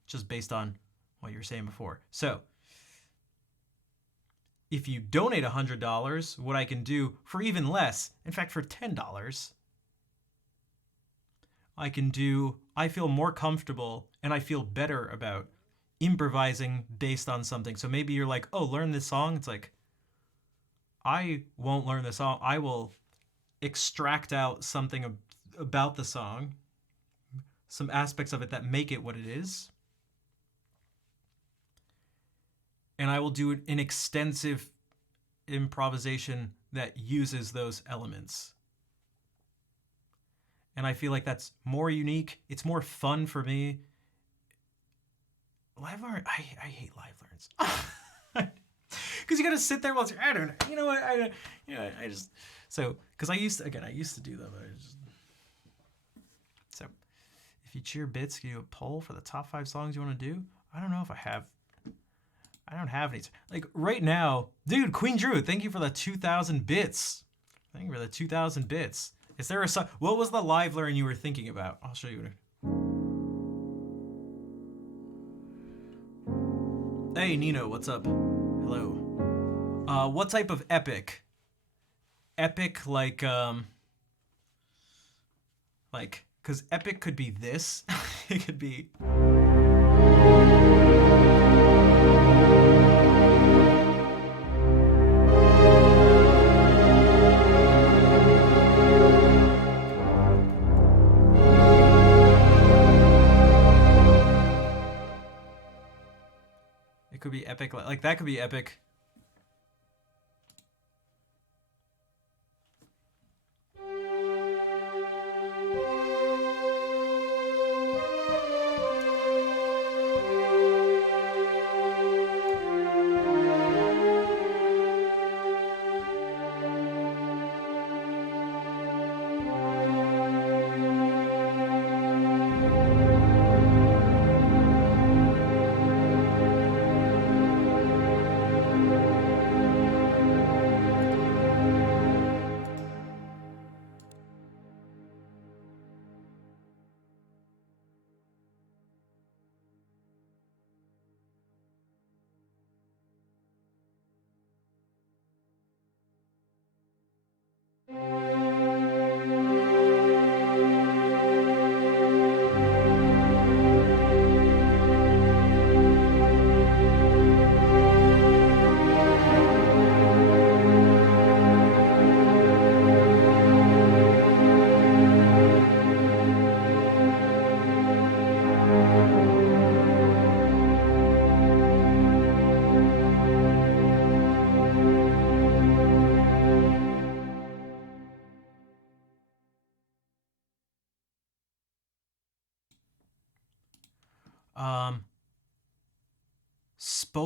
just based on what you were saying before. So if you donate $100, what I can do for even less, in fact for $10, I feel more comfortable and I feel better about improvising based on something. So maybe you're like, oh, learn this song. It's like, I won't learn the song. I will extract out something about the song, some aspects of it that make it what it is. And I will do an extensive improvisation that uses those elements. And I feel like that's more unique. It's more fun for me. Live learn, I hate live learns. Because you got to sit there while it's, I don't know. You know what? I just, so, because I used to do them. So, if you cheer bits, can you do a poll for the top 5 songs you want to do? I don't know if I don't have any. Like, right now, dude, Queen Drew, thank you for the 2,000 bits. Thank you for the 2,000 bits. Is there a song? What was the live learn you were thinking about? I'll show you. Hey, Nino, what's up? Hello. What type of epic? Epic, like, because epic could be this. It could be. It could be epic, like that could be epic.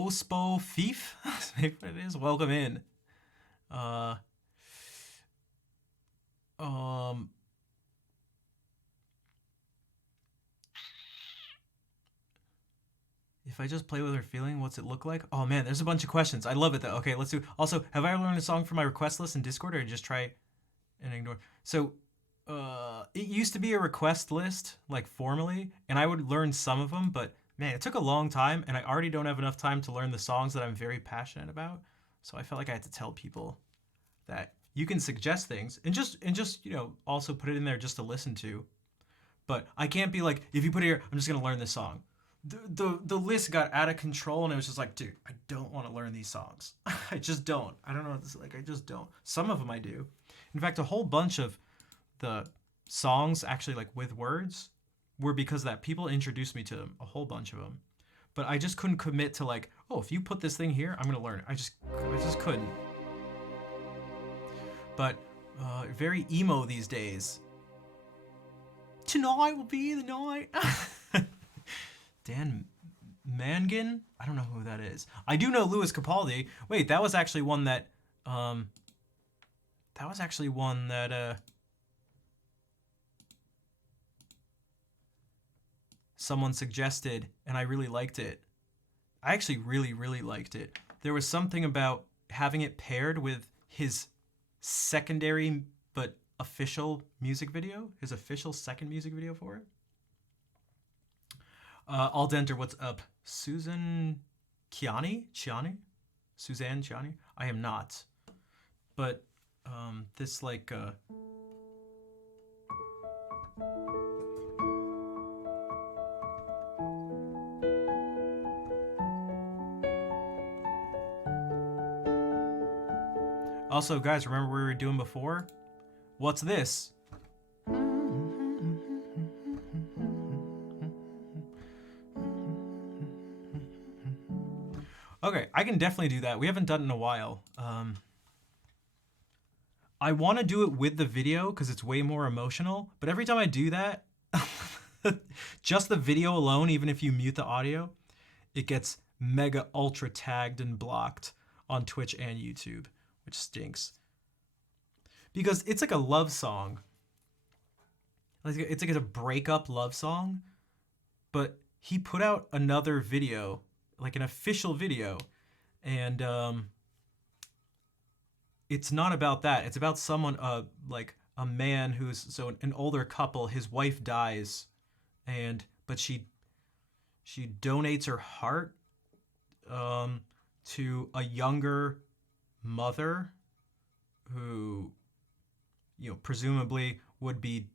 Spo Thief? Maybe it is. Welcome in. If I just play with her feeling, what's it look like? Oh man, there's a bunch of questions. I love it though. Okay, let's do. Also, have I learned a song for my request list in Discord, or just try and ignore? So, it used to be a request list, like formally, and I would learn some of them, but man, it took a long time, and I already don't have enough time to learn the songs that I'm very passionate about. So I felt like I had to tell people that you can suggest things and just also put it in there just to listen to. But I can't be like, if you put it here, I'm just gonna learn this song. The list got out of control, and it was just like, dude, I don't want to learn these songs. I just don't. I don't know what this is like. I just don't. Some of them I do. In fact, a whole bunch of the songs actually like with words were because that people introduced me to them, a whole bunch of them. But I just couldn't commit to like, oh, if you put this thing here, I'm gonna learn it. I just couldn't. But very emo these days. Tonight will be the night. Dan Mangan? I don't know who that is. I do know Louis Capaldi. Wait, that was actually one that someone suggested, and I really liked it. I actually really, really liked it. There was something about having it paired with his secondary but official music video, his official second music video for it. Aldenter, what's up? Susan Chiani? Suzanne Chiani? I am not. But this like also, guys, remember what we were doing before? What's this? Okay, I can definitely do that. We haven't done it in a while. I want to do it with the video because it's way more emotional. But every time I do that, just the video alone, even if you mute the audio, it gets mega ultra tagged and blocked on Twitch and YouTube, which stinks. Because it's like a love song. It's like a breakup love song. But he put out another video, like an official video, and it's not about that. It's about someone, like a man who's an older couple. His wife dies, but she donates her heart to a younger mother who, presumably would be,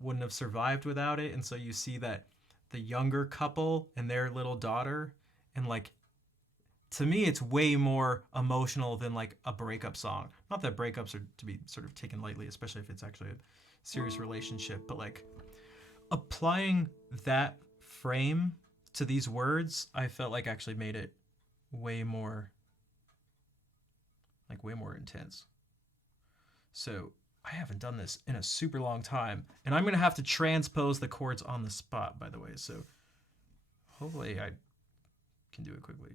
wouldn't have survived without it. And so you see that the younger couple and their little daughter, and like, to me, it's way more emotional than like a breakup song. Not that breakups are to be sort of taken lightly, especially if it's actually a serious relationship, but like applying that frame to these words, I felt like actually made it way more intense. So I haven't done this in a super long time, and I'm going to have to transpose the chords on the spot, by the way. So hopefully I can do it quickly.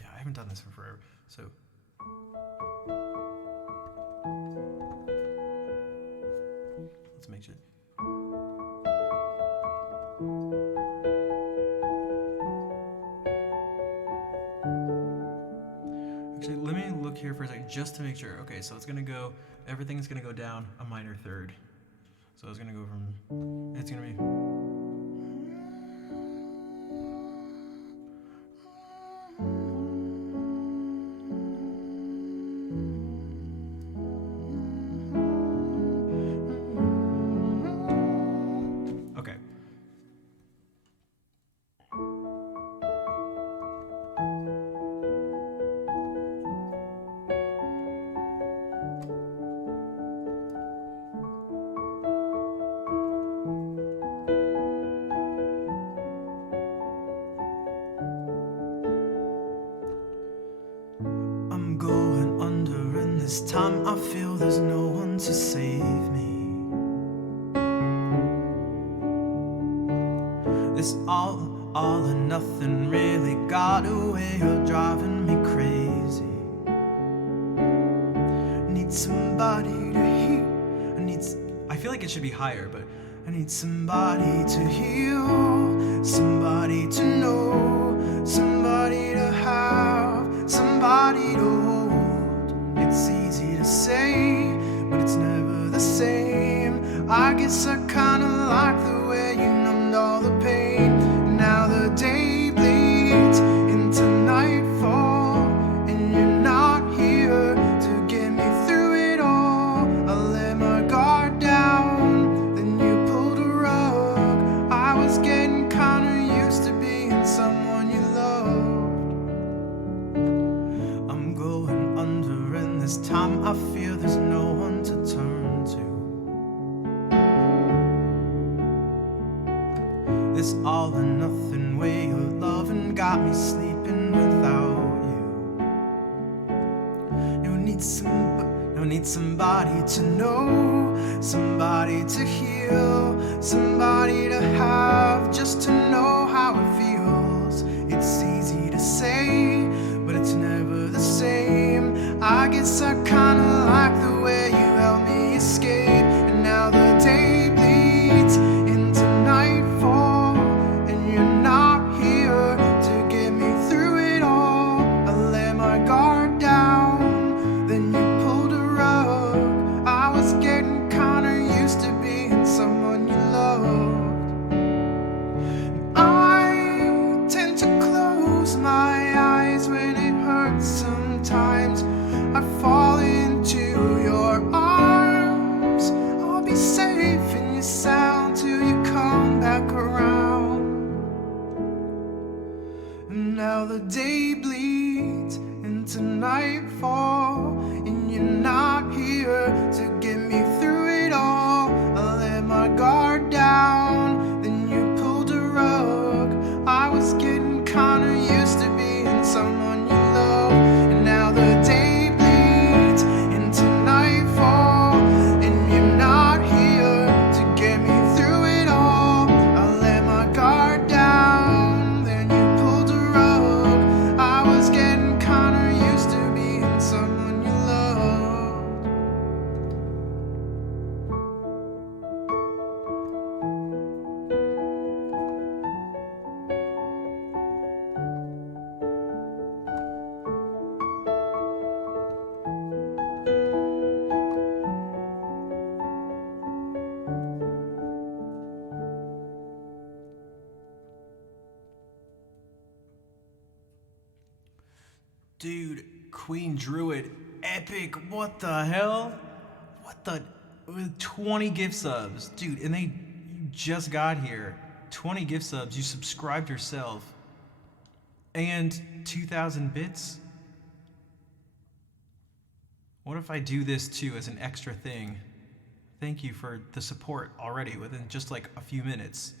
Yeah, I haven't done this in forever. So let's make sure. Actually, let me look here for a second just to make sure. Okay, so everything's gonna go down a minor third. So it's gonna go it's gonna be. This time I feel there's no one to save me. This all or nothing really got a way of driving me crazy. Need somebody to hear. I feel like it should be higher, but I need somebody to heal, somebody to know, somebody to have, somebody to hold. It's easy to say, but it's never the same. I guess I kinda like the way you numbed all the pain. Now the day bleeds into nightfall, and you're not here to get me through it all. I let my guard down, then you pulled a rug. I was getting kinda used to being someone you loved. I'm going under, and this time I feel there's no one to turn to. This all or nothing way me sleeping without you. No need somebody to know, somebody to heal, somebody to have, just to know how it feels. It's easy to say, but it's never the same. I guess I kinda like the way you help me escape. And now the day bleeds into nightfall, and you're not here to get me through it all. I let my guard down, then you pulled a rug. I was getting kinda used to being someone you loved. I tend to close my eyes when it hurts sometimes. I fall into your arms. I'll be safe in your sound till you come back around. And now the day bleeds into nightfall, and you're not here to get me through it all. I let my guard down, then you pulled a rug. I was getting kinda used to being someone you love. And now the day bleeds into nightfall, and you're not here to get me through it all. I let my guard down, then you pulled a rug. I was getting kinda used to being someone you loved. Dude, Queen Druid, epic. What the hell? What the? With 20 gift subs. Dude, and you just got here. 20 gift subs. You subscribed yourself. And 2,000 bits? What if I do this too as an extra thing? Thank you for the support already within just like a few minutes.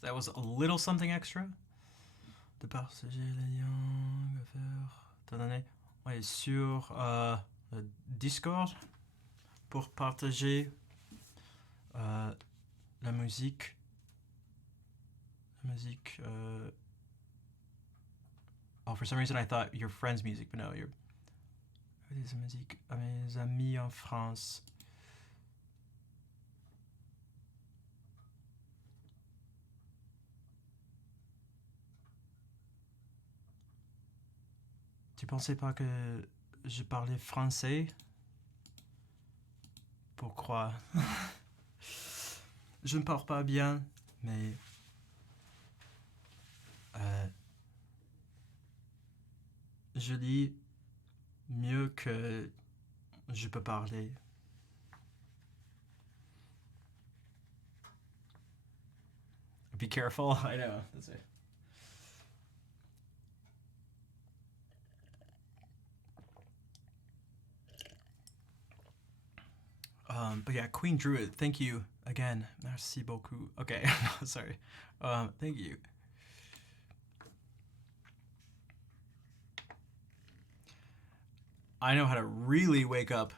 That was a little something extra. De partager les liens, étant donné, ouais, sur Discord pour partager la musique. La musique. Oh, for some reason I thought your friend's music, but no, your. Des musiques à mes amis en France. Tu pensais pas que je parlais français? Pourquoi? Je ne parle pas bien, mais je lis mieux que je peux parler. Be careful. I know. That's it. But yeah, Queen Druid, thank you again. Merci beaucoup. Okay, sorry. Thank you. I know how to really wake up.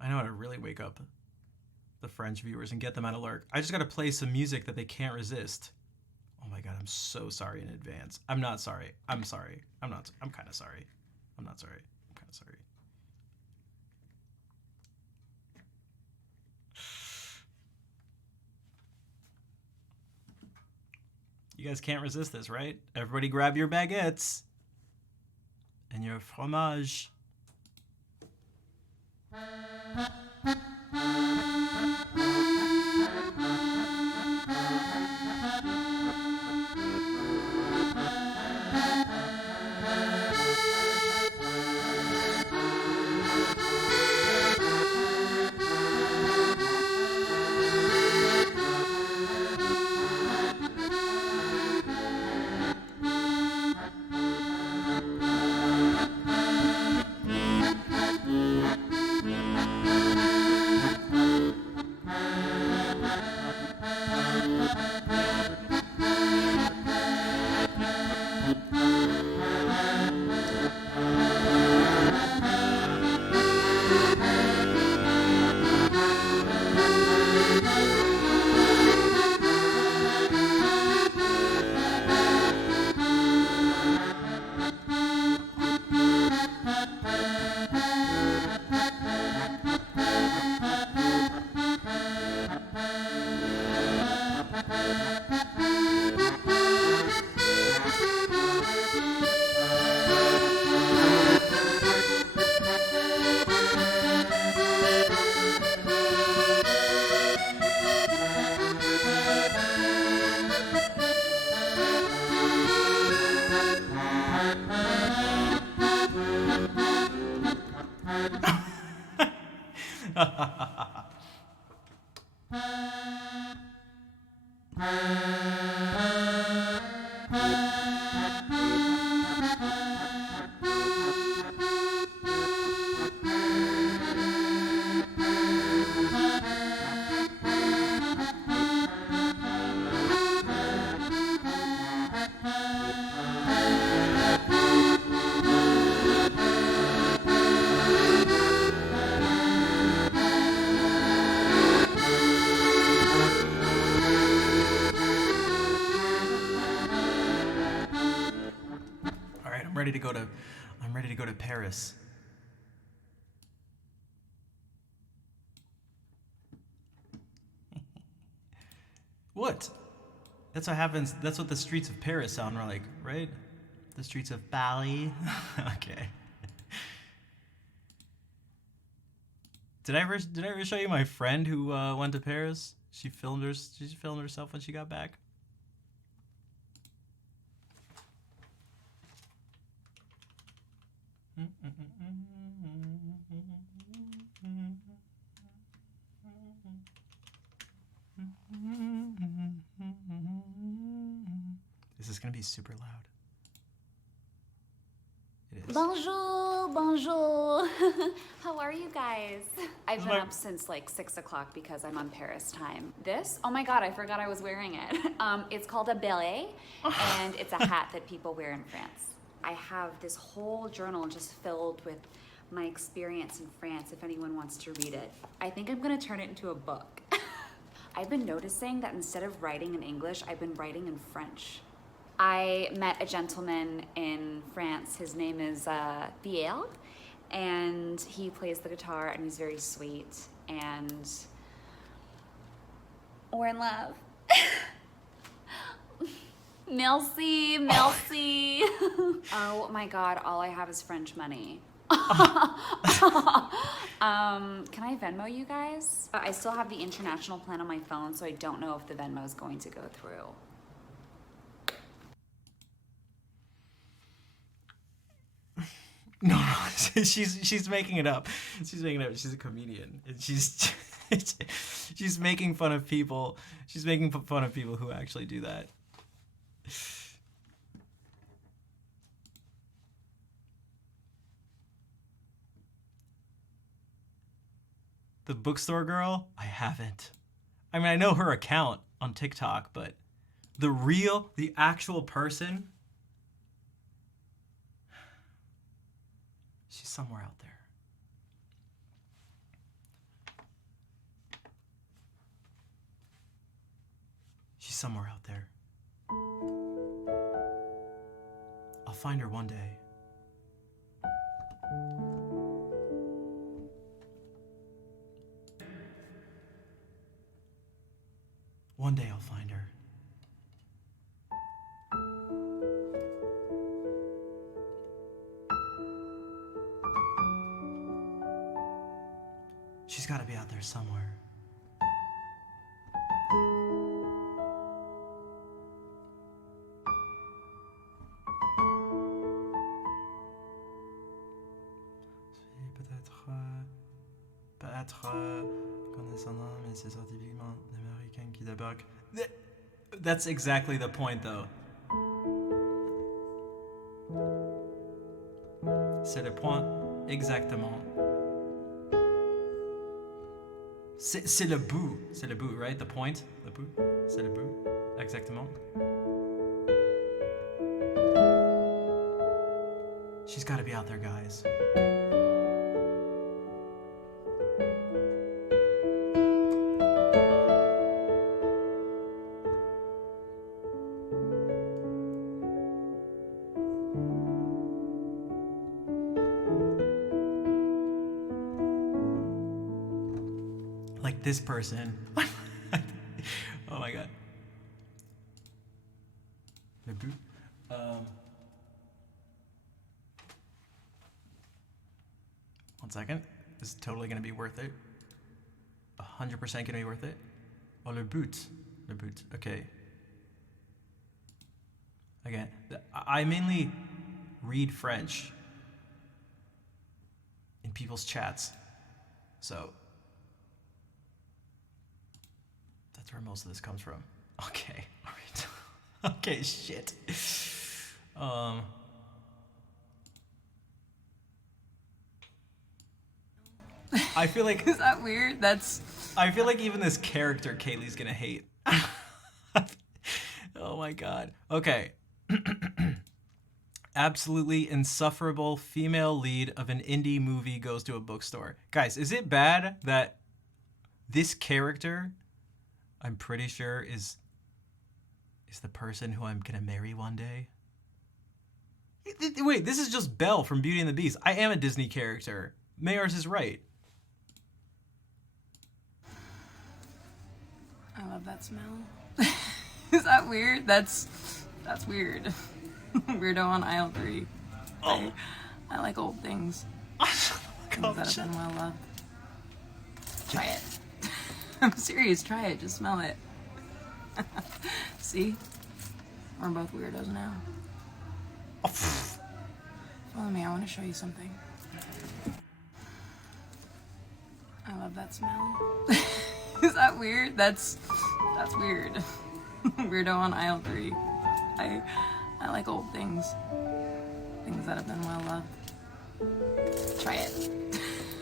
I know how to really wake up the French viewers and get them out of lurk. I just gotta play some music that they can't resist. Oh my god, I'm so sorry in advance. I'm not sorry. I'm sorry. I'm kind of sorry. I'm not sorry. I'm kind of sorry. You guys can't resist this, right? Everybody grab your baguettes and your fromage. I'm ready to go to Paris. What? That's what happens. That's what the streets of Paris sound like, right? The streets of Paris. Okay. Did I ever show you my friend who went to Paris? She filmed herself when she got back. This is gonna be super loud. It is. Bonjour, bonjour. How are you guys? I've been up since like 6 o'clock because I'm on Paris time. This, oh my God, I forgot I was wearing it. It's called a beret, and it's a hat that people wear in France. I have this whole journal just filled with my experience in France if anyone wants to read it. I think I'm gonna turn it into a book. I've been noticing that instead of writing in English, I've been writing in French. I met a gentleman in France. His name is Pierre, and he plays the guitar and he's very sweet, and we're in love. Merci, merci. Oh my God, all I have is French money. Can I Venmo you guys? I still have the international plan on my phone, so I don't know if the Venmo is going to go through. No, she's making it up. She's making it up. She's a comedian, and she's making fun of people. She's making fun of people who actually do that. The bookstore girl? I haven't. I mean, I know her account on TikTok, but the actual person, she's somewhere out there. She's somewhere out there. I'll find her one day. One day I'll find her. She's got to be out there somewhere. Peut-être condescendant, mais c'est ça typiquement l'américain qui débarque. That's exactly the point, though. C'est le point exactement. C'est le bout. C'est le bout, right? The point? Le bout? C'est le bout. Exactement. She's got to be out there, guys. Like this person. Oh my God. Le bout. One second. This is totally gonna be worth it. 100% gonna be worth it. Oh, le boot. Le boot. Okay. Again, I mainly read French in people's chats, so that's where most of this comes from. Okay, all right. Okay, shit. I feel like is that weird? I feel like even this character Kaylee's gonna hate. Oh my God. Okay. Absolutely insufferable female lead of an indie movie goes to a bookstore. Guys, is it bad that this character, I'm pretty sure, is the person who I'm gonna marry one day? Wait, this is just Belle from Beauty and the Beast. I am a Disney character. Mayors is right. I love that smell. Is that weird? That's weird. Weirdo on aisle 3. Oh. I like old things. Things that have been well loved. Try it. I'm serious, try it, just smell it. See? We're both weirdos now. Follow me, I want to show you something. I love that smell. Is that weird? That's weird. Weirdo on aisle 3. I like old things. Things that have been well loved. Try it.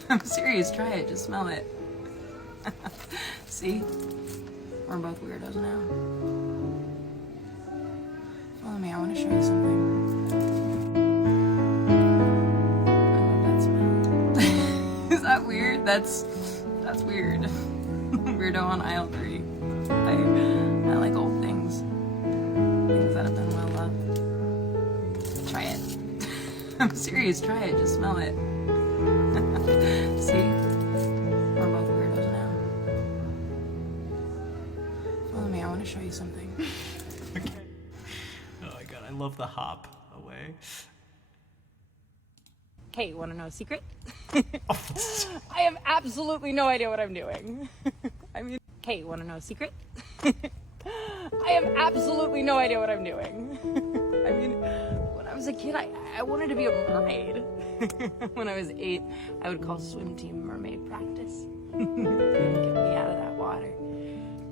I'm serious, try it, just smell it. See? We're both weirdos now. Follow me, I want to show you something. I love that smell. Is that weird? That's weird. Weirdo on aisle 3. I like old things. Things that have been well loved. Try it. I'm serious, try it, just smell it. See? We're both weirdos now. Follow me, I want to show you something. Okay. Oh my god, I love the hop away. Hey, you want to know a secret? I have absolutely no idea what I'm doing. I mean, hey, you want to know a secret? I have absolutely no idea what I'm doing. I mean, when I was a kid, I wanted to be a mermaid. When I was 8, I would call swim team mermaid practice. Couldn't get me out of that water.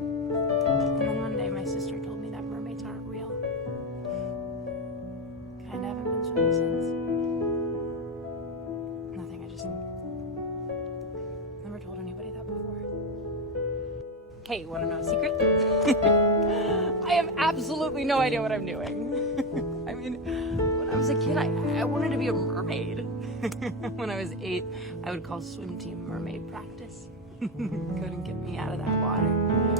And then one day, my sister told me that mermaids aren't real. Kinda haven't been swimming since. Nothing, I just never told anybody that before. Hey, you want to know a secret? I have absolutely no idea what I'm doing. I mean, when I was a kid, I wanted to be a mermaid. When I was 8, I would call swim team mermaid practice. Couldn't get me out of that water.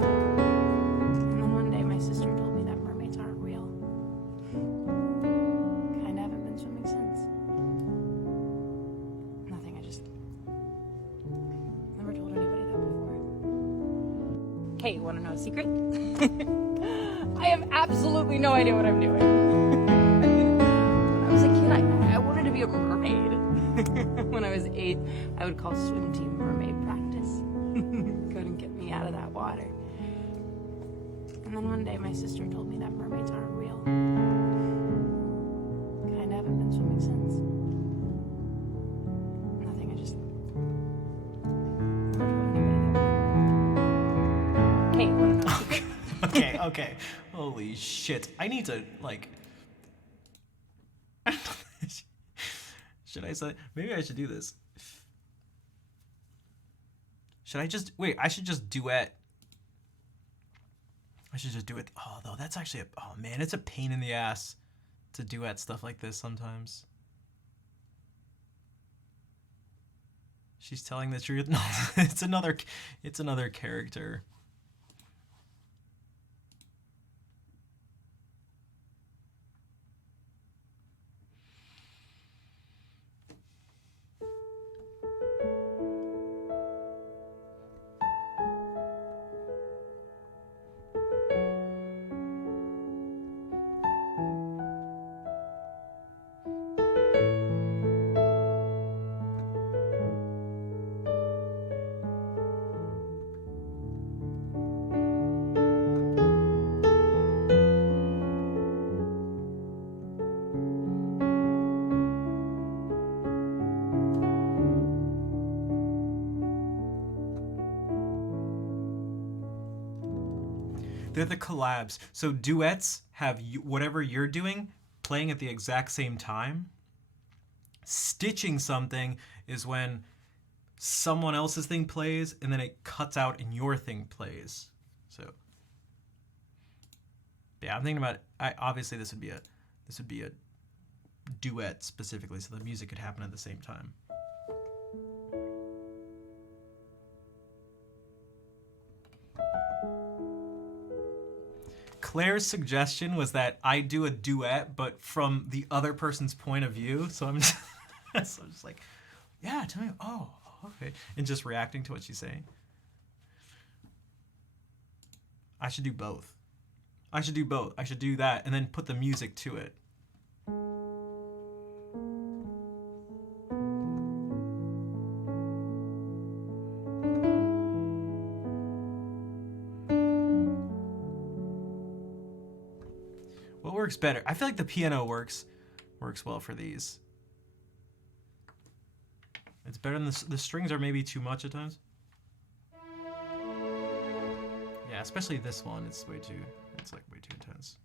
And then one day, my sister told me that mermaids aren't real. Kinda haven't been swimming since. Nothing, I just never told anybody that before. Hey, you want to know a secret? I have absolutely no idea what I'm doing. I mean, when I was a kid, I wanted to be a mermaid. When I was 8, I would call swim team mermaid practice. Couldn't get me out of that water. And then one day, my sister told me that mermaids aren't real. Kinda haven't been swimming since. Nothing, I just never told anybody that before. Hey, you wanna know a secret? Okay. Holy shit. I need to, like... Should I say... Maybe I should do this. Should I just... Wait, I should just duet. I should just do it. Oh, though, that's actually a... Oh, man, it's a pain in the ass to duet stuff like this sometimes. She's telling the truth. No, it's another character. They're the collabs. So duets have whatever you're doing playing at the exact same time. Stitching something is when someone else's thing plays and then it cuts out and your thing plays. So yeah, I'm thinking about obviously this would be a duet specifically, so the music could happen at the same time. Claire's suggestion was that I do a duet, but from the other person's point of view. So I'm just, so I'm just like, yeah, tell me. Oh, okay. And just reacting to what she's saying. I should do both. I should do that and then put the music to it. What works better? I feel like the piano works well for these. It's better than the strings are maybe too much at times. Yeah, especially this one. It's like way too intense.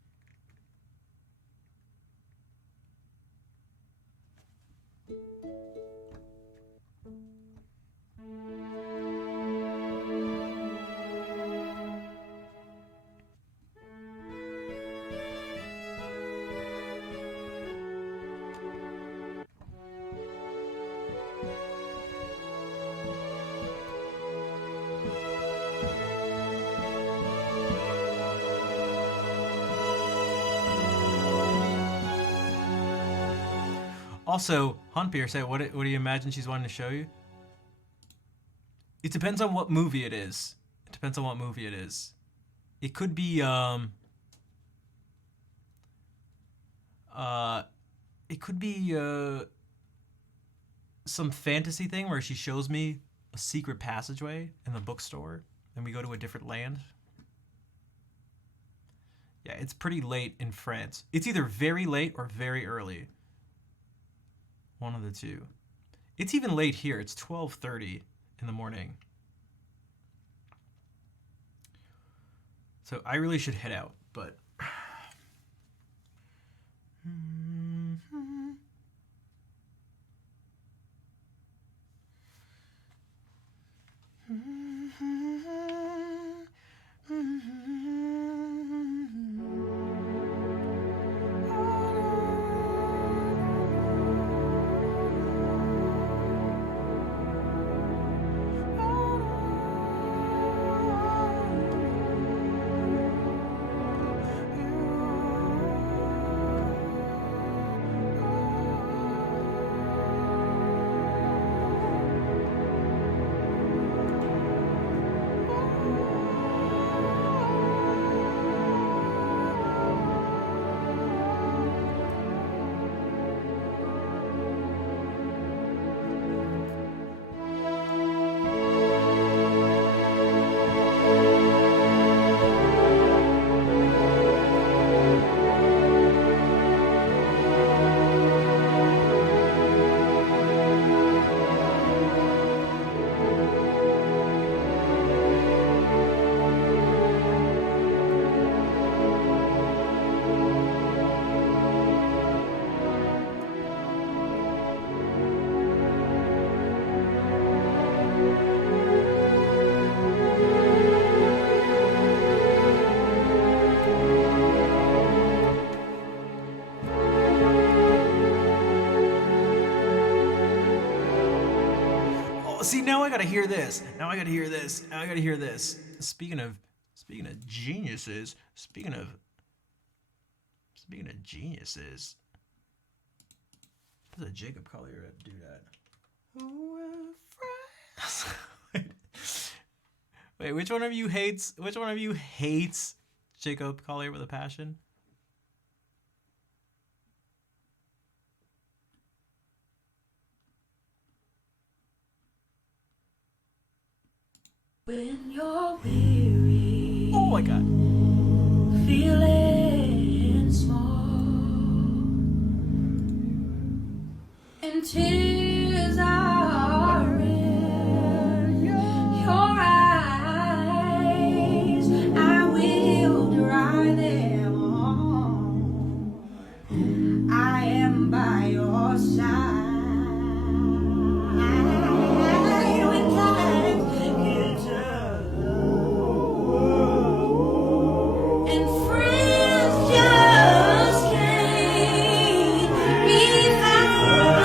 Also, Hanpir said, what do you imagine she's wanting to show you? It depends on what movie it is. It depends on what movie it is. It could be, some fantasy thing where she shows me a secret passageway in the bookstore and we go to a different land. Yeah, it's pretty late in France. It's either very late or very early. One of the two. It's even late here. It's 12:30 in the morning. So I really should head out, but... See, now I gotta hear this. Now I gotta hear this. Now I gotta hear this. Speaking of geniuses. Speaking of geniuses. Does a Jacob Collier do that? Wait, which one of you hates Jacob Collier with a passion? When you're weary, Oh my god. feeling small, and tears are in your eyes, I will dry them all. I am by your side. When times get tough and friends just can't be found,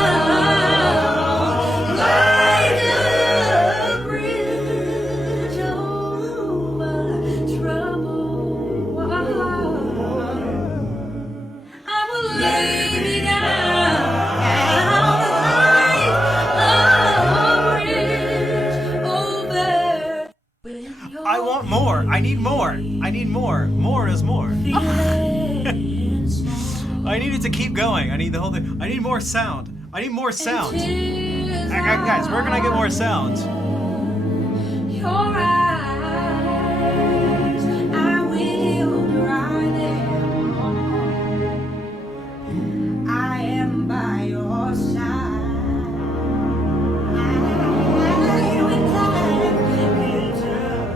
like a bridge over troubled water, I will lay me down like a bridge over. When you're I want more. I need more. I need more. More is more. feeling small, I need it to keep going. I need the whole thing. I need more sound. I need more sound. tears Guys, where can I get more sound? your eyes, I will dry them all. I am by your side. When times get tough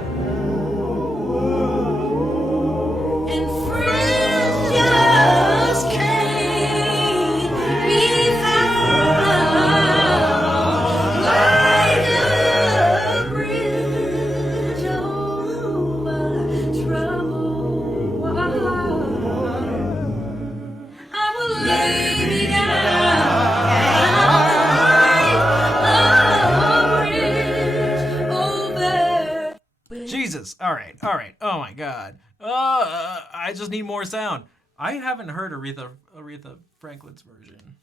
and friends just can't be found, like a bridge over troubled water, I will lay me down like a bridge over. Jesus. All right. Oh my God. I just need more sound. I haven't heard Aretha Franklin's version.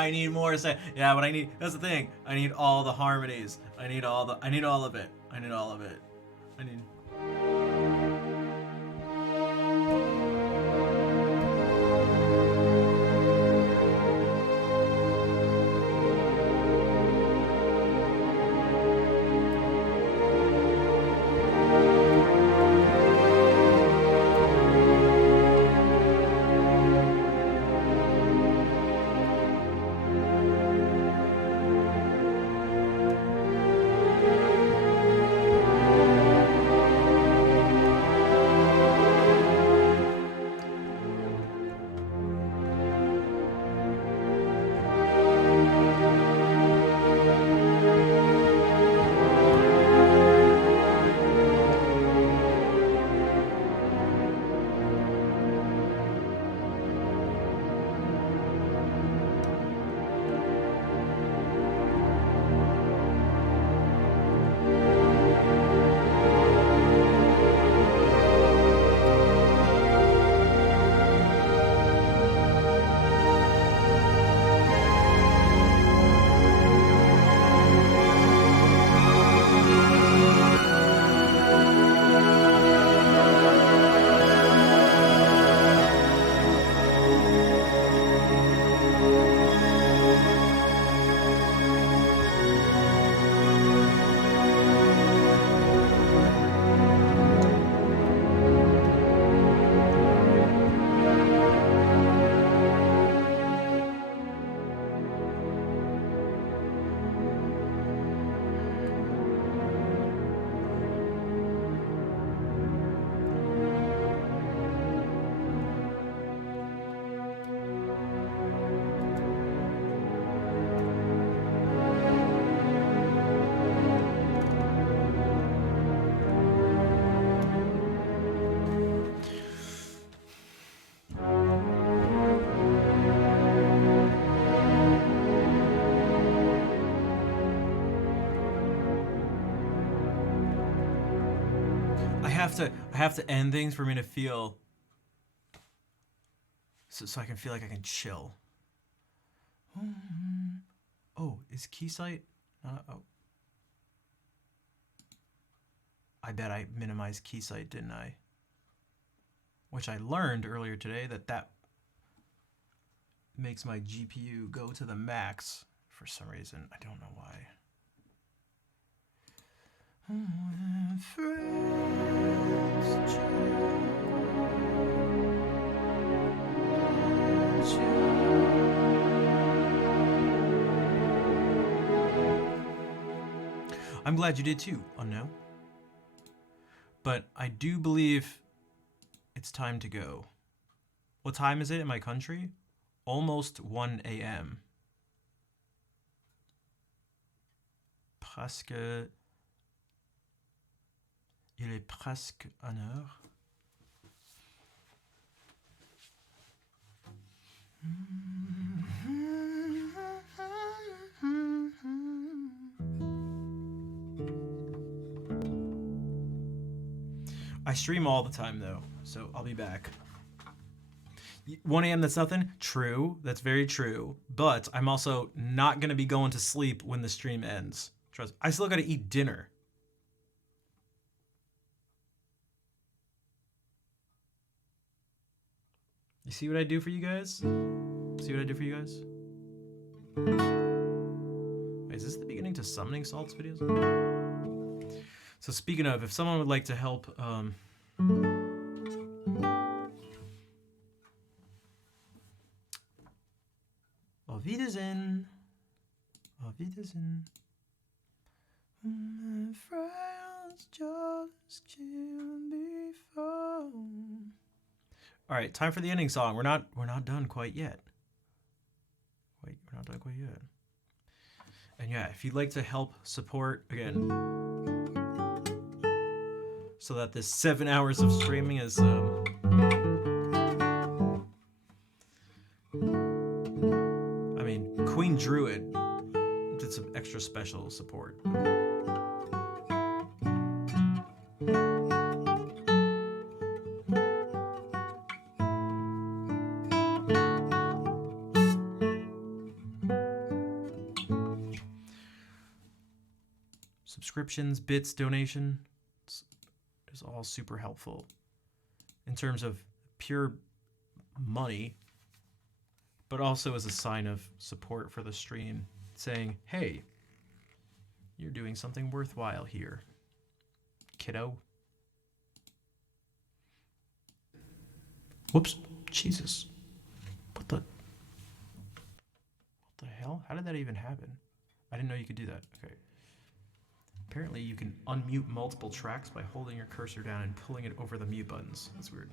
I need more yeah, but that's the thing. I need all the harmonies. I need all of it. I need all of it. I need I have to end things for me to feel so I can feel like I can chill. Oh, is Keysight? Oh. I bet I minimized Keysight, didn't I? Which I learned earlier today that makes my GPU go to the max for some reason. I don't know why. I'm glad you did too, Unknown. But I do believe it's time to go. What time is it in my country? Almost 1 a.m. Presque... Il est presque 1 heure. I stream all the time though, so I'll be back. 1 a.m. that's nothing? True, that's very true. But I'm also not gonna be going to sleep when the stream ends. Trust, I still gotta eat dinner. You see what I do for you guys? See what I do for you guys? Wait, is this the beginning to Summoning Salts videos? So speaking of, if someone would like to help, Auf Wiedersehen. Auf Wiedersehen. My friends just can't be found. All right, time for the ending song. We're not done quite yet. Wait, we're not done quite yet. And yeah, if you'd like to help support again, so that this 7 hours of streaming is I mean, Queen Druid did some extra special support. subscriptions, bits, donation. It's all super helpful in terms of pure money, but also as a sign of support for the stream, saying, hey, you're doing something worthwhile here, kiddo. Whoops. Jesus. What the hell? How did that even happen? I didn't know you could do that. Okay. Apparently you can unmute multiple tracks by holding your cursor down and pulling it over the mute buttons. That's weird.